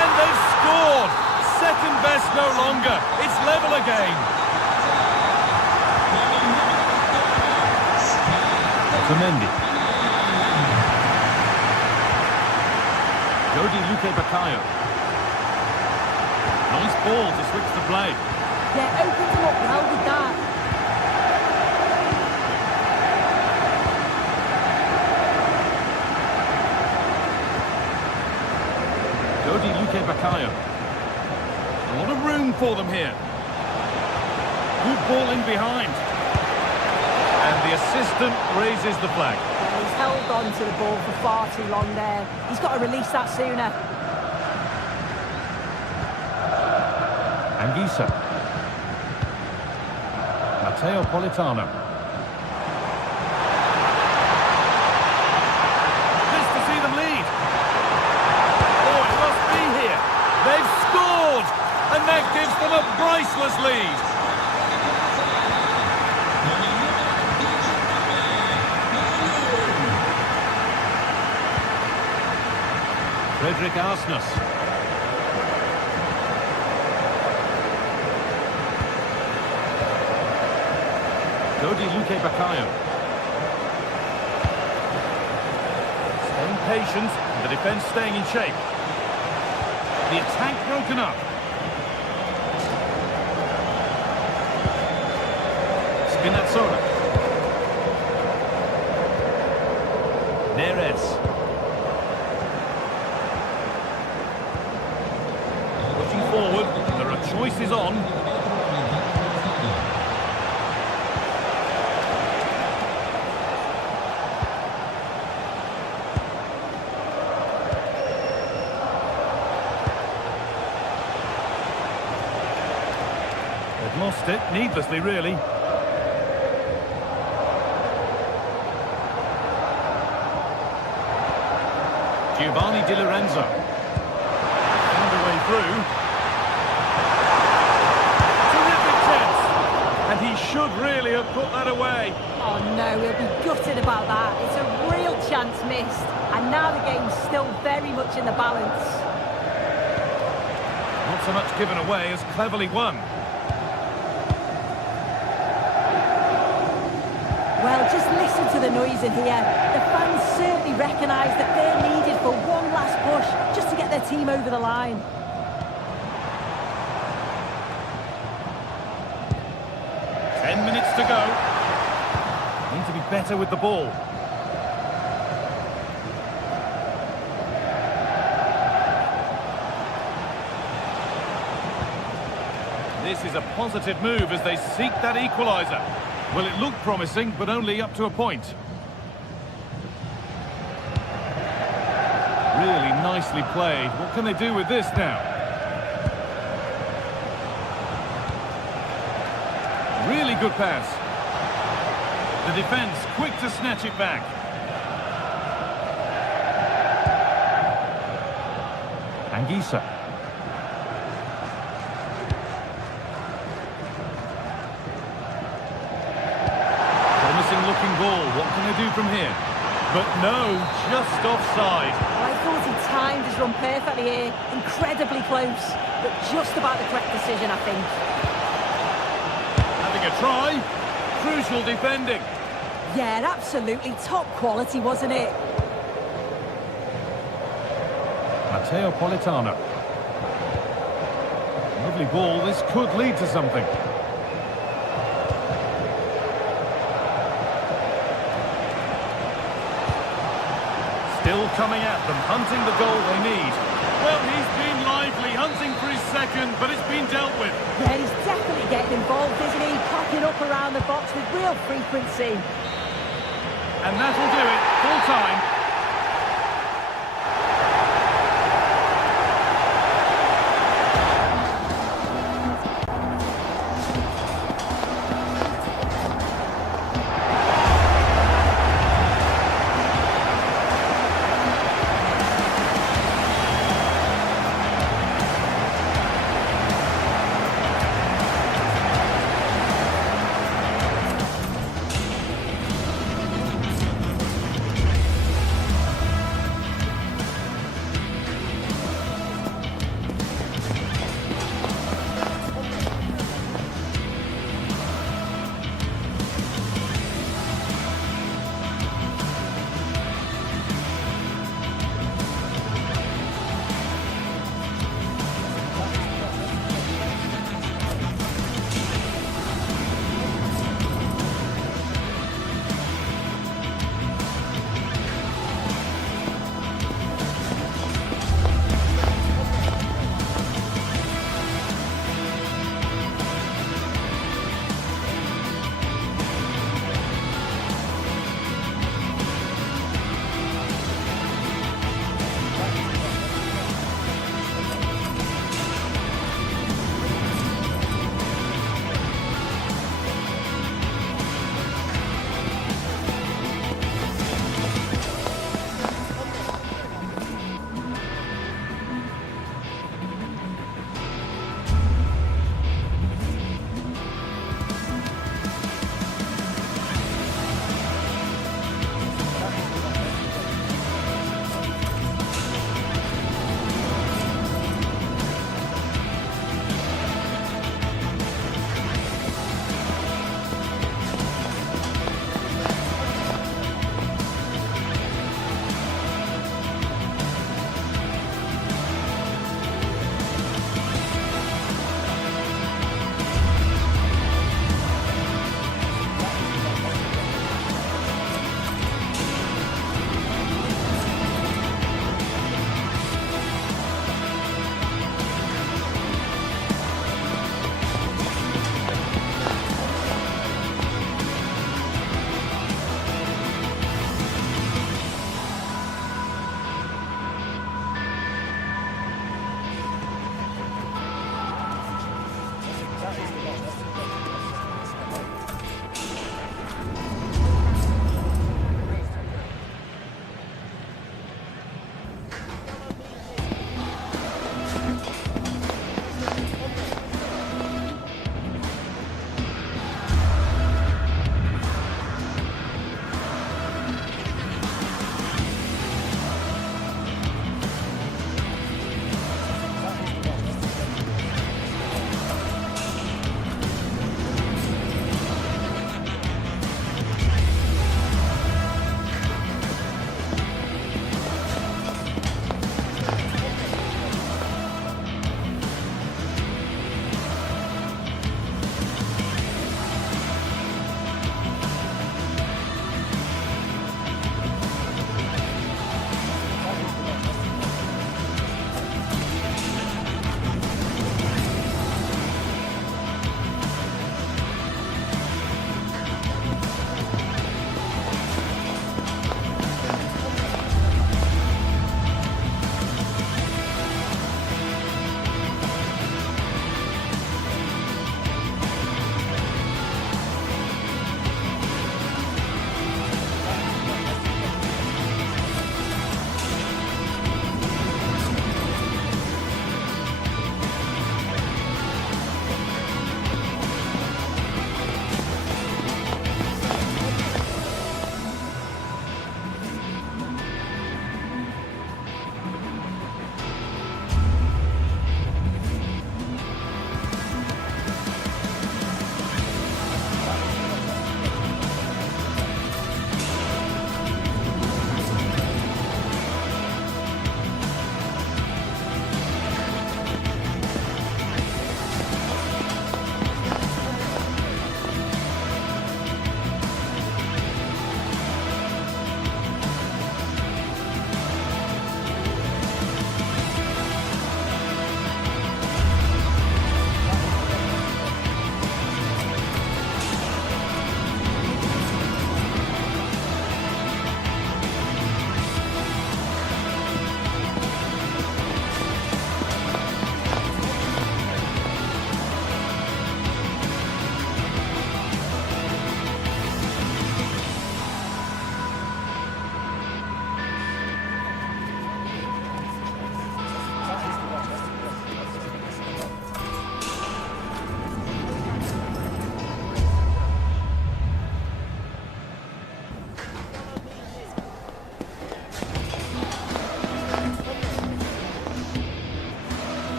And they've scored! Second best no longer. It's level again. Mendy. Jody Luque Baccaio. Nice ball to switch the play. Yeah, opens them up well with that. Jody Luque Baccaio. A lot of room for them here. Good ball in behind. And the assistant raises the flag. Yeah, he's held on to the ball for far too long there. He's got to release that sooner. Anguissa. Politano. This to see them lead. Oh, it must be here. They've scored! And that gives them a priceless lead. Arsnus. Dodi Luque Bakayo. Staying patient, and the defence staying in shape. The attack broken up. Spinazzola. Neres. Pushing forward, there are choices on. They've lost it, needlessly really. Giovanni Di Lorenzo. Found a way through. Terrific chance. And he should really have put that away. Oh no, he'll be gutted about that. It's a real chance missed. And now the game's still very much in the balance. Not so much given away as cleverly won. Well, just listen to the noise in here. The fans certainly recognise that they're needed for one last push just to get their team over the line. Minutes to go. Need to be better with the ball. This is a positive move as they seek that equaliser. Well, it looked promising, but only up to a point. Really nicely played. What can they do with this now? Really good pass. The defence quick to snatch it back. Anguissa. Looking ball, what can they do from here? But no, just offside. Well, I thought he timed his run perfectly here, incredibly close, but just about the correct decision, I think. Having a try, crucial defending. Yeah, absolutely, top quality, wasn't it? Matteo Politano. Lovely ball, this could lead to something. Still coming at them, hunting the goal they need. Well, he's been lively, hunting for his second, but it's been dealt with. Yeah, he's definitely getting involved, isn't he? Popping up around the box with real frequency. And that'll do it, full time.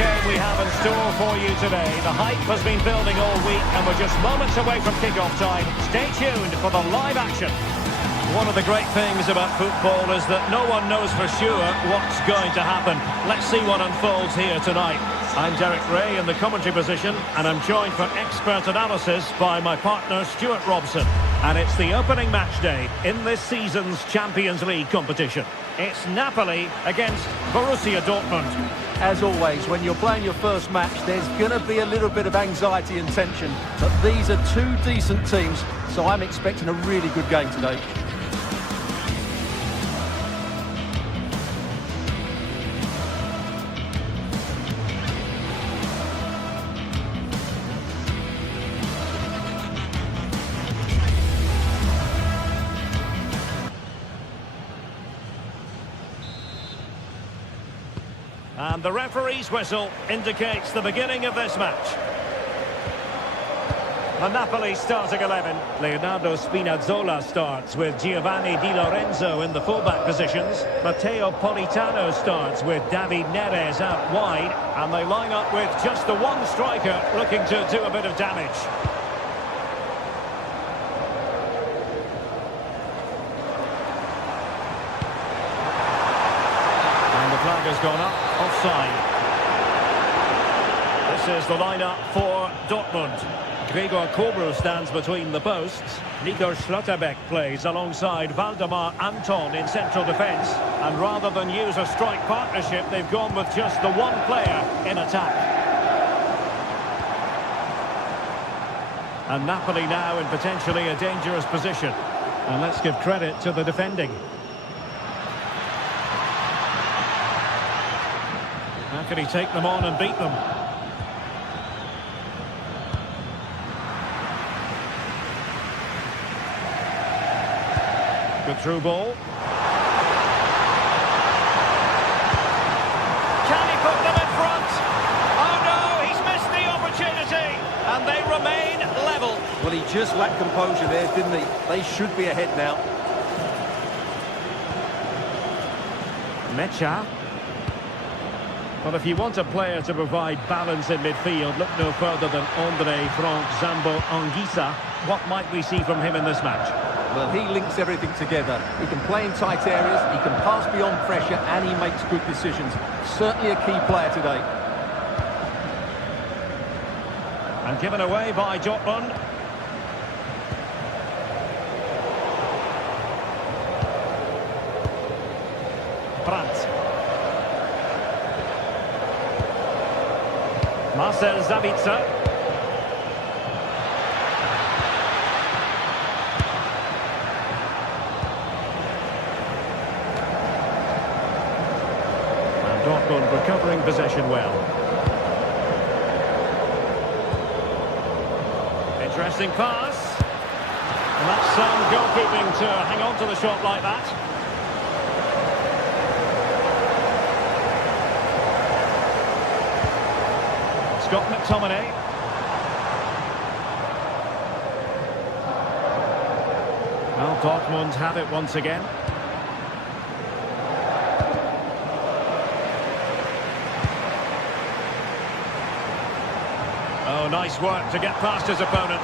game we have in store for you today. The hype has been building all week and we're just moments away from kick-off time. Stay tuned for the live action. One of the great things about football is that no one knows for sure what's going to happen. Let's see what unfolds here tonight. I'm Derek Ray in the commentary position, and I'm joined for expert analysis by my partner Stuart Robson. And it's the opening match day in this season's Champions League competition. It's Napoli against Borussia Dortmund. As always, when you're playing your first match, there's going to be a little bit of anxiety and tension. But these are two decent teams, so I'm expecting a really good game today. And the referee's whistle indicates the beginning of this match. The Napoli starting 11. Leonardo Spinazzola starts with Giovanni Di Lorenzo in the fullback positions. Matteo Politano starts with David Neres out wide. And they line up with just the one striker looking to do a bit of damage. And the flag has gone up. Offside. This is the lineup for Dortmund. Gregor Kobel stands between the posts. Nico Schlotterbeck plays alongside Valdemar Anton in central defence. And rather than use a strike partnership, they've gone with just the one player in attack. And Napoli now in potentially a dangerous position. And let's give credit to the defending. How can he take them on and beat them? Good through ball. Can he put them in front? Oh no, he's missed the opportunity. And they remain level. Well, he just lacked composure there, didn't he? They should be ahead now. Mecha. Well, if you want a player to provide balance in midfield, look no further than Andre Frank Zambo Anguissa. What might we see from him in this match? Well, he links everything together. He can play in tight areas, he can pass beyond pressure, and he makes good decisions. Certainly a key player today. And given away by Dortmund. Brandt. Marcel Sabitzer. And Dortmund recovering possession well. Interesting pass. And that's some goalkeeping to hang on to the shot like that. Scott McTominay. Well, Dortmund have it once again. Oh, nice work to get past his opponent.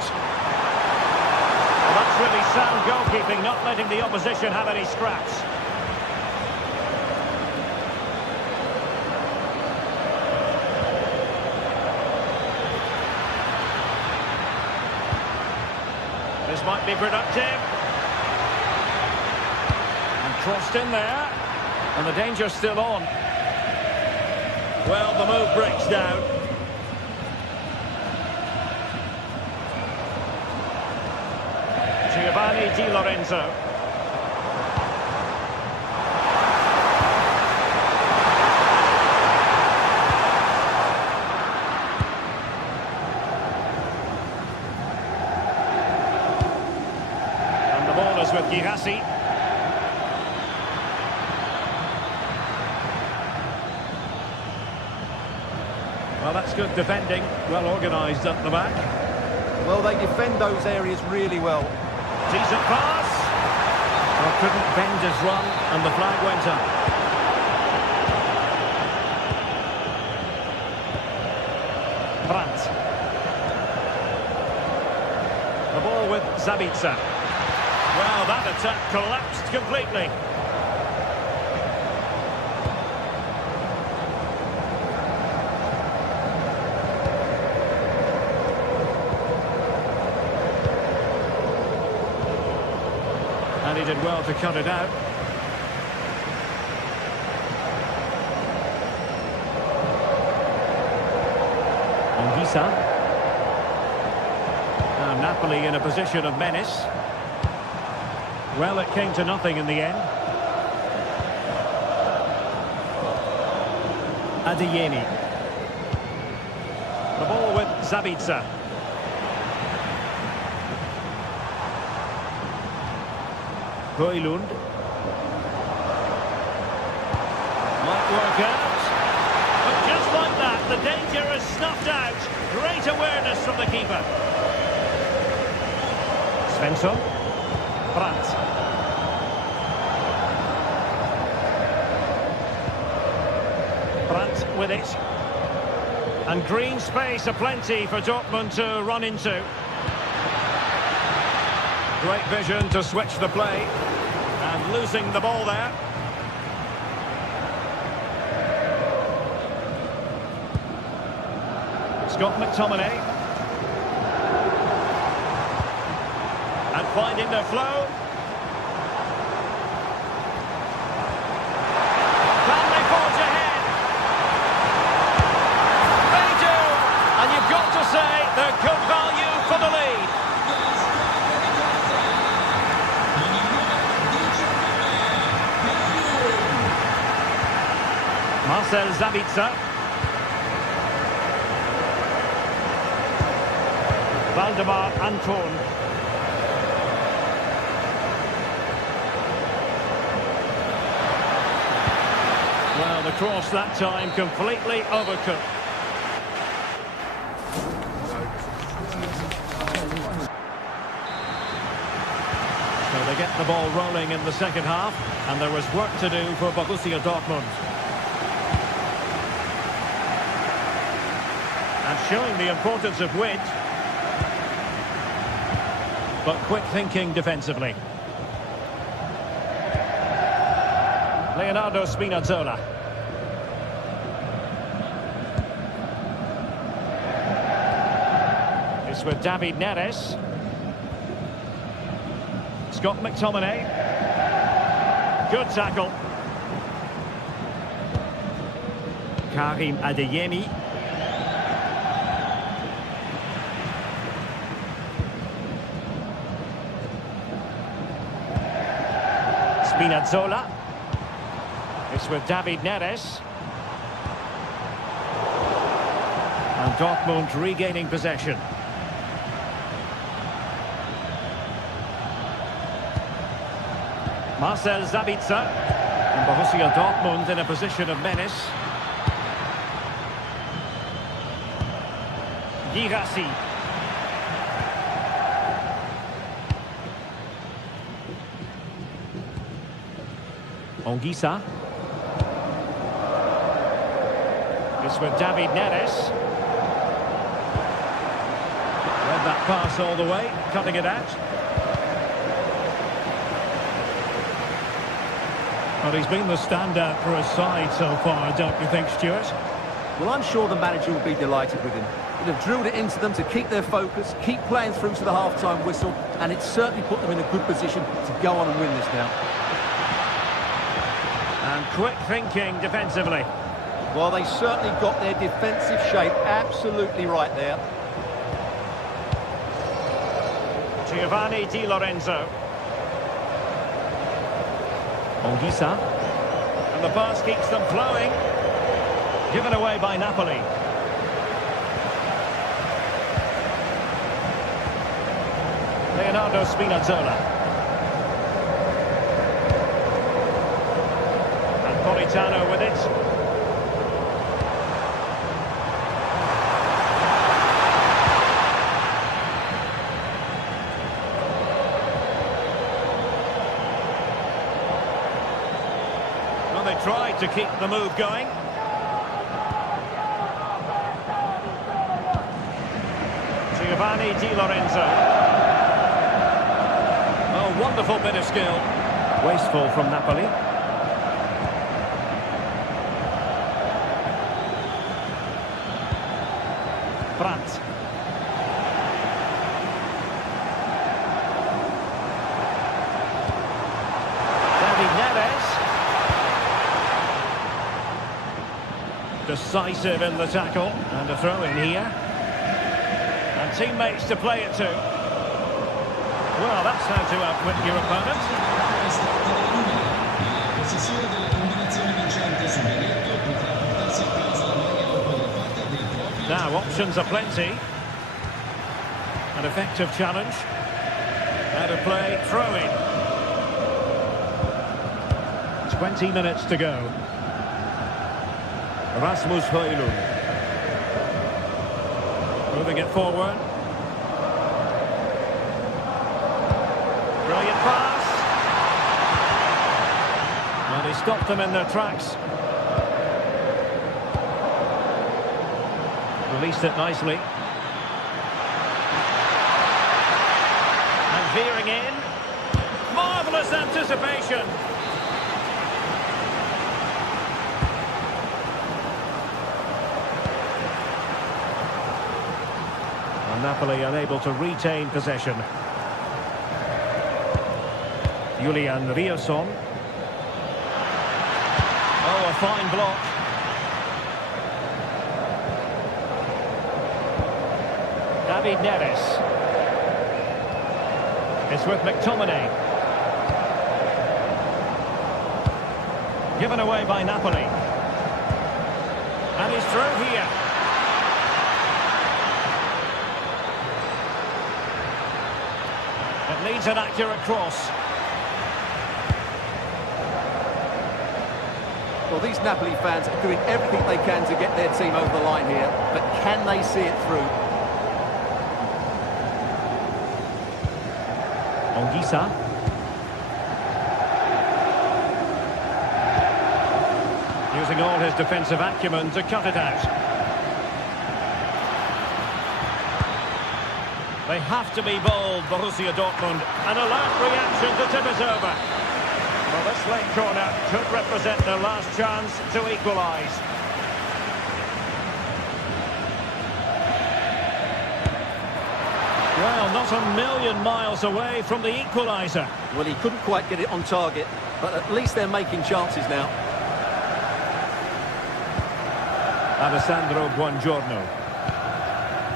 Well, that's really sound goalkeeping, not letting the opposition have any scraps. This might be productive. And crossed in there. And the danger's still on. Well, the move breaks down. Giovanni Di Lorenzo. With Girassi. Well, that's good defending, well organised up the back. Well, they defend those areas really well. Decent pass. Well, couldn't bend his run, and the flag went up. Sabitzer. Well, that attack collapsed completely. And he did well to cut it out. Ongisa. Now Napoli in a position of menace. Well, it came to nothing in the end. Adeyemi. The ball with Sabitzer. Højlund. Might work out. But just like that, the danger is snuffed out. Great awareness from the keeper. Svensson. Brandt. Brandt with it. And green space aplenty for Dortmund to run into. Great vision to switch the play. And losing the ball there. Scott McTominay. And finding the flow. Can they forge ahead? They do! And you've got to say they're good value for the lead. Marcel Sabitzer. Valdemar Anton. Well, the cross that time completely overcooked. So they get the ball rolling in the second half, and there was work to do for Borussia Dortmund. And showing the importance of width, but quick thinking defensively. Leonardo Spinazzola. It's with David Neres. Scott McTominay. Good tackle. Karim Adeyemi. Spinazzola. It's with David Neres. And Dortmund regaining possession. Marcel Sabitzer. And Borussia Dortmund in a position of menace. Girassi. Ongisa. It's with David Neres. Read that pass all the way, cutting it out. But he's been the standout for his side so far, don't you think, Stuart? Well, I'm sure the manager will be delighted with him. He'll have drilled it into them to keep their focus, keep playing through to the half-time whistle, and it's certainly put them in a good position to go on and win this now. And quick thinking defensively. Well, they certainly got their defensive shape absolutely right there. Giovanni Di Lorenzo. Ongisa. And the pass keeps them flowing. Given away by Napoli. Leonardo Spinazzola. And Politano with it. They tried to keep the move going. Giovanni Di Lorenzo. Wonderful bit of skill. Wasteful from Napoli. Brandt. Decisive in the tackle, and a throw in here. And teammates to play it to. Well, that's how to outwit your opponent. Now, options are plenty. An effective challenge. Out of play, throw in. 20 minutes to go. Rasmus Højlund. Moving it forward. Brilliant pass. And he stopped them in their tracks. Released it nicely. And veering in. Marvellous anticipation. Napoli unable to retain possession. Julian Rierson. Oh, a fine block. David Neres. It's with McTominay. Given away by Napoli. And he's through here. It needs an accurate cross. Well, these Napoli fans are doing everything they can to get their team over the line here, but can they see it through? Ongisa. Using all his defensive acumen to cut it out. They have to be bold, Borussia Dortmund. An alert reaction to tip it over. Well, this late corner could represent their last chance to equalise. Well, not a million miles away from the equaliser. Well, he couldn't quite get it on target, but at least they're making chances now. Alessandro Buongiorno.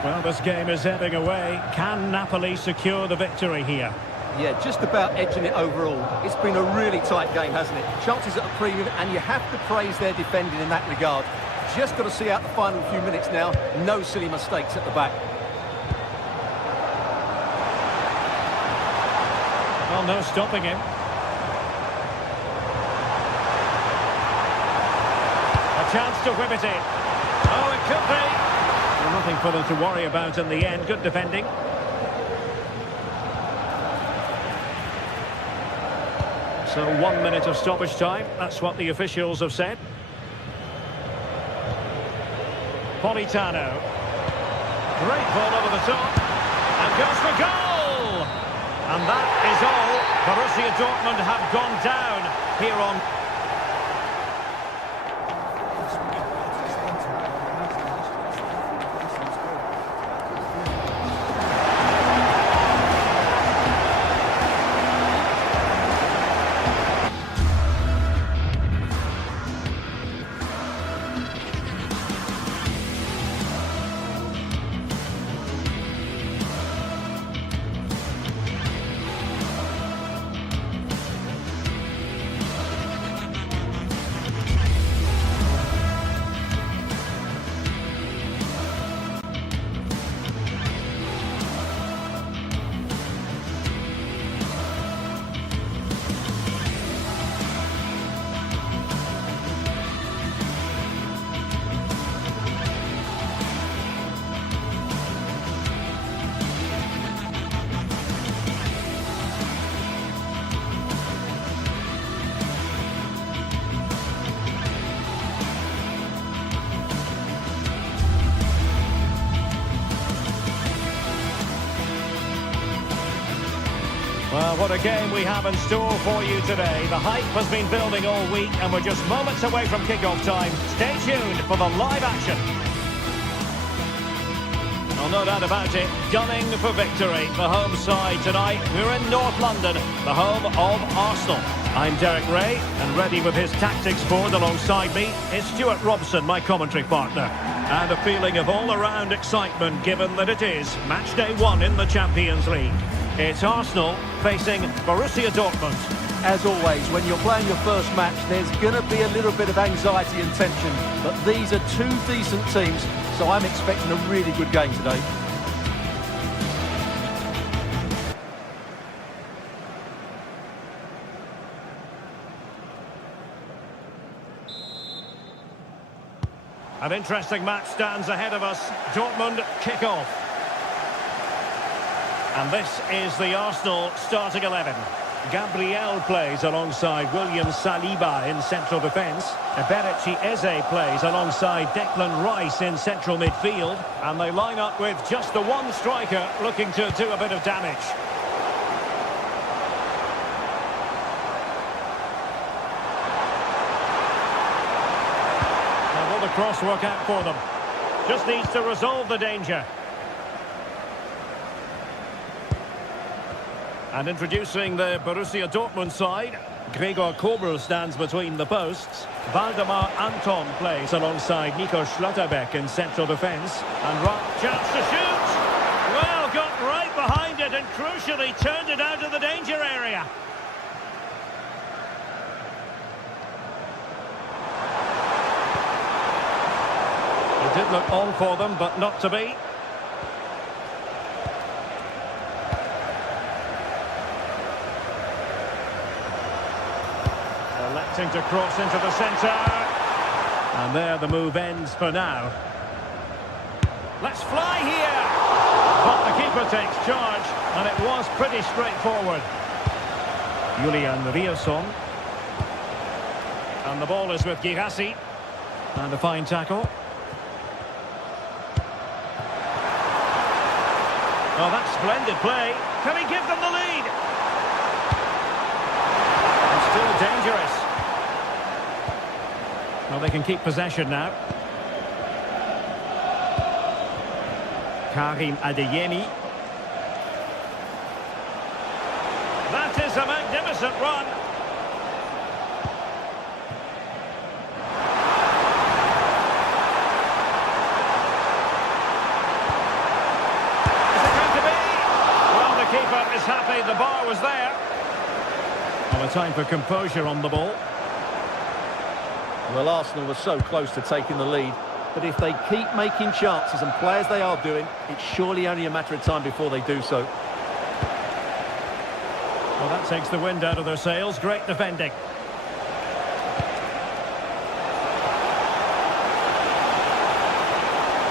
Well, this game is heading away. Can Napoli secure the victory here? Yeah, just about edging it overall. It's been a really tight game, hasn't it? Chances at a premium, and you have to praise their defending in that regard. Just got to see out the final few minutes now. No silly mistakes at the back. Well, no stopping him. A chance to whip it in. Oh, it could be. Well, nothing for them to worry about in the end. Good defending. So 1 minute of stoppage time. That's what the officials have said. Politano. Great ball over the top. And goes for goal! And that is all. Borussia Dortmund have gone down here on... what a game we have in store for you today. The hype has been building all week and we're just moments away from kick-off time. Stay tuned for the live action. Well, no doubt about it, gunning for victory. The home side tonight. We're in North London, the home of Arsenal. I'm Derek Ray, and ready with his tactics board alongside me is Stuart Robson, my commentary partner. And a feeling of all-around excitement given that it is match day 1 in the Champions League. It's Arsenal facing Borussia Dortmund. As always, when you're playing your first match, there's going to be a little bit of anxiety and tension. But these are two decent teams, so I'm expecting a really good game today. An interesting match stands ahead of us. Dortmund kick off. And this is the Arsenal starting 11. Gabriel plays alongside William Saliba in central defence. Eberechi Eze plays alongside Declan Rice in central midfield. And they line up with just the one striker looking to do a bit of damage. Now will the cross work out for them? Just needs to resolve the danger. And introducing the Borussia Dortmund side, Gregor Kobel stands between the posts. Waldemar Anton plays alongside Nico Schlotterbeck in central defence. And chance to shoot! Well, got right behind it and crucially turned it out of the danger area. It did look on for them, but not to be. Electing to cross into the centre. And there the move ends for now. Let's fly here! But the keeper takes charge, and it was pretty straightforward. Julian Riasson. And the ball is with Girassi. And a fine tackle. Oh, that's splendid play. Can he give them the lead? And still dangerous. Well, they can keep possession now. Karim Adeyemi. That is a magnificent run. Is it going to be? Well, the keeper is happy the bar was there. Well, a time for composure on the ball. Well, Arsenal were so close to taking the lead, but if they keep making chances and play as they are doing, it's surely only a matter of time before they do so. Well, that takes the wind out of their sails. Great defending.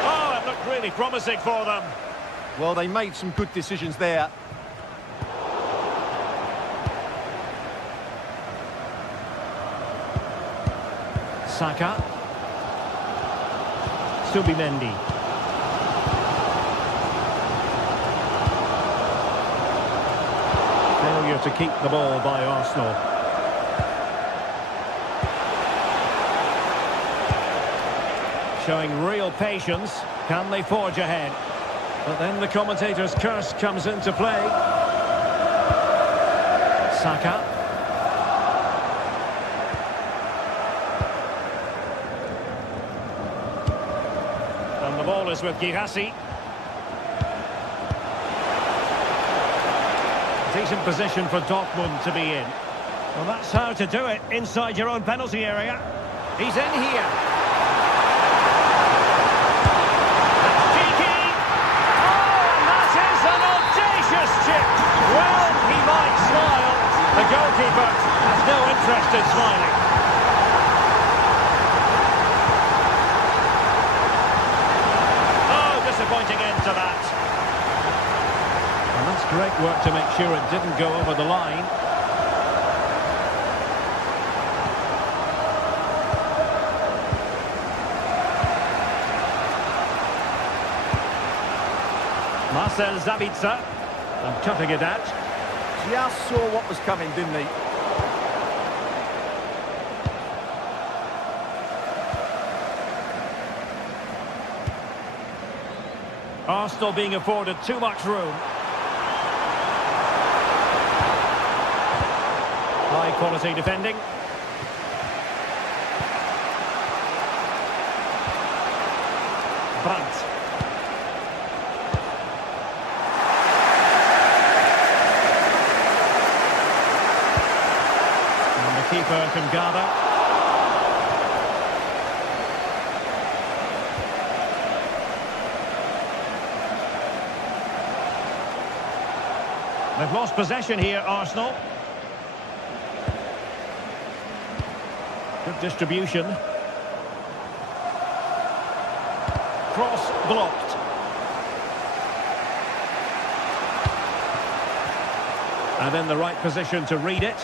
Oh, it looked really promising for them. Well, they made some good decisions there. Saka. Subimendi. Failure to keep the ball by Arsenal. Showing real patience. Can they forge ahead? But then the commentator's curse comes into play. Saka. The ball is with Girassi. Decent position for Dortmund to be in. Well, that's how to do it inside your own penalty area. He's in here. That's cheeky. Oh, and that is an audacious chip. Well, he might smile. The goalkeeper has no interest in smiling. Disappointing end to that. And that's great work to make sure it didn't go over the line. Marcel Sabitzer. And cutting it out. just saw what was coming, didn't he? Arsenal being afforded too much room. High quality defending. Brandt. And the keeper can gather. They've lost possession here, Arsenal. Good distribution. Cross blocked. And in the right position to read it.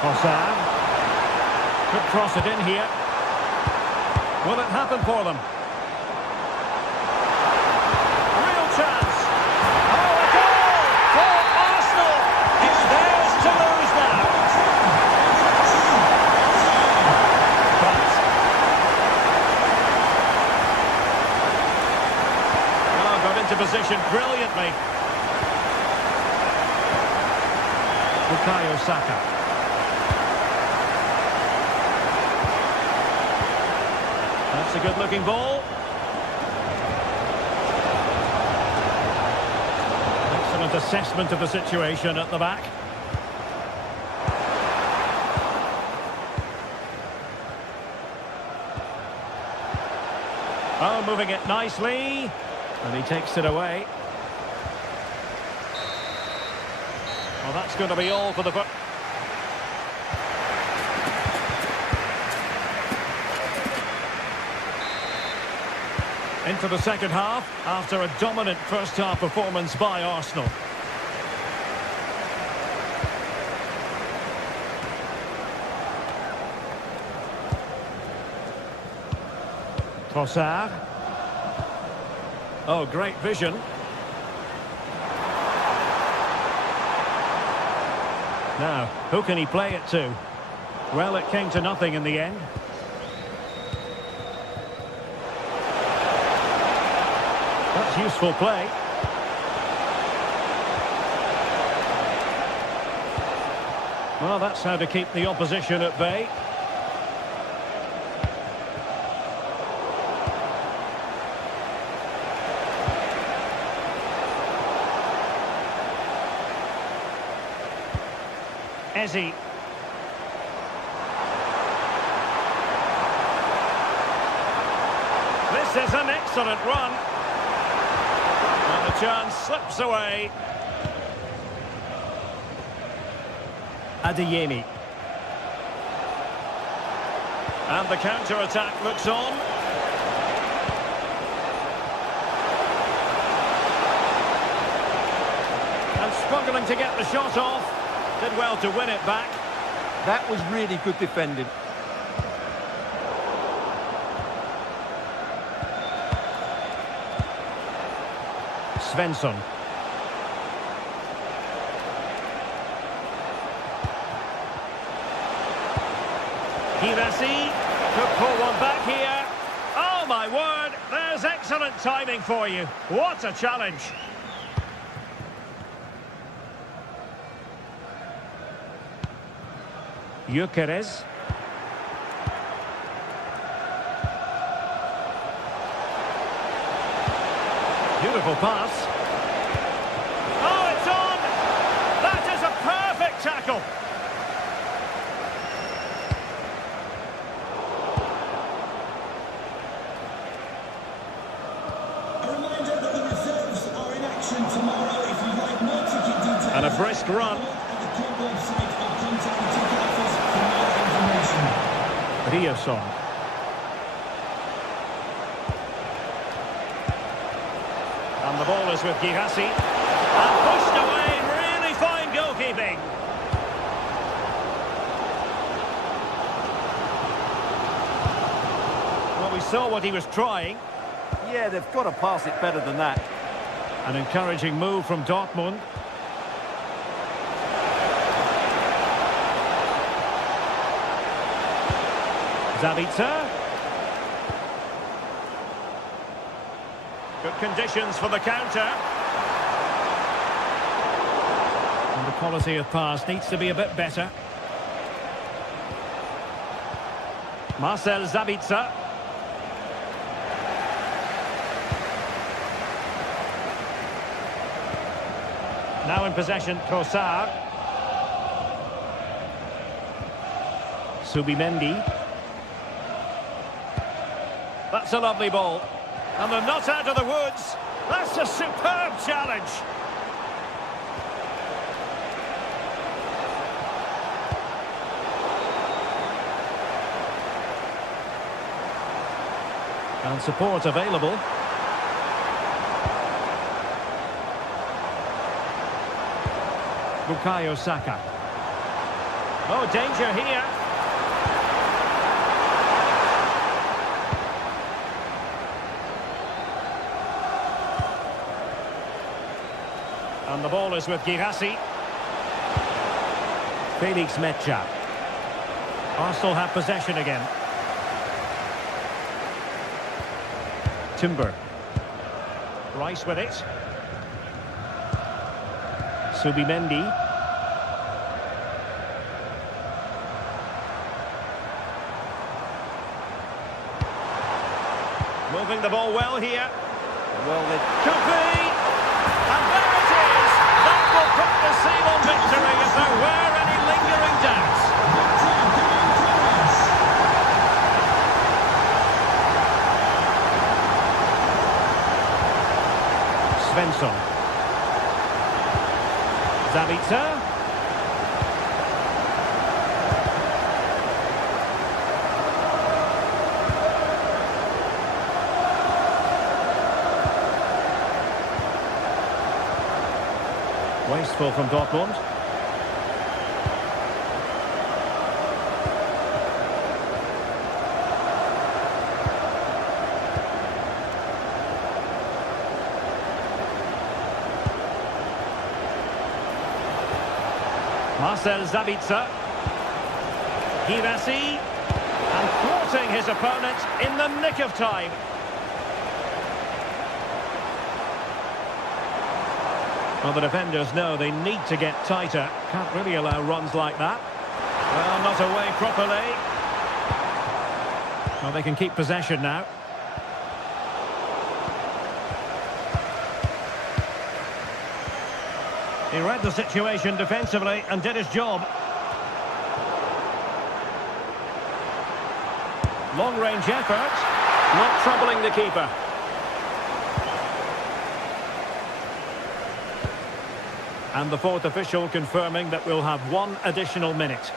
Trossard. Could cross it in here. Will it happen for them? Real chance. Oh, a goal for Arsenal. It's theirs to lose now. Got into position brilliantly. Bukayo Saka. That's a good-looking ball. Excellent assessment of the situation at the back. Oh, moving it nicely. And he takes it away. Well, that's going to be all for the... Into the second half, after a dominant first-half performance by Arsenal. Trossard. Oh, great vision. Now, who can he play it to? Well, it came to nothing in the end. That's useful play. Well, that's how to keep the opposition at bay. Ezzy. This is an excellent run. And the chance slips away. Adeyemi. And the counter-attack looks on. And struggling to get the shot off. Did well to win it back. That was really good defending. Svensson. Girassi could pull one back here. Oh my word, there's excellent timing for you. What a challenge. Gyökeres. Beautiful pass. Oh, it's on! That is a perfect tackle. A reminder that the reserves are in action tomorrow. If you'd like more ticket details... And a brisk run. ...at the club website or contact the ticket office for more information. Riosson. And the ball is with Girassi. And pushed away, really fine goalkeeping. Well, we saw what he was trying. Yeah, they've got to pass it better than that. An encouraging move from Dortmund. Zabitzer. Good conditions for the counter. And the quality of pass needs to be a bit better. Marcel Zabitzer. Now in possession, Trossard. Subimendi. That's a lovely ball. And they're not out of the woods. That's a superb challenge. And support available. Bukayo Saka. Oh, danger here. And the ball is with Girassi. Felix Mecha. Arsenal have possession again. Timber. Rice with it. Subimendi. Moving the ball well here. Well, it could be. And there it is. That will put the seal on victory if there were any lingering doubts. Svensson. Zabitzer. Wasteful from Dortmund. Marcel Zabitzer. Girassi. And thwarting his opponent in the nick of time. Well, the defenders know they need to get tighter. Can't really allow runs like that. Well, not away properly. Well, they can keep possession now. He read the situation defensively and did his job. Long-range effort. Not troubling the keeper. And the fourth official confirming that we'll have one additional minute.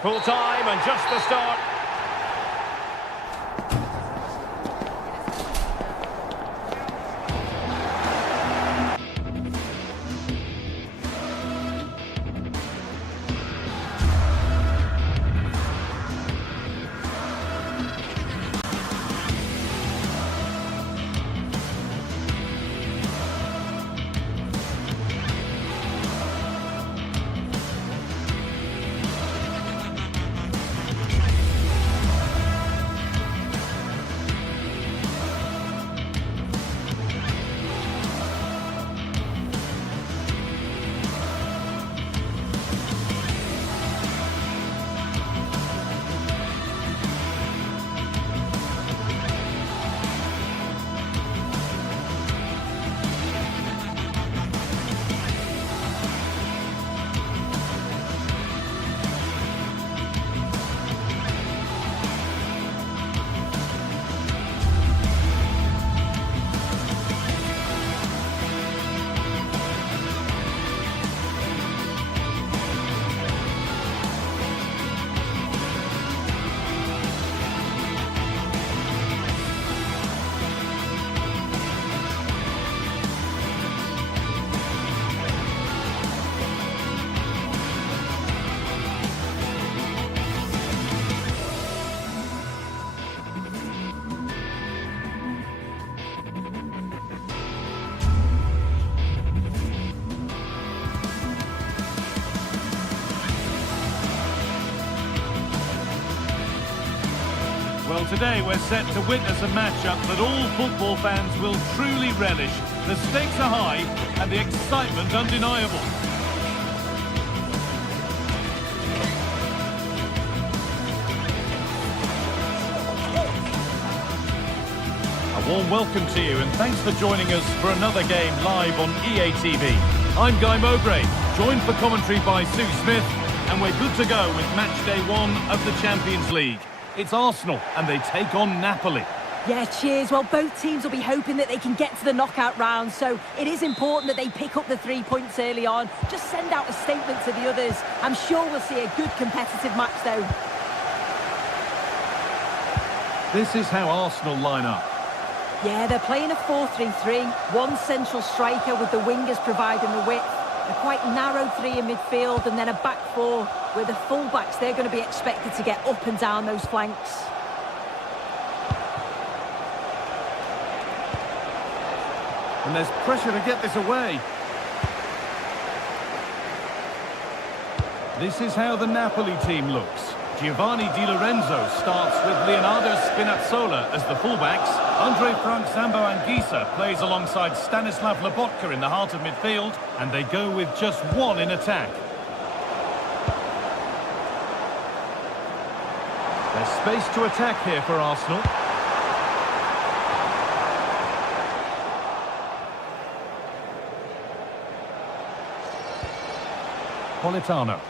Full time and just the start. Well, today we're set to witness a matchup that all football fans will truly relish. The stakes are high and the excitement undeniable. A warm welcome to you and thanks for joining us for another game live on EA TV. I'm Guy Mowbray, joined for commentary by Sue Smith, and we're good to go with match day 1 of the Champions League. It's Arsenal and they take on Napoli. Yeah, cheers. Well, both teams will be hoping that they can get to the knockout round, so it is important that they pick up the 3 points early on. Just send out a statement to the others. I'm sure we'll see a good competitive match, though. This is how Arsenal line up. Yeah, they're playing a 4-3-3. One central striker with the wingers providing the width. A quite narrow 3 in midfield and then a back 4 where the full-backs, they're going to be expected to get up and down those flanks. And there's pressure to get this away. This is how the Napoli team looks. Giovanni Di Lorenzo starts with Leonardo Spinazzola as the fullbacks. Andre Frank Zambo Anguissa plays alongside Stanislav Lobotka in the heart of midfield, and they go with just 1 in attack. There's space to attack here for Arsenal. Politano.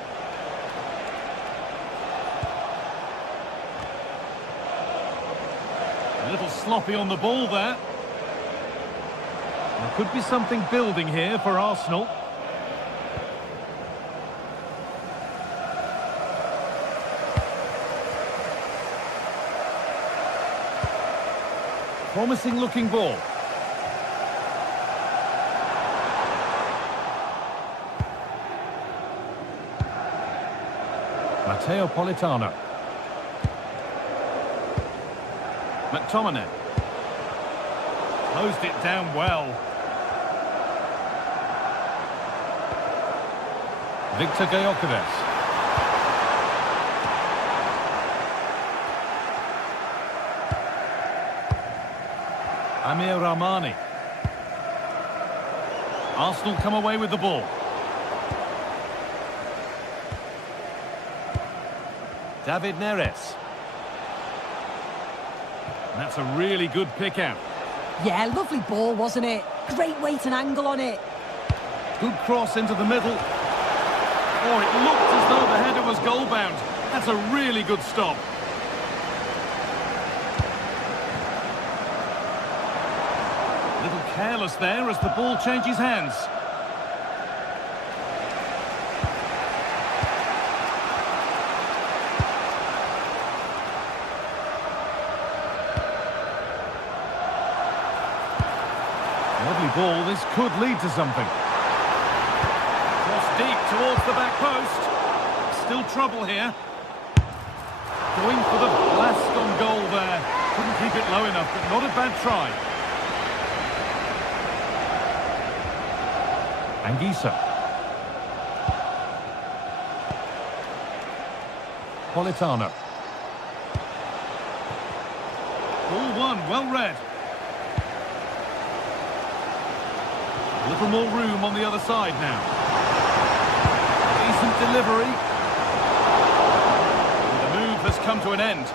A little sloppy on the ball there. There could be something building here for Arsenal. Promising looking ball. Matteo Politano. McTominay. Closed it down well. Victor Gyökeres. Amir Rahmani. Arsenal come away with the ball. David Neres. That's a really good pick out. Yeah, lovely ball, wasn't it? Great weight and angle on it. Good cross into the middle. Oh, it looked as though the header was goal-bound. That's a really good stop. A little careless there as the ball changes hands. Lovely ball, this could lead to something. Cross deep towards the back post. Still trouble here. Going for the blast on goal there. Couldn't keep it low enough, but not a bad try. Anguissa. Politano. Ball one, well read. A little more room on the other side now. Decent delivery. And the move has come to an end.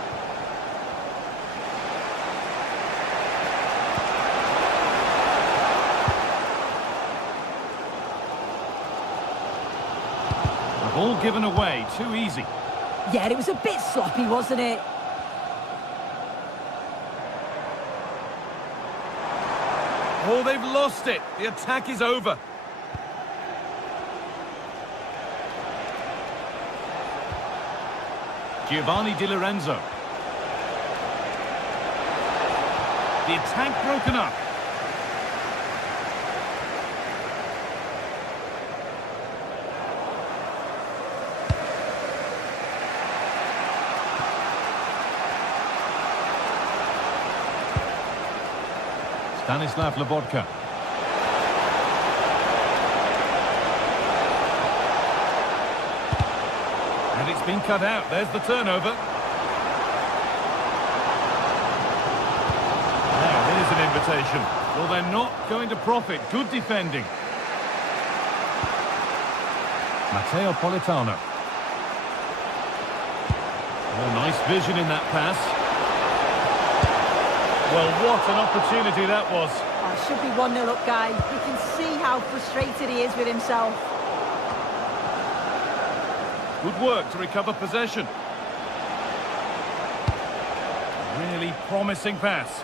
The ball given away, too easy. Yeah, it was a bit sloppy, wasn't it? Oh, they've lost it. The attack is over. Giovanni Di Lorenzo. The attack broken up. Stanislav Lobotka. And it's been cut out. There's the turnover. invitation. Well, they're not going to profit. Good defending. Matteo Politano. Oh, nice vision in that pass. Well, what an opportunity that was. Oh, it should be 1-0 up, guys. You can see how frustrated he is with himself. Good work to recover possession. Really promising pass.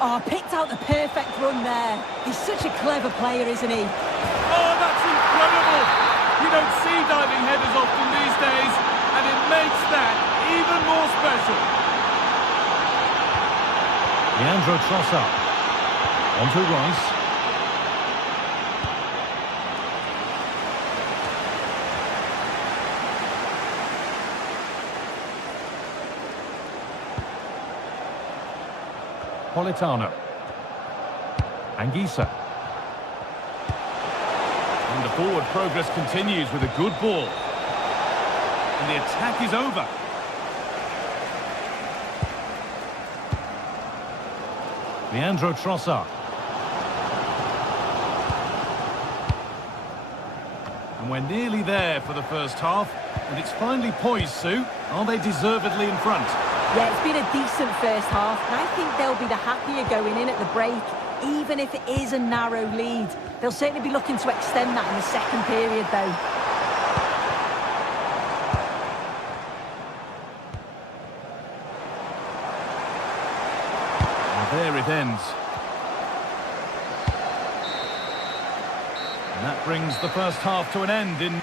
Oh, picked out the perfect run there. He's such a clever player, isn't he? Oh, that's incredible! You don't see diving headers often these days, and it makes that even more special. Leandro Trossard. On to Rice. Politano. Anguissa. And the forward progress continues with a good ball. And the attack is over. Leandro Trossard. And we're nearly there for the first half. And it's finally poised, Sue. Are they deservedly in front? Yeah, it's been a decent first half, and I think they'll be the happier going in at the break, even if it is a narrow lead. They'll certainly be looking to extend that in the second period, though. And there it ends. And that brings the first half to an end in...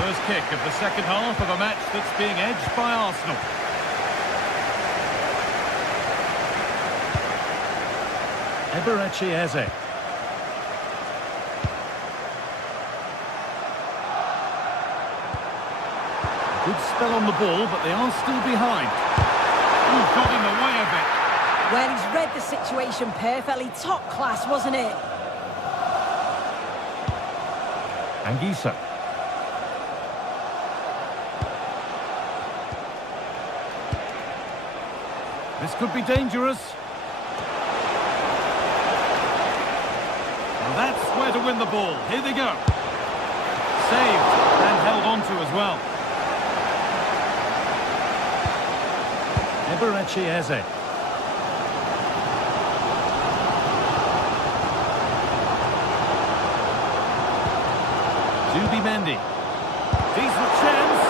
First kick of the second half of a match that's being edged by Arsenal. Eberechi Eze. Good spell on the ball, but they are still behind. Ooh, got in the way of it. Well, he's read the situation perfectly. Top class, wasn't it? Anguissa. This could be dangerous. And that's where to win the ball. Here they go. Saved and held on to as well. Eberechi Eze. Zubimendi. Decent chance.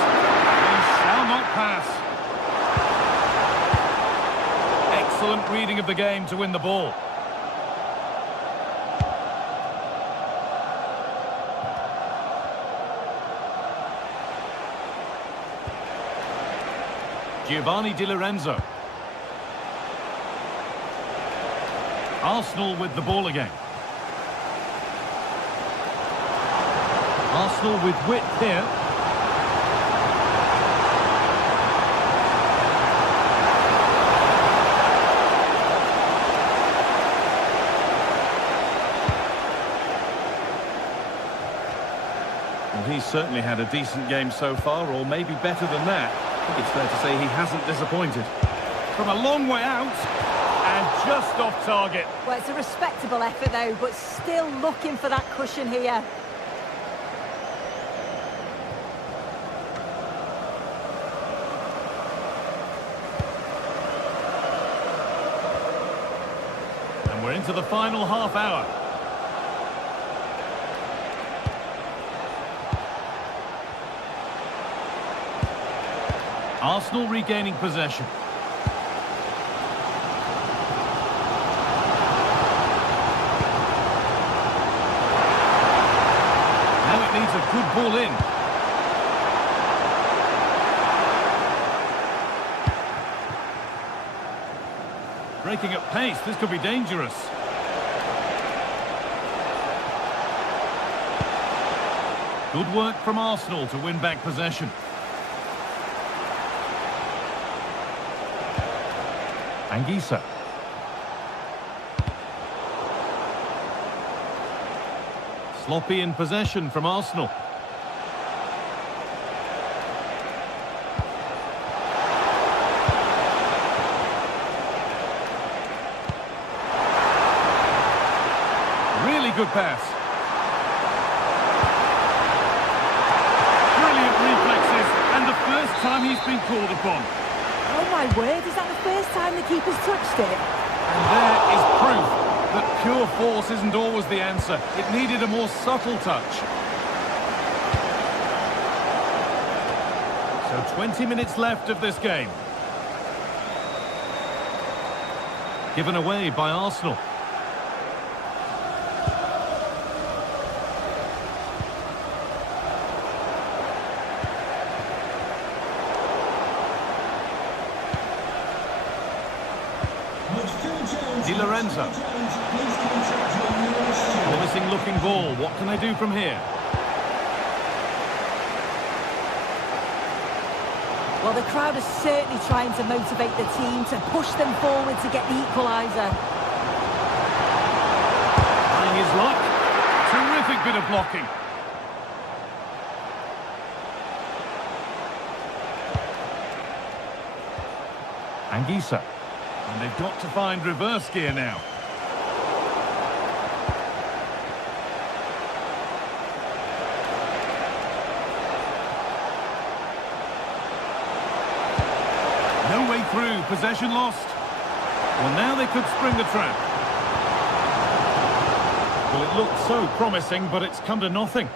He shall not pass. Excellent reading of the game to win the ball. Giovanni Di Lorenzo. Arsenal with the ball again. Arsenal with width here. Well, he's certainly had a decent game so far, or maybe better than that. I think it's fair to say he hasn't disappointed. From a long way out, and just off target. Well, it's a respectable effort, though, but still looking for that cushion here. And we're into the final half hour. Arsenal regaining possession. Now it needs a good ball in. Breaking at pace, this could be dangerous. Good work from Arsenal to win back possession. Anguissa. Sloppy in possession from Arsenal. good pass. Brilliant reflexes, and the first time he's been called upon. Oh my word, is that the first time the keeper's touched it? And there is proof that pure force isn't always the answer. It needed a more subtle touch. So 20 minutes left of this game. Given away by Arsenal. Di Lorenzo. Promising looking ball. What can they do from here? Well, the crowd is certainly trying to motivate the team to push them forward to get the equaliser. Trying his luck. Terrific bit of blocking. Anguissa. And they've got to find reverse gear now. No way through, possession lost. Well, now they could spring the trap. Well, it looked so promising, but it's come to nothing.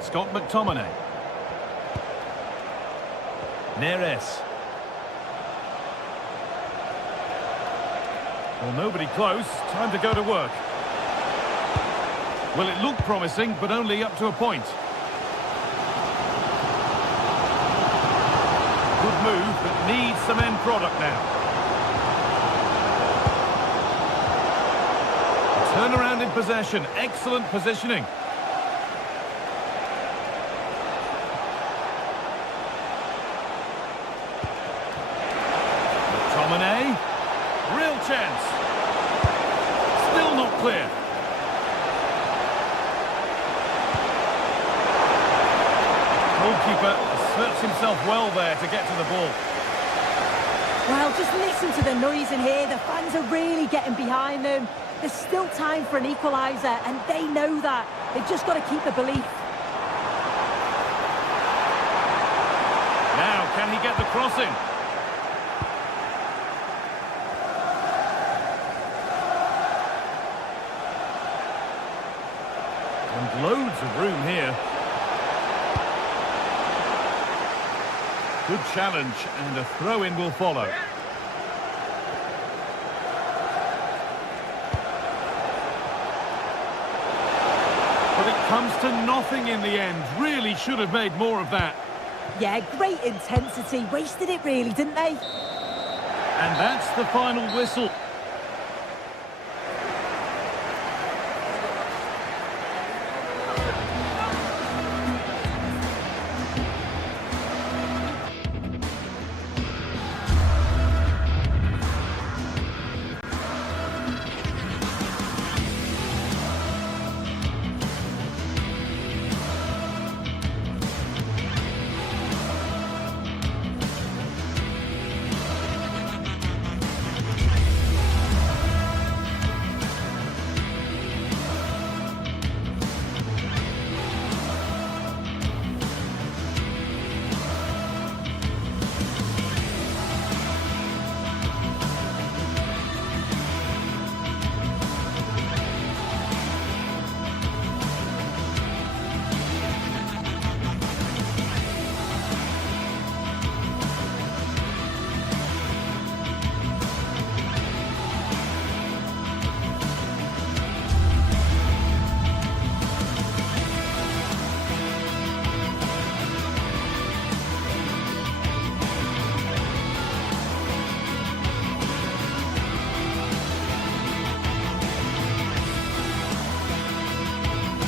Scott McTominay. Neres. Well, nobody close. Time to go to work. Well, it looked promising, but only up to a point. Good move, but needs some end product now. Turnaround in possession. Excellent positioning. McTominay. Real chance. Still not clear. Goalkeeper asserts himself well there to get to the ball. Well, just listen to the noise in here. The fans are really getting behind them. There's still time for an equaliser, and they know that. They've just got to keep the belief. Now, can he get the cross in? And loads of room here. Good challenge, and a throw-in will follow. But it comes to nothing in the end. Really should have made more of that. Yeah, great intensity. Wasted it really, didn't they? And that's the final whistle.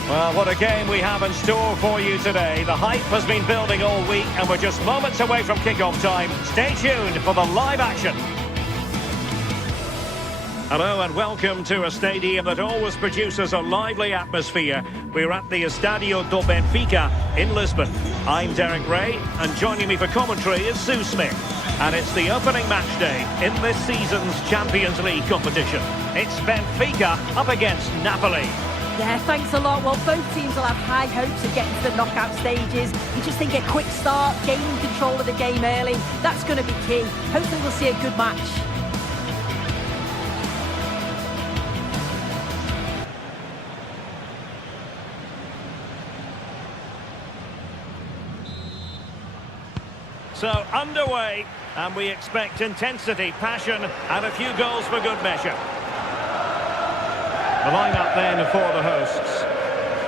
Well, what a game we have in store for you today. The hype has been building all week and we're just moments away from kick-off time. Stay tuned for the live action. Hello and welcome to a stadium that always produces a lively atmosphere. We're at the Estadio do Benfica in Lisbon. I'm Derek Ray, and joining me for commentary is Sue Smith. And it's the opening match day in this season's Champions League competition. It's Benfica up against Napoli. Yeah, thanks a lot. Well, both teams will have high hopes of getting to the knockout stages. You just think a quick start, gaining control of the game early, that's going to be key. Hopefully we'll see a good match. So, underway, and we expect intensity, passion, and a few goals for good measure. The line-up then for the hosts.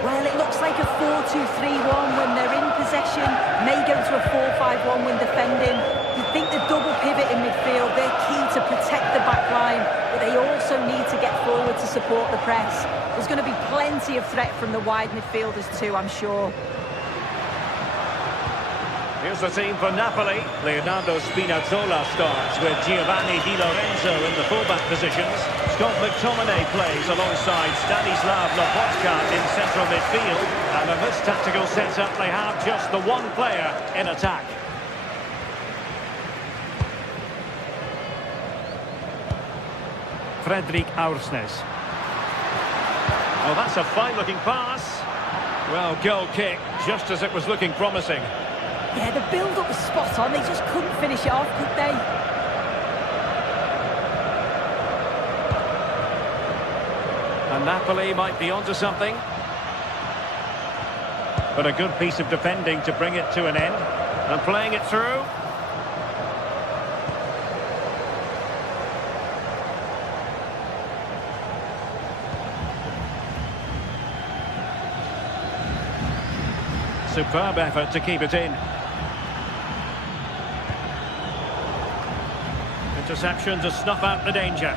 Well, it looks like a 4-2-3-1 when they're in possession, may go to a 4-5-1 when defending. You think the double pivot in midfield, they're key to protect the back line, but they also need to get forward to support the press. There's going to be plenty of threat from the wide midfielders too, I'm sure. Here's the team for Napoli. Leonardo Spinazzola starts with Giovanni Di Lorenzo in the fullback positions. Scott McTominay plays alongside Stanislav Lobotka in central midfield. And in this tactical setup, they have just the one player in attack. Fredrik Aursnes. Oh, that's a fine-looking pass. Well, goal kick, just as it was looking promising. Yeah, the build-up was spot on. They just couldn't finish it off, could they? And Napoli might be onto something. But a good piece of defending to bring it to an end. And playing it through. Superb effort to keep it in. Interception to snuff out the danger.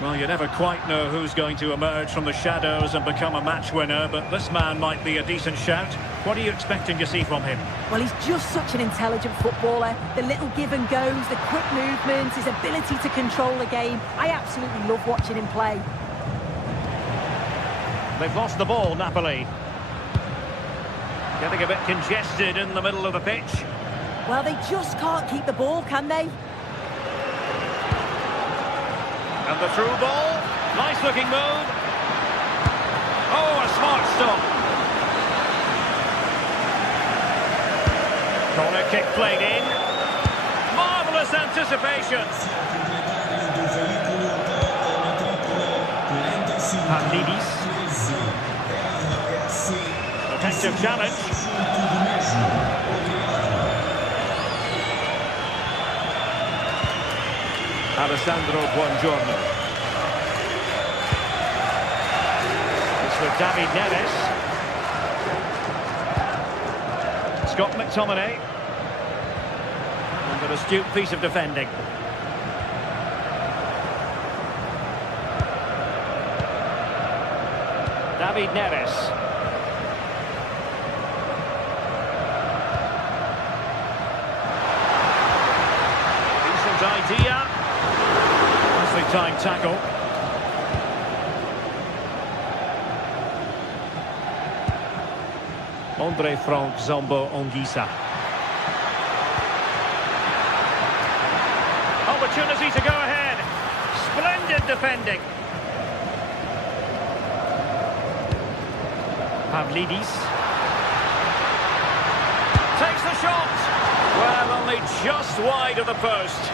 Well, you never quite know who's going to emerge from the shadows and become a match winner, but this man might be a decent shout. What are you expecting to see from him? Well, he's just such an intelligent footballer. The little give and goes, the quick movements, his ability to control the game. I absolutely love watching him play. They've lost the ball, Napoli. Getting a bit congested in the middle of the pitch. Well, they just can't keep the ball, can they? And the through ball. Nice looking move. Oh, a smart stop. Corner kick played in. Marvellous anticipation. Pavlidis. Effective challenge. Alessandro Buongiorno. It's with David Neres. Scott McTominay. And an astute piece of defending. David Neres. Idea. Nicely timed tackle. Andre Frank Zombo Ongisa. Opportunity to go ahead. Splendid defending. Pavlidis. Takes the shot. Well, only just wide of the post.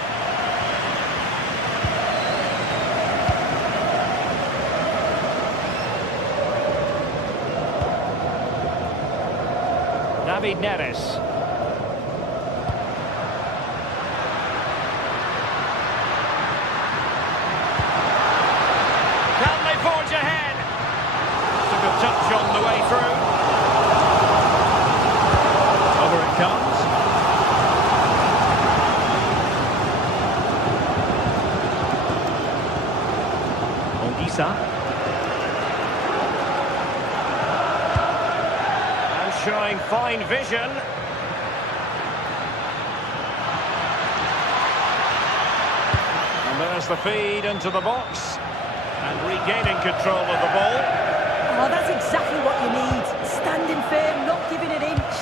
David Neres. Can they forge ahead? That's a good touch on the way through. Over it comes. Ongisa. Showing fine vision. And there's the feed into the box. And regaining control of the ball. Oh, that's exactly what you need. Standing firm, not giving an inch.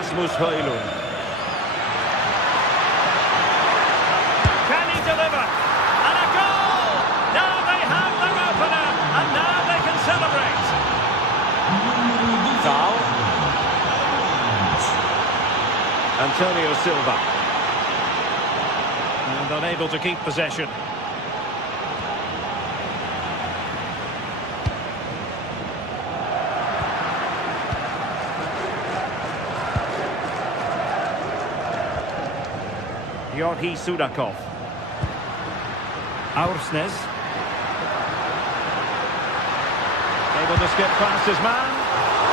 Rasmus Højlund. Can he deliver? And a goal! Now they have their opener, and now they can celebrate. Dahl. Antonio Silva. And unable to keep possession. Georgi Sudakov. Aursnes. Able to skip past his man.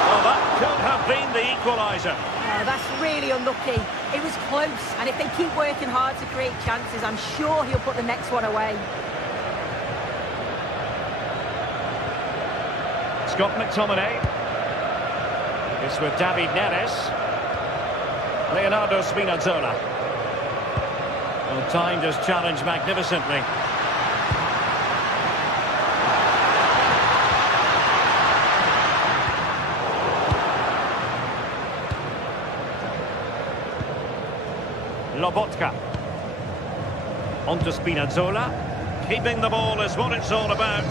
Well, that could have been the equaliser. Oh, that's really unlucky. It was close, and if they keep working hard to create chances, I'm sure he'll put the next one away. Scott McTominay. It's with David Neres. Leonardo Spinazzola. Well, timed his challenge magnificently. Lobotka. On to Spinazzola. Keeping the ball is what it's all about.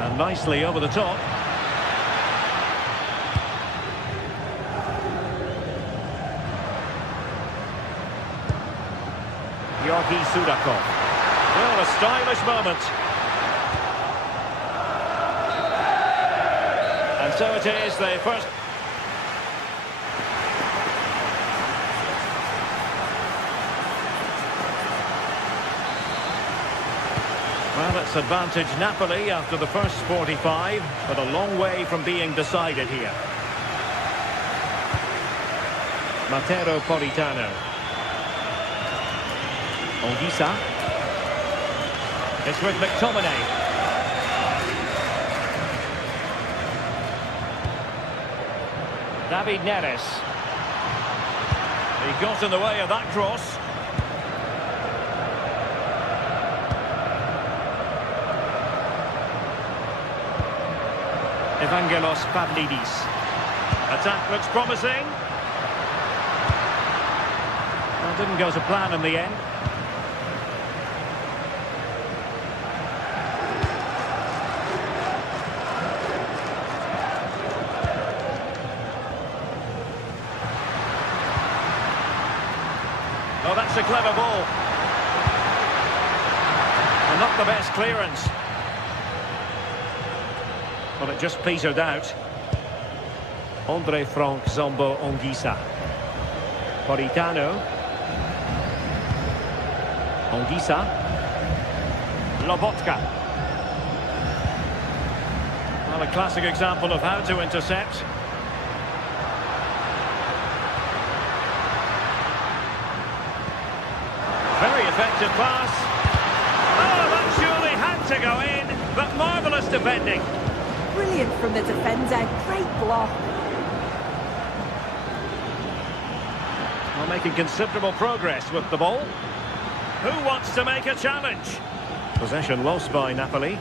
And nicely over the top. Georgi Sudakov. Well, a stylish moment. And so it is, the first... Well, it's advantage Napoli after the first 45, but a long way from being decided here. Matteo Politano. Ongisa. It's with McTominay. David Neres. He got in the way of that cross. Evangelos Pavlidis. Attack looks promising. Well, didn't go to plan in the end. Oh, that's a clever ball. And not the best clearance. Well, it just petered out. Andre Frank Zombo Ongisa. Politano. Ongisa. Lobotka. Well, a classic example of how to intercept. Very effective pass. Oh, that surely had to go in, but marvellous defending. Brilliant from the defender. Great block. Well, making considerable progress with the ball. Who wants to make a challenge? Possession lost by Napoli.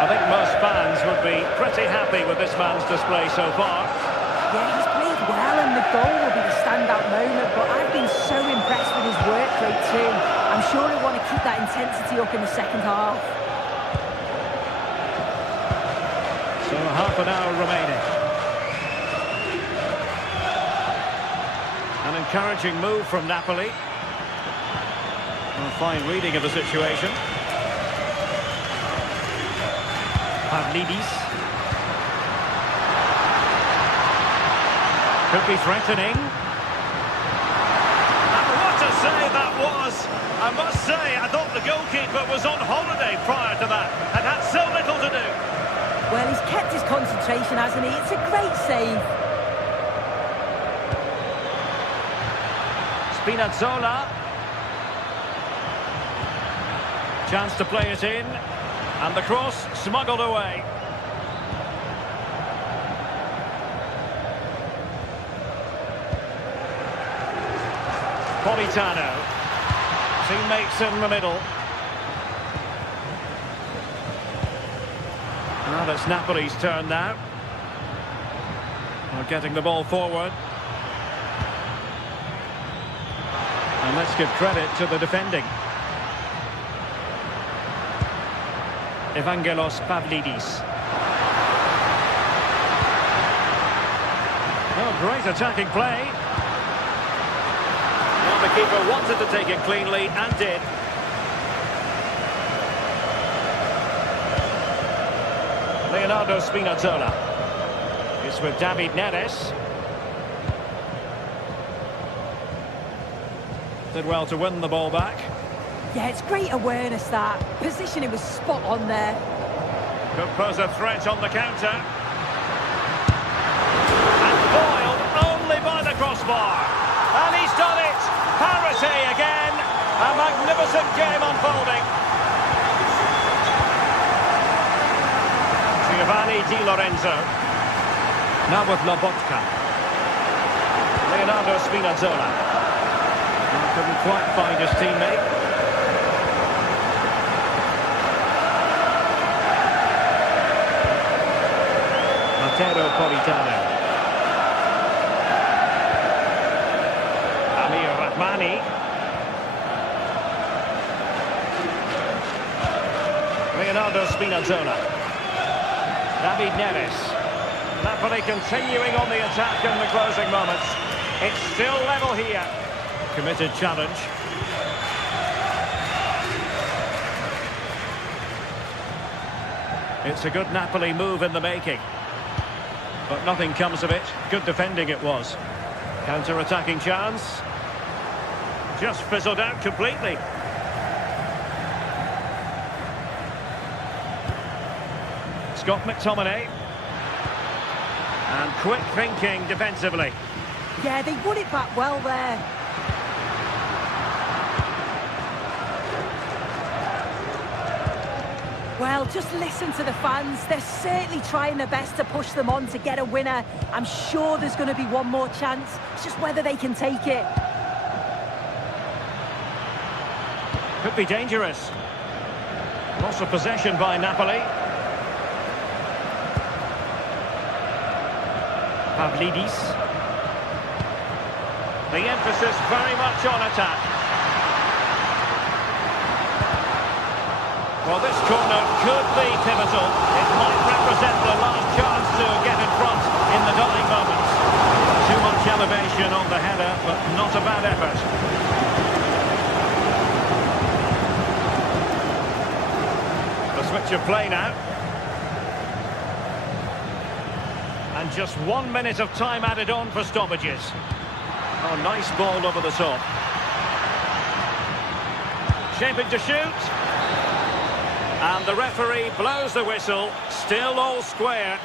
I think most fans would be pretty happy with this man's display so far. Yeah, he's played well, and the goal will be the standout moment, but I've been so impressed with his work rate too. I'm sure he'll want to keep that intensity up in the second half. So half an hour remaining. An encouraging move from Napoli. A fine reading of the situation. Pavlidis. Could be threatening. And what a save that was! I must say, I thought the goalkeeper was on holiday prior to that and had so little to do. Well, he's kept his concentration, hasn't he? It's a great save. Spinazzola. Chance to play it in. And the cross smuggled away. Politano. Teammates in the middle. Well, it's Napoli's turn now. They're getting the ball forward. And let's give credit to the defending. Evangelos Pavlidis. Oh, great attacking play. Well, the keeper wanted to take it cleanly and did. Leonardo Spinazzola. It's with David Neres. Did well to win the ball back. Yeah, it's great awareness, that. Positioning was spot on there. Could pose a threat on the counter. And foiled only by the crossbar. And he's done it! Parity again! A magnificent game unfolding. Giovanni Di Lorenzo. Now with Lobotka. Leonardo Spinazzola. Couldn't quite find his teammate. Matteo Politano. Amir Rahmani. Leonardo Spinazzola. David Neres. Napoli continuing on the attack in the closing moments. It's still level here. Committed challenge. It's a good Napoli move in the making. But nothing comes of it. Good defending it was. Counter-attacking chance. Just fizzled out completely. Scott McTominay. And quick thinking defensively. Yeah, they won it back well there. Well, just listen to the fans. They're certainly trying their best to push them on to get a winner. I'm sure there's going to be one more chance. It's just whether they can take it. Could be dangerous. Loss of possession by Napoli. Pavlidis. The emphasis very much on attack. Well, this corner could be pivotal. It might represent the last chance to get in front in the dying moments. Too much elevation on the header, but not a bad effort. The switch of play now. And just 1 minute of time added on for stoppages. Oh, nice ball over the top. Shaping to shoot. And the referee blows the whistle. Still all square.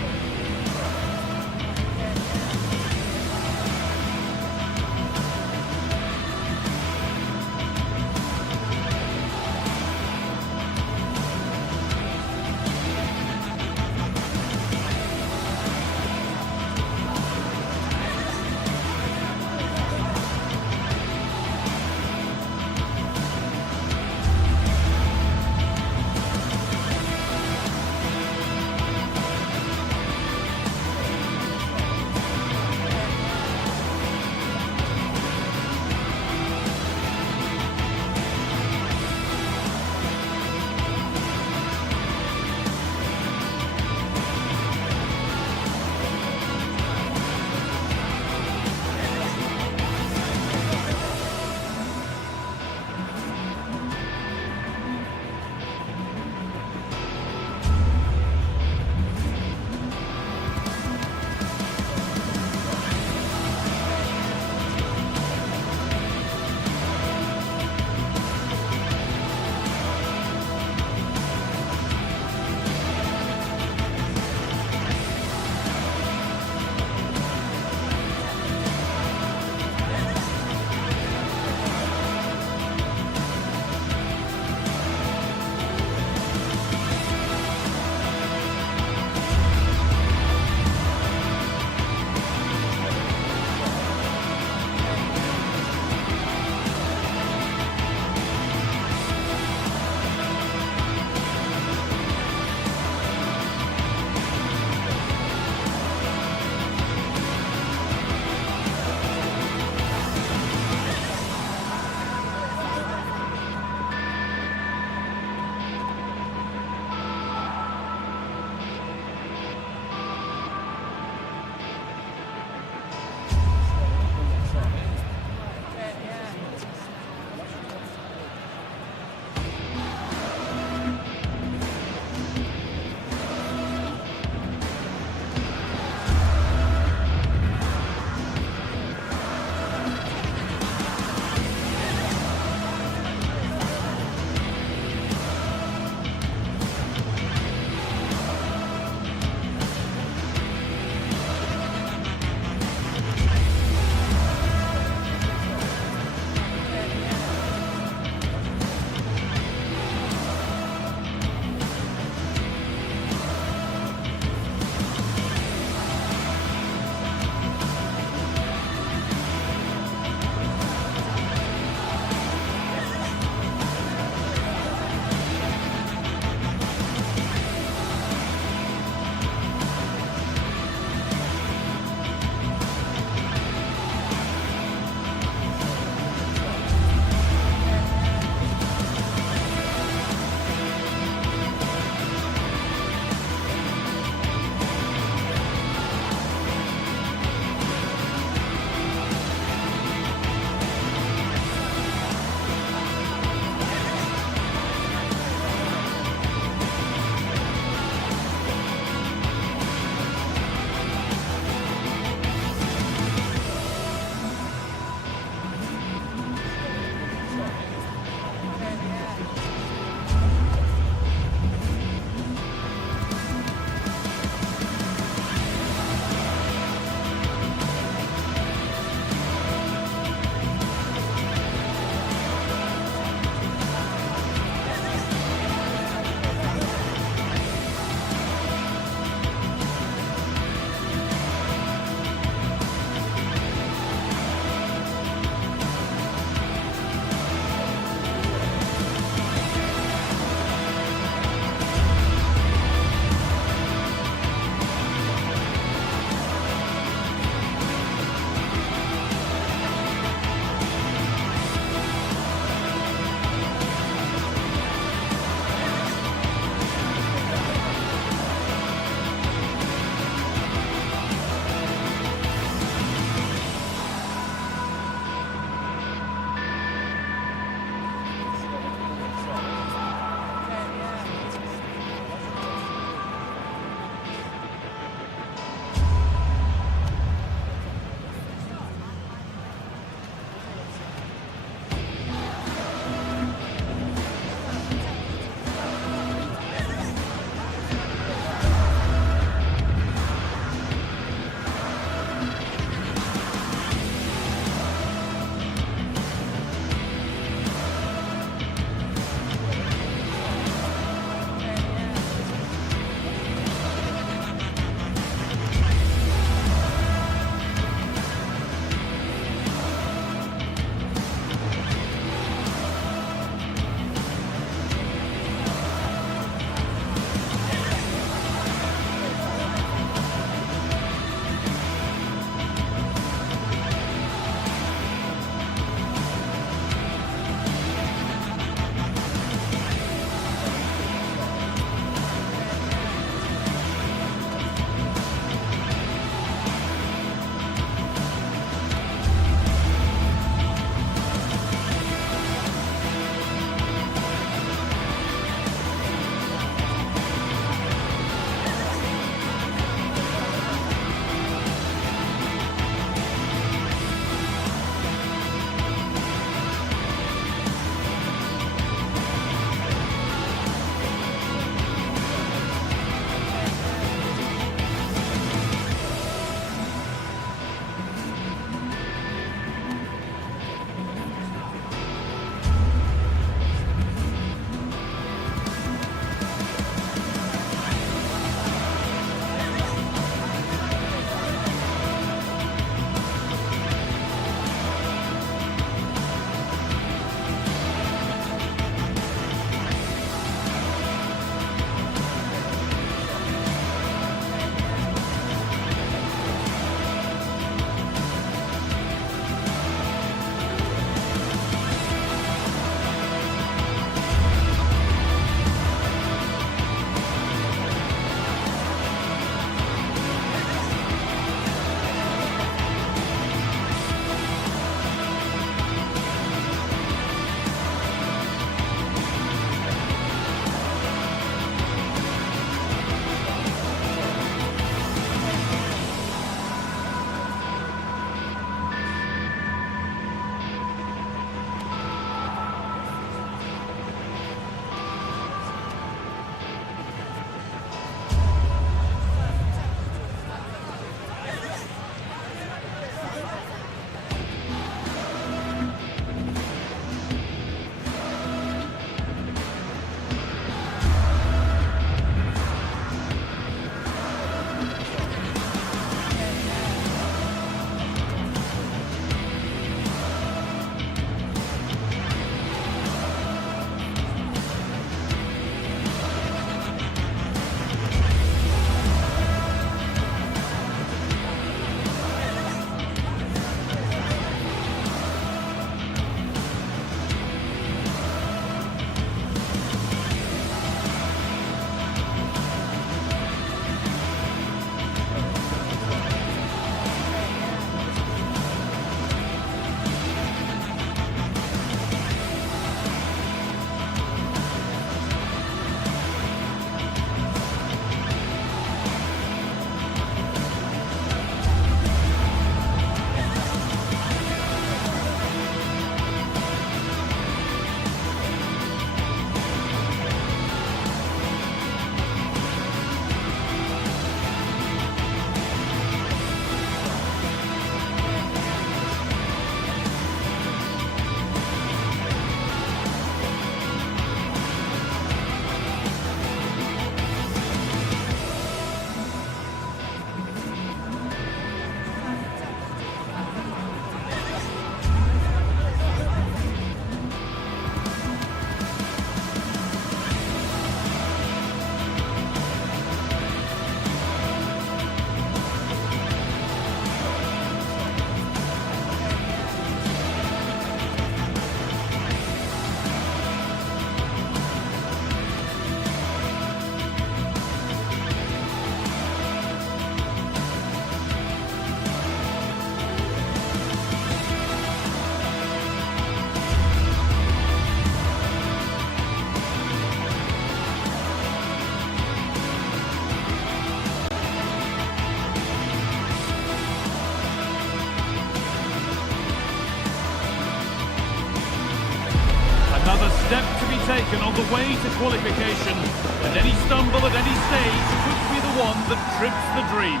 step to be taken on the way to qualification, and any stumble at any stage could be the one that trips the dream.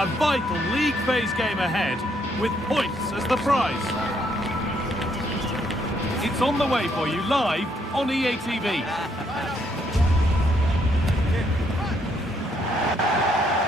A vital league phase game ahead, with points as the prize. It's on the way for you live on EA TV.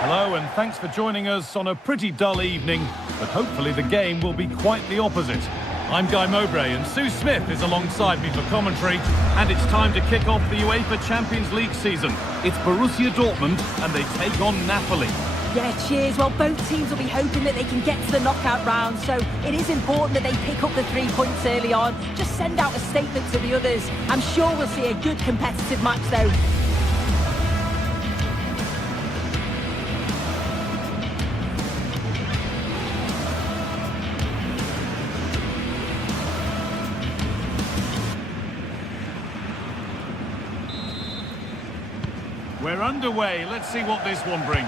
Hello and thanks for joining us on a pretty dull evening, but hopefully the game will be quite the opposite. I'm Guy Mowbray and Sue Smith is alongside me for commentary, and it's time to kick off the UEFA Champions League season. It's Borussia Dortmund and they take on Napoli. Yeah, cheers. Well, both teams will be hoping that they can get to the knockout round, so it is important that they pick up the 3 points early on. Just send out a statement to the others. I'm sure we'll see a good competitive match though. We're underway. Let's see what this one brings.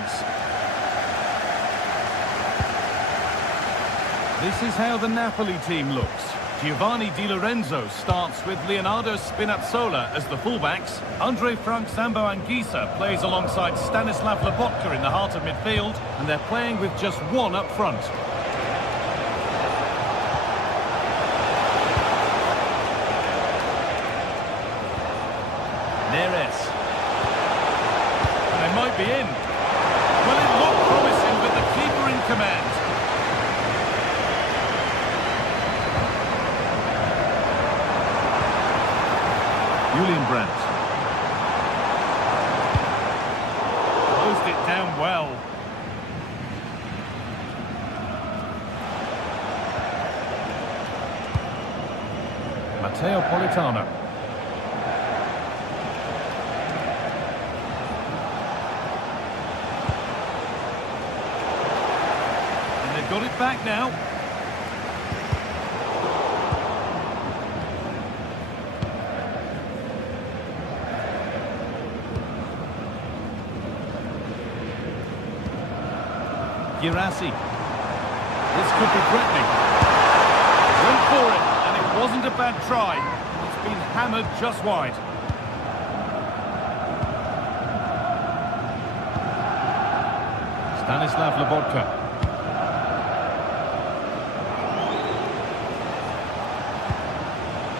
This is how the Napoli team looks. Giovanni Di Lorenzo starts with Leonardo Spinazzola as the fullbacks. Andre Frank Sambo Anguissa plays alongside Stanislav Lobotka in the heart of midfield, and they're playing with just one up front. Neres. And they might be in. Well, it looked promising with the keeper in command. Julian Brandt. Closed it down well. Matteo Politano. And they've got it back now. Girassi. This could be threatening. Went for it, and it wasn't a bad try. It's been hammered just wide. Stanislav Lobotka.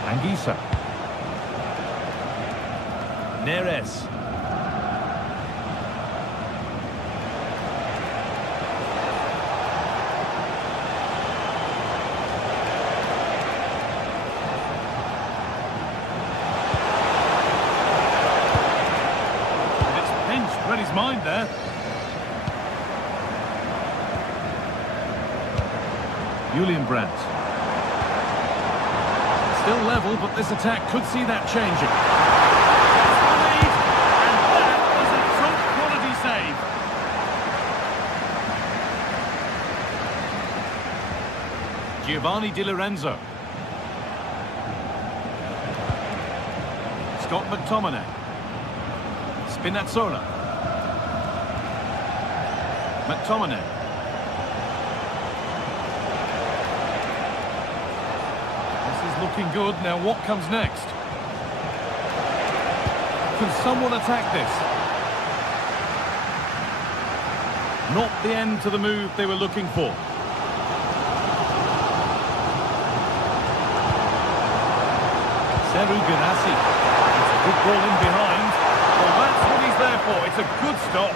Anguissa. Neres. Read his mind there. Julian Brandt. Still level, but this attack could see that changing. That's the lead, and that is a top-quality save. Giovanni Di Lorenzo. Scott McTominay. Spinazzola. McTominay. This is looking good. Now what comes next? Can someone attack this? Not the end to the move they were looking for. Serhou Guirassy. It's a good ball in behind. Well, that's what he's there for. It's a good stop.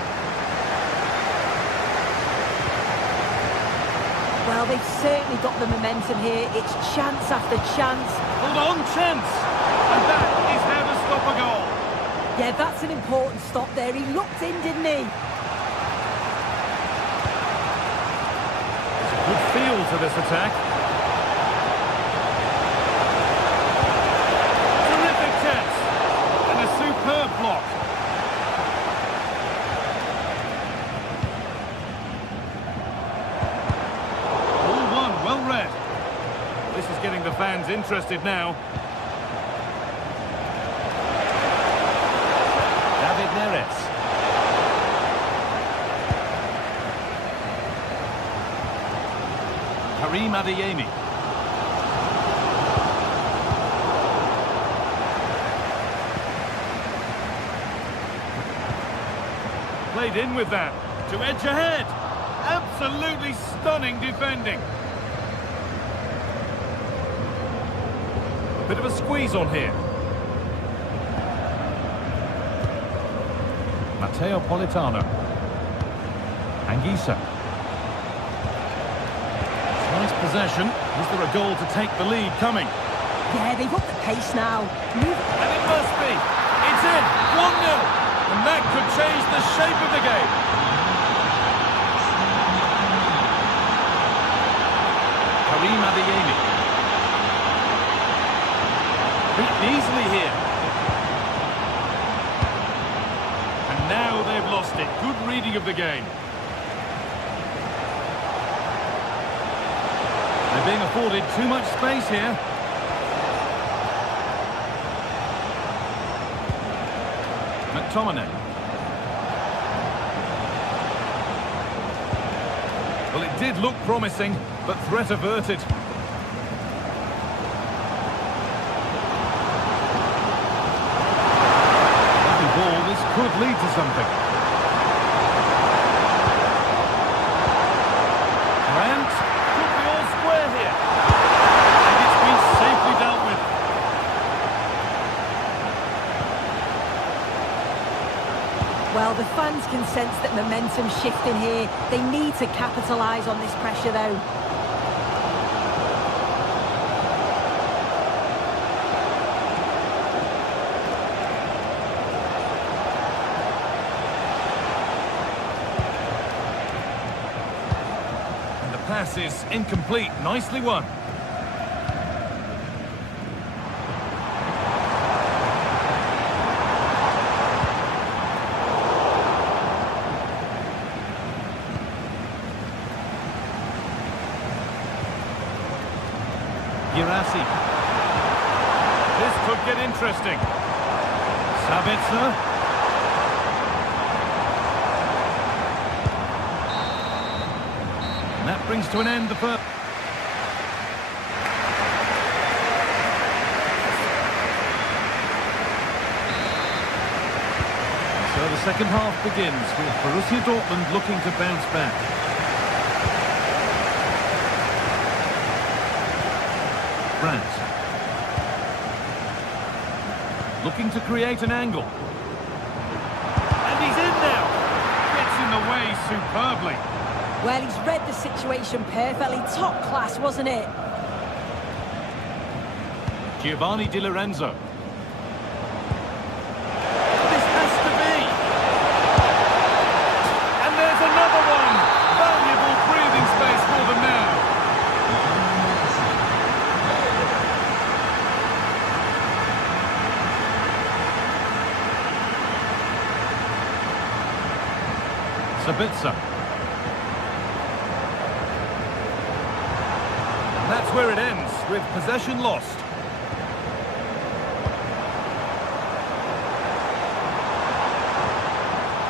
Well, they've certainly got the momentum here. It's chance after chance. Hold on, chance! And that is how to stop a goal. Yeah, that's an important stop there. He looked in, didn't he? There's a good feel to this attack. Terrific chance. And a superb block. This is getting the fans interested now. David Neres. Karim Adeyemi. played in with that. To edge ahead. Absolutely stunning defending. A bit of a squeeze on here. Matteo Politano. Anguissa. Nice possession. Is there a goal to take the lead coming? Yeah, they've upped the pace now. And it must be. It's in. 1-0. And that could change the shape of the game. Karim Adeyemi. Beaten easily here. And now they've lost it. Good reading of the game. They're being afforded too much space here. McTominay. Well, it did look promising, but threat averted. Lovely ball, this could lead to something. Grant could be all square here. And it's been safely dealt with. Well, the fans can sense that momentum's shifting here. They need to capitalise on this pressure, though. And the pass is incomplete. Nicely won. Girassi. This could get interesting. Sabitzer. And that brings to an end the first. So the second half begins with Borussia Dortmund looking to bounce back. Brandt. Looking to create an angle. And he's in now. Gets in the way superbly. Well, he's read the situation perfectly. Top class, wasn't it? Giovanni Di Lorenzo. This has to be. And there's another one. Valuable breathing space for them now. Sabitzer. And that's where it ends, with possession lost.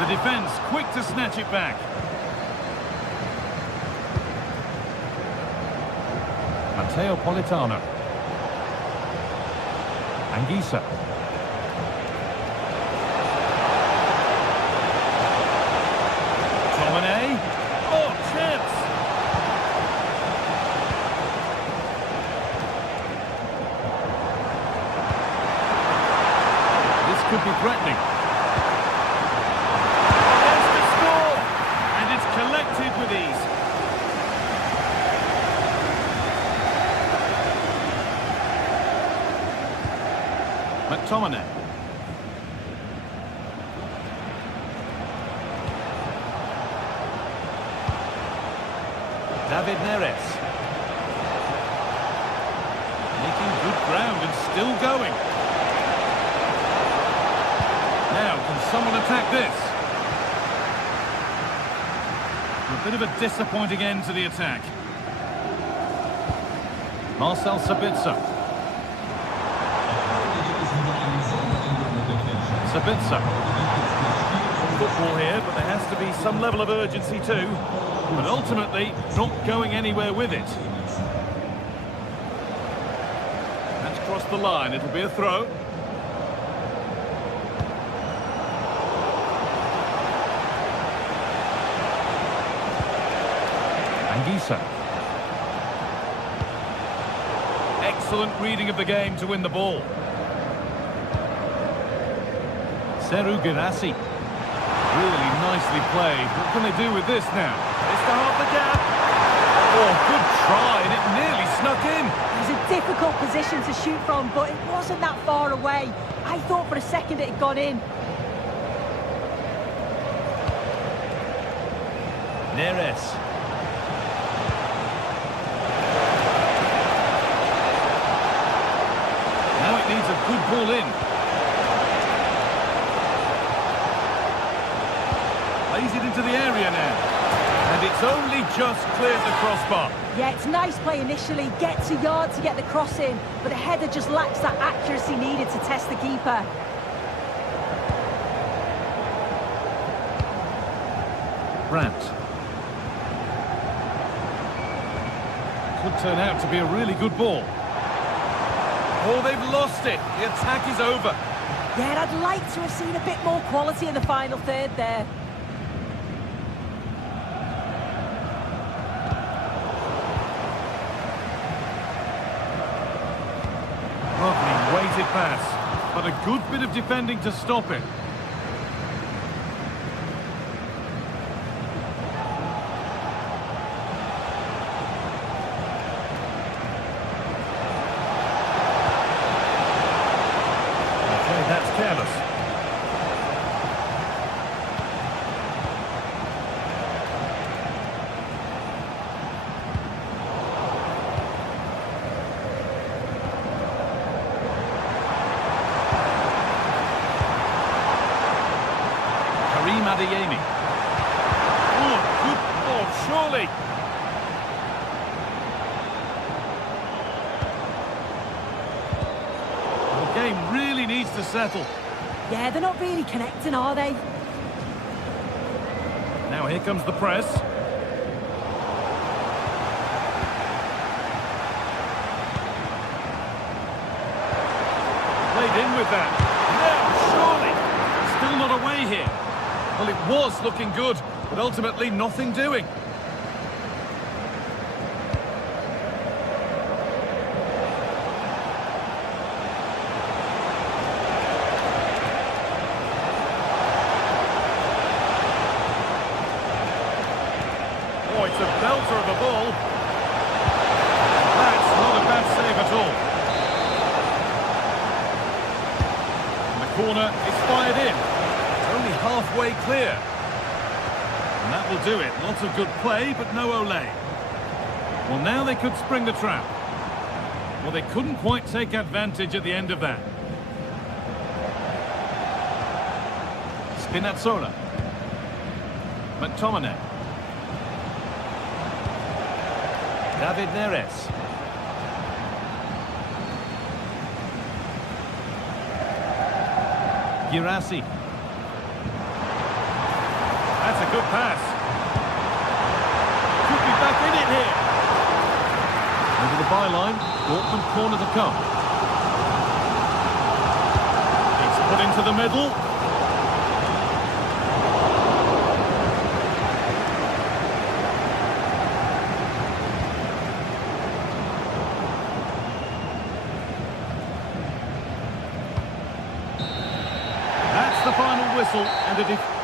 The defence quick to snatch it back. Matteo Politano. Anguissa. Oh, chance! This could be threatening. There's the score! And it's collected with ease. McTominay. David Neres. Making good ground and still going. Now, can someone attack this? A bit of a disappointing end to the attack. Marcel Sabitzer. Sabitzer. Football here, but there has to be some level of urgency too. But ultimately, not going anywhere with it. That's crossed the line. It'll be a throw. so. Excellent reading of the game to win the ball. Seru Girassi. Really nicely played. What can they do with this now? It's to half the gap. Oh, good try, and it nearly snuck in. It was a difficult position to shoot from, but it wasn't that far away. I thought for a second it had gone in. Neres. Now it needs a good ball in. Plays it into the area now. And it's only just cleared the crossbar. Yeah, it's nice play initially, gets a yard to get the cross in, but the header just lacks that accuracy needed to test the keeper. Brandt. Could turn out to be a really good ball. Oh, they've lost it. The attack is over. Yeah, I'd like to have seen a bit more quality in the final third there. Lovely weighted pass, but a good bit of defending to stop it. Okay, that's careless. Adeyemi. Oh, good ball, surely. The game really needs to settle. Yeah, they're not really connecting, are they? Now here comes the press. Played in with that. Now, surely. Still not away here. Well, it was looking good, but ultimately nothing doing. Oh, it's a belter of a ball. That's not a bad save at all. And the corner is fired in. Only halfway clear. And that will do it. Lots of good play, but no Olé. Well, now they could spring the trap. Well, they couldn't quite take advantage at the end of that. Spinazzola. McTominay. David Neres. Girassi. That's a good pass. Could be back in it here. Over the byline, Dortmund corner to come. It's put into the middle. That's the final whistle, and a